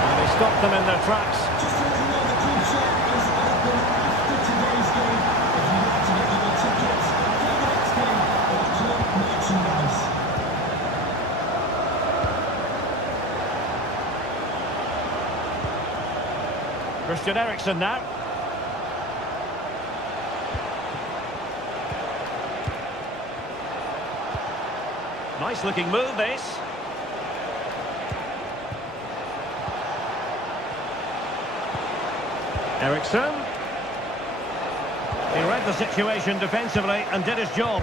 And they stopped them in their tracks. Just to let you know, the club shop is open after today's game. If you'd like to get your tickets for the next game or club merchandise. Christian Eriksen now. Nice looking move this. Eriksen. He read the situation defensively and did his job.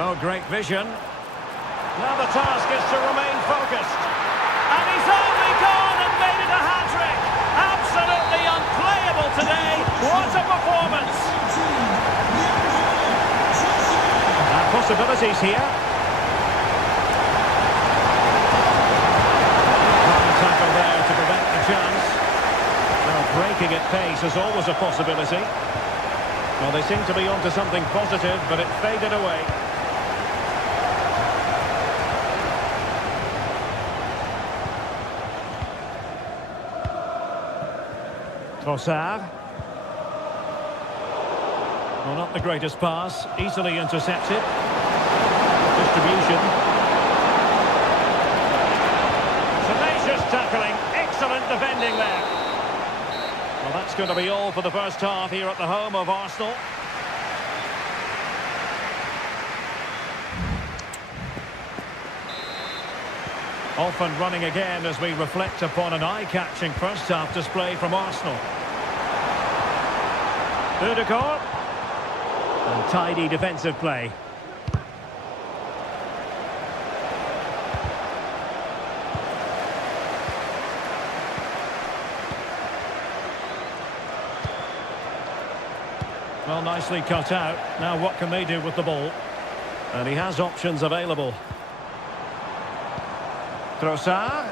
Oh, great vision. Now the task is to remain focused. And he's only gone and made it a hat-trick. Absolutely unplayable today. What a performance. And possibilities here. One tackle there to prevent the chance. Now breaking at pace is always a possibility. Well, they seem to be onto something positive, but it faded away. Trossard. Well, not the greatest pass, easily intercepted. Distribution. Tenacious tackling, excellent defending there. Well, that's going to be all for the first half here at the home of Arsenal. Off and running again as we reflect upon an eye-catching first half display from Arsenal. Ødegaard. And tidy defensive play. Well, nicely cut out. Now what can they do with the ball? And he has options available. Trossard.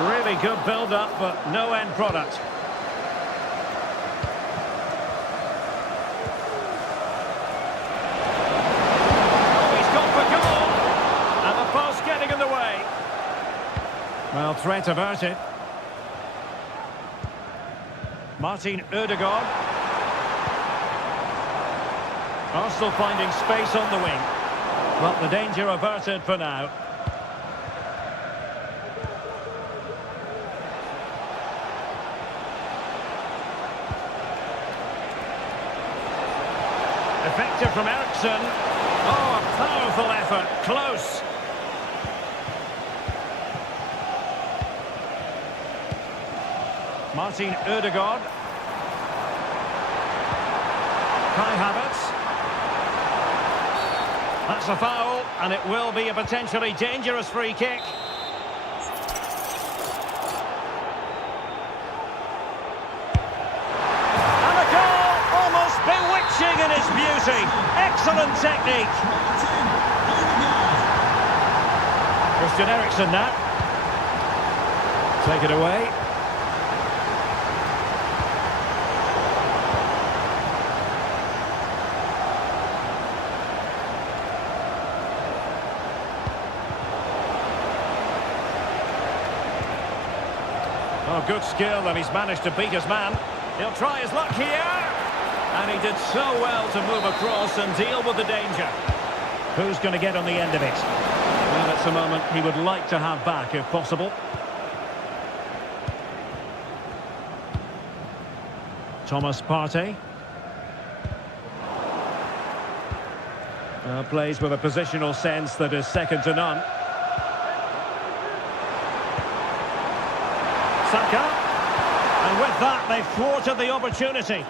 Really good build-up, but no end product. Oh, he's gone for goal. And the post getting in the way. Well, threat averted. Martin Ødegaard. Arsenal finding space on the wing. But the danger averted for now. Effective from Eriksson. Oh, a powerful effort. Close. Martin Ødegaard. Kai Havertz. That's a foul, and it will be a potentially dangerous free kick. And a goal, almost bewitching in its beauty. Excellent technique. Christian Eriksen now. Take it away. Oh, good skill, and he's managed to beat his man. He'll try his luck here. And he did so well to move across and deal with the danger. Who's going to get on the end of it? Well, it's a moment he would like to have back, if possible. Thomas Partey. Plays with a positional sense that is second to none. Saka, and with that they've thwarted the opportunity.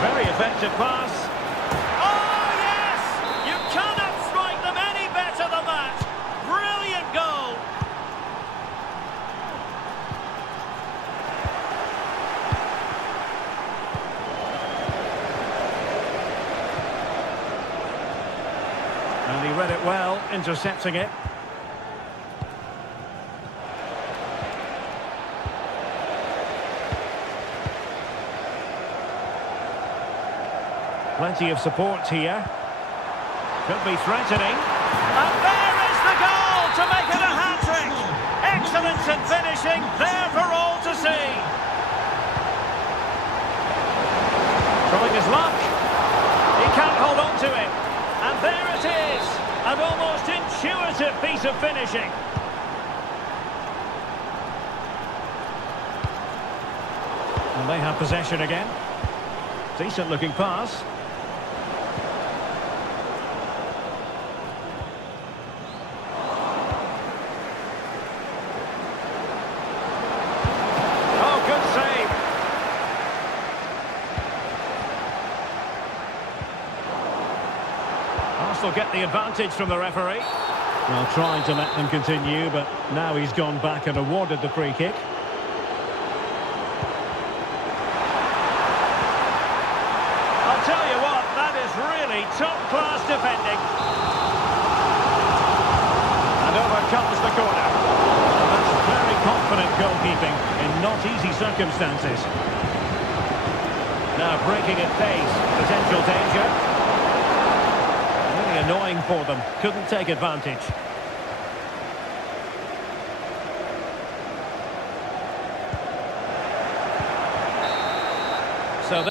Very effective pass. Oh yes! You cannot strike them any better than that. Brilliant goal. And he read it well, intercepting it. Plenty of support here. Could be threatening. And there is the goal to make it a hat-trick. Excellence in finishing, there for all to see. Trying his luck. He can't hold on to it. And there it is, an almost intuitive piece of finishing. And they have possession again. Decent looking pass. Oh, good save. Arsenal get the advantage from the referee. Well, trying to let them continue, but now he's gone back and awarded the free kick. I'll tell you what, that is really top-class defending. And over comes the corner. That's very confident goalkeeping in not easy circumstances. Now breaking at pace, potential danger. Annoying for them, couldn't take advantage. So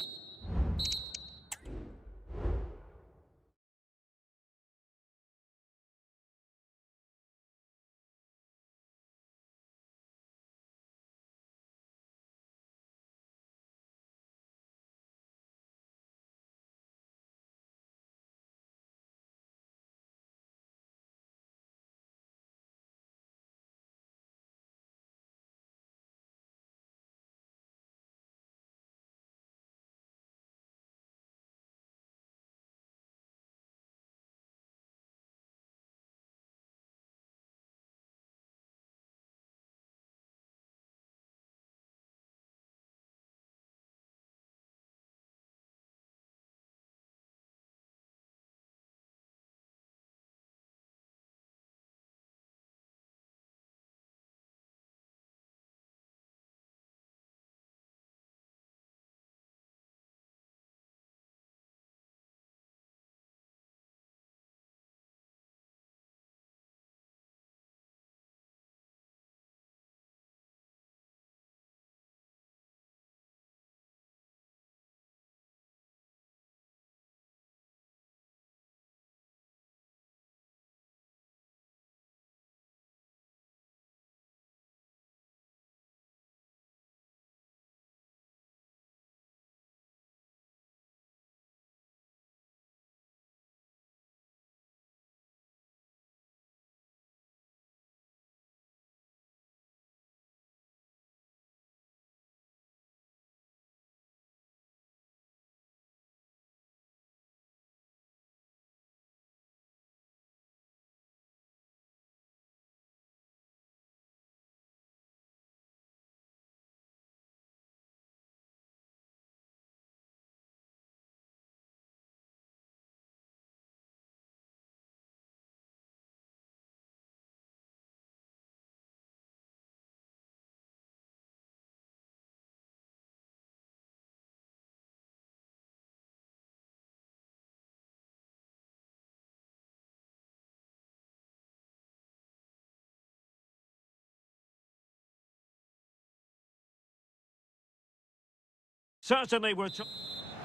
Certainly we're...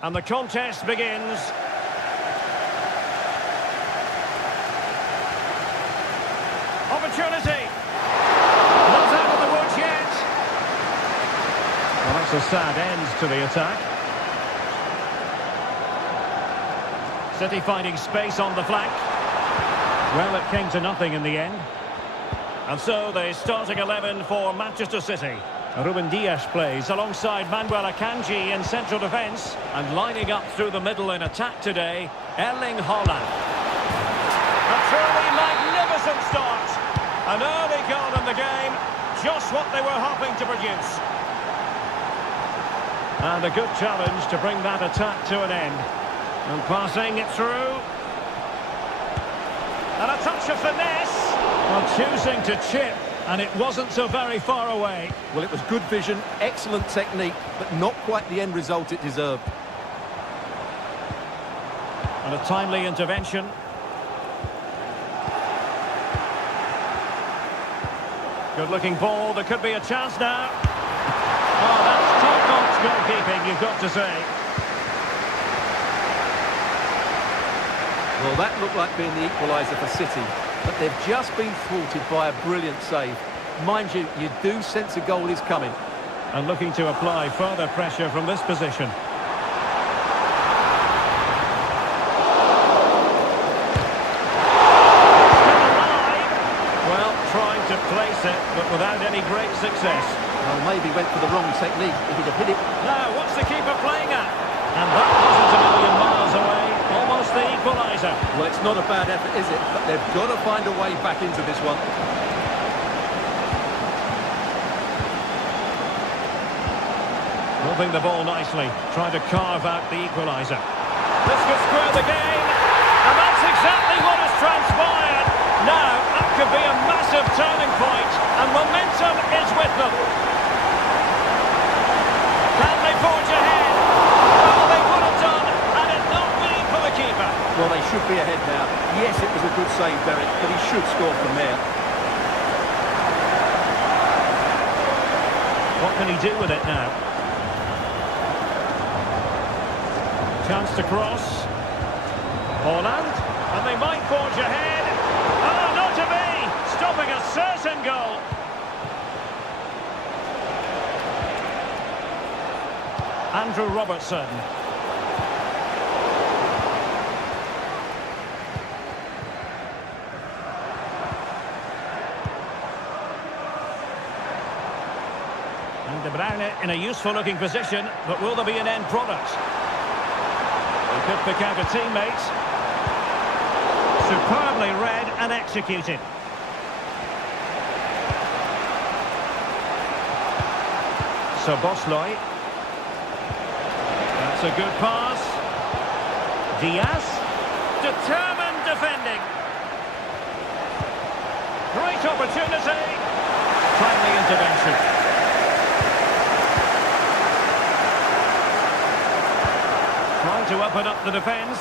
And the contest begins. Opportunity. Not out of the woods yet. Well, that's a sad end to the attack. City finding space on the flank. Well, it came to nothing in the end. And so the starting 11 for Manchester City. Ruben Dias plays alongside Manuel Akanji in central defence. And lining up through the middle in attack today, Erling Haaland. A truly magnificent start. An early goal in the game, just what they were hoping to produce. And a good challenge to bring that attack to an end. And passing it through. And a touch of finesse. Well, choosing to chip, and it wasn't so very far away. Well, it was good vision, excellent technique, but not quite the end result it deserved. And a timely intervention. Good-looking ball, there could be a chance now. Oh, that's top-notch goalkeeping, you've got to say. Well, that looked like being the equaliser for City, but they've just been thwarted by a brilliant save. Mind you, you do sense a goal is coming. And looking to apply further pressure from this position. Still alive. Well, trying to place it, but without any great success. Well, maybe went for the wrong technique. If he'd have hit it... Now, what's the keeper playing at? And that wasn't a million miles away. Almost the equaliser. Well, it's not a bad effort, is it? But they've got to find a way back into this one. Moving the ball nicely, trying to carve out the equaliser. This could square the game, and that's exactly what has transpired. Now, that could be a massive turning point, and momentum is with them. Can they forge ahead? Well, they would have done, had it not been for the keeper. Well, they should be ahead now. Yes, it was a good save, Derek, but he should score from there. What can he do with it now? Chance to cross. Haaland, and they might forge ahead. Oh, not to be! Stopping a certain goal. Andrew Robertson. And De Bruyne in a useful-looking position, but will there be an end product? He could pick out a teammate. Superbly read and executed. So Bosloy. That's a good pass. Diaz. Determined defending. Great opportunity. Timely intervention. Trying to open up the defence.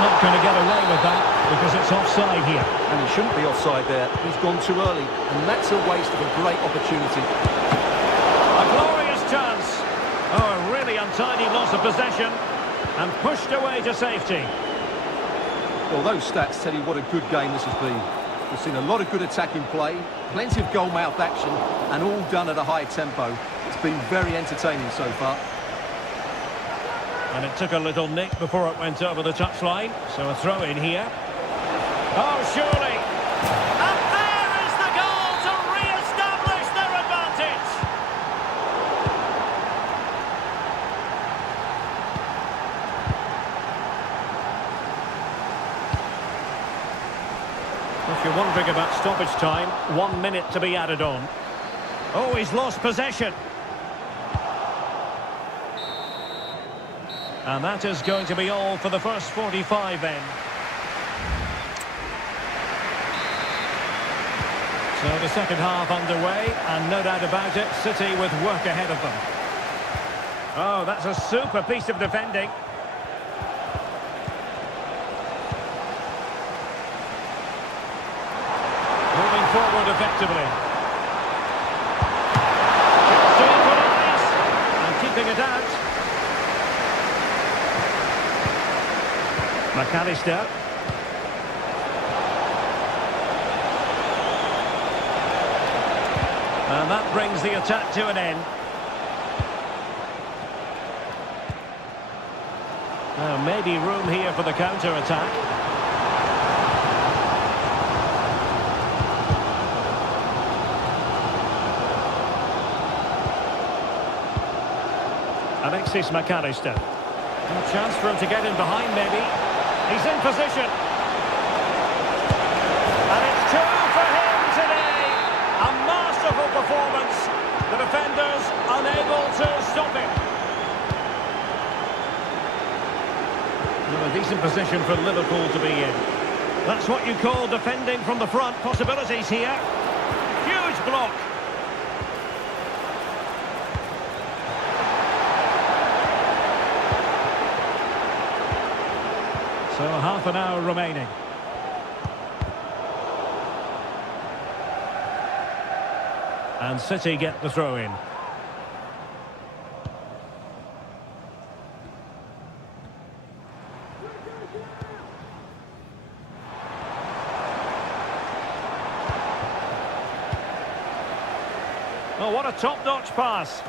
Not going to get away with that because it's offside here. And he shouldn't be offside there. He's gone too early, and that's a waste of a great opportunity. A glorious chance. Oh, a really untidy loss of possession. And pushed away to safety. Well, those stats tell you what a good game this has been. We've seen a lot of good attacking play, plenty of goal-mouth action, and all done at a high tempo. It's been very entertaining so far. And it took a little nick before it went over the touchline. So a throw in here. Oh, surely. And there is the goal to re-establish their advantage. If you're wondering about stoppage time, 1 minute to be added on. Oh, he's lost possession. And that is going to be all for the first 45 then. So the second half underway, and no doubt about it, City with work ahead of them. Oh, that's a super piece of defending. Moving forward effectively. Chance to equalise, and keeping it out. McAllister. And that brings the attack to an end. Maybe room here for the counter-attack. Alexis McAllister. A chance for him to get in behind, maybe. He's in position. And it's two for him today. A masterful performance. The defenders unable to stop him. Well, a decent position for Liverpool to be in. That's what you call defending from the front. Possibilities here. Huge block. So half an hour remaining. And City get the throw in. Oh, what a top-notch pass.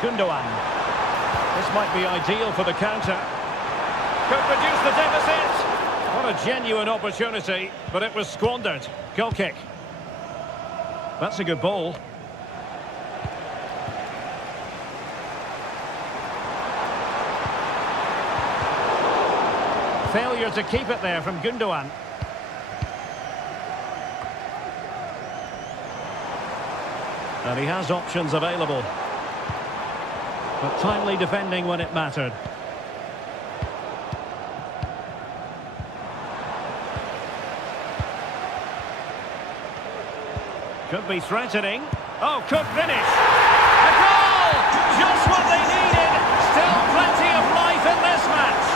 Gundogan. This might be ideal for the counter. Could reduce the deficit. What a genuine opportunity, but it was squandered. Goal kick. That's a good ball. Failure to keep it there from Gundogan. And he has options available. But timely defending when it mattered. Could be threatening. Oh, could finish. A goal! Just what they needed. Still plenty of life in this match.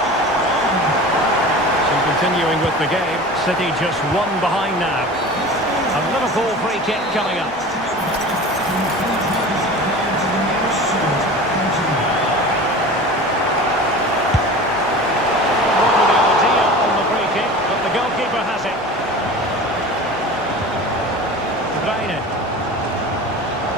So continuing with the game, City just one behind now. A Liverpool free kick coming up. Goalkeeper has it.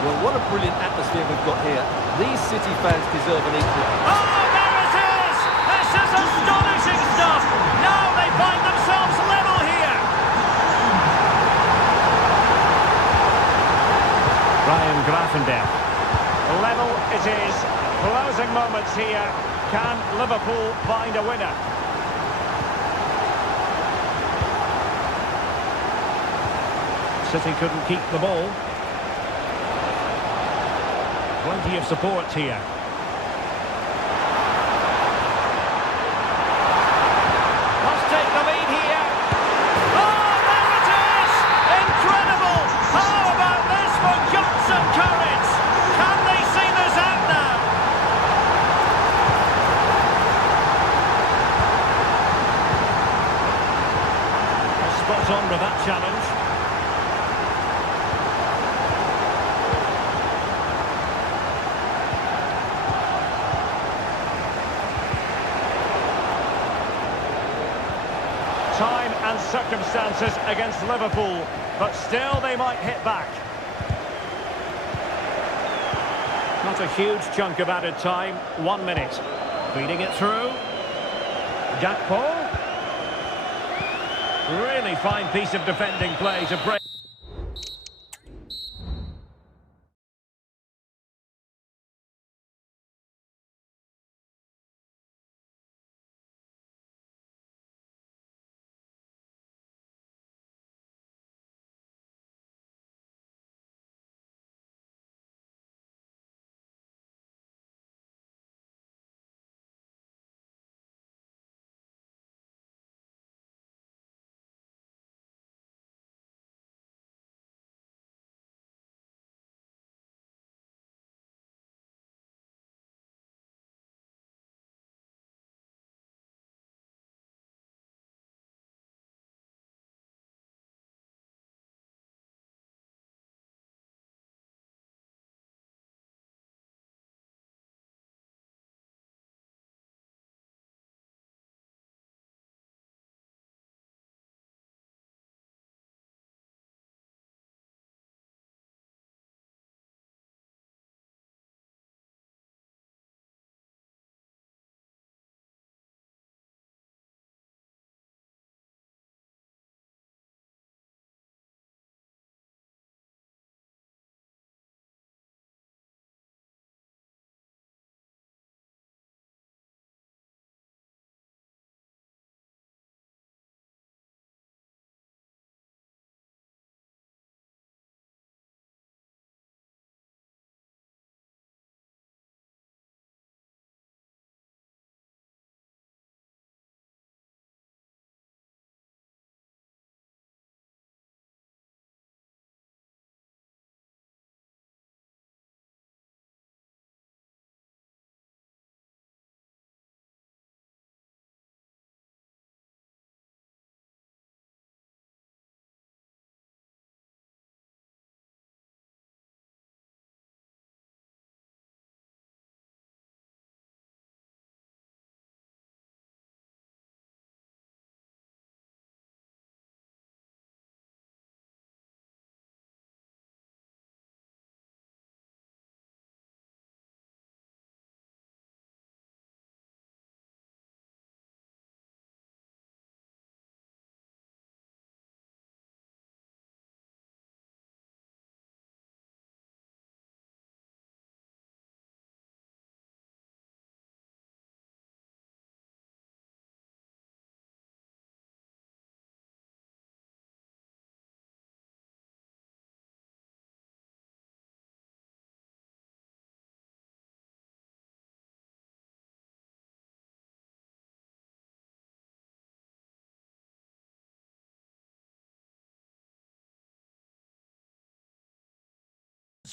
Well, what a brilliant atmosphere we've got here. These City fans deserve an equal. Oh, there it is! This is astonishing stuff! Now they find themselves level here! Ryan Grafendel. Level it is. Closing moments here. Can Liverpool find a winner? City couldn't keep the ball. Plenty of support here. Must take the lead here. Oh, there it is! Incredible! How about this for guts and courage? Can they see this out now? Spot on with that challenge. Time and circumstances against Liverpool, but still they might hit back. Not a huge chunk of added time, 1 minute. Feeding it through. Gakpo. Really fine piece of defending play to break.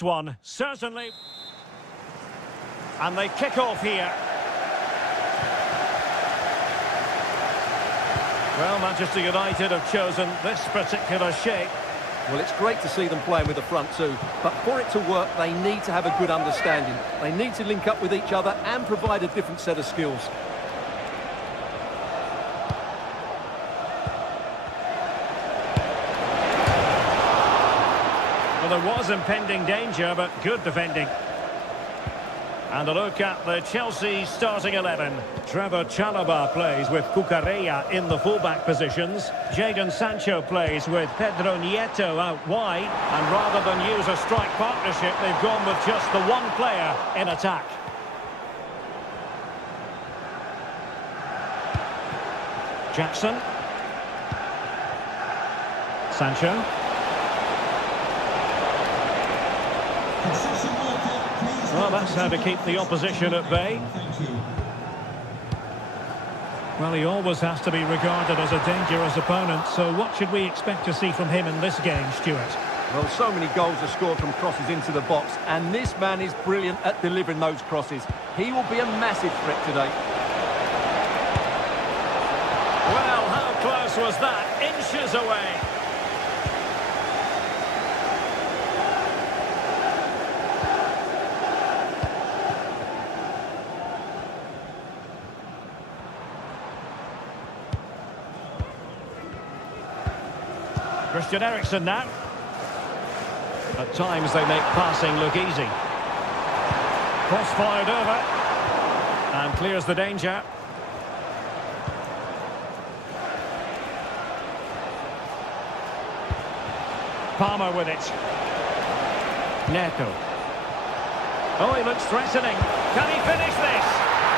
next one, certainly. And they kick off here. Well, Manchester United have chosen this particular shape. Well, it's great to see them playing with the front two, but for it to work, they need to have a good understanding. They need to link up with each other and provide a different set of skills. Well, there was impending danger, but good defending. And a look at the Chelsea starting 11. Trevor Chalobah plays with Cucurella in the fullback positions. Jadon Sancho plays with Pedro Nieto out wide. And rather than use a strike partnership, they've gone with just the one player in attack. Jackson. Sancho. Well, that's how to keep the opposition at bay. Well, he always has to be regarded as a dangerous opponent, so what should we expect to see from him in this game, Stuart? Well, so many goals are scored from crosses into the box, and this man is brilliant at delivering those crosses. He will be a massive threat today. Well, how close was that? Inches away. Christian Eriksen now. At times they make passing look easy. Cross fired over. And clears the danger. Palmer with it. Neto. Oh, he looks threatening. Can he finish this?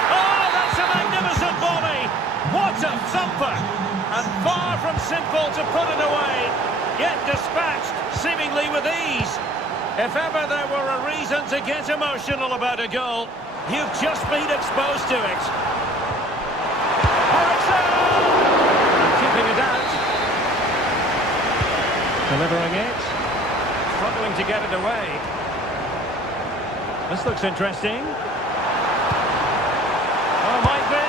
Oh, that's a magnificent volley. What a thumper. And far from simple to put it away, yet dispatched seemingly with ease. If ever there were a reason to get emotional about a goal, you've just been exposed to it. Eriksen! Keeping it out. Delivering it. Struggling to get it away. This looks interesting. Oh, might be.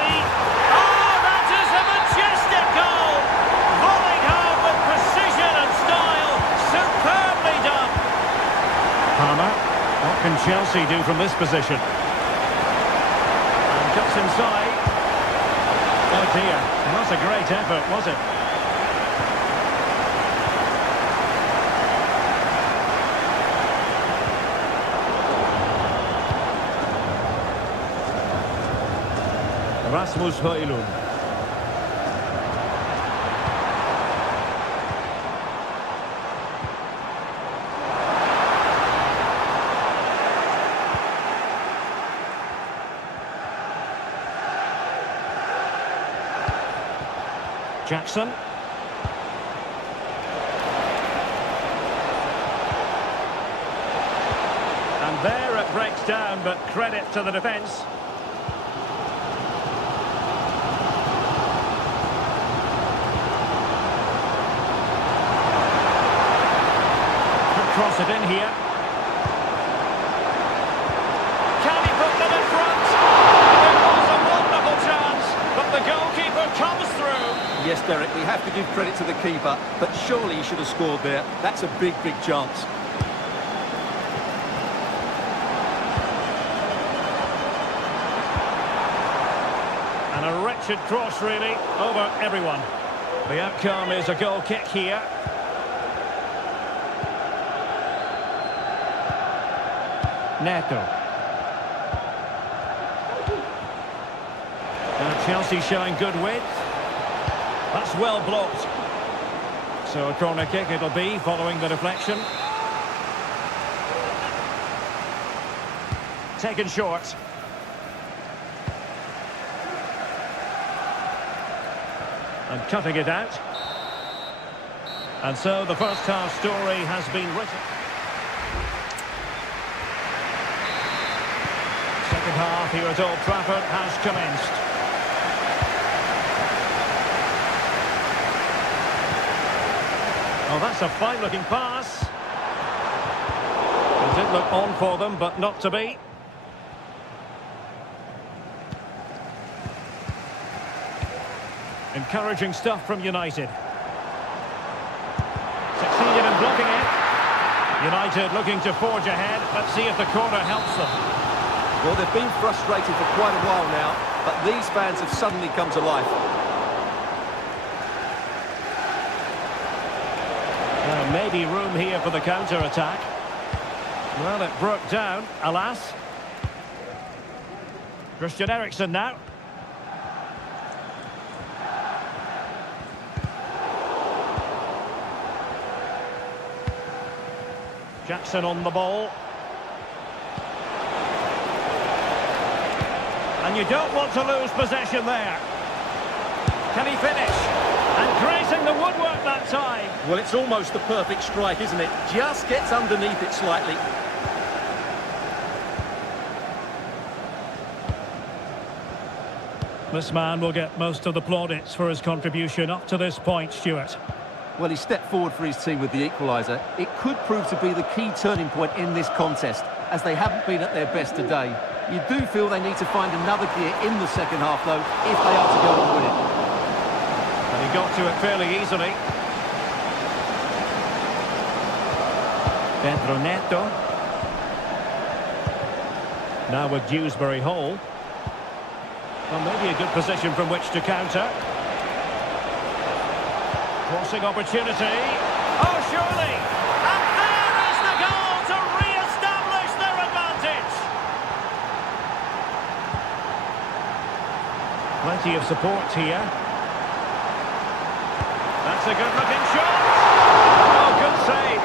Palmer, what can Chelsea do from this position? And cuts inside. Oh dear, not a great effort, was it? Rasmus Højlund. Jackson. And there it breaks down, but credit to the defence. Could cross it in here. Can he put them in front? It was a wonderful chance, but the goalkeeper comes through. Yes, Derek, we have to give credit to the keeper, but surely he should have scored there. That's a big, big chance. And a wretched cross, really, over everyone. The outcome is a goal kick here. Neto. Now Chelsea showing good width. That's well blocked. So a corner kick it'll be following the deflection. Taken short. And cutting it out. And so the first half story has been written. Second half here at Old Trafford has commenced. Oh, that's a fine-looking pass. It didn't look on for them, but not to be. Encouraging stuff from United. Succeeded in blocking it. United looking to forge ahead. Let's see if the corner helps them. Well, they've been frustrated for quite a while now, but these fans have suddenly come to life. Maybe room here for the counter-attack. Well, it broke down, alas. Christian Eriksen now. Jackson on the ball. And you don't want to lose possession there. Can he finish? And grazing the woodwork that time. Well, it's almost the perfect strike, isn't it? Just gets underneath it slightly. This man will get most of the plaudits for his contribution up to this point, Stuart. Well, he stepped forward for his team with the equaliser. It could prove to be the key turning point in this contest, as they haven't been at their best today. You do feel they need to find another gear in the second half, though, if they are to go and win it. And he got to it fairly easily. Pedro Neto. Now with Dewsbury Hall. Well, maybe a good position from which to counter. Crossing opportunity. Oh, surely! And there is the goal to re-establish their advantage! Plenty of support here. That's a good-looking shot! Oh, good save!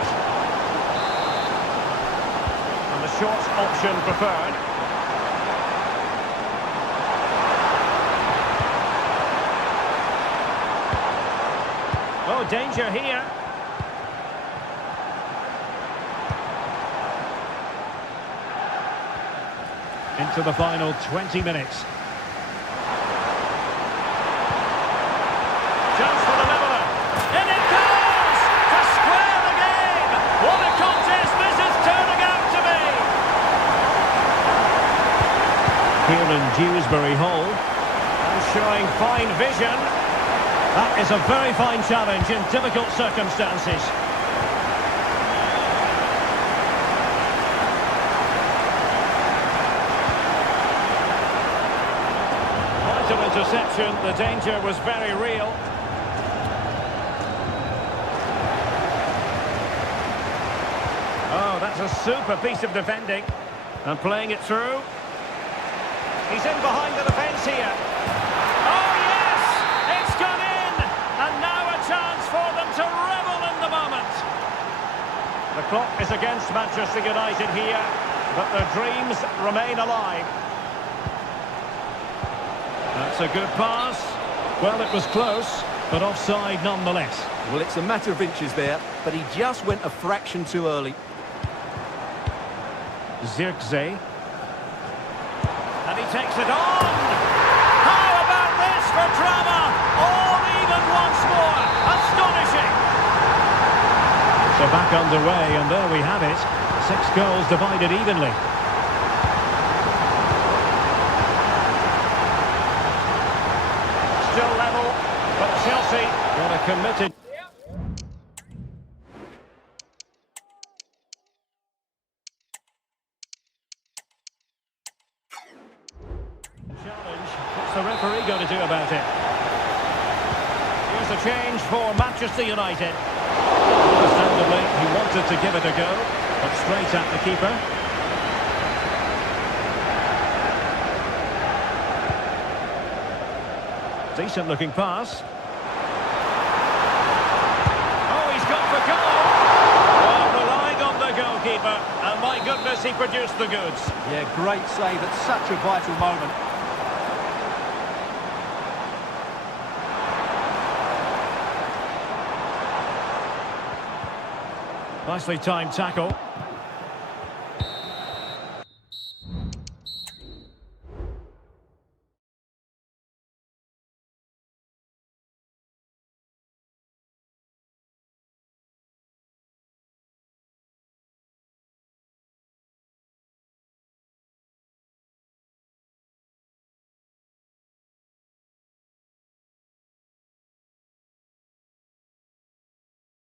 And the short option preferred. Oh, danger here. Into the final 20 minutes. Chance for the leveller. In it goes! To square the game! What a contest this is turning out to be! Here in Dewsbury Hall. And showing fine vision. That is a very fine challenge in difficult circumstances. Vital interception, the danger was very real. Oh, that's a super piece of defending. And playing it through. He's in behind the defence here. Oh, yes! It's gone in! And now a chance for them to revel in the moment. The clock is against Manchester United here, but their dreams remain alive. That's a good pass. Well, it was close, but offside nonetheless. Well, it's a matter of inches there, but he just went a fraction too early. Zirkzee. And he takes it on. How about this for drama? All even once more. Astonishing. So back underway, and there we have it. 6 goals divided evenly. Still level, but Chelsea got a committed... challenge. What's the referee going to do about it? Here's a change for Manchester United. Understandably, he wanted to give it a go, but straight at the keeper. Decent looking pass. Oh, he's gone for goal! Well, relying on the goalkeeper, and my goodness, he produced the goods. Yeah, great save at such a vital moment. Nicely timed tackle.